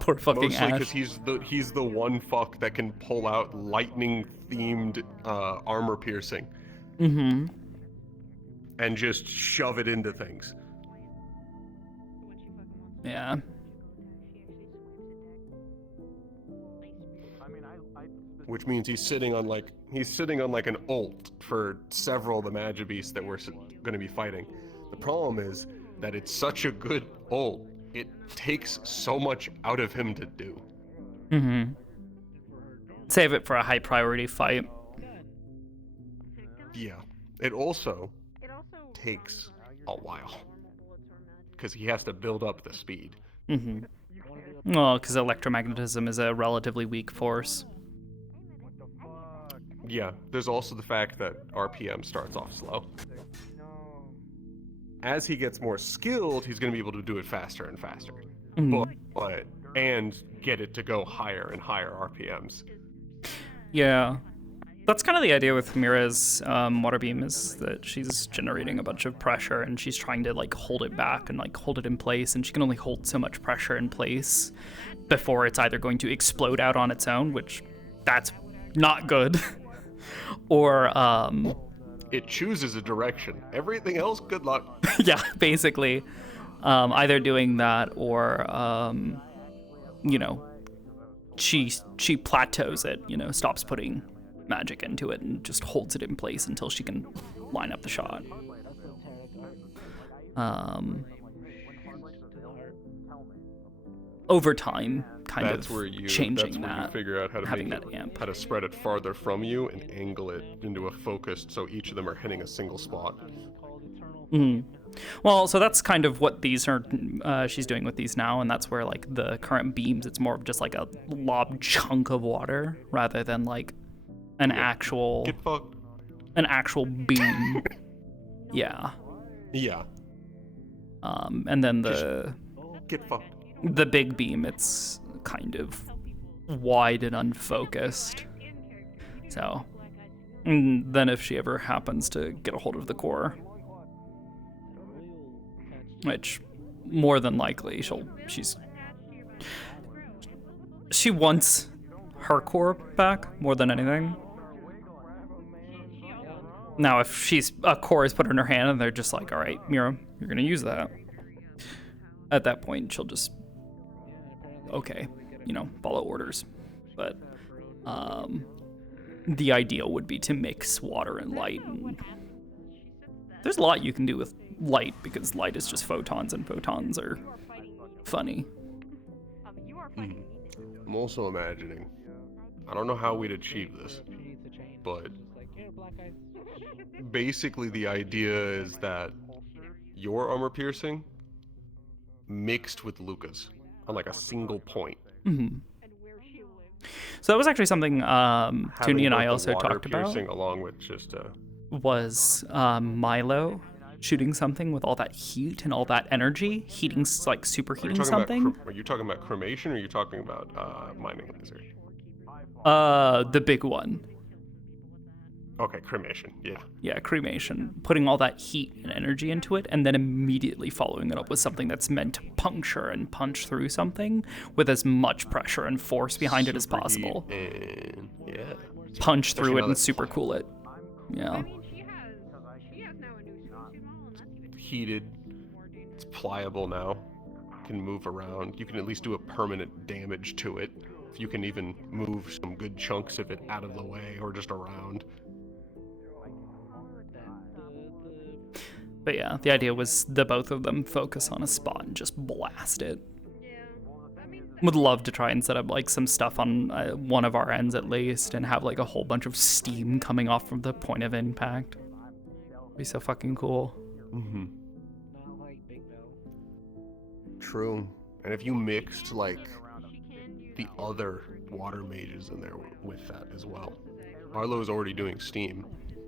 Poor fucking Mostly Ash. because he's the one fuck that can pull out lightning themed armor piercing. Mm-hmm. And just shove it into things. Yeah. Which means he's sitting on like an ult for several of the Magibeasts that we're going to be fighting. The problem is that it's such a good ult, it takes so much out of him to do. Mm-hmm. Save it for a high priority fight. Yeah. It also takes a while because he has to build up the speed. Mm-hmm. Well, because electromagnetism is a relatively weak force. Yeah, there's also the fact that RPM starts off slow. As he gets more skilled, he's going to be able to do it faster and faster. But and get it to go higher and higher RPMs. Yeah. That's kind of the idea with Mira's water beam, is that she's generating a bunch of pressure and she's trying to like hold it back and like hold it in place, and she can only hold so much pressure in place before it's either going to explode out on its own, which that's not good, or it chooses a direction. Everything else, good luck. Yeah, basically. Either doing that or, you know, she plateaus it, you know, stops putting magic into it and just holds it in place until she can line up the shot. Over time, That's where you figure out how to having make that it, amp. how to spread it farther from you and angle it into a focus so each of them are hitting a single spot. Well, so that's kind of what these are. She's doing with these now, and that's where like the current beams. It's more of just like a lob chunk of water rather than like an actual beam. Yeah. Yeah. And then Get fucked. The big beam, it's kind of wide and unfocused. So, and then if she ever happens to get a hold of the core, which more than likely she wants her core back more than anything. Now, if a core is put in her hand and they're just like, all right, Mira, you're gonna use that. At that point, she'll just, okay, you know, follow orders. But the ideal would be to mix water and light. And there's a lot you can do with light because light is just photons, and photons are funny. I'm also imagining, I don't know how we'd achieve this, but basically the idea is that your armor piercing mixed with Luca's on like a single point. So that was actually something Toonie and I both the also water talked about. piercing along with just Was Milo shooting something with all that heat and all that energy, like superheating something? Are you talking about cremation or are you talking about mining laser? The big one. Okay, cremation, yeah. Yeah, cremation. Putting all that heat and energy into it, and then immediately following it up with something that's meant to puncture and punch through something with as much pressure and force behind it as possible. And yeah. Punch through it and super cool it. Yeah. Heated. It's pliable now. Can move around. You can at least do a permanent damage to it. You can even move some good chunks of it out of the way or just around. But yeah, the idea was the both of them focus on a spot and just blast it. Would love to try and set up like some stuff on one of our ends at least and have like a whole bunch of steam coming off from the point of impact. Be so fucking cool. True. And if you mixed like the other water mages in there with that as well. Arlo's already doing steam.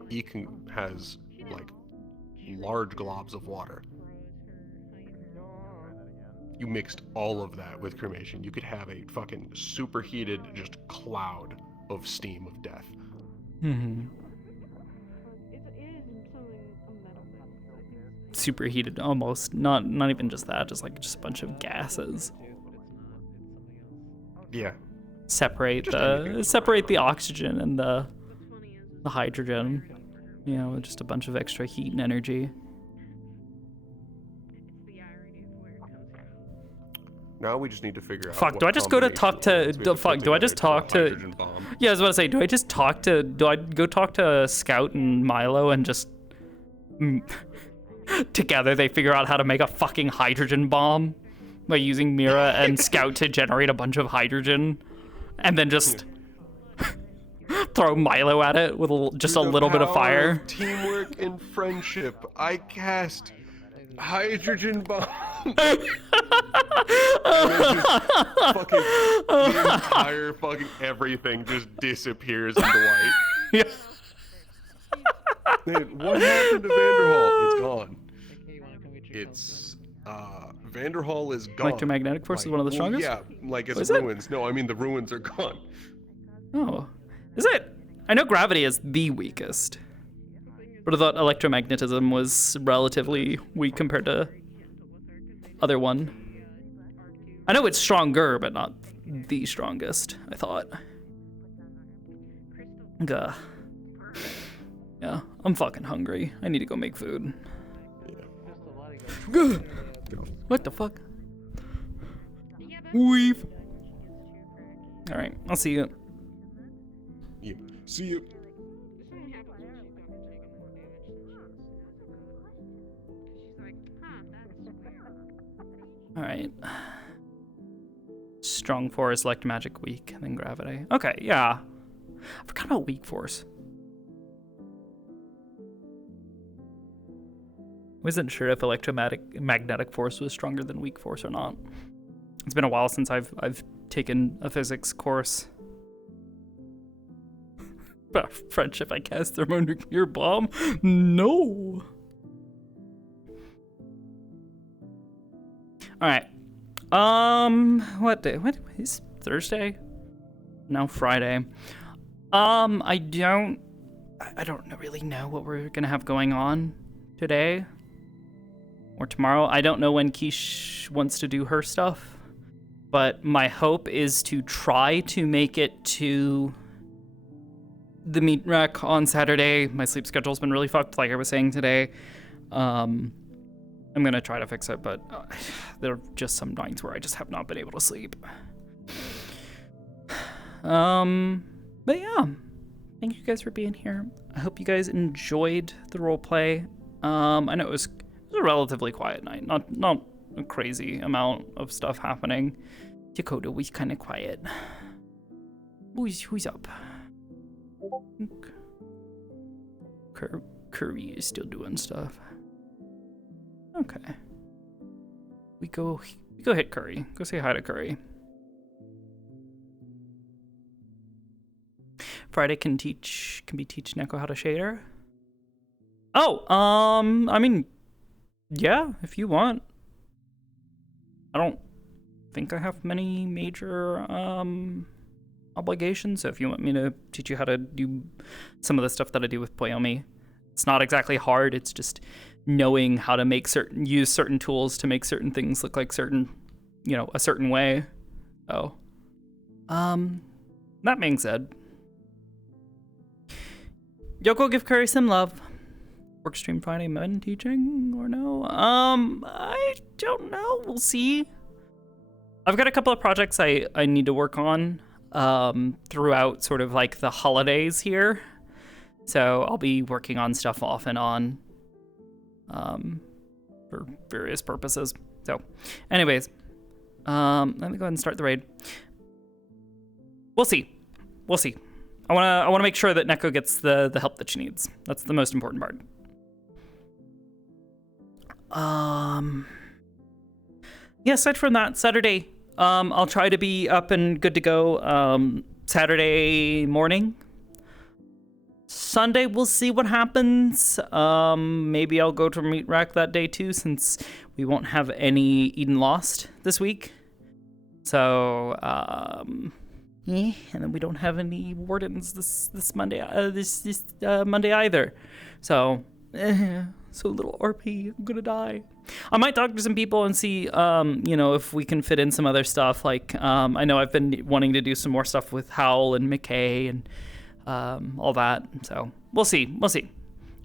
Ekin has like large globs of water. You mixed all of that with cremation, you could have a fucking superheated just cloud of steam of death. Superheated almost. Not even just that, just a bunch of gases. Yeah. Separate the oxygen and the hydrogen. You know, just a bunch of extra heat and energy. Now we just need to figure out. Fuck, do I just go to talk to do I just talk to Yeah, I was about to say, do I go talk to Scout and Milo and just together they figure out how to make a fucking hydrogen bomb by using Mira and Scout to generate a bunch of hydrogen and then just throw Milo at it with just a little bit of fire. Teamwork and friendship. I cast hydrogen bomb. And it's just fucking the entire fucking everything just disappears into white. Yeah. Dude, what happened to Vanderhall? It's gone. It's Vanderhall is gone. Electromagnetic force is one of the strongest? Yeah, like it's Is it? ruins. No, I mean the ruins are gone. Oh. Is it? I know gravity is the weakest. But I thought electromagnetism was relatively weak compared to other one. I know it's stronger, but not the strongest, I thought. Gah. Yeah, I'm fucking hungry. I need to go make food. Yeah. What the fuck? Weave. All right, I'll see you. Yeah. See you. All right. Strong force, elect magic, weak, and then gravity. Okay, yeah. I forgot about weak force. Wasn't sure if magnetic force was stronger than weak force or not. It's been a while since I've taken a physics course. French, if I cast thermonuclear bomb? No. All right. What day? What is Thursday? No, Friday. I don't really know what we're gonna have going on today or tomorrow. I don't know when Quiche wants to do her stuff, but my hope is to try to make it to the meat rack on Saturday. My sleep schedule's been really fucked, like I was saying today. I'm gonna try to fix it, but there are just some nights where I just have not been able to sleep. But yeah, thank you guys for being here. I hope you guys enjoyed the roleplay. I know it was a relatively quiet night, not a crazy amount of stuff happening. Sakoto was kind of quiet. Who's up? Curry is still doing stuff. Okay. We go hit Curry. Go say hi to Curry. Friday can be teach Neko how to shader. Oh, I mean, yeah, if you want. I don't think I have many major obligations, so if you want me to teach you how to do some of the stuff that I do with Poyomi, it's not exactly hard, it's just knowing how to use certain tools to make certain things look like a certain way. So, that being said, Yoko, give Curry some love. Work stream Friday men teaching or no? I don't know. We'll see. I've got a couple of projects I need to work on throughout sort of like the holidays here. So I'll be working on stuff off and on for various purposes. So anyways, let me go ahead and start the raid. We'll see. I wanna make sure that Neko gets the help that she needs. That's the most important part. Yeah, aside from that, Saturday, I'll try to be up and good to go Saturday morning. Sunday, we'll see what happens. Maybe I'll go to Meat Rack that day too, since we won't have any Eden Lost this week. So, and then we don't have any wardens this Monday, this Monday either. So, so little RP, I'm gonna die. I might talk to some people and see, if we can fit in some other stuff. Like, I know I've been wanting to do some more stuff with Howl and McKay and all that. So we'll see. I'm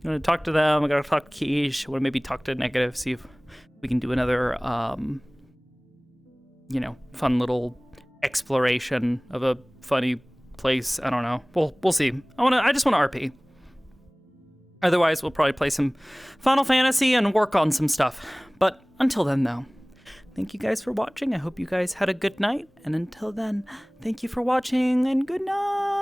gonna talk to them. I gotta talk to Quiche. I wanna maybe talk to Negative, see if we can do another, fun little exploration of a funny place. I don't know. We'll see. I just want to RP. Otherwise, we'll probably play some Final Fantasy and work on some stuff. But until then, though, thank you guys for watching. I hope you guys had a good night. And until then, thank you for watching and good night.